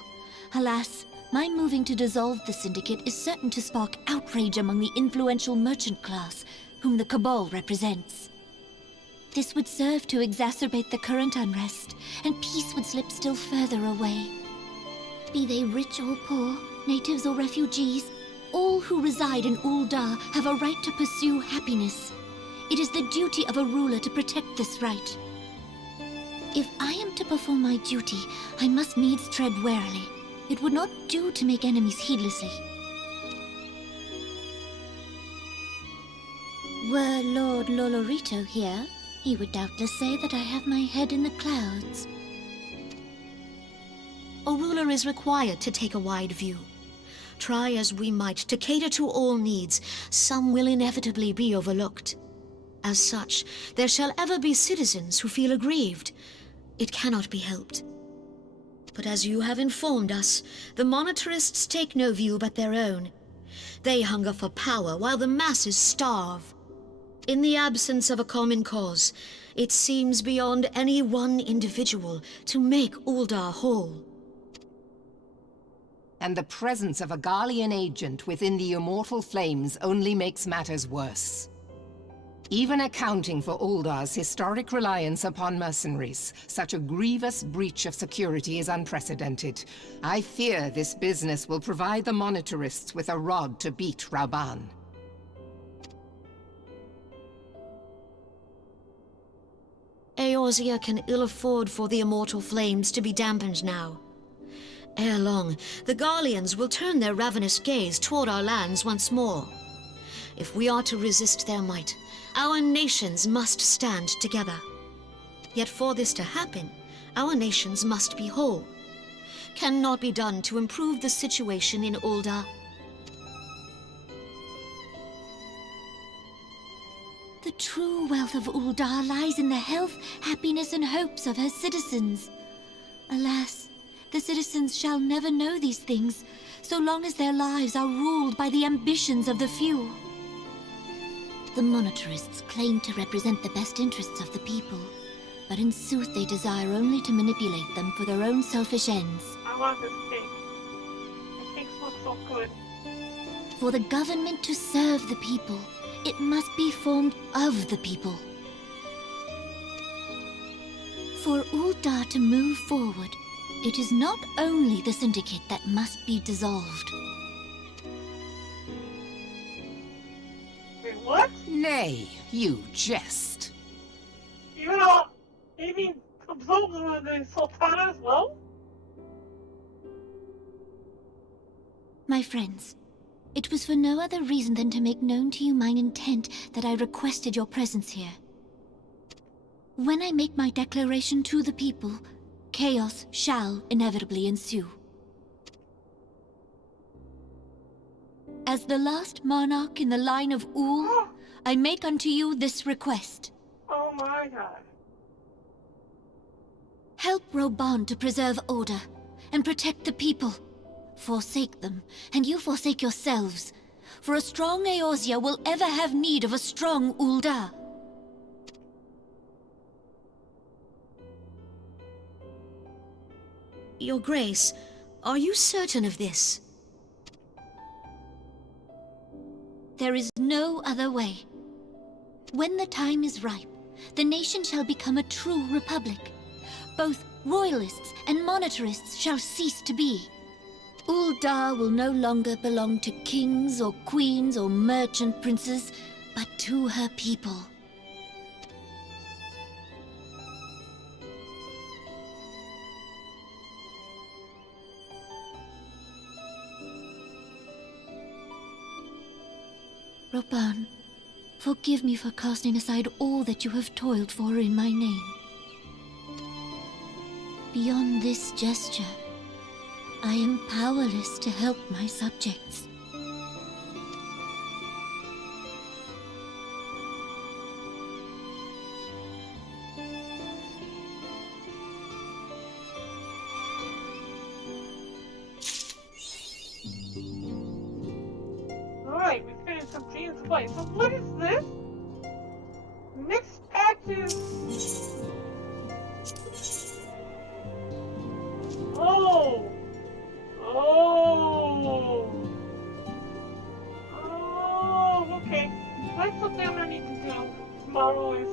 Alas, my moving to dissolve the Syndicate is certain to spark outrage among the influential merchant class, whom the Cabal represents. This would serve to exacerbate the current unrest, and peace would slip still further away. Be they rich or poor, natives or refugees, all who reside in Ul'dah have a right to pursue happiness. It is the duty of a ruler to protect this right. If I am to perform my duty, I must needs tread warily. It would not do to make enemies heedlessly. Were Lord Lolorito here, he would doubtless say that I have my head in the clouds. A ruler is required to take a wide view. Try as we might to cater to all needs, some will inevitably be overlooked. As such, there shall ever be citizens who feel aggrieved. It cannot be helped. But as you have informed us, the monetarists take no view but their own. They hunger for power while the masses starve. In the absence of a common cause, it seems beyond any one individual to make Ul'dah whole. And the presence of a Garlean agent within the Immortal Flames only makes matters worse. Even accounting for Ul'dah's historic reliance upon mercenaries, such a grievous breach of security is unprecedented. I fear this business will provide the monetarists with a rod to beat Rauban. Eorzea can ill afford for the Immortal Flames to be dampened now. Ere long, the Garleans will turn their ravenous gaze toward our lands once more. If we are to resist their might, our nations must stand together. Yet for this to happen, our nations must be whole. Cannot be done to improve the situation in Ul'dah. The true wealth of Ul'dah lies in the health, happiness, and hopes of her citizens. Alas, the citizens shall never know these things, so long as their lives are ruled by the ambitions of the few. The monetarists claim to represent the best interests of the people, but in sooth they desire only to manipulate them for their own selfish ends. I want this cake. The cakes look so good. For the government to serve the people, it must be formed of the people. For Ul'dah to move forward, it is not only the Syndicate that must be dissolved. Wait, what? Nay, you jest. You know, you mean absolve the Sultana as well? My friends, It was for no other reason than to make known to you mine intent that I requested your presence here. When I make my declaration to the people, chaos shall inevitably ensue. As the last monarch in the line of Ul, I make unto you this request. Oh my god. Help Roban to preserve order and protect the people. Forsake them, and you forsake yourselves. For a strong Eorzea will ever have need of a strong Ul'dah. Your Grace, are you certain of this? There is no other way. When the time is ripe, the nation shall become a true republic. Both royalists and monetarists shall cease to be. Ul'dah will no longer belong to kings or queens or merchant princes, but to her people. Roban, forgive me for casting aside all that you have toiled for in my name. Beyond this gesture, I am powerless to help my subjects. Alright, we finished some Gene's Play. So what is this? Next patches. Oh! Oh! Oh, okay. That's something I'm gonna need to do tomorrow is...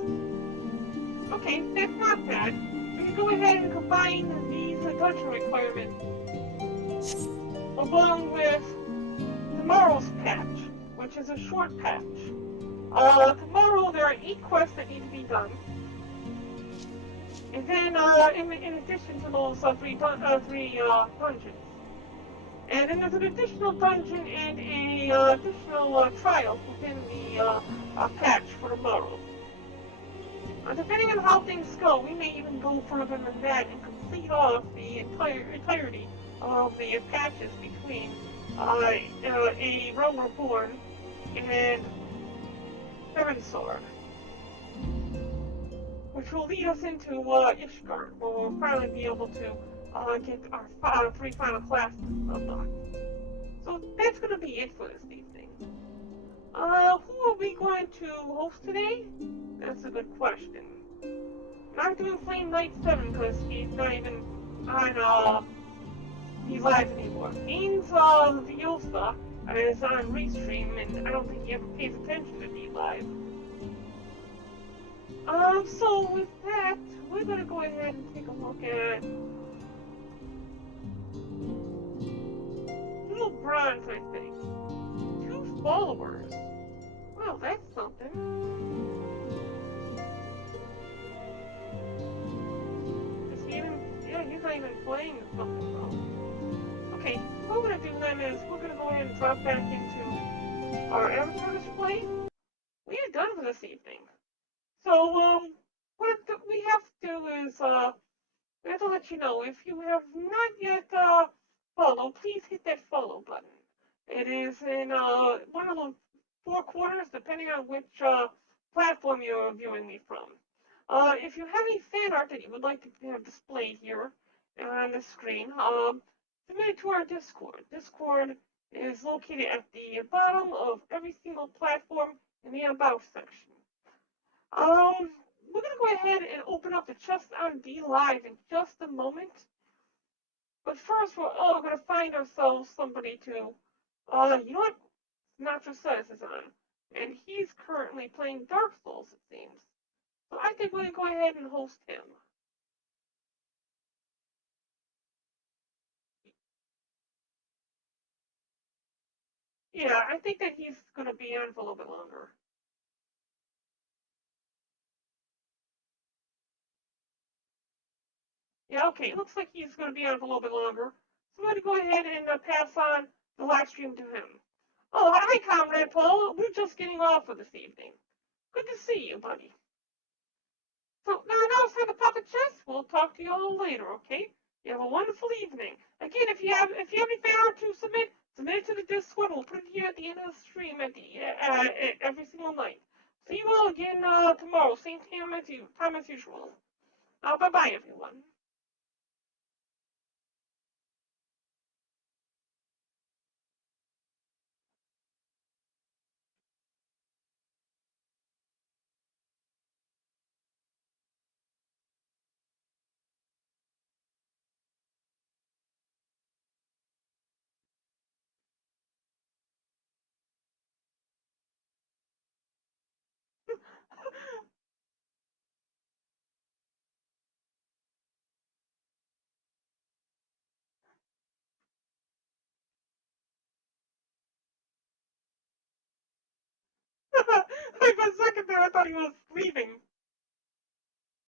Okay, that's not bad. We can go ahead and combine these dungeon requirements along with tomorrow's patch, which is a short patch. Tomorrow there are 8 quests that need to be done. And then, in addition to those three dungeons. And then there's an additional dungeon and a additional trial within the patch for tomorrow. Depending on how things go, we may even go further than that and complete off the entirety of the patches between a Realm Reborn and Barren, which will lead us into Ishgard, where we'll finally be able to get our 3 final classes unlocked. So that's going to be it for this evening. Who are we going to host today? That's a good question. Not doing Flame Knight 7 because he's not even on he's live anymore. Means Viosa is on Restream, and I don't think he ever pays attention to me live. So with that, we're gonna go ahead and take a look at Little Bronze, I think. 2 followers. Well, that's something. Is he even... Yeah, he's not even playing something though. Okay, what we're gonna do then is we're gonna go ahead and drop back into our avatar display. We are done for this evening. So, what we have to do is, we have to let you know, if you have not yet, followed, please hit that follow button. It is in, one of the 4 corners, depending on which, platform you're viewing me from. If you have any fan art that you would like to have displayed here on the screen, submit it to our Discord. Discord is located at the bottom of every single platform in the About section. We're gonna go ahead and open up the Just on D Live in just a moment. But first, we're all gonna find ourselves somebody to, you know what? Nacho Says is on. And he's currently playing Dark Souls, it seems. So I think we're gonna go ahead and host him. Yeah, I think that he's gonna be on for a little bit longer. Yeah, okay, it looks like he's going to be on for a little bit longer. So I'm going to go ahead and pass on the live stream to him. Oh, hi, Comrade Paul. We're just getting off for this evening. Good to see you, buddy. So now it's time to pop a chest. We'll talk to you all later, okay? You have a wonderful evening. Again, if you have any fair to submit it to the Discord. We'll put it here at the end of the stream at the every single night. See you all again tomorrow, same time as usual. Bye bye, everyone. Like for a second there, I thought he was leaving.